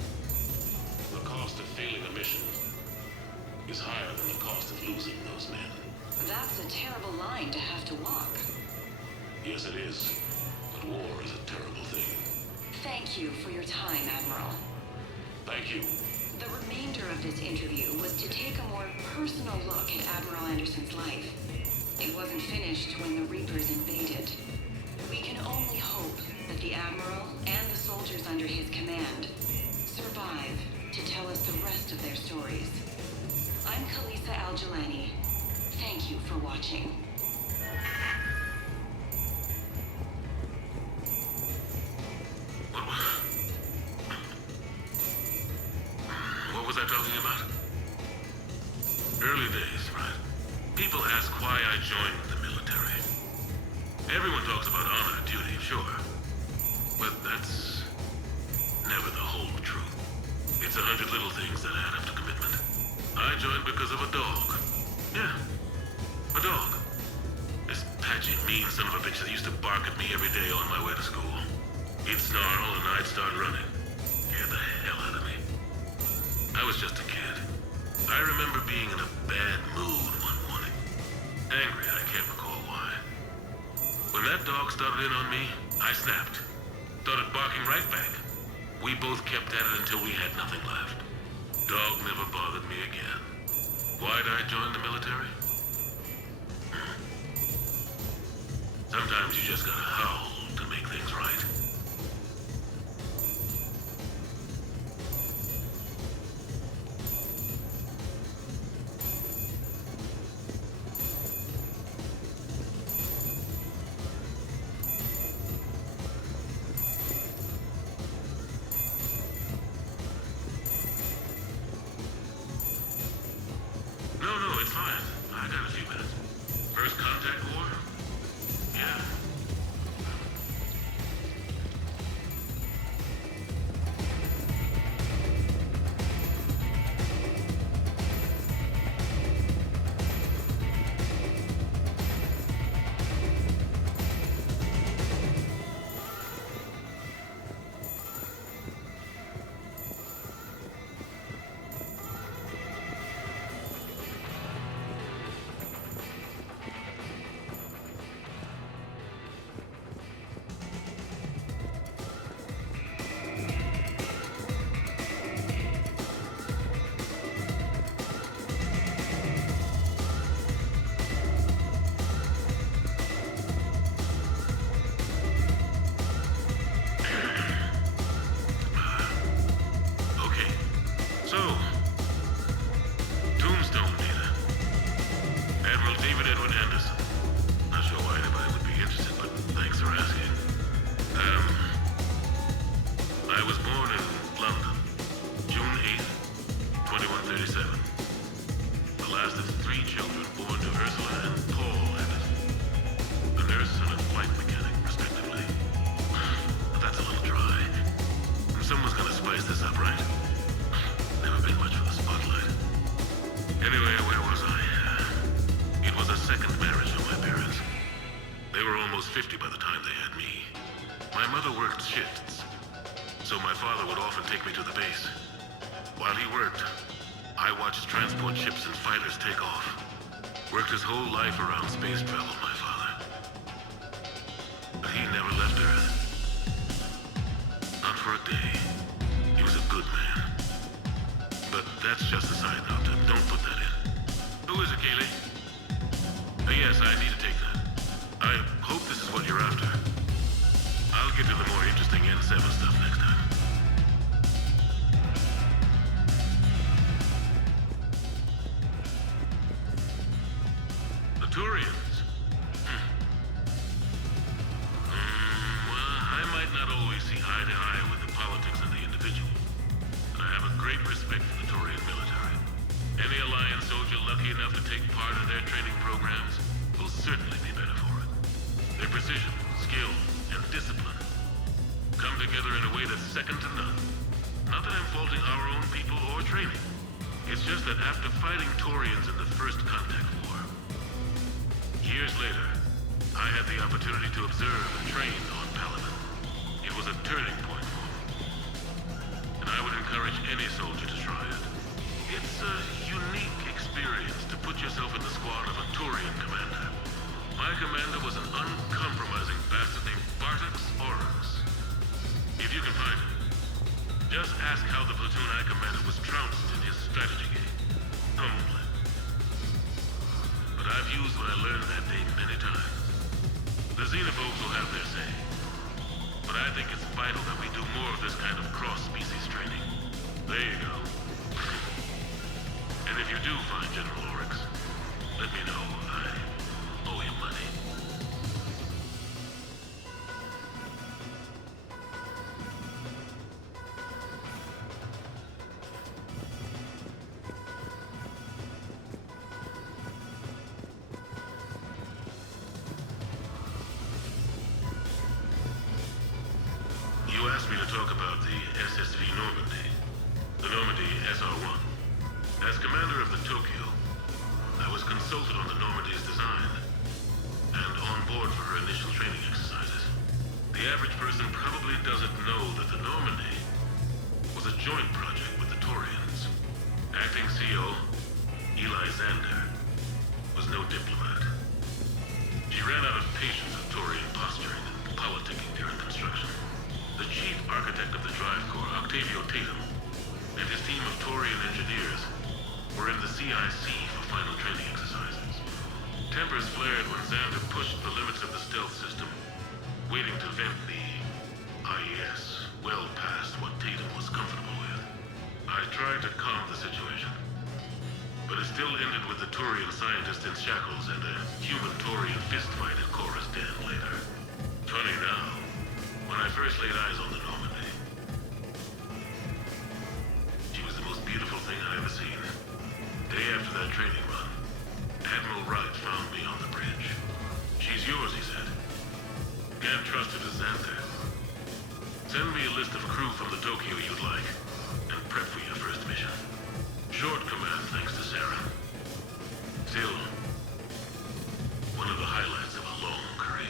the cost of failing a mission is higher than the cost of losing those men. That's a terrible line to have to walk. Yes, it is. But war is a terrible thing. Thank you for your time, Admiral. Thank you. The remainder of this interview was to take a more personal look at Admiral Anderson's life. It wasn't finished when the Reapers invaded. We can only hope that the Admiral and the soldiers under his command survive to tell us the rest of their stories. I'm Khaleesa Al-Jilani. Thank you for watching. What was I talking about? Early days, right? People ask why I joined the military. Everyone talks about honor, duty, sure. But that's never the whole truth. It's 100 little things that add up to commitment. I joined because of a dog. Yeah, a dog. This patchy, mean son of a bitch that used to bark at me every day on my way to school. He'd snarl and I'd start running. Scared the hell out of me. I was just a kid. I remember being in a bad mood one morning. Angry, I can't recall why. When that dog started in on me, I snapped. Started barking right back. We both kept at it until we had nothing left. Dog never bothered me again. Why'd I join the military? Sometimes you just gotta howl 50 by the time they had me. My mother worked shifts, so my father would often take me to the base. While he worked, I watched transport ships and fighters take off. Worked his whole life around space travel, my father. But he never left Earth. Not for a day. He was a good man. But that's just a side note. Don't put that in. Who is it, Kai Leng? Yes, I need to take that. I hope this is what you're after. I'll get to the more interesting N7 stuff next time. The Turians? Well, I might not always see eye to eye with the politics of the individual, but I have a great respect for the Turian military. Any Alliance soldier lucky enough to take part in their training programs will certainly be better for it. Their precision, skill, and discipline come together in a way that's second to none. Not that I'm faulting our own people or training. It's just that after fighting Turians in the First Contact War, years later, I had the opportunity to observe and train on Paladin. It was a turning point for me. And I would encourage any soldier to try it. It's a unique experience to put yourself in the squad of a Turian commander. My commander was an uncompromising bastard named Bartax Oryx. If you can find him, just ask how the platoon I commanded was trounced in his strategy game. Humbly. But I've used what I learned that day many times. The xenophobes will have their say. But I think it's vital that we do more of this kind of cross-species training. There you go. And if you do find General Oryx, let me know. I owe you money. You asked me to talk about the SSV Normandy. The Normandy SR-1. As commander of the Tokyo, I was consulted on the Normandy's design and on board for her initial training exercises. The average person probably doesn't know that the Normandy was a joint project with the Turians. Acting CO, Eli Xander, was no diplomat. She ran out of patience with Turian posturing and politicking during construction. The chief architect of the Drive Corps, Octavio Tatum, and his team of Turian engineers were in the CIC for final training exercises. Tempers flared when Xander pushed the limits of the stealth system, waiting to vent the IES well past what Tatum was comfortable with. I tried to calm the situation, but it still ended with the Turian scientist in shackles and a human-Turian fistfight at Korra's den later. Funny now, when I first laid eyes on the Normandy, she was the most beautiful thing I ever seen. Day after that training run, Admiral Wright found me on the bridge. She's yours, he said. Can't trust her to Xander. Send me a list of crew from the Tokyo you'd like, and prep for your first mission. Short command thanks to Sarah. Still, one of the highlights of a long career.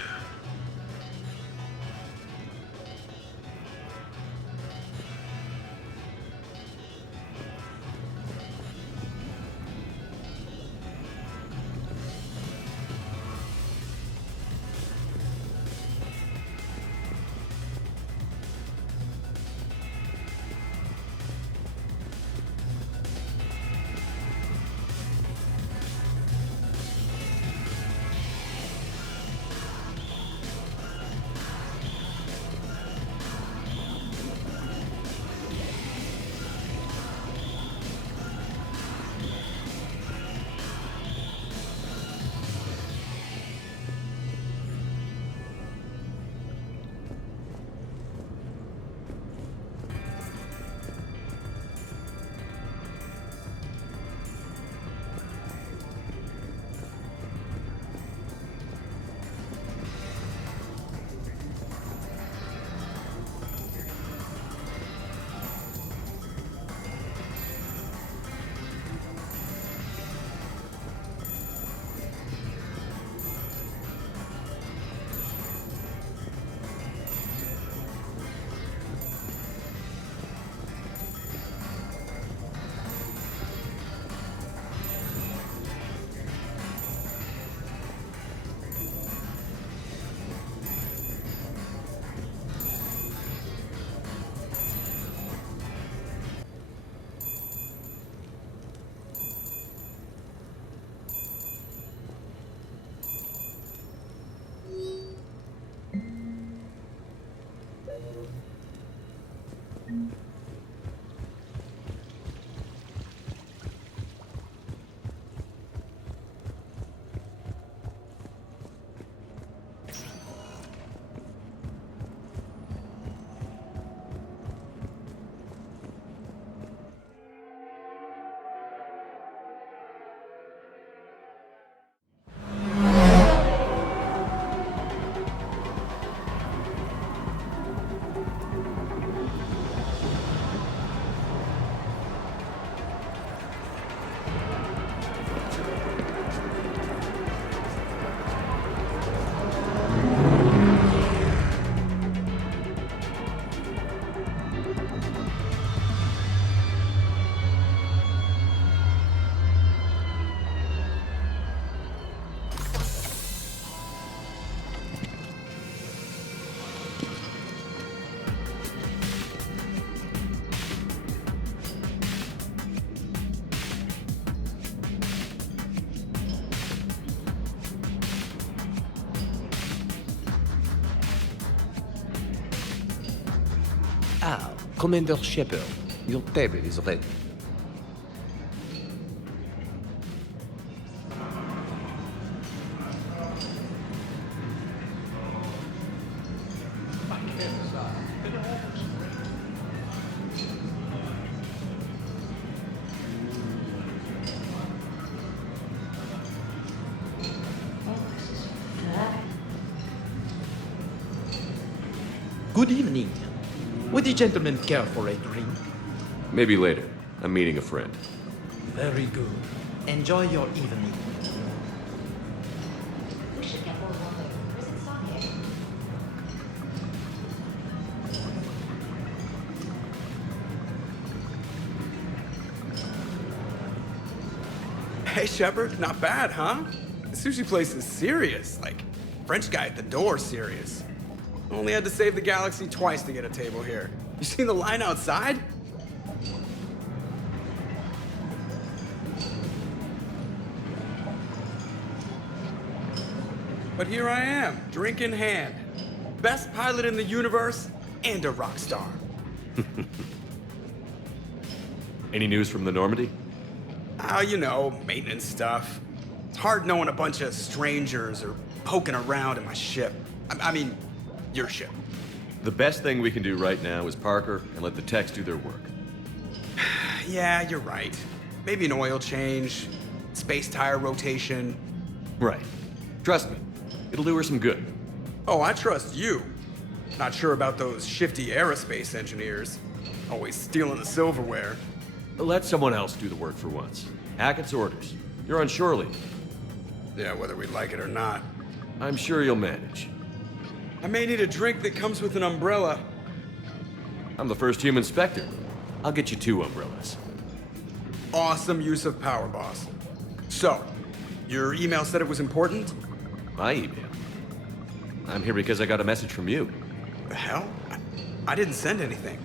Ah, Commander Shepard, your table is ready. Good evening. Would the gentleman care for a drink? Maybe later. I'm meeting a friend. Very good. Enjoy your evening. Hey, Shepard, not bad, huh? The sushi place is serious. Like, French guy at the door serious. Only had to save the galaxy twice to get a table here. You seen the line outside? But here I am, drink in hand. Best pilot in the universe and a rock star. Any news from the Normandy? Oh, you know, maintenance stuff. It's hard knowing a bunch of strangers or poking around in my ship. I mean, your ship. The best thing we can do right now is Parker and let the techs do their work. Yeah, you're right. Maybe an oil change, space tire rotation. Right. Trust me, it'll do her some good. Oh, I trust you. Not sure about those shifty aerospace engineers. Always stealing the silverware. Let someone else do the work for once. Hackett's orders. You're on shore leave. Yeah, whether we like it or not. I'm sure you'll manage. I may need a drink that comes with an umbrella. I'm the first human Spectre. I'll get you 2 umbrellas. Awesome use of power, boss. So, your email said it was important? My email? I'm here because I got a message from you. The hell? I didn't send anything.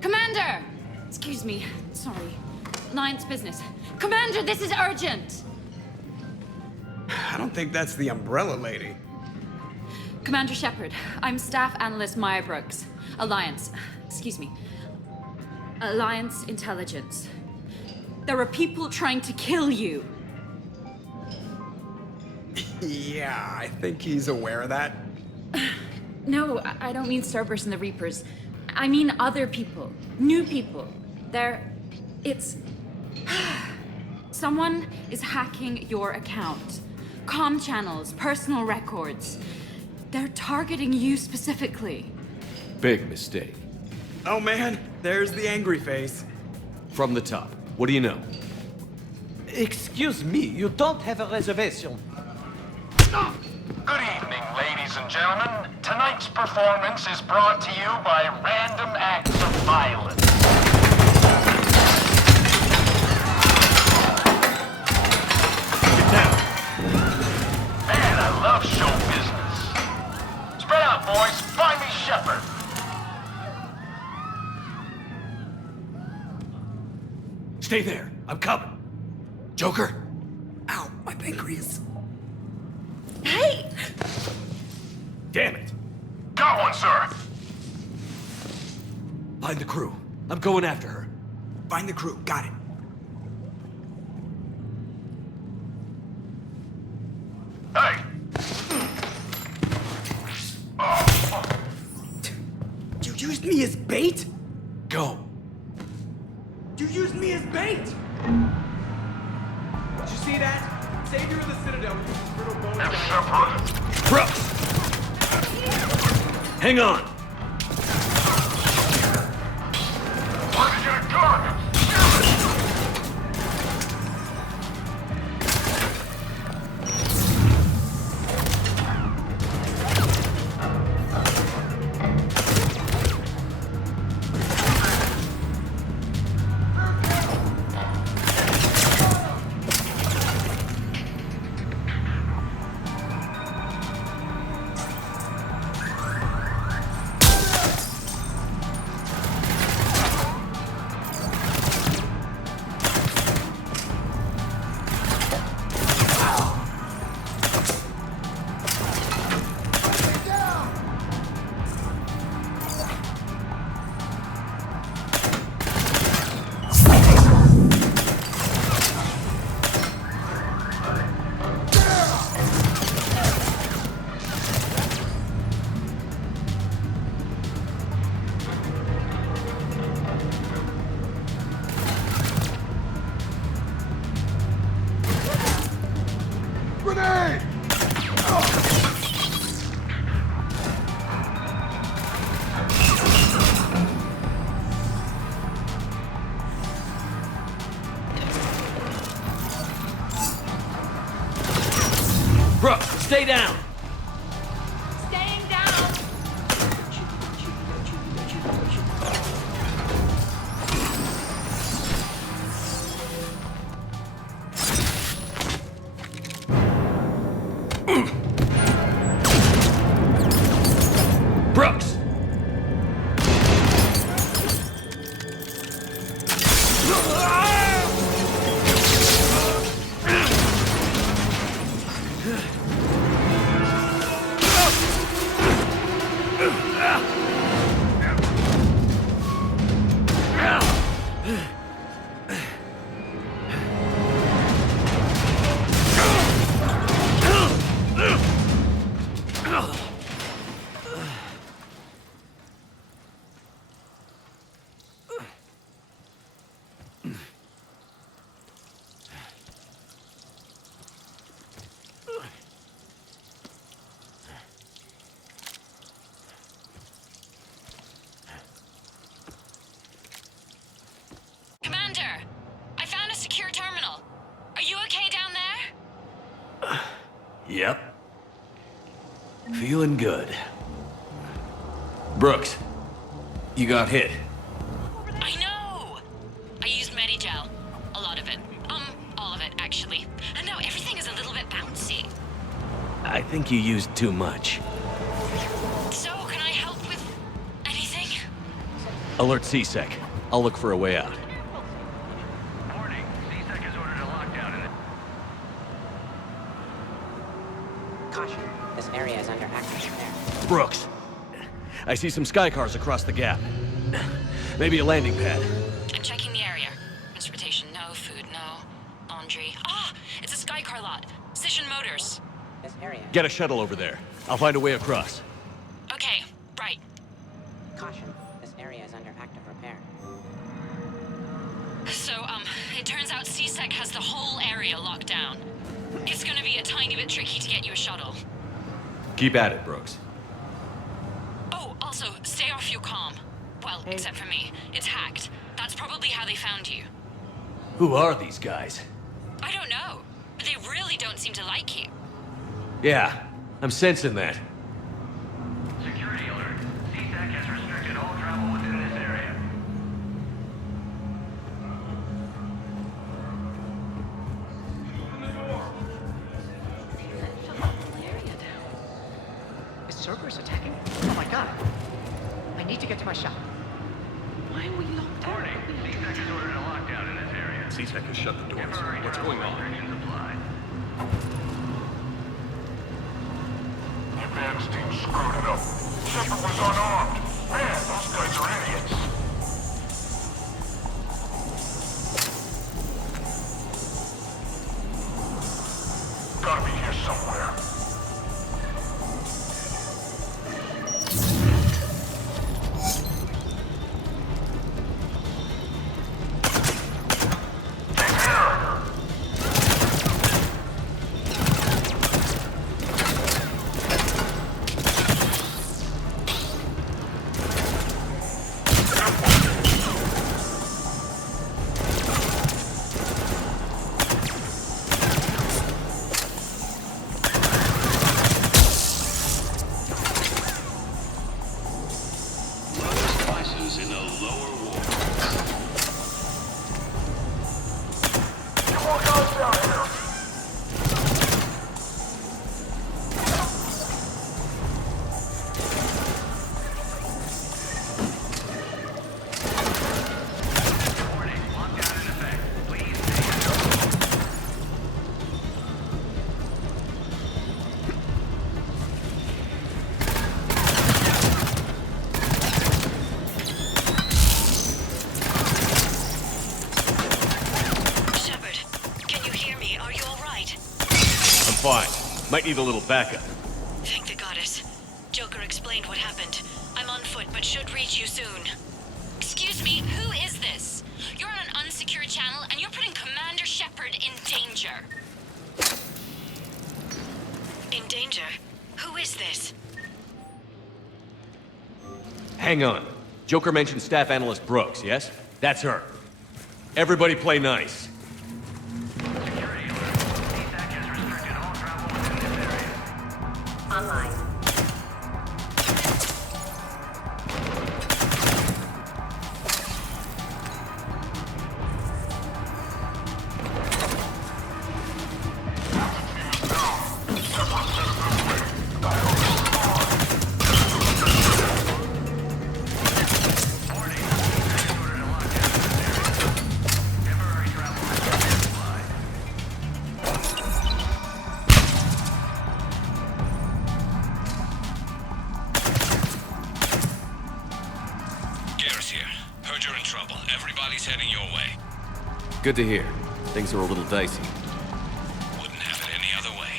Commander! Excuse me. Sorry. Alliance business. Commander, this is urgent! I don't think that's the umbrella lady. Commander Shepard, I'm Staff Analyst Maya Brooks. Alliance. Excuse me. Alliance Intelligence. There are people trying to kill you. Yeah, I think he's aware of that. No, I don't mean Cerberus and the Reapers. I mean other people. New people. It's... Someone is hacking your account. Comm channels, personal records. They're targeting you specifically. Big mistake. Oh man, there's the angry face. From the top. What do you know? Excuse me, you don't have a reservation. Good evening, ladies and gentlemen. Tonight's performance is brought to you by random acts of violence. Get down. Man, I love show business. Spread out, boys. Find me Shepard. Stay there. I'm coming. Joker? Ow, my pancreas. Hey! Damn it. Got one, sir. Find the crew. I'm going after her. Find the crew. Got it. Hey! You used me as bait? Go. You used me as bait! Did you see that? Savior of the Citadel uses brittle bones. Brooks! Hang on! Where did you get gun? Grenade! Brooks, stay down! Staying down! Brooks! Commander! I found a secure terminal. Are you okay down there? Yep. Feeling good. Brooks, you got hit. I know! I used Medigel. A lot of it. All of it, actually. And now everything is a little bit bouncy. I think you used too much. So, can I help with anything? Alert CSEC. I'll look for a way out. Caution. This area is under active repair. Brooks, I see some sky cars across the gap. Maybe a landing pad. I'm checking the area. Transportation, no. Food, no. Laundry. Ah! It's a Skycar lot. Cision Motors. This area. Get a shuttle over there. I'll find a way across. Okay, right. Caution. This area is under active repair. So, it turns out CSEC has the whole area locked down. It's gonna be a tiny bit tricky to get you a shuttle. Keep at it, Brooks. Oh, also, stay off your comm. Well, except for me. It's hacked. That's probably how they found you. Who are these guys? I don't know. But they really don't seem to like you. Yeah, I'm sensing that. Security alert. CSEC has restricted all travel within this area. Is Cerberus attacking? Oh my god. I need to get to my shop. Why are we locked down? Warning. CSEC has ordered a lockdown in this area. CSEC has shut the doors. What's going on? Restrictions applied. The advance team screwed it up. Shepard was unarmed. Man, those guys are idiots. Gotta be here somewhere. Fine. Might need a little backup. Thank the goddess. Joker explained what happened. I'm on foot, but should reach you soon. Excuse me, who is this? You're on an unsecured channel, and you're putting Commander Shepard in danger. in danger. Who is this? Hang on. Joker mentioned Staff Analyst Brooks, yes? That's her. Everybody play nice. Online. Good to hear. Things are a little dicey. Wouldn't have it any other way.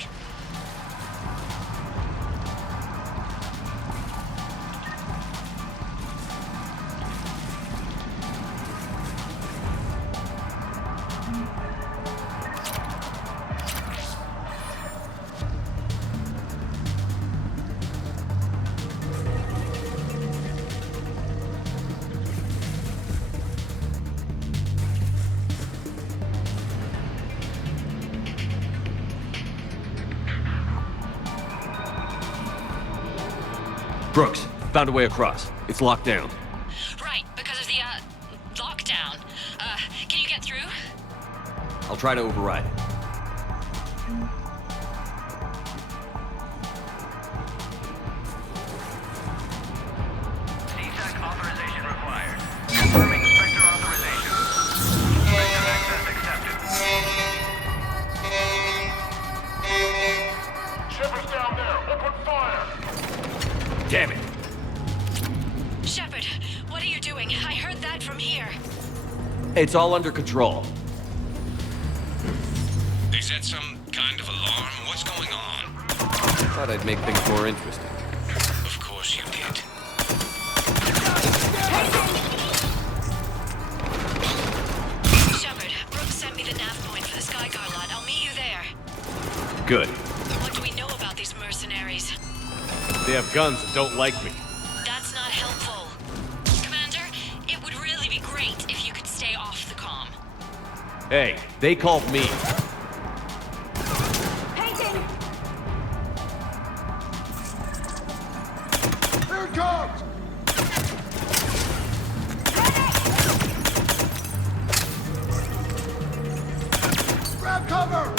Brooks, found a way across. It's locked down. Right, because of the, lockdown. Can you get through? I'll try to override it. CTAC authorization required. Confirming Spectre authorization. Spectre access accepted. Shepard's down there. Open fire! Damn it! Shepard, what are you doing? I heard that from here. It's all under control. Is that some kind of alarm? What's going on? Thought I'd make things more interesting. Of course you did. Shepard, Brooks sent me the nav point for the Skyguard lot. I'll meet you there. Good. What do we know about these mercenaries? They have guns and don't like me. That's not helpful. Commander, it would really be great if you could stay off the comm. Hey, they called me. Painting! Here it comes! Grab cover!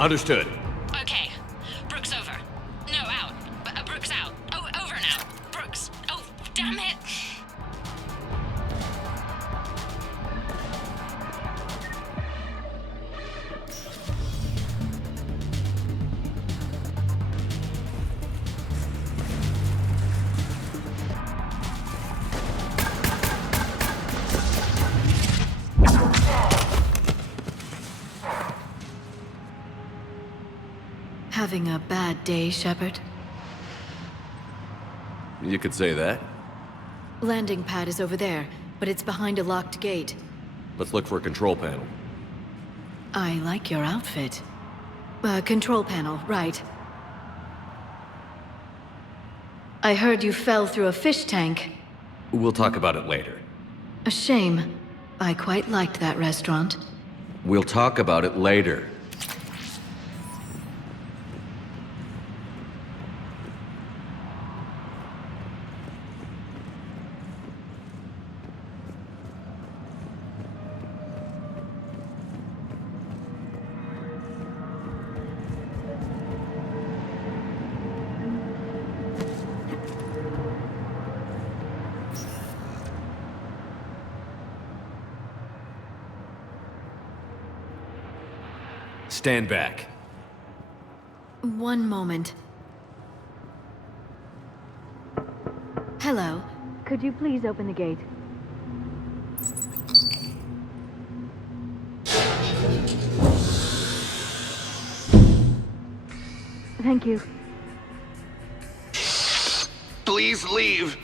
Understood. Okay. Brooks over. No, out. Brooks out. Oh, over now. Brooks. Oh, damn it. Having a bad day, Shepard? You could say that. Landing pad is over there, but it's behind a locked gate. Let's look for a control panel. I like your outfit. Control panel, right. I heard you fell through a fish tank. We'll talk about it later. A shame. I quite liked that restaurant. We'll talk about it later. Stand back. One moment. Hello. Could you please open the gate? Thank you. Please leave.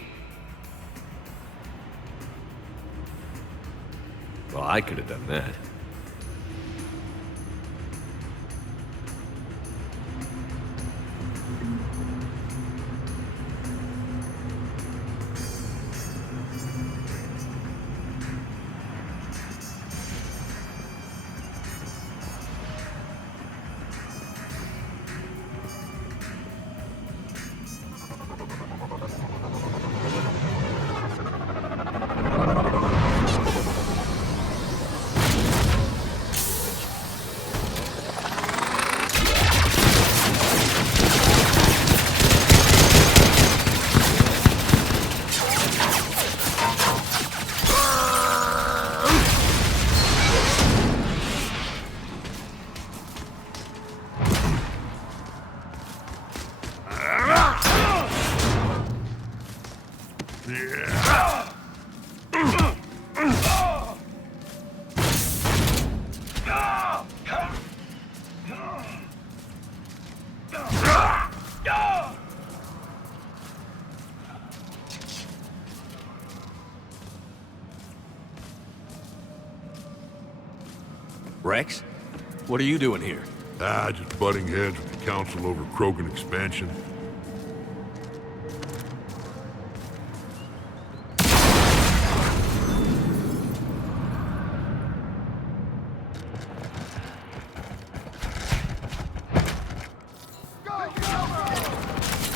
Well, I could have done that. Rex? What are you doing here? Just butting heads with the Council over Krogan expansion.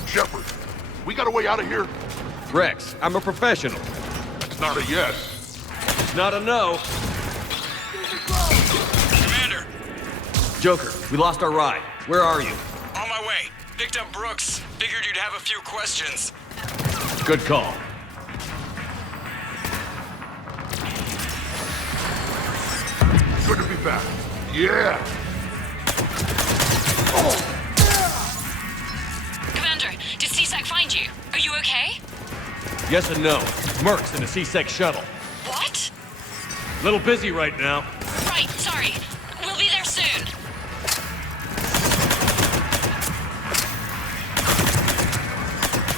Shepard, we got a way out of here? Rex, I'm a professional. That's not a yes. It's not a no. Commander! Joker, we lost our ride. Where are you? On my way. Picked up Brooks. Figured you'd have a few questions. Good call. Good to be back. Yeah! Oh. Commander, did C-Sec find you? Are you okay? Yes and no. Merc's in a C-Sec shuttle. What? Little busy right now. Right, sorry. We'll be there soon.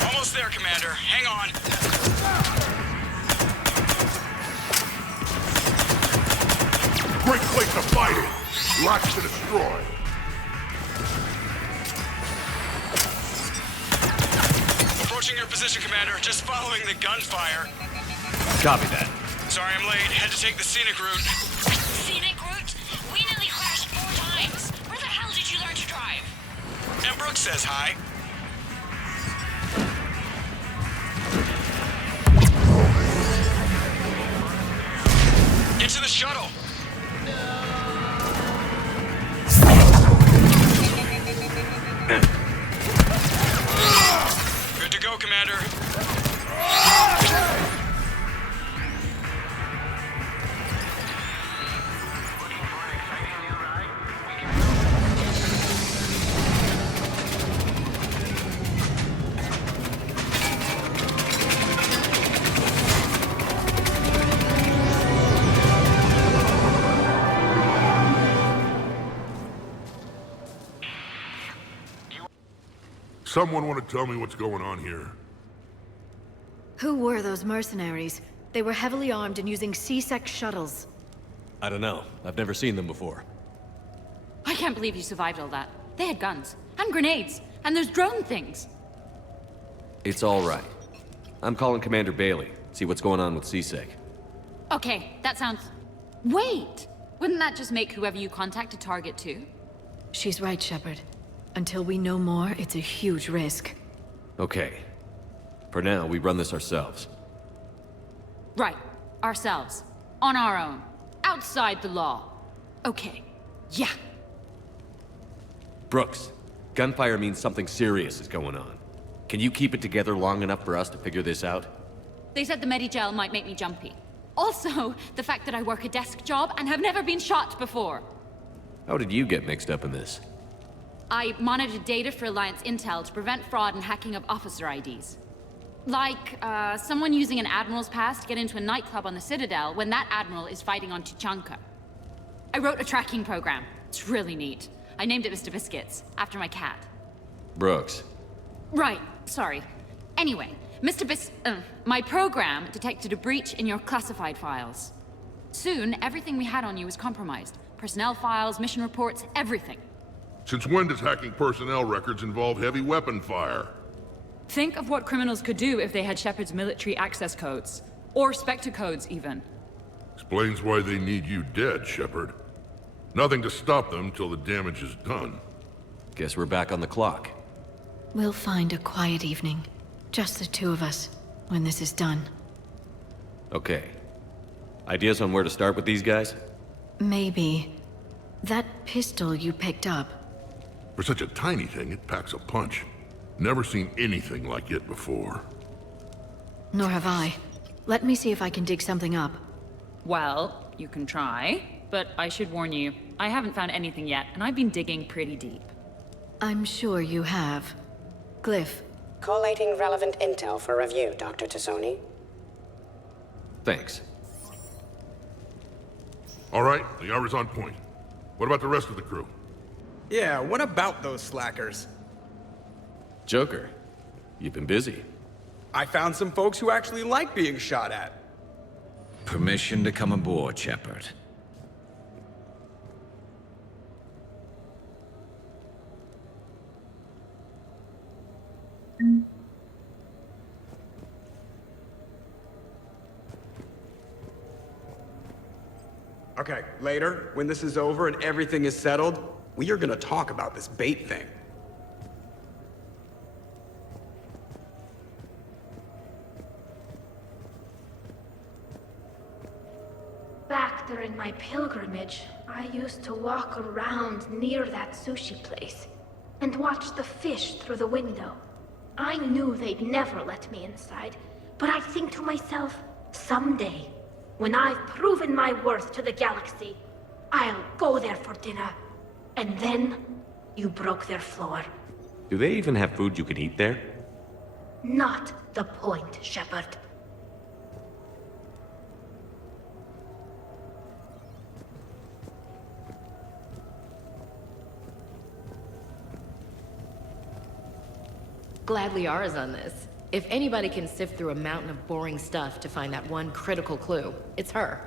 Almost there, Commander. Hang on. Great place to fight it. Lots to destroy. Approaching your position, Commander. Just following the gunfire. Copy that. Sorry I'm late. Had to take the scenic route. Scenic route? We nearly crashed 4 times. Where the hell did you learn to drive? And Brooks says hi. Get to the shuttle. Commander. Someone want to tell me what's going on here? Who were those mercenaries? They were heavily armed and using C-Sec shuttles. I don't know. I've never seen them before. I can't believe you survived all that. They had guns, and grenades, and those drone things. It's all right. I'm calling Commander Bailey. See what's going on with CSEC. Okay, that sounds... Wait! Wouldn't that just make whoever you contact a target too? She's right, Shepard. Until we know more, it's a huge risk. Okay. For now, we run this ourselves. Right. Ourselves. On our own. Outside the law. Okay. Yeah. Brooks, gunfire means something serious is going on. Can you keep it together long enough for us to figure this out? They said the Medigel might make me jumpy. Also, the fact that I work a desk job and have never been shot before. How did you get mixed up in this? I monitored data for Alliance intel to prevent fraud and hacking of officer IDs. Like, someone using an Admiral's pass to get into a nightclub on the Citadel when that Admiral is fighting on Tuchanka. I wrote a tracking program. It's really neat. I named it Mr. Biscuits, after my cat. Brooks. Right, sorry. Anyway, my program detected a breach in your classified files. Soon, everything we had on you was compromised. Personnel files, mission reports, everything. Since when does hacking personnel records involve heavy weapon fire? Think of what criminals could do if they had Shepard's military access codes. Or Spectre codes, even. Explains why they need you dead, Shepard. Nothing to stop them till the damage is done. Guess we're back on the clock. We'll find a quiet evening. Just the two of us, when this is done. Okay. Ideas on where to start with these guys? Maybe. That pistol you picked up. For such a tiny thing, it packs a punch. Never seen anything like it before. Nor have I. Let me see if I can dig something up. Well, you can try, but I should warn you, I haven't found anything yet, and I've been digging pretty deep. I'm sure you have. Glyph. Collating relevant intel for review, Dr. Tassoni. Thanks. All right, the hour's on point. What about the rest of the crew? Yeah, what about those slackers? Joker, you've been busy. I found some folks who actually like being shot at. Permission to come aboard, Shepard. Okay, later, when this is over and everything is settled, we are gonna talk about this bait thing. Back during my pilgrimage, I used to walk around near that sushi place and watch the fish through the window. I knew they'd never let me inside, but I think to myself, someday, when I've proven my worth to the galaxy, I'll go there for dinner. And then, you broke their floor. Do they even have food you can eat there? Not the point, Shepard. Glad Liara's on this. If anybody can sift through a mountain of boring stuff to find that one critical clue, it's her.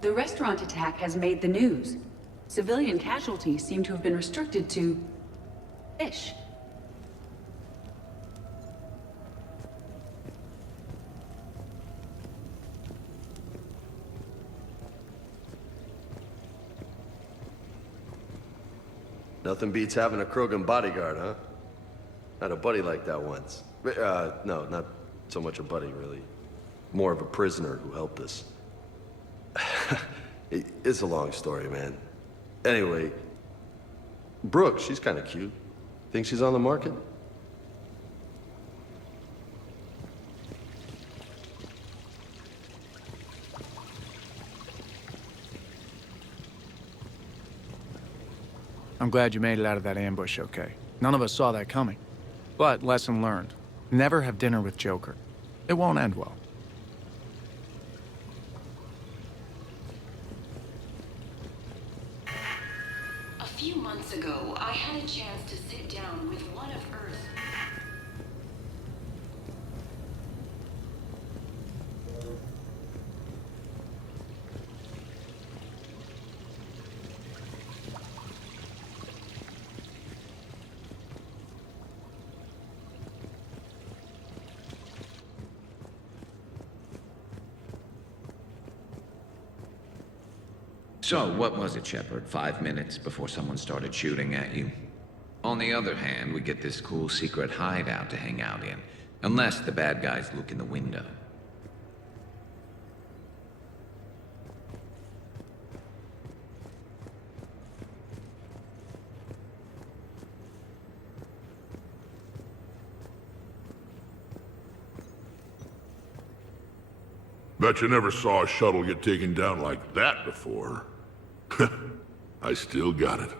The restaurant attack has made the news. Civilian casualties seem to have been restricted to fish. Nothing beats having a Krogan bodyguard, huh? Had a buddy like that once. No, not so much a buddy, really. More of a prisoner who helped us. It's a long story, man. Anyway, Brooke, she's kind of cute. Think she's on the market? I'm glad you made it out of that ambush okay. None of us saw that coming. But lesson learned. Never have dinner with Joker. It won't end well. A few months ago, I had a chance to sit down with one of Earth's... So, what was it, Shepard? 5 minutes before someone started shooting at you? On the other hand, we get this cool secret hideout to hang out in. Unless the bad guys look in the window. Bet you never saw a shuttle get taken down like that before. I still got it.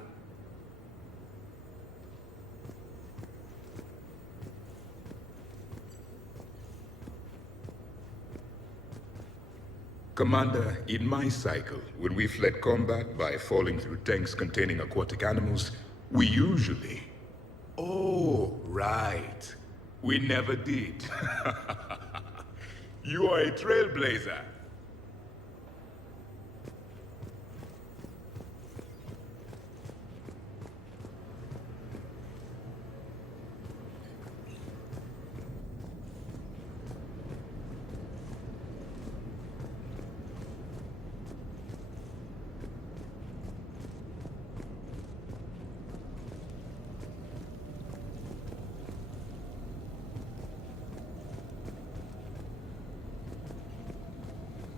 Commander, in my cycle, when we fled combat by falling through tanks containing aquatic animals, we usually... Oh, right. We never did. You are a trailblazer.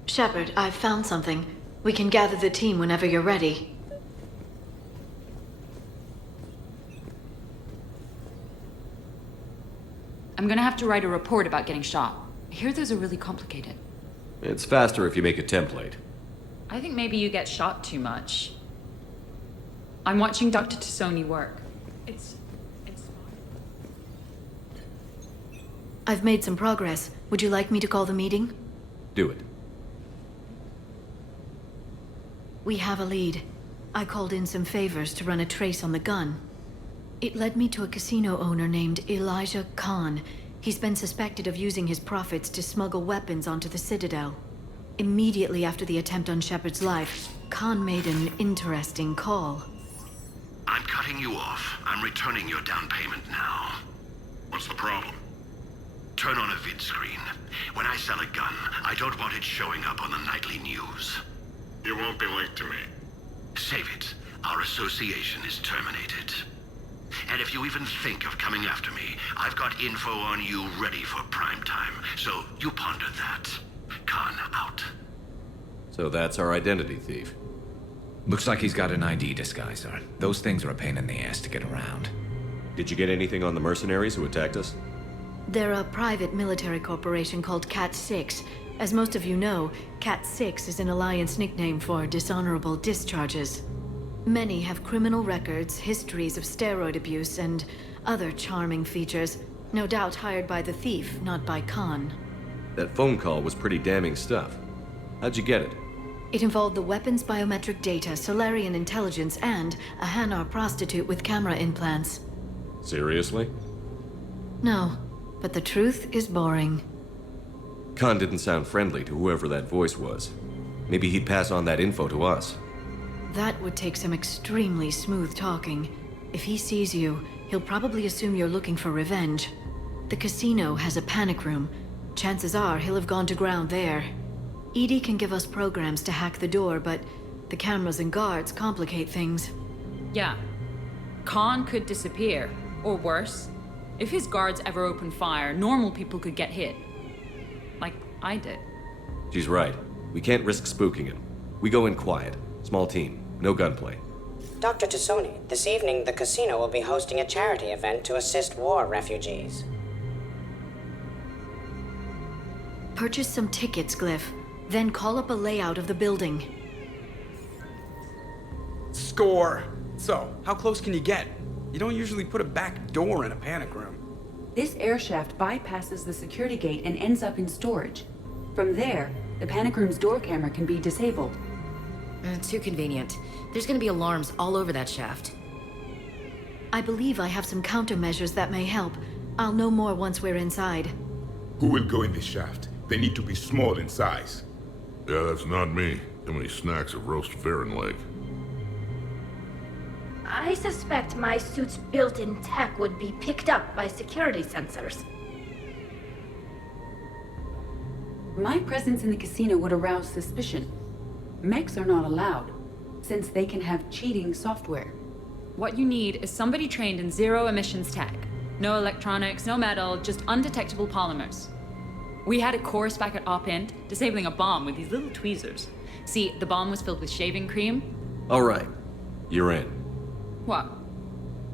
Shepard, I've found something. We can gather the team whenever you're ready. I'm gonna have to write a report about getting shot. I hear those are really complicated. It's faster if you make a template. I think maybe you get shot too much. I'm watching Dr. T'Soni work. It's I've made some progress. Would you like me to call the meeting? Do it. We have a lead. I called in some favors to run a trace on the gun. It led me to a casino owner named Elijah Khan. He's been suspected of using his profits to smuggle weapons onto the Citadel. Immediately after the attempt on Shepard's life, Khan made an interesting call. I'm cutting you off. I'm returning your down payment now. What's the problem? Turn on a vid screen. When I sell a gun, I don't want it showing up on the nightly news. You won't be linked to me. Save it. Our association is terminated. And if you even think of coming after me, I've got info on you ready for prime time. So you ponder that. Khan out. So that's our identity thief. Looks like he's got an ID disguiser. Those things are a pain in the ass to get around. Did you get anything on the mercenaries who attacked us? They're a private military corporation called Cat 6. As most of you know, Cat 6 is an Alliance nickname for dishonorable discharges. Many have criminal records, histories of steroid abuse, and other charming features. No doubt hired by the thief, not by Khan. That phone call was pretty damning stuff. How'd you get it? It involved the weapon's biometric data, Solarian intelligence, and a Hanar prostitute with camera implants. Seriously? No, but the truth is boring. Khan didn't sound friendly to whoever that voice was. Maybe he'd pass on that info to us. That would take some extremely smooth talking. If he sees you, he'll probably assume you're looking for revenge. The casino has a panic room. Chances are he'll have gone to ground there. EDI can give us programs to hack the door, but the cameras and guards complicate things. Yeah. Khan could disappear. Or worse. If his guards ever open fire, normal people could get hit. I did. She's right. We can't risk spooking him. We go in quiet. Small team. No gunplay. Dr. Tassoni, this evening the casino will be hosting a charity event to assist war refugees. Purchase some tickets, Glyph. Then call up a layout of the building. Score! So, how close can you get? You don't usually put a back door in a panic room. This air shaft bypasses the security gate and ends up in storage. From there, the panic room's door camera can be disabled. Too convenient. There's gonna be alarms all over that shaft. I believe I have some countermeasures that may help. I'll know more once we're inside. Who will go in this shaft? They need to be small in size. Yeah, that's not me. Too many snacks of roast Farron leg. I suspect my suit's built-in tech would be picked up by security sensors. My presence in the casino would arouse suspicion. Mechs are not allowed, since they can have cheating software. What you need is somebody trained in zero emissions tech. No electronics, no metal, just undetectable polymers. We had a course back at Op-Int, disabling a bomb with these little tweezers. See, the bomb was filled with shaving cream. All right. You're in. What?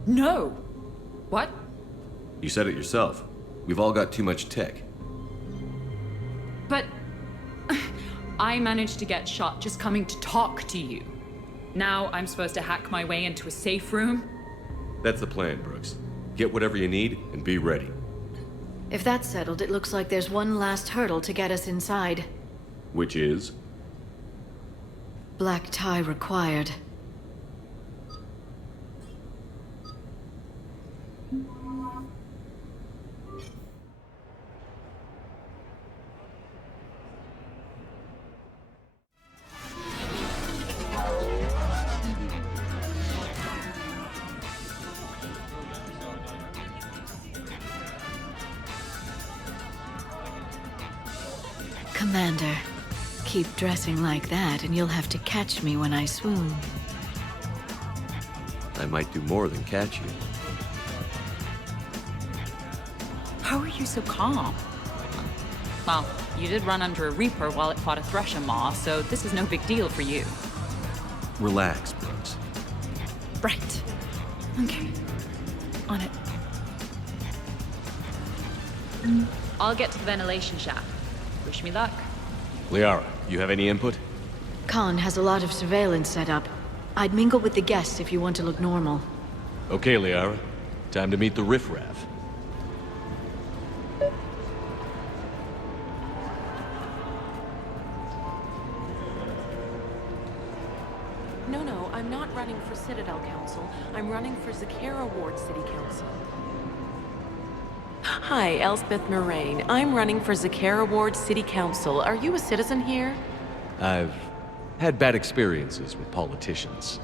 No! What? You said it yourself. We've all got too much tech. But... I managed to get shot just coming to talk to you. Now I'm supposed to hack my way into a safe room? That's the plan, Brooks. Get whatever you need and be ready. If that's settled, it looks like there's one last hurdle to get us inside. Which is? Black tie required. Commander, keep dressing like that and you'll have to catch me when I swoon. I might do more than catch you. How are you so calm? Well, you did run under a Reaper while it fought a Thresher Maw, so this is no big deal for you. Relax, Brooks. Right. Okay. On it. I'll get to the ventilation shaft. Wish me luck. Liara, you have any input? Khan has a lot of surveillance set up. I'd mingle with the guests if you want to look normal. Okay, Liara. Time to meet the riffraff. No, I'm not running for Citadel Council. I'm running for Zakara Ward City Council. Hi, Elspeth Moraine. I'm running for Zakara Ward City Council. Are you a citizen here? I've had bad experiences with politicians.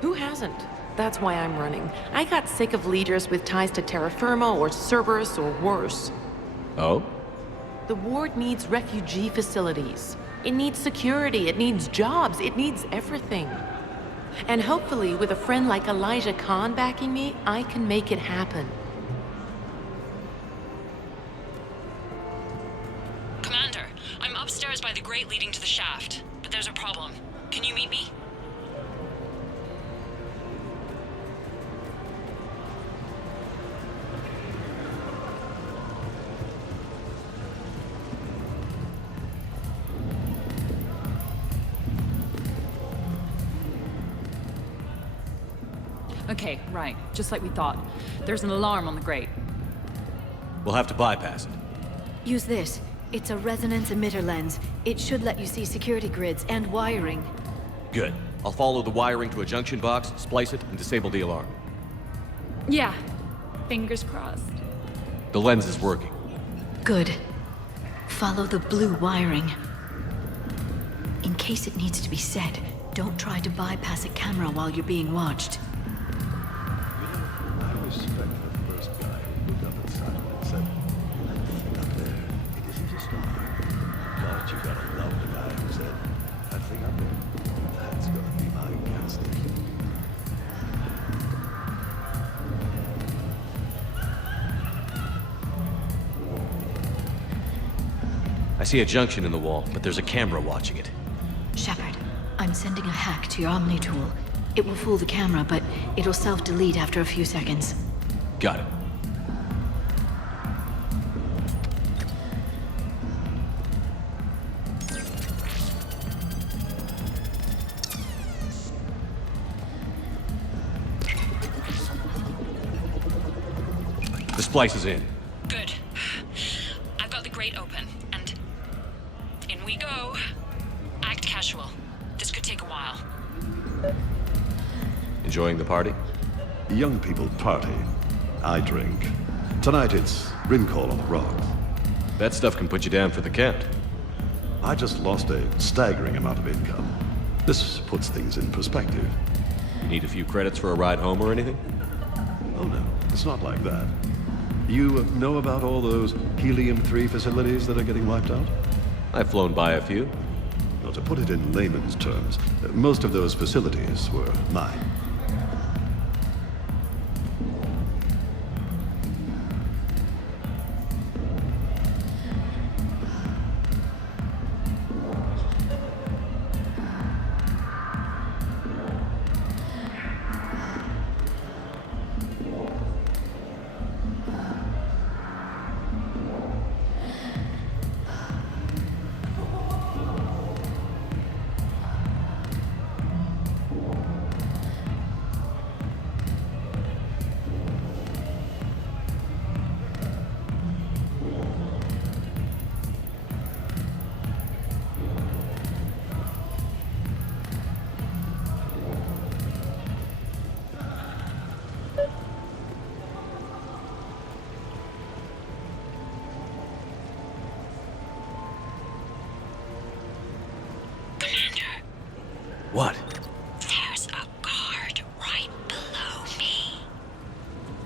Who hasn't? That's why I'm running. I got sick of leaders with ties to terra firma or Cerberus or worse. Oh? The ward needs refugee facilities. It needs security, it needs jobs, it needs everything. And hopefully, with a friend like Elijah Khan backing me, I can make it happen. Commander, I'm upstairs by the grate leading to the shaft, but there's a problem. Can you meet me? Okay, right. Just like we thought. There's an alarm on the grate. We'll have to bypass it. Use this. It's a resonance emitter lens. It should let you see security grids and wiring. Good. I'll follow the wiring to a junction box, splice it, and disable the alarm. Yeah. Fingers crossed. The lens is working. Good. Follow the blue wiring. In case it needs to be said, don't try to bypass a camera while you're being watched. I see a junction in the wall, but there's a camera watching it. Shepard, I'm sending a hack to your Omni tool. It will fool the camera, but it'll self-delete after a few seconds. Got it. The splice is in. Good. I've got the grate open, and in we go. Act casual. This could take a while. Enjoying the party? Young people party. I drink. Tonight it's brink on the rocks. That stuff can put you down for the count. I just lost a staggering amount of income. This puts things in perspective. You need a few credits for a ride home or anything? Oh no, it's not like that. You know about all those Helium-3 facilities that are getting wiped out? I've flown by a few. Well, to put it in layman's terms, most of those facilities were mine. What? There's a guard right below me.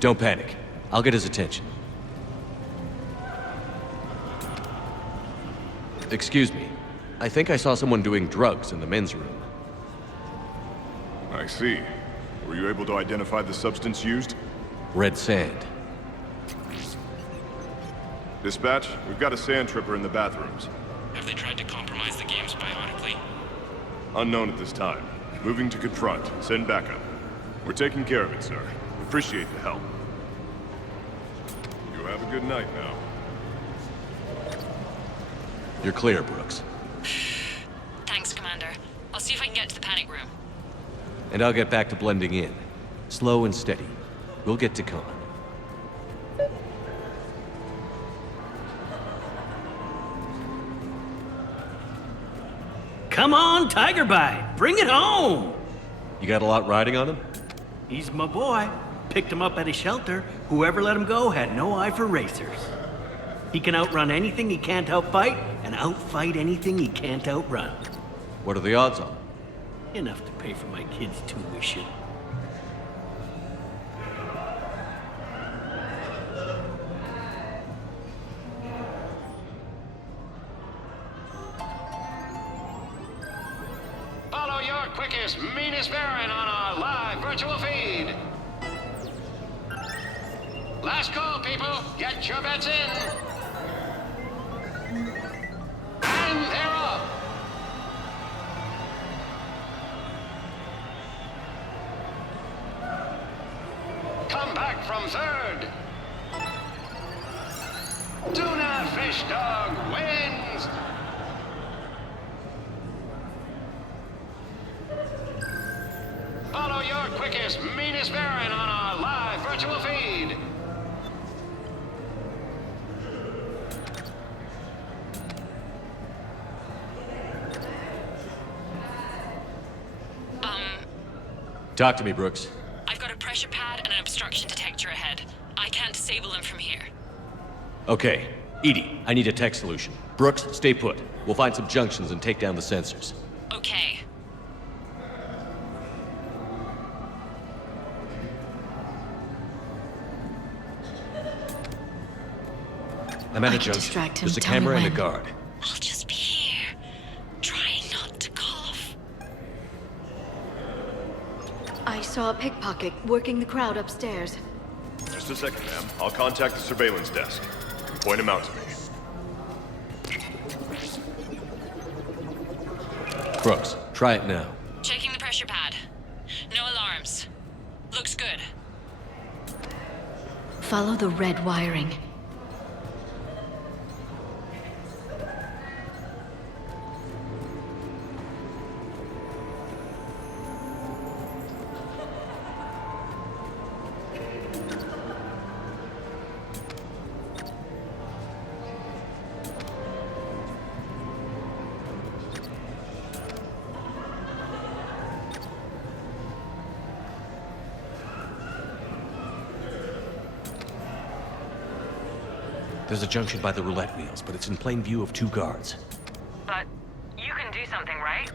Don't panic. I'll get his attention. Excuse me. I think I saw someone doing drugs in the men's room. I see. Were you able to identify the substance used? Red sand. Dispatch, we've got a sand tripper in the bathrooms. Have they tried to compromise the games biotically? Unknown at this time. Moving to confront. Send backup. We're taking care of it, sir. Appreciate the help. You have a good night now. You're clear, Brooks. Thanks, Commander. I'll see if I can get to the panic room. And I'll get back to blending in. Slow and steady. We'll get to Khan. Come on, Tiger Bite. Bring it home. You got a lot riding on him? He's my boy. Picked him up at a shelter. Whoever let him go had no eye for racers. He can outrun anything he can't outfight, and outfight anything he can't outrun. What are the odds on? Enough to pay for my kids' tuition. Follow your quickest, meanest Baron on our live virtual feed. Last call, people. Get your bets in. And they're off. Come back from third. Tuna Fish Dog wins. Follow your quickest, meanest Baron on our live virtual feed. Talk to me, Brooks. I've got a pressure pad and an obstruction detector ahead. I can't disable them from here. Okay. Edie, I need a tech solution. Brooks, stay put. We'll find some junctions and take down the sensors. Okay. I'm at I a can junction. distract him. There's a Tell me camera and a when. guard. I'll just be here, trying not to cough. I saw a pickpocket working the crowd upstairs. Just a second, ma'am. I'll contact the surveillance desk. Point him out to me. Brooks, try it now. Checking the pressure pad. No alarms. Looks good. Follow the red wiring. There's a junction by the roulette wheels, but it's in plain view of 2 guards. But you can do something, right?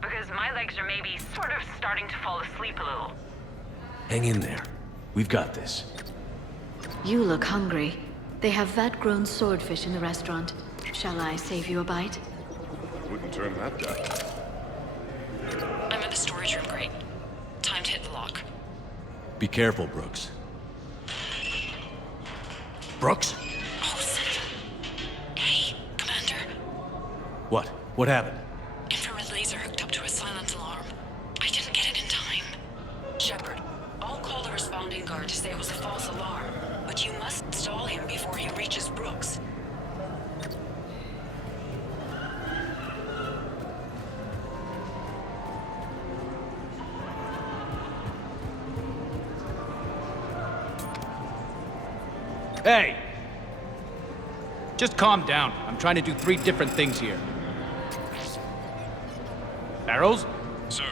Because my legs are maybe sort of starting to fall asleep a little. Hang in there. We've got this. You look hungry. They have vat-grown swordfish in the restaurant. Shall I save you a bite? Wouldn't turn that down. I'm at the storage room, great. Time to hit the lock. Be careful, Brooks. Brooks? What? What happened? Infrared laser hooked up to a silent alarm. I didn't get it in time. Shepard, I'll call the responding guard to say it was a false alarm, but you must stall him before he reaches Brooks. Hey! Just calm down. I'm trying to do 3 different things here. Barrows? Sir,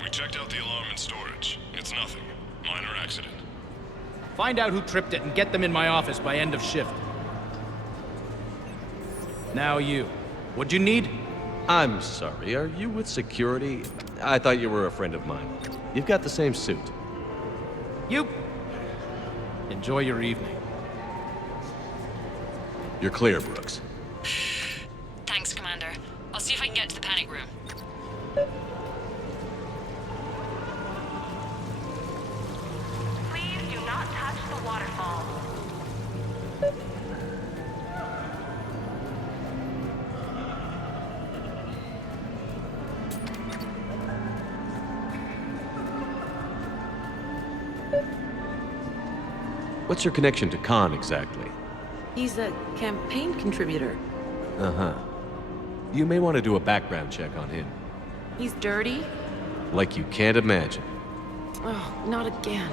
we checked out the alarm in storage. It's nothing. Minor accident. Find out who tripped it and get them in my office by end of shift. Now you. What'd you need? I'm sorry, are you with security? I thought you were a friend of mine. You've got the same suit. You... Enjoy your evening. You're clear, Brooks. Thanks, Commander. I'll see if I can get to the panic room. Please do not touch the waterfall. What's your connection to Khan exactly? He's a campaign contributor. Uh-huh. You may want to do a background check on him. He's dirty? Like you can't imagine. Oh, not again.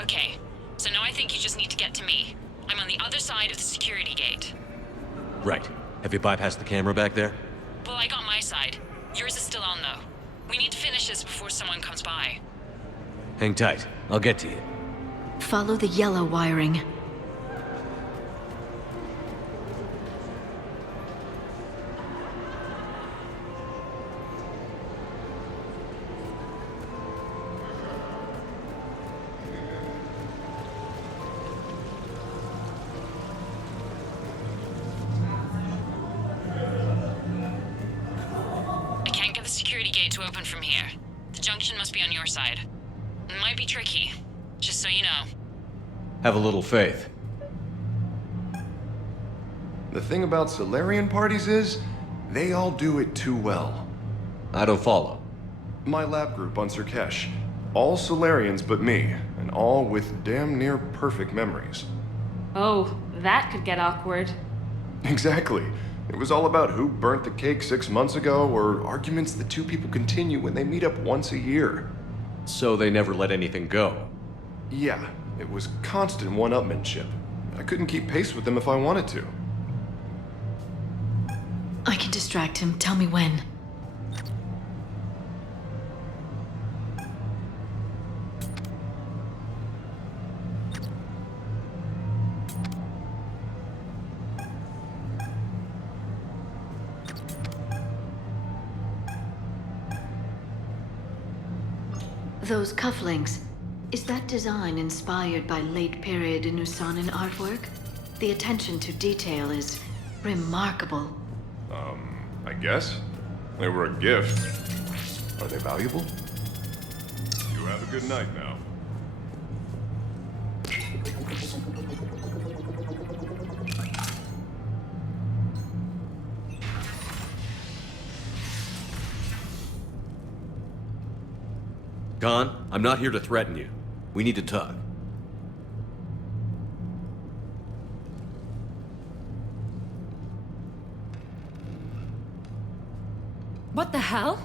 Okay, so now I think you just need to get to me. I'm on the other side of the security gate. Right. Have you bypassed the camera back there? Well, I got my side. Yours is still on, though. We need to finish this before someone comes by. Hang tight. I'll get to you. Follow the yellow wiring. I can't get the security gate to open from here. The junction must be on your side. It might be tricky, just so you know. Have a little faith. The thing about Solarian parties is, they all do it too well. I don't follow. My lab group on Cerkesh, all Solarians but me, and all with damn near perfect memories. Oh, that could get awkward. Exactly. It was all about who burnt the cake 6 months ago, or arguments the 2 people continue when they meet up once a year. So they never let anything go? Yeah, it was constant one-upmanship. I couldn't keep pace with them if I wanted to. I can distract him. Tell me when. Those cufflinks, is that design inspired by late-period Nusanan artwork? The attention to detail is remarkable. I guess. They were a gift. Are they valuable? You have a good night now. Khan, I'm not here to threaten you. We need to talk. What the hell?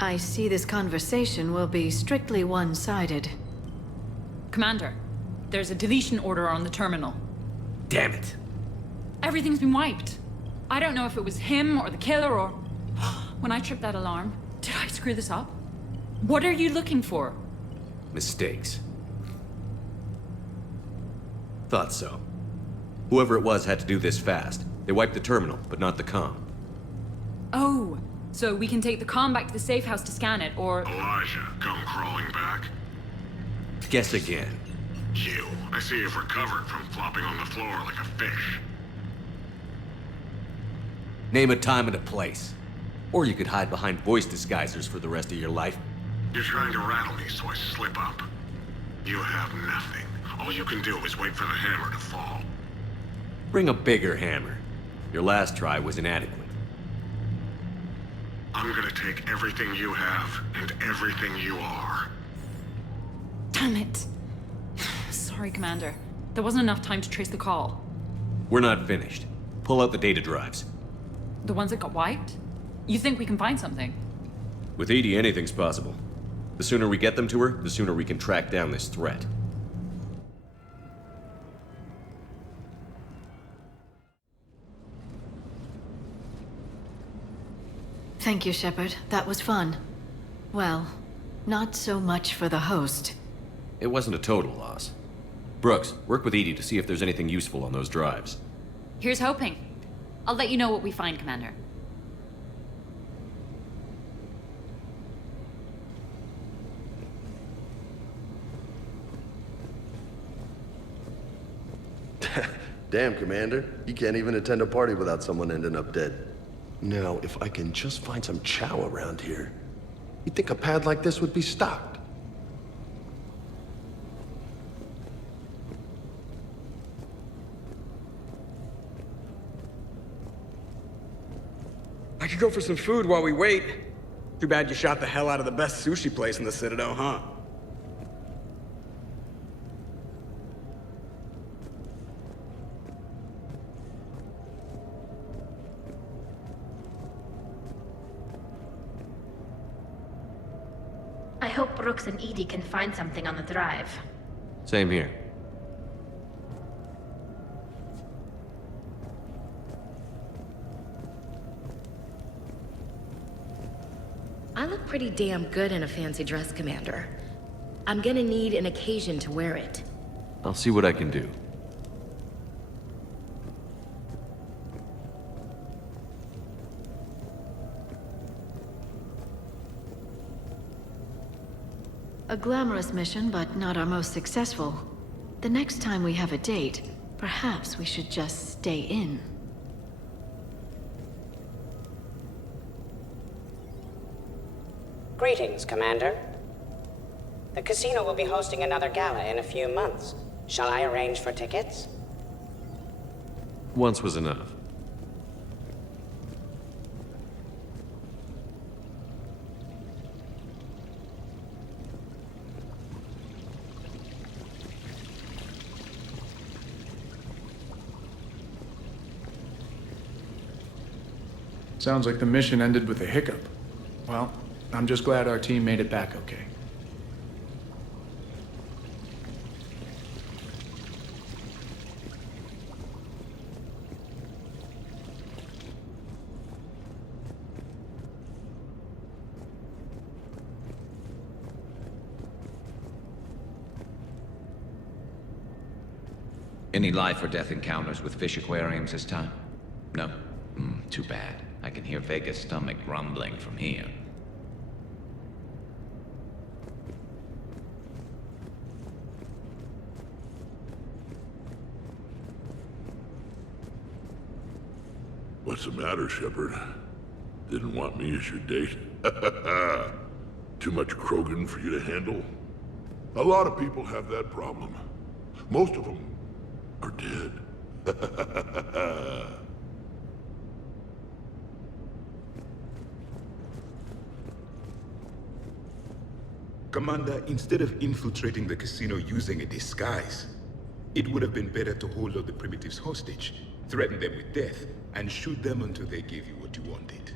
I see this conversation will be strictly one-sided. Commander, there's a deletion order on the terminal. Damn it. Everything's been wiped. I don't know if it was him or the killer or... When I tripped that alarm, did I screw this up? What are you looking for? Mistakes. Thought so. Whoever it was had to do this fast. They wiped the terminal, but not the comm. Oh, so we can take the comm back to the safe house to scan it, or... Elijah, come crawling back. Guess again. You. I see you've recovered from flopping on the floor like a fish. Name a time and a place. Or you could hide behind voice disguisers for the rest of your life. You're trying to rattle me so I slip up. You have nothing. All you can do is wait for the hammer to fall. Bring a bigger hammer. Your last try was inadequate. I'm gonna take everything you have and everything you are. Damn it. Sorry, Commander. There wasn't enough time to trace the call. We're not finished. Pull out the data drives. The ones that got wiped? You think we can find something? With Edie, anything's possible. The sooner we get them to her, the sooner we can track down this threat. Thank you, Shepard. That was fun. Well, not so much for the host. It wasn't a total loss. Brooks, work with Edie to see if there's anything useful on those drives. Here's hoping. I'll let you know what we find, Commander. Damn, Commander. You can't even attend a party without someone ending up dead. Now, if I can just find some chow around here, you'd think a pad like this would be stocked. I could go for some food while we wait. Too bad you shot the hell out of the best sushi place in the Citadel, huh? I hope Brooks and Edie can find something on the drive. Same here. I look pretty damn good in a fancy dress, Commander. I'm gonna need an occasion to wear it. I'll see what I can do. A glamorous mission, but not our most successful. The next time we have a date, perhaps we should just stay in. Greetings, Commander. The casino will be hosting another gala in a few months. Shall I arrange for tickets? Once was enough. Sounds like the mission ended with a hiccup. Well, I'm just glad our team made it back okay. Any life or death encounters with fish aquariums this time? No? Too bad. I can hear Vega's stomach rumbling from here. What's the matter, Shepard? Didn't want me as your date? Too much Krogan for you to handle? A lot of people have that problem. Most of them are dead. Commander, instead of infiltrating the casino using a disguise, it would have been better to hold all the primitives hostage, threaten them with death, and shoot them until they gave you what you wanted.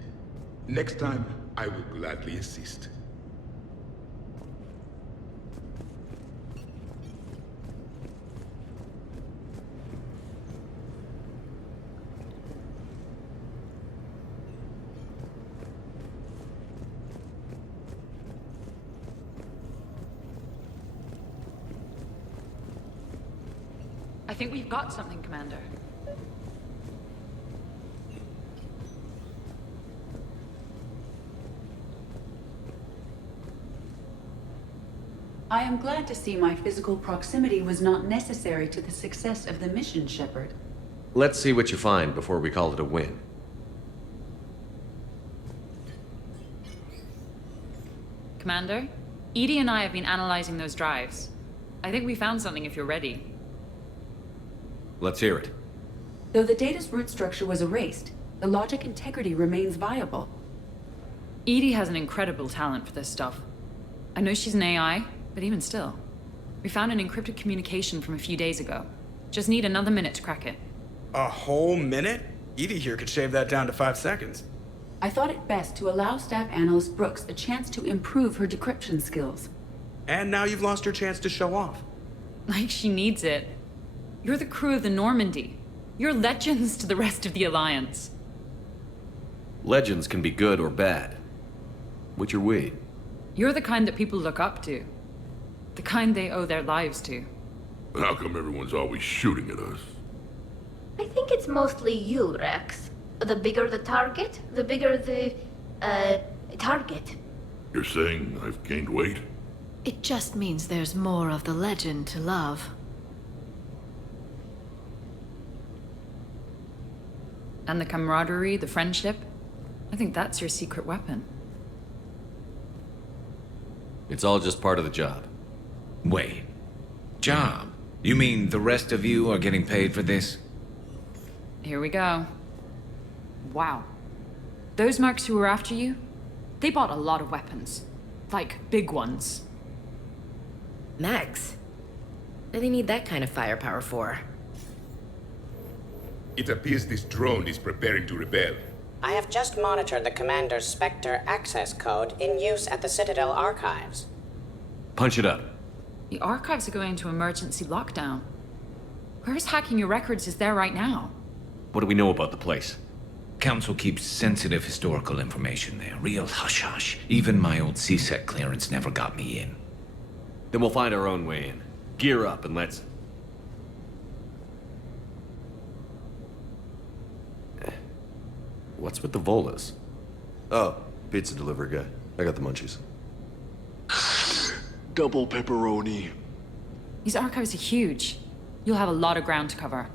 Next time, I will gladly assist. I think we've got something, Commander. I am glad to see my physical proximity was not necessary to the success of the mission, Shepard. Let's see what you find before we call it a win. Commander, Edie and I have been analyzing those drives. I think we found something if you're ready. Let's hear it. Though the data's root structure was erased, the logic integrity remains viable. Edie has an incredible talent for this stuff. I know she's an AI, but even still. We found an encrypted communication from a few days ago. Just need another minute to crack it. A whole minute? Edie here could shave that down to 5 seconds. I thought it best to allow Staff Analyst Brooks a chance to improve her decryption skills. And now you've lost your chance to show off. Like she needs it. You're the crew of the Normandy. You're legends to the rest of the Alliance. Legends can be good or bad. Which are we? You're the kind that people look up to. The kind they owe their lives to. How come everyone's always shooting at us? I think it's mostly you, Rex. The bigger the target, the bigger the, target. You're saying I've gained weight? It just means there's more of the legend to love. And the camaraderie, the friendship. I think that's your secret weapon. It's all just part of the job. Wait. Job? You mean the rest of you are getting paid for this? Here we go. Wow. Those mercs who were after you, they bought a lot of weapons. Like, big ones. Max? What do they need that kind of firepower for? It appears this drone is preparing to rebel. I have just monitored the Commander's Spectre access code in use at the Citadel archives. Punch it up. The archives are going into emergency lockdown. Whoever's hacking your records is there right now. What do we know about the place? Council keeps sensitive historical information there. Real hush-hush. Even my old CSEC clearance never got me in. Then we'll find our own way in. Gear up and let's... What's with the Volas? Oh, pizza delivery guy. I got the munchies. Double pepperoni. These archives are huge. You'll have a lot of ground to cover.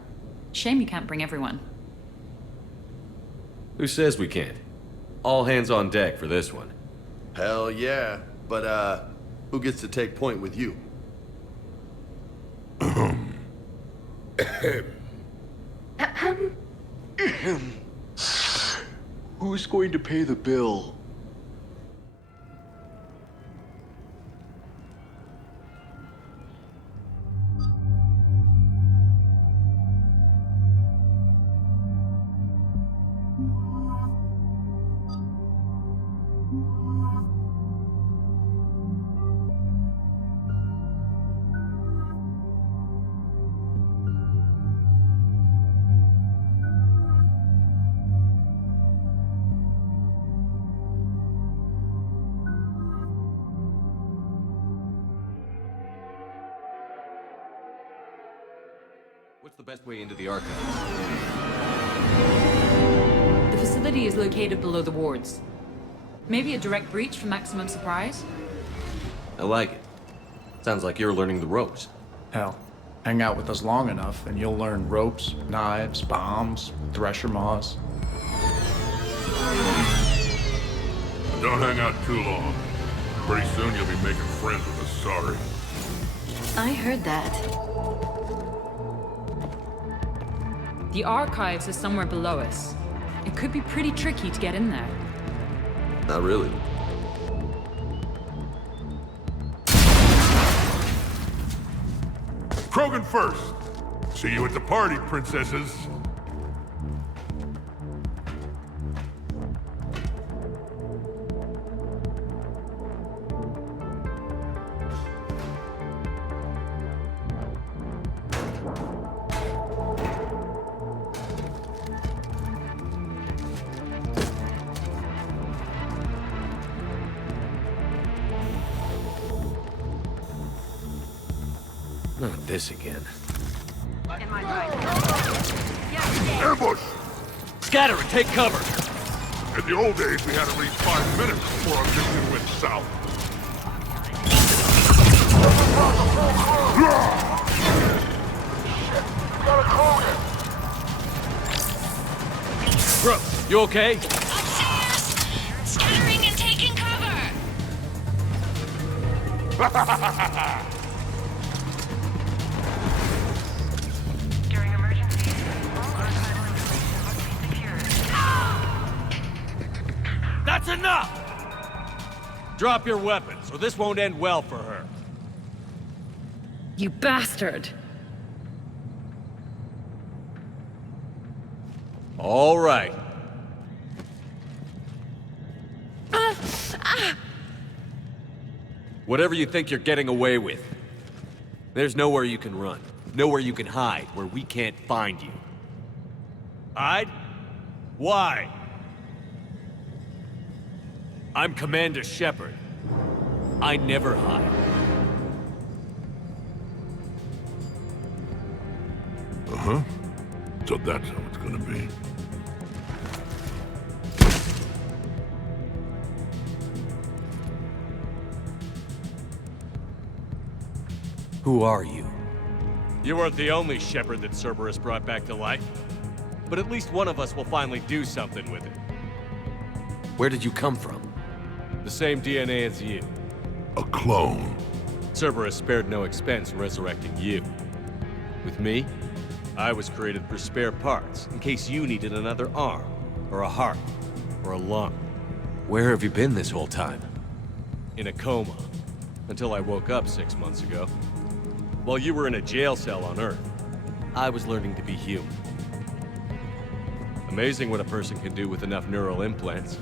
Shame you can't bring everyone. Who says we can't? All hands on deck for this one. Hell yeah. But, who gets to take point with you? Who's going to pay the bill? What's the best way into the archives? The facility is located below the wards. Maybe a direct breach for maximum surprise? I like it. Sounds like you're learning the ropes. Hell, hang out with us long enough and you'll learn ropes, knives, bombs, thresher maws. Don't hang out too long. Pretty soon you'll be making friends with the Sorry. I heard that. The archives is somewhere below us. It could be pretty tricky to get in there. Not really. Krogan first. See you at the party, princesses. Not this again. Ambush! Scatter and take cover! In the old days, we had at least 5 minutes before our mission went south. Bro, you okay? Upstairs! Scattering and taking cover! During emergencies, all archival information must be secured. That's enough! Drop your weapons, or this won't end well for her. You bastard! All right. Whatever you think you're getting away with, there's nowhere you can run. Nowhere you can hide where we can't find you. Hide? Why? I'm Commander Shepard. I never hide. Uh-huh. So that's how it's gonna be. Who are you? You weren't the only Shepard that Cerberus brought back to life. But at least one of us will finally do something with it. Where did you come from? The same DNA as you. A clone. Cerberus spared no expense resurrecting you. With me, I was created for spare parts, in case you needed another arm, or a heart, or a lung. Where have you been this whole time? In a coma, until I woke up 6 months ago. While you were in a jail cell on Earth, I was learning to be human. Amazing what a person can do with enough neural implants.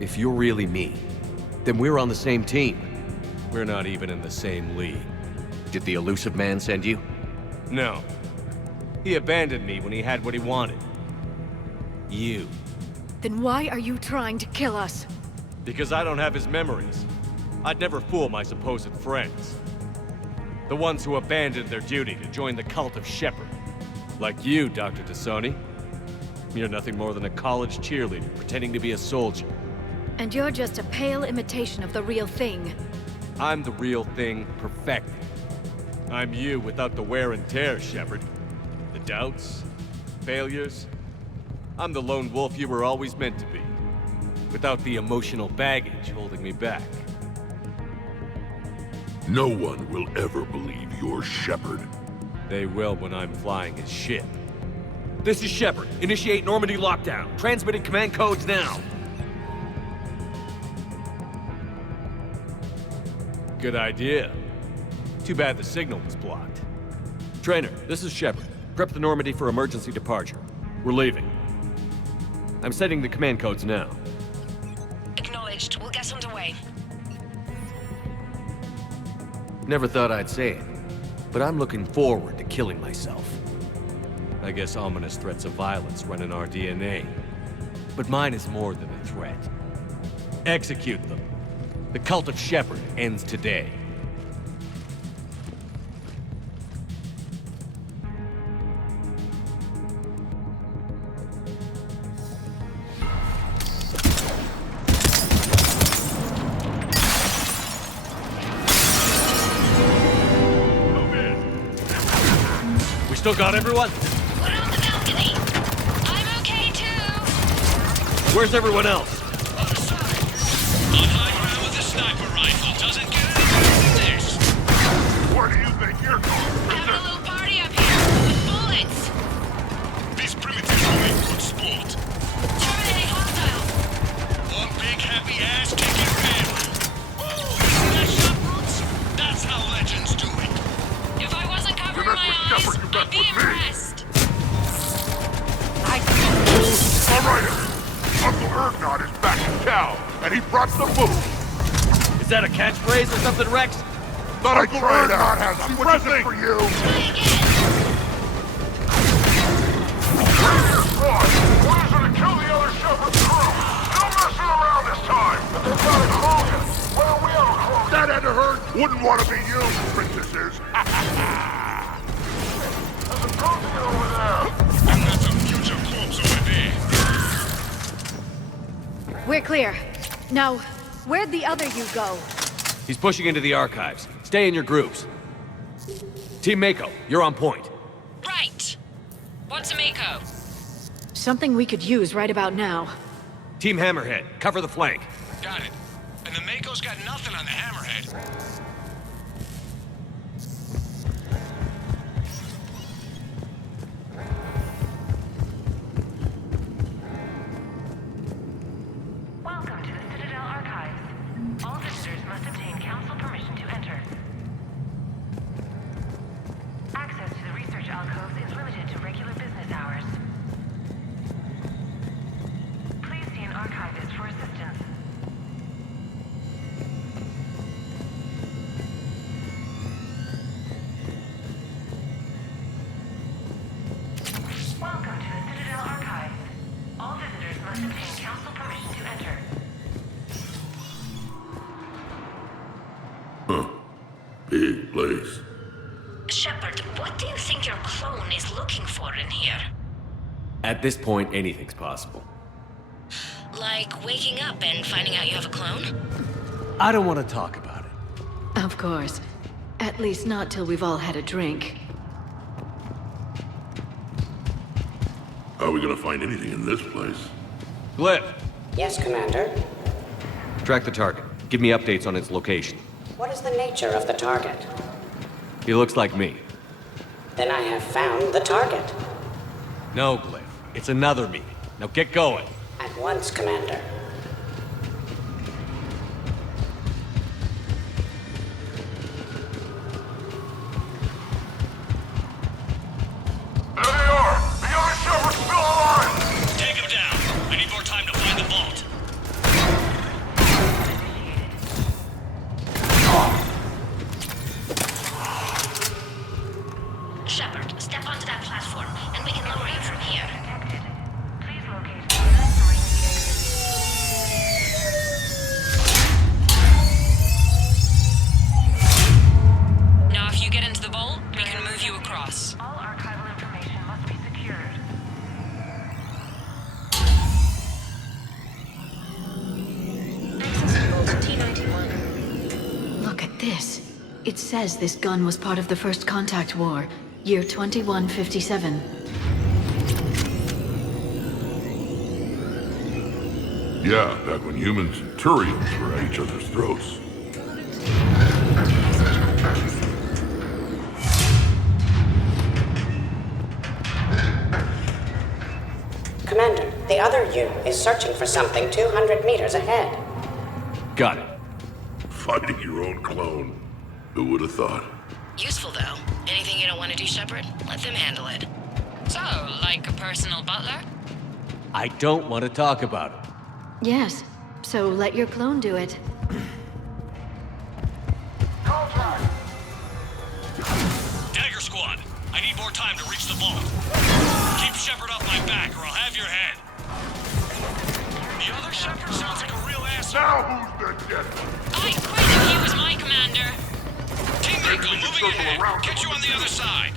If you're really me, then we're on the same team. We're not even in the same league. Did the elusive man send you? No. He abandoned me when he had what he wanted. You. Then why are you trying to kill us? Because I don't have his memories. I'd never fool my supposed friends. The ones who abandoned their duty to join the cult of Shepard. Like you, Dr. T'Soni. You're nothing more than a college cheerleader pretending to be a soldier. And you're just a pale imitation of the real thing. I'm the real thing perfected. I'm you without the wear and tear, Shepard. The doubts, failures. I'm the lone wolf you were always meant to be. Without the emotional baggage holding me back. No one will ever believe you're Shepard. They will when I'm flying his ship. This is Shepard. Initiate Normandy lockdown. Transmitting command codes now. Good idea. Too bad the signal was blocked. Trainer, this is Shepard. Prep the Normandy for emergency departure. We're leaving. I'm setting the command codes now. Acknowledged. We'll get underway. Never thought I'd say it, but I'm looking forward to killing myself. I guess ominous threats of violence run in our DNA. But mine is more than a threat. Execute them. The cult of Shepard ends today. still got everyone? We're on the balcony. I'm okay too. Where's everyone else? On high ground with a sniper rifle. Doesn't get any better than this. Where do you think you're going? Having a little party up here with bullets. These primitives will make good sport. Terminating hostile. One big happy ass-kicking family. See that shot, Brooks? That's how legends do it. If I wasn't covering my eyes, I'd be impressed. All right, Uncle Ergnot is back in town, and he brought the food. Is that a catchphrase or something, Rex? Uncle Ergnot has a present for you. Orders are to kill the other Shepard's crew. No messing around this time. But they've got a Krogan. Well, we have a Krogan. That had to hurt. Wouldn't want to be you, princesses. There's a Krogan over there. And that's a future corpse over there. We're clear. Now, where'd the other you go? He's pushing into the archives. Stay in your groups. Team Mako, you're on point. Right. What's a Mako? Something we could use right about now. Team Hammerhead, cover the flank. Got it. And the Mako's got nothing on the Hammerhead. Welcome to the Citadel archives. All visitors must obtain council permission to enter. Access to the research alcoves is limited to regular business hours. Please see an archivist for assistance. Welcome to the Citadel archives. All visitors must obtain council permission to enter. Huh. Big place. Shepard, what do you think your clone is looking for in here? At this point, anything's possible. Like waking up and finding out you have a clone? I don't want to talk about it. Of course. At least not till we've all had a drink. How are we gonna find anything in this place? Glyph, Yes, Commander. track the target. Give me updates on its location. What is the nature of the target? He looks like me. Then I have found the target. No, Glyph. It's another me. Now get going. At once, Commander. There they are. The other Shepard's still alive. Take him down. I need more time to find the vault. Shepard, step onto that platform, and we can lower you from here. Please locate Now if you get into the bowl, we can move you across. all archival information must be secured. Access control to T-91. Look at this. It says this gun was part of the First Contact War, year 2157. Yeah, back when humans and Turians were at each other's throats. Commander, the other you is searching for something 200 meters ahead. Got it. Fighting your own clone. Who would have thought? Useful, though. Anything you don't want to do, Shepard? Let them handle it. So, like a personal butler? I don't want to talk about it. Yes, so let your clone do it. Dagger Squad, I need more time to reach the vault. Keep Shepard off my back or I'll have your head. The other Shepard sounds like a real asshole. Now who's the dead? I'd quit if he was my commander. Team Mako moving ahead. Get you on the other side.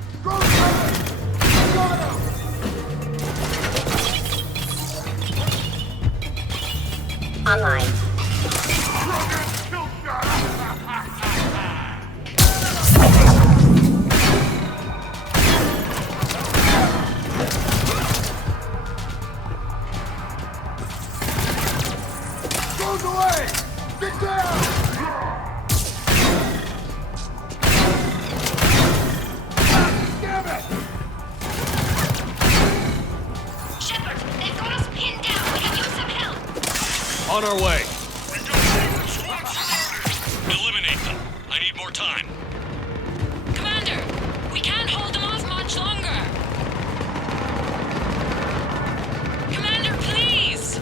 Online. On our way. Eliminate them. I need more time. Commander, we can't hold them off much longer. Commander, please.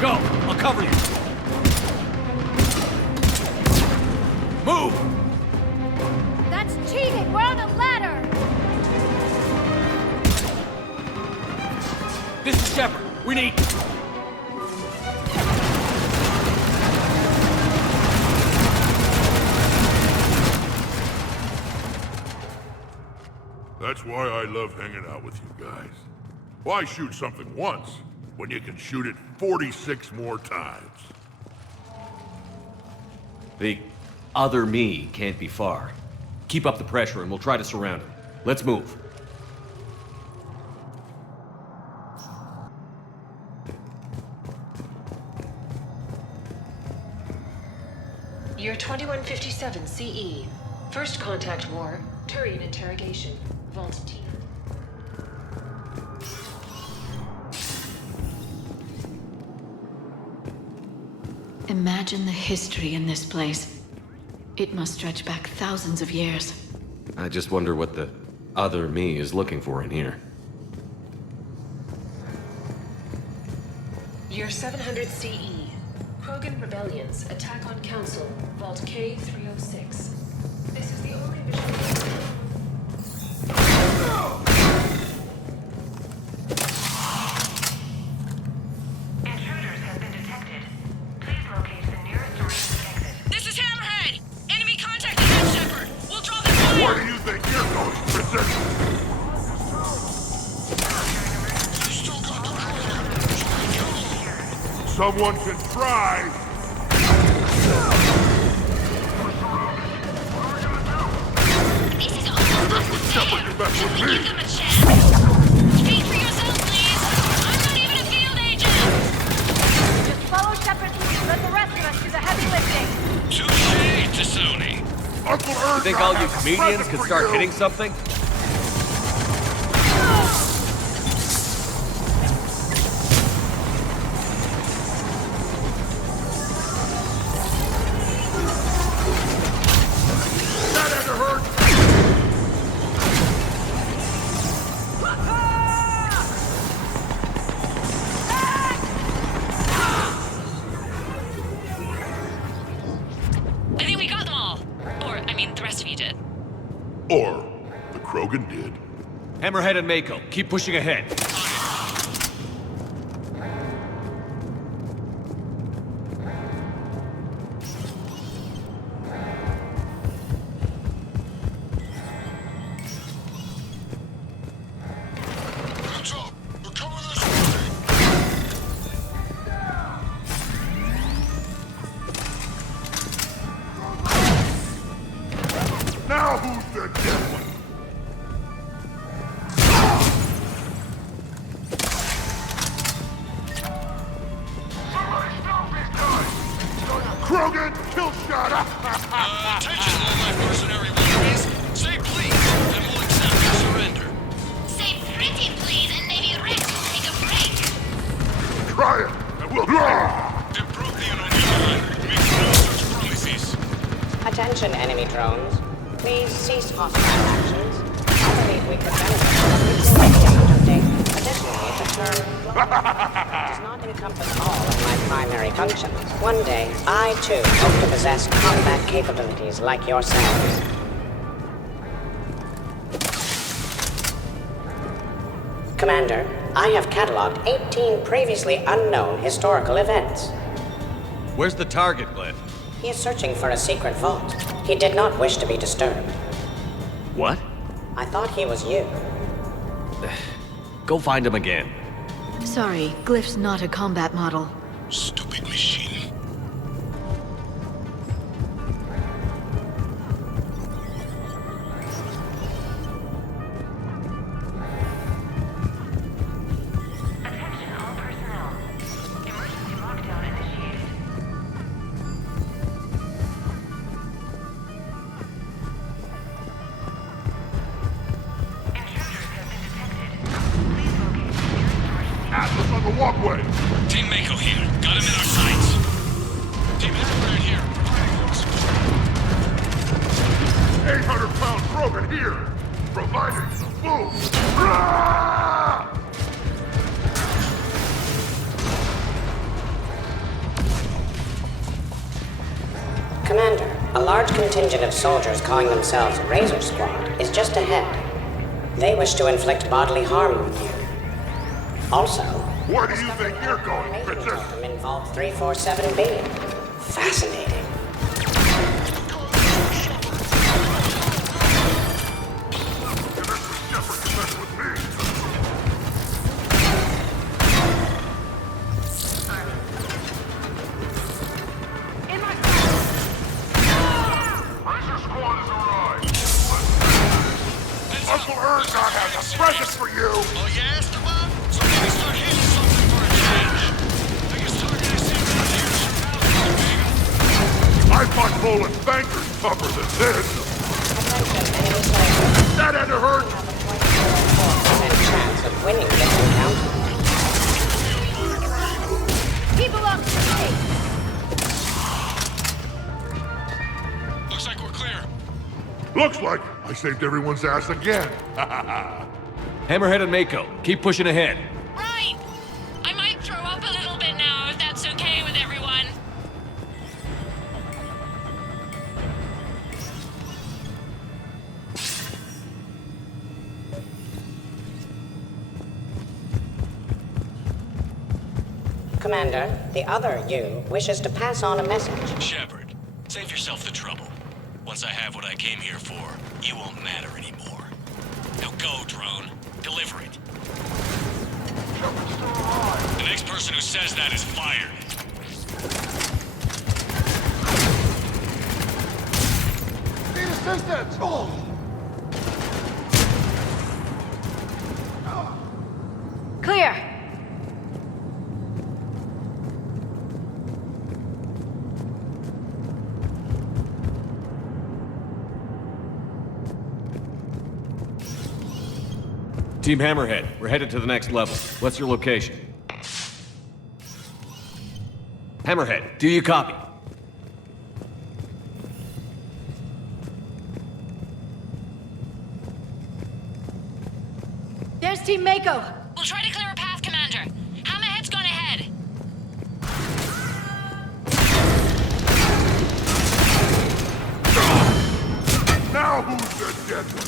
Go! I'll cover you! Move! That's cheating! We're on a ladder! This is Shepard. We need... That's why I love hanging out with you guys. Why shoot something once when you can shoot it 46 more times? The other me can't be far. Keep up the pressure and we'll try to surround him. Let's move. Year 2157 CE. First contact war. Turian interrogation. Vault T. Imagine the history in this place. It must stretch back thousands of years. I just wonder what the other me is looking for in here. Year 700 CE. Krogan rebellions. Attack on Council. Vault K-306. This is the only visual... Intruders have been detected. Please locate the nearest arranged exit. This is Hammerhead! Enemy contact ahead, Shepard! We'll draw them fire! Where do you think you're going, Princess? Someone can try! This is almost Shepard, you mess with me! Give them a chance! Speak for yourself, please! I'm not even a field agent! Just follow Shepard's lead. Let the rest of us do the heavy lifting. Touché, Tassoni. Uncle Ern, You think all you comedians could start hitting something? That had to hurt! I think we got them all. Or, I mean, the rest of you did. Or the Krogan did. Hammerhead and Mako, keep pushing ahead. Heads up! They're coming this way! Now who's the dead one? Somebody stop these guys! Krogan, kill shot! Attention, all my mercenary wannabes. Say please, and we'll accept your surrender. Say pretty please, and maybe Rex will take a break. Try it, and we'll... De Prothean on your line. Make no such promises. Attention, enemy drones. Please cease hostile actions. I believe we could benefit from mutual exchange of data. Additionally, the term does not encompass all of my primary functions. One day, I too hope to possess combat capabilities like yourselves. Commander, I have cataloged 18 previously unknown historical events. Where's the target, Glyph? He is searching for a secret vault. He did not wish to be disturbed. What? I thought he was you. Go find him again. Sorry, Glyph's not a combat model. Stupid machine. Attention all personnel. Emergency lockdown initiated. on the walkway! Team Mako here. Got him in our sights. Team Shepard here. Providing more support. 800-pound Krogan here! Providing some food! Ah! Commander, a large contingent of soldiers calling themselves Razor Squad is just ahead. They wish to inflict bodily harm on you. Also, where do you think you're going, Princess? In Vault 347B. Fascinating. Present for you! Oh, you asked him up? So maybe start hitting something for a change. Biggest target I see around here is your I find Poland's bankers tougher than this! That had to hurt! Chance of winning this encounter. He belongs to me! Looks like we're clear. Looks like I saved everyone's ass again. Hammerhead and Mako, keep pushing ahead. Right! I might throw up a little bit now, if that's okay with everyone. Commander, the other you wishes to pass on a message. Shepard, save yourself the trouble. Once I have what I came here for, you won't matter anymore. Now go, drone. Deliver it. The next person who says that is fired. Need assistance! Oh. Clear! Team Hammerhead, we're headed to the next level. What's your location? Hammerhead, do you copy? There's Team Mako! We'll try to clear a path, Commander. Hammerhead's gone ahead. Now who's the dead one?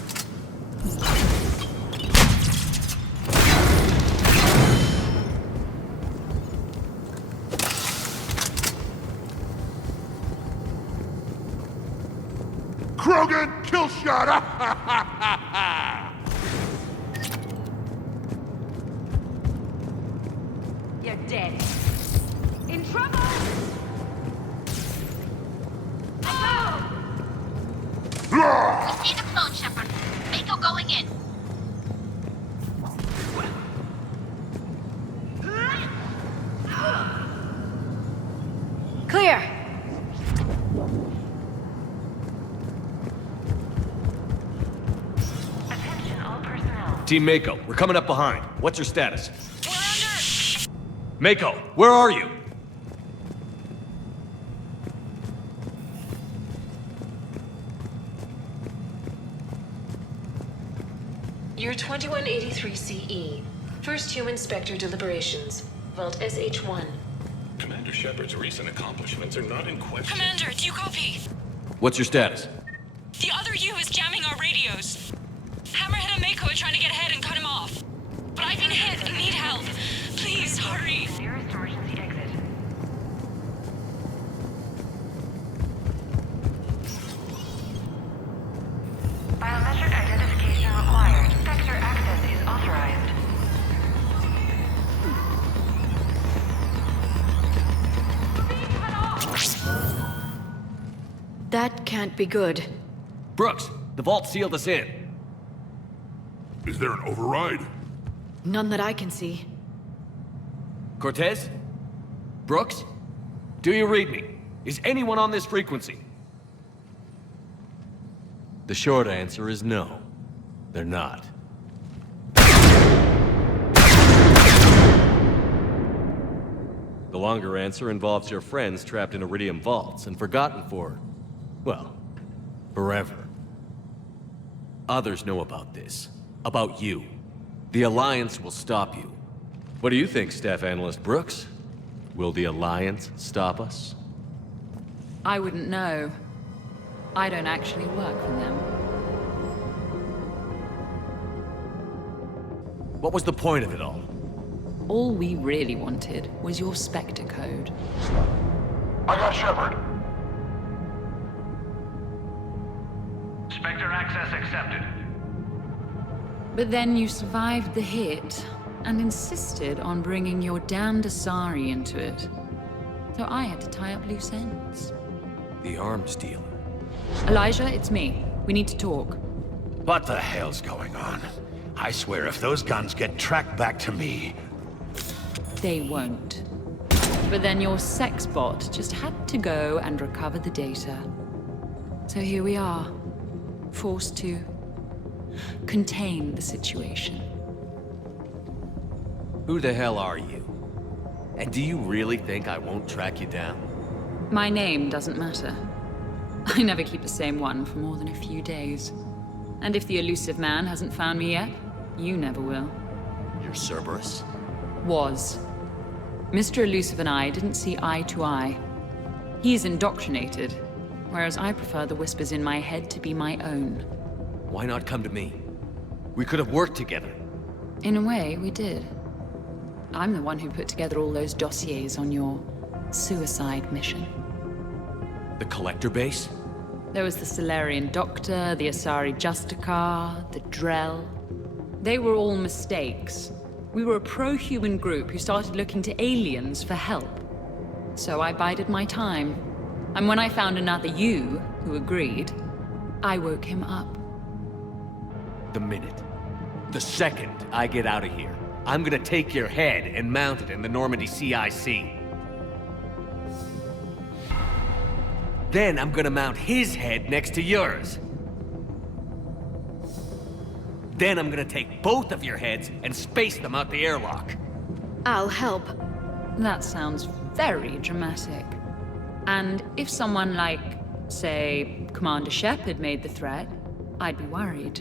Krogan, kill shot! You're dead. In trouble! See the clone, Shepard. Mako going in. Clear! Team Mako, we're coming up behind. What's your status? We're under! Mako, where are you? Year 2183 CE. First human Spectre deliberations. Vault SH-1. Commander Shepard's recent accomplishments are not in question. Commander, do you copy? What's your status? The other U is jamming our radios. Hammerhead and Mako are trying to get ahead and cut him off. But I've been hit and need help. Please, hurry. Nearest emergency exit. Biometric identification required. Spectre access is authorized. That can't be good. Brooks, the vault sealed us in. Is there an override? None that I can see. Cortez? Brooks? Do you read me? Is anyone on this frequency? The short answer is no. They're not. The longer answer involves your friends trapped in Iridium vaults and forgotten for, well, forever. Others know about this. About you. The Alliance will stop you. What do you think, Staff Analyst Brooks? Will the Alliance stop us? I wouldn't know. I don't actually work for them. What was the point of it all? All we really wanted was your Spectre code. I got Shepard. Spectre access accepted. But then you survived the hit and insisted on bringing your damned Asari into it. So I had to tie up loose ends. The arms dealer. Elijah, it's me. We need to talk. What the hell's going on? I swear if those guns get tracked back to me... They won't. But then your sex bot just had to go and recover the data. So here we are, forced to contain the situation. Who the hell are you? And do you really think I won't track you down? My name doesn't matter. I never keep the same one for more than a few days. And if the elusive man hasn't found me yet, you never will. You're Cerberus? Was. Mr. Elusive and I didn't see eye to eye. He's indoctrinated, whereas I prefer the whispers in my head to be my own. Why not come to me? We could have worked together. In a way, we did. I'm the one who put together all those dossiers on your suicide mission. The Collector base? There was the Solarian Doctor, the Asari Justicar, the Drell. They were all mistakes. We were a pro-human group who started looking to aliens for help. So I bided my time. And when I found another you who agreed, I woke him up. The minute, the second I get out of here, I'm gonna take your head and mount it in the Normandy CIC. Then I'm gonna mount his head next to yours. Then I'm gonna take both of your heads and space them out the airlock. I'll help. That sounds very dramatic. And if someone like, say, Commander Shepard made the threat, I'd be worried.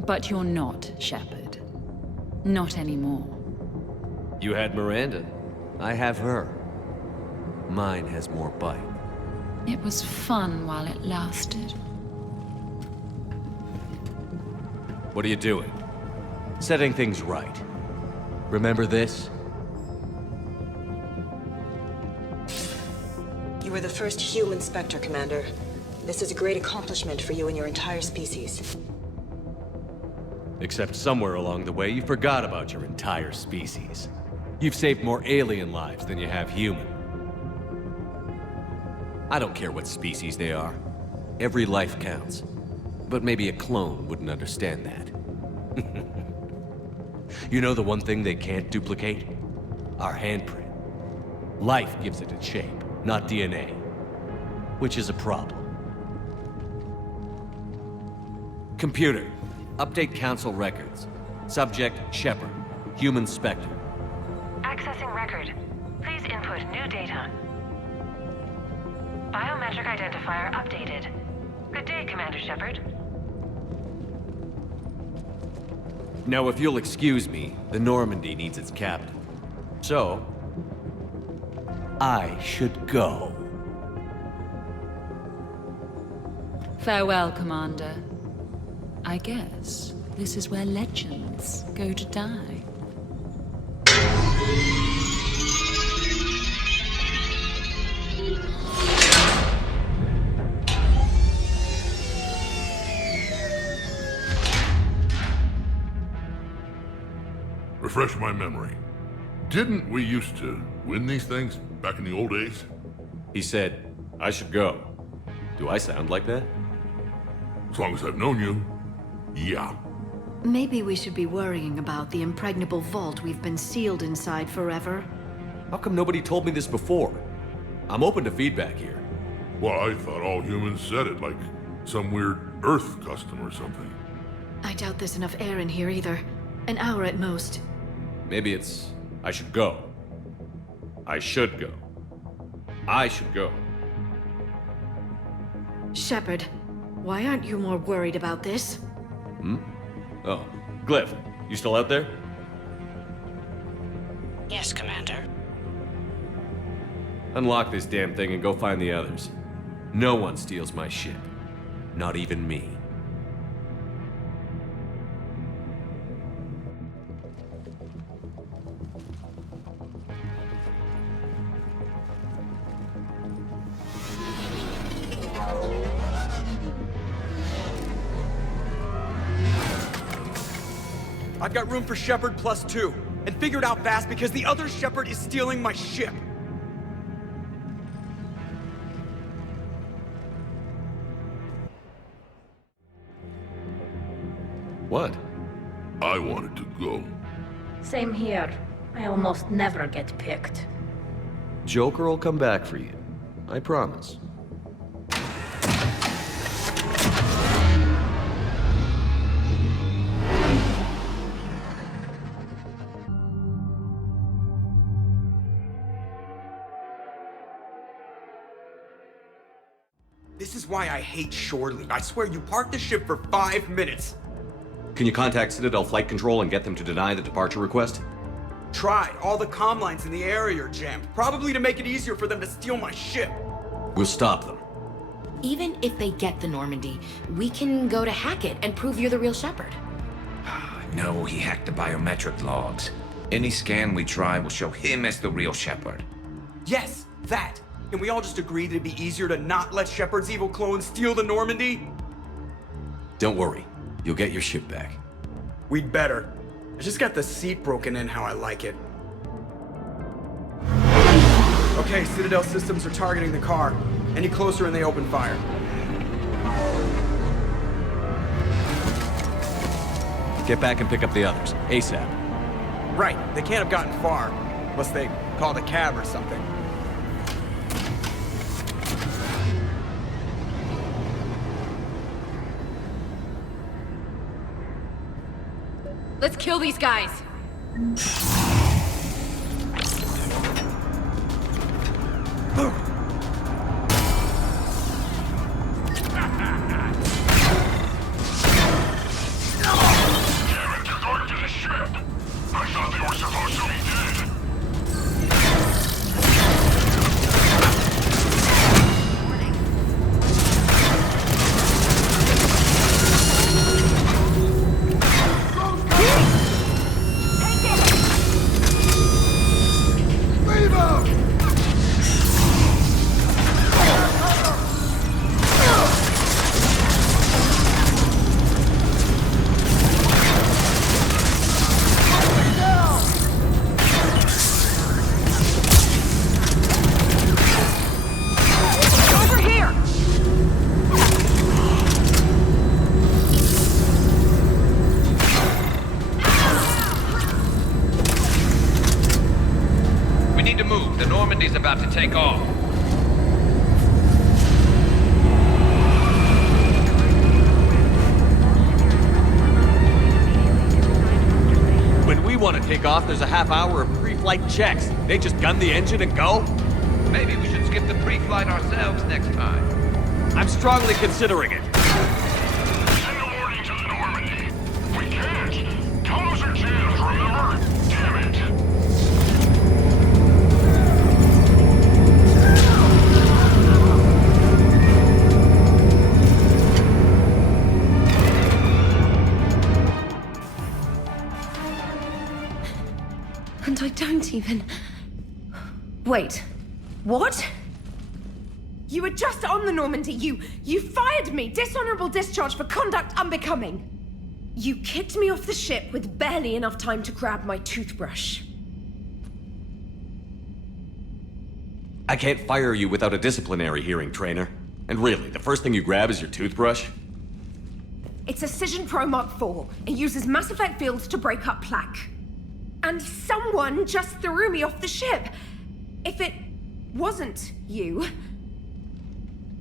But you're not Shepard. Not anymore. You had Miranda. I have her. Mine has more bite. It was fun while it lasted. What are you doing? Setting things right. Remember this? You were the first human Spectre, Commander. This is a great accomplishment for you and your entire species. Except somewhere along the way, you forgot about your entire species. You've saved more alien lives than you have human. I don't care what species they are. Every life counts. But maybe a clone wouldn't understand that. You know the one thing they can't duplicate? Our handprint. Life gives it its shape, not DNA. Which is a problem. Computer, update Council records. Subject, Shepard. Human Spectre. Accessing record. Please input new data. Biometric identifier updated. Good day, Commander Shepard. Now, if you'll excuse me, the Normandy needs its captain. So, I should go. Farewell, Commander. I guess this is where legends go to die. Refresh my memory. Didn't we used to win these things back in the old days? He said, I should go. Do I sound like that? As long as I've known you, yeah. Maybe we should be worrying about the impregnable vault we've been sealed inside forever. How come nobody told me this before? I'm open to feedback here. Well, I thought all humans said it, like some weird Earth custom or something. I doubt there's enough air in here either. An hour at most. Maybe it's... I should go. I should go. I should go. Shepard, why aren't you more worried about this? Hmm? Oh, Glyph, you still out there? Yes, Commander. Unlock this damn thing and go find the others. No one steals my ship. Not even me. I've got room for Shepard +2, and figured out fast because the other Shepard is stealing my ship. What? I wanted to go. Same here. I almost never get picked. Joker will come back for you. I promise. This is why I hate shore leave. I swear you parked the ship for 5 minutes. Can you contact Citadel Flight Control and get them to deny the departure request? Tried. All the comm lines in the area are jammed. Probably to make it easier for them to steal my ship. We'll stop them. Even if they get the Normandy, we can go to Hackett and prove you're the real Shepard. No, he hacked the biometric logs. Any scan we try will show him as the real Shepard. Yes, that. Can we all just agree that it'd be easier to not let Shepard's evil clone steal the Normandy? Don't worry. You'll get your ship back. We'd better. I just got the seat broken in how I like it. Okay, Citadel systems are targeting the car. Any closer and they open fire. Get back and pick up the others, ASAP. Right, they can't have gotten far. Unless they called a cab or something. Let's kill these guys. About to take off. When we want to take off, there's a half hour of pre-flight checks. They just gun the engine and go? Maybe we should skip the pre-flight ourselves next time. I'm strongly considering it. Send a warning to the Normandy. We can't. Tunnels are jammed, remember? Damn it. And I don't even... Wait. What? You were just on the Normandy. You fired me. Dishonorable discharge for conduct unbecoming. You kicked me off the ship with barely enough time to grab my toothbrush. I can't fire you without a disciplinary hearing, trainer. And really, the first thing you grab is your toothbrush? It's a Cision Pro Mark IV. It uses mass effect fields to break up plaque. And someone just threw me off the ship. If it wasn't you...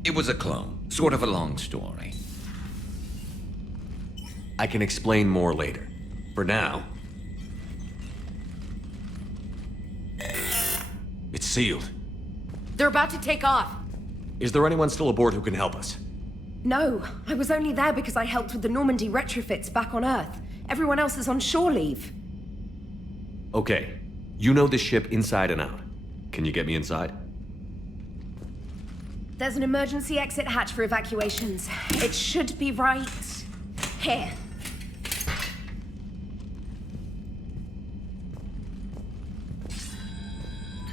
It was a clone. Sort of a long story. I can explain more later. For now... It's sealed. They're about to take off. Is there anyone still aboard who can help us? No, I was only there because I helped with the Normandy retrofits back on Earth. Everyone else is on shore leave. Okay. You know this ship inside and out. Can you get me inside? There's an emergency exit hatch for evacuations. It should be right here.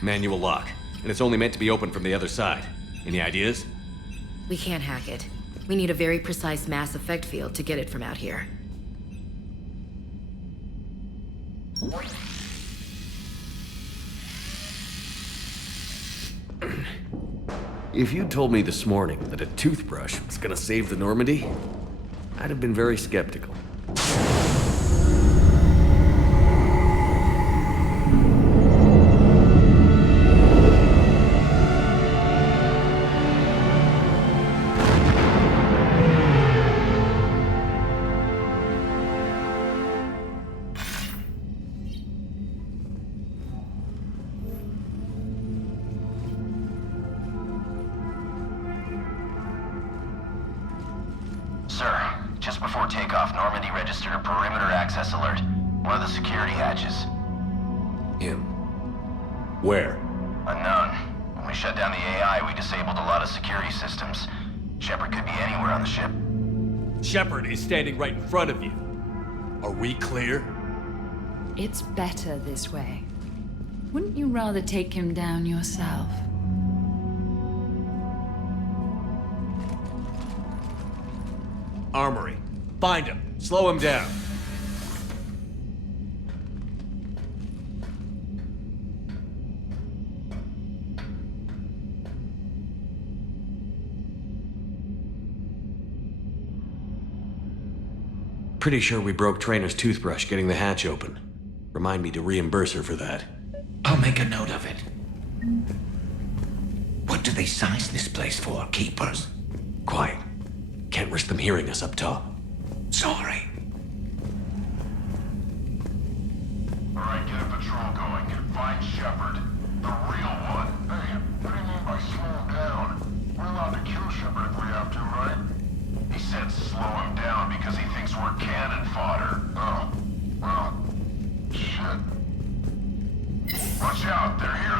Manual lock. And it's only meant to be opened from the other side. Any ideas? We can't hack it. We need a very precise mass effect field to get it from out here. If you'd told me this morning that a toothbrush was gonna save the Normandy, I'd have been very skeptical. Sir, just before takeoff, Normandy registered a perimeter access alert. One of the security hatches. Him? Where? Unknown. When we shut down the AI, we disabled a lot of security systems. Shepard could be anywhere on the ship. Shepard is standing right in front of you. Are we clear? It's better this way. Wouldn't you rather take him down yourself? Armory. Find him. Slow him down. Pretty sure we broke Trainer's toothbrush getting the hatch open. Remind me to reimburse her for that. I'll make a note of it. What do they size this place for, Keepers? Quiet. Can't risk them hearing us up top. Sorry. Alright, get a patrol going and find Shepard. The real one. Hey, what do you mean by slow down? We're allowed to kill Shepard if we have to, right? He said slow him down because he thinks we're cannon fodder. Oh, well, shit. Watch out, they're here.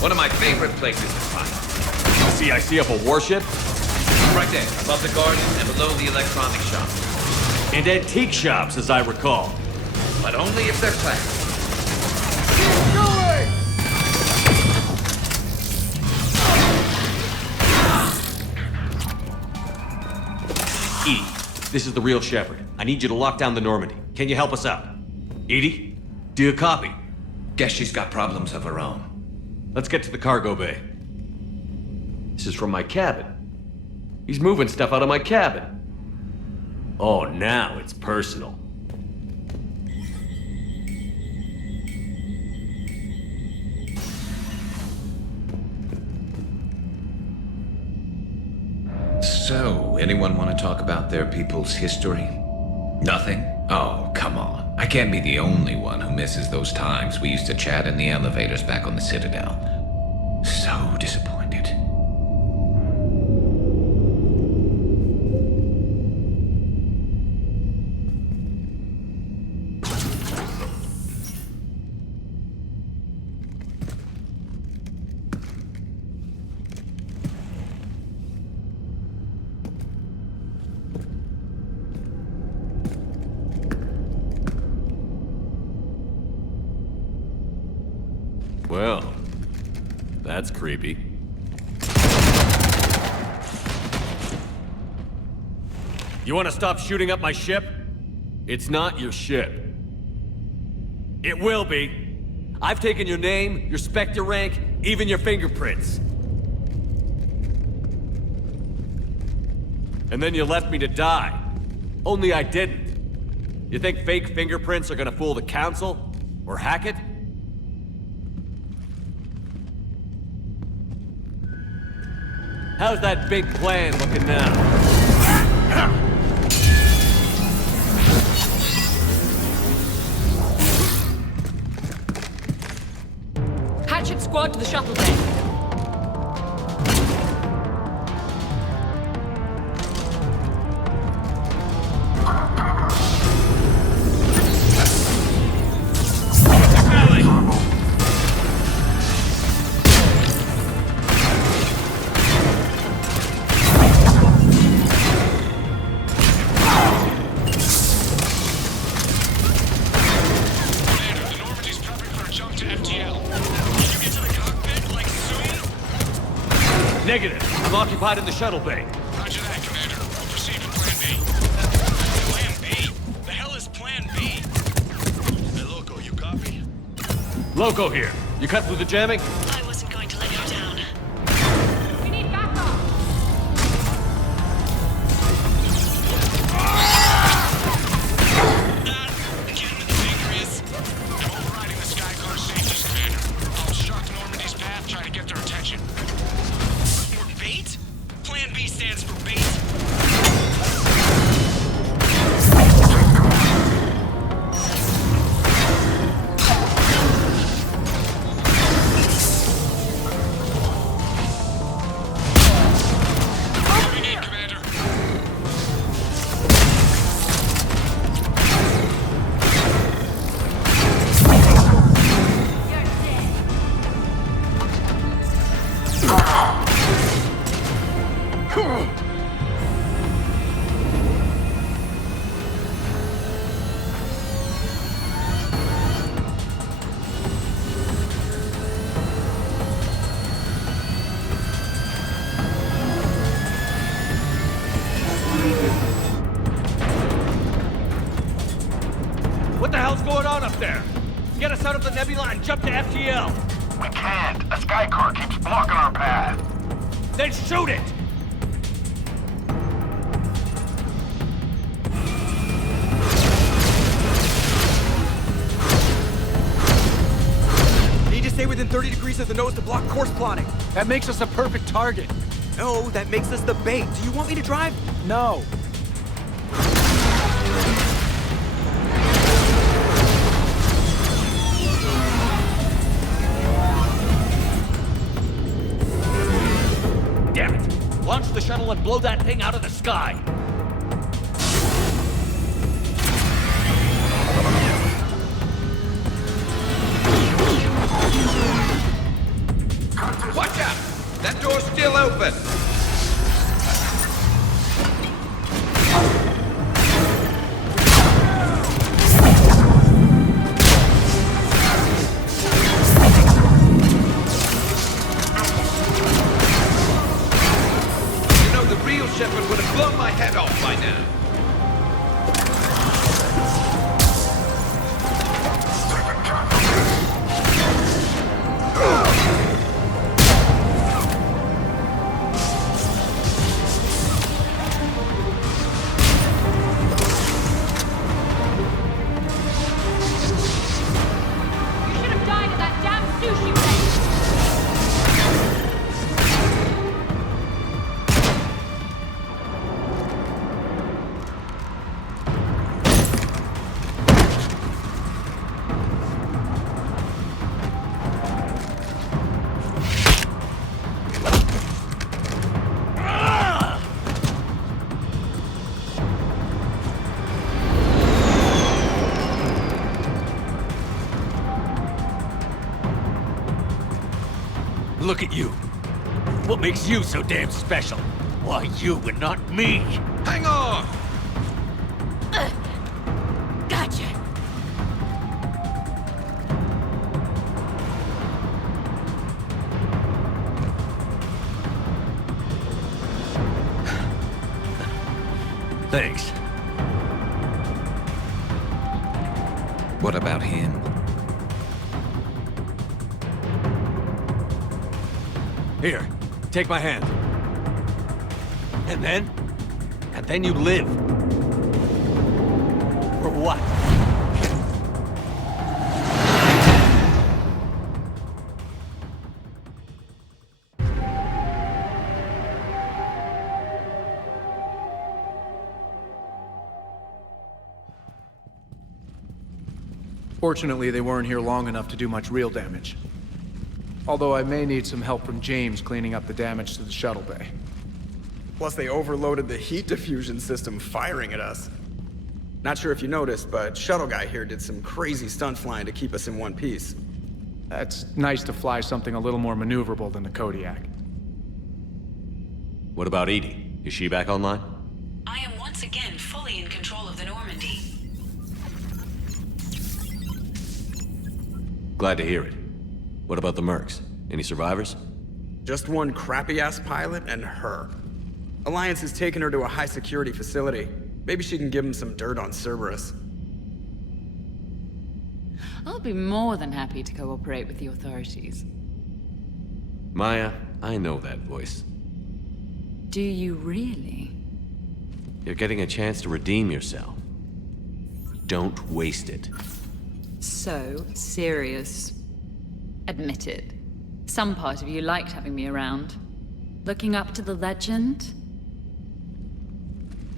One of my favorite places to fight. CIC up a warship? Right there, above the garden and below the electronic shop. And antique shops, as I recall. But only if they're classy. Keep going! Edie, this is the real Shepard. I need you to lock down the Normandy. Can you help us out? Edie? Do you copy? Guess she's got problems of her own. Let's get to the cargo bay. This is from my cabin. He's moving stuff out of my cabin. Oh, now it's personal. So, anyone want to talk about their people's history? Nothing? Oh, come on. I can't be the only one who misses those times we used to chat in the elevators back on the Citadel. So disappointed. Well, that's creepy. You want to stop shooting up my ship? It's not your ship. It will be. I've taken your name, your Spectre rank, even your fingerprints. And then you left me to die. Only I didn't. You think fake fingerprints are gonna fool the Council? Or hack it? How's that big plan looking now? Hatchet squad to the shuttle bay. Negative. I'm occupied in the shuttle bay. Roger that, Commander. We'll proceed with Plan B. Plan B? The hell is Plan B? Hey, Loco, you copy? Loco here. You cut through the jamming? I wasn't going to let you down. We need backup! Again with the pancreas. I'm overriding the Skycar safeties, Commander. I'll obstruct Normandy's path, try to get their attention. Bait? Plan B stands for bait. What do we need, Commander? What the hell's going on up there? Get us out of the nebula and jump to FTL! We can't. A Skycar keeps blocking our path. Then shoot it! Need to stay within 30 degrees of the nose to block course plotting. That makes us a perfect target. No, that makes us the bait. Do you want me to drive? No. Damn it! Launch the shuttle and blow that thing out of the sky! Watch out! That door's still open! You know, the real Shepard would have blown my head off by now. You should have died in that damn sushi place! Look at you. What makes you so damn special? Why you and not me? Hang on! Gotcha. Thanks. What about him? Here, take my hand. And then you live. Or what? Fortunately, they weren't here long enough to do much real damage. Although I may need some help from James cleaning up the damage to the shuttle bay. Plus they overloaded the heat diffusion system firing at us. Not sure if you noticed, but Shuttle Guy here did some crazy stunt flying to keep us in one piece. That's nice to fly something a little more maneuverable than the Kodiak. What about Edie? Is she back online? I am once again fully in control of the Normandy. Glad to hear it. What about the Mercs? Any survivors? Just one crappy-ass pilot and her. Alliance has taken her to a high-security facility. Maybe she can give him some dirt on Cerberus. I'll be more than happy to cooperate with the authorities. Maya, I know that voice. Do you really? You're getting a chance to redeem yourself. Don't waste it. So serious. Admit it. Some part of you liked having me around. Looking up to the legend?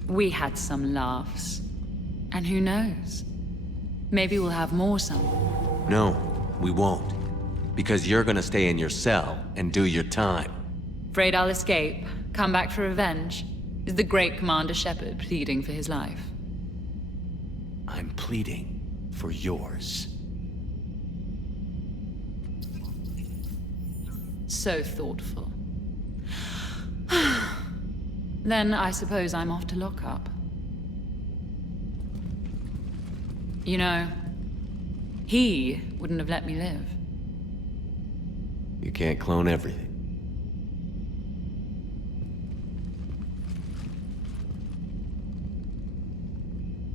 We had some laughs. And who knows? Maybe we'll have more some. No, we won't. Because you're gonna stay in your cell and do your time. Afraid I'll escape, come back for revenge? Is the great Commander Shepard pleading for his life? I'm pleading for yours. So thoughtful. Then I suppose I'm off to lockup. You know, he wouldn't have let me live. You can't clone everything.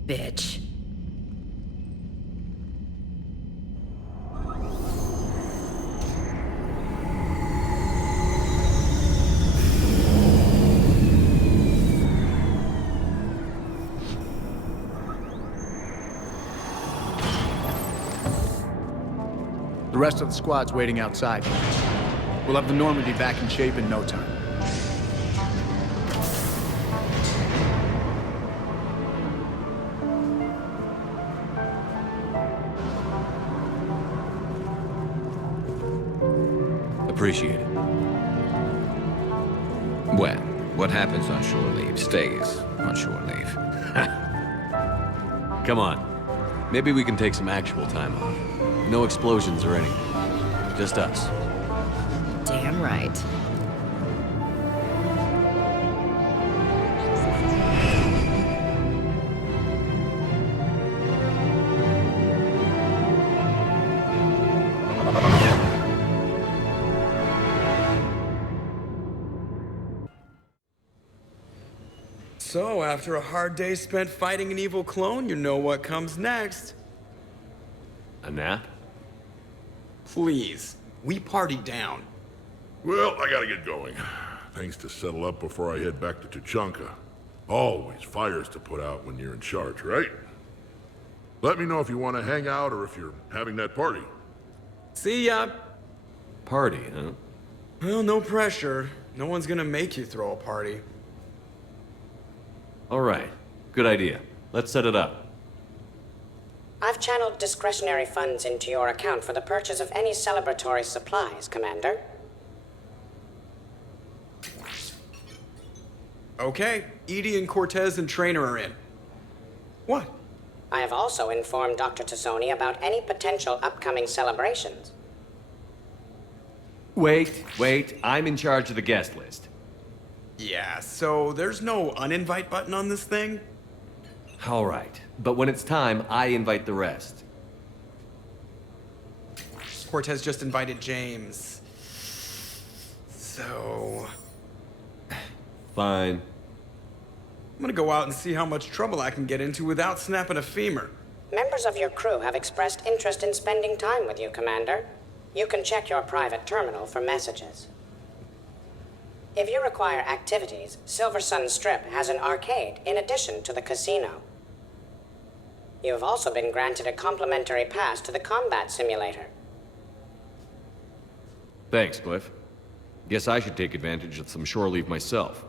Bitch. The rest of the squad's waiting outside. We'll have the Normandy back in shape in no time. Appreciate it. Well, what happens on shore leave stays on shore leave. Come on. Maybe we can take some actual time off. No explosions or anything. Just us. Damn right. So, after a hard day spent fighting an evil clone, you know what comes next. A nap? Please. We party down. Well, I gotta get going. Things to settle up before I head back to Tuchanka. Always fires to put out when you're in charge, right? Let me know if you want to hang out or if you're having that party. See ya. Party, huh? Well, no pressure. No one's gonna make you throw a party. All right. Good idea. Let's set it up. I've channeled discretionary funds into your account for the purchase of any celebratory supplies, Commander. Okay, Edie and Cortez and Trainer are in. What? I have also informed Dr. Tassoni about any potential upcoming celebrations. Wait. I'm in charge of the guest list. Yeah, so there's no uninvite button on this thing? All right. But when it's time, I invite the rest. Cortez just invited James. So... Fine. I'm gonna go out and see how much trouble I can get into without snapping a femur. Members of your crew have expressed interest in spending time with you, Commander. You can check your private terminal for messages. If you require activities, Silver Sun Strip has an arcade in addition to the casino. You have also been granted a complimentary pass to the combat simulator. Thanks, Cliff. Guess I should take advantage of some shore leave myself.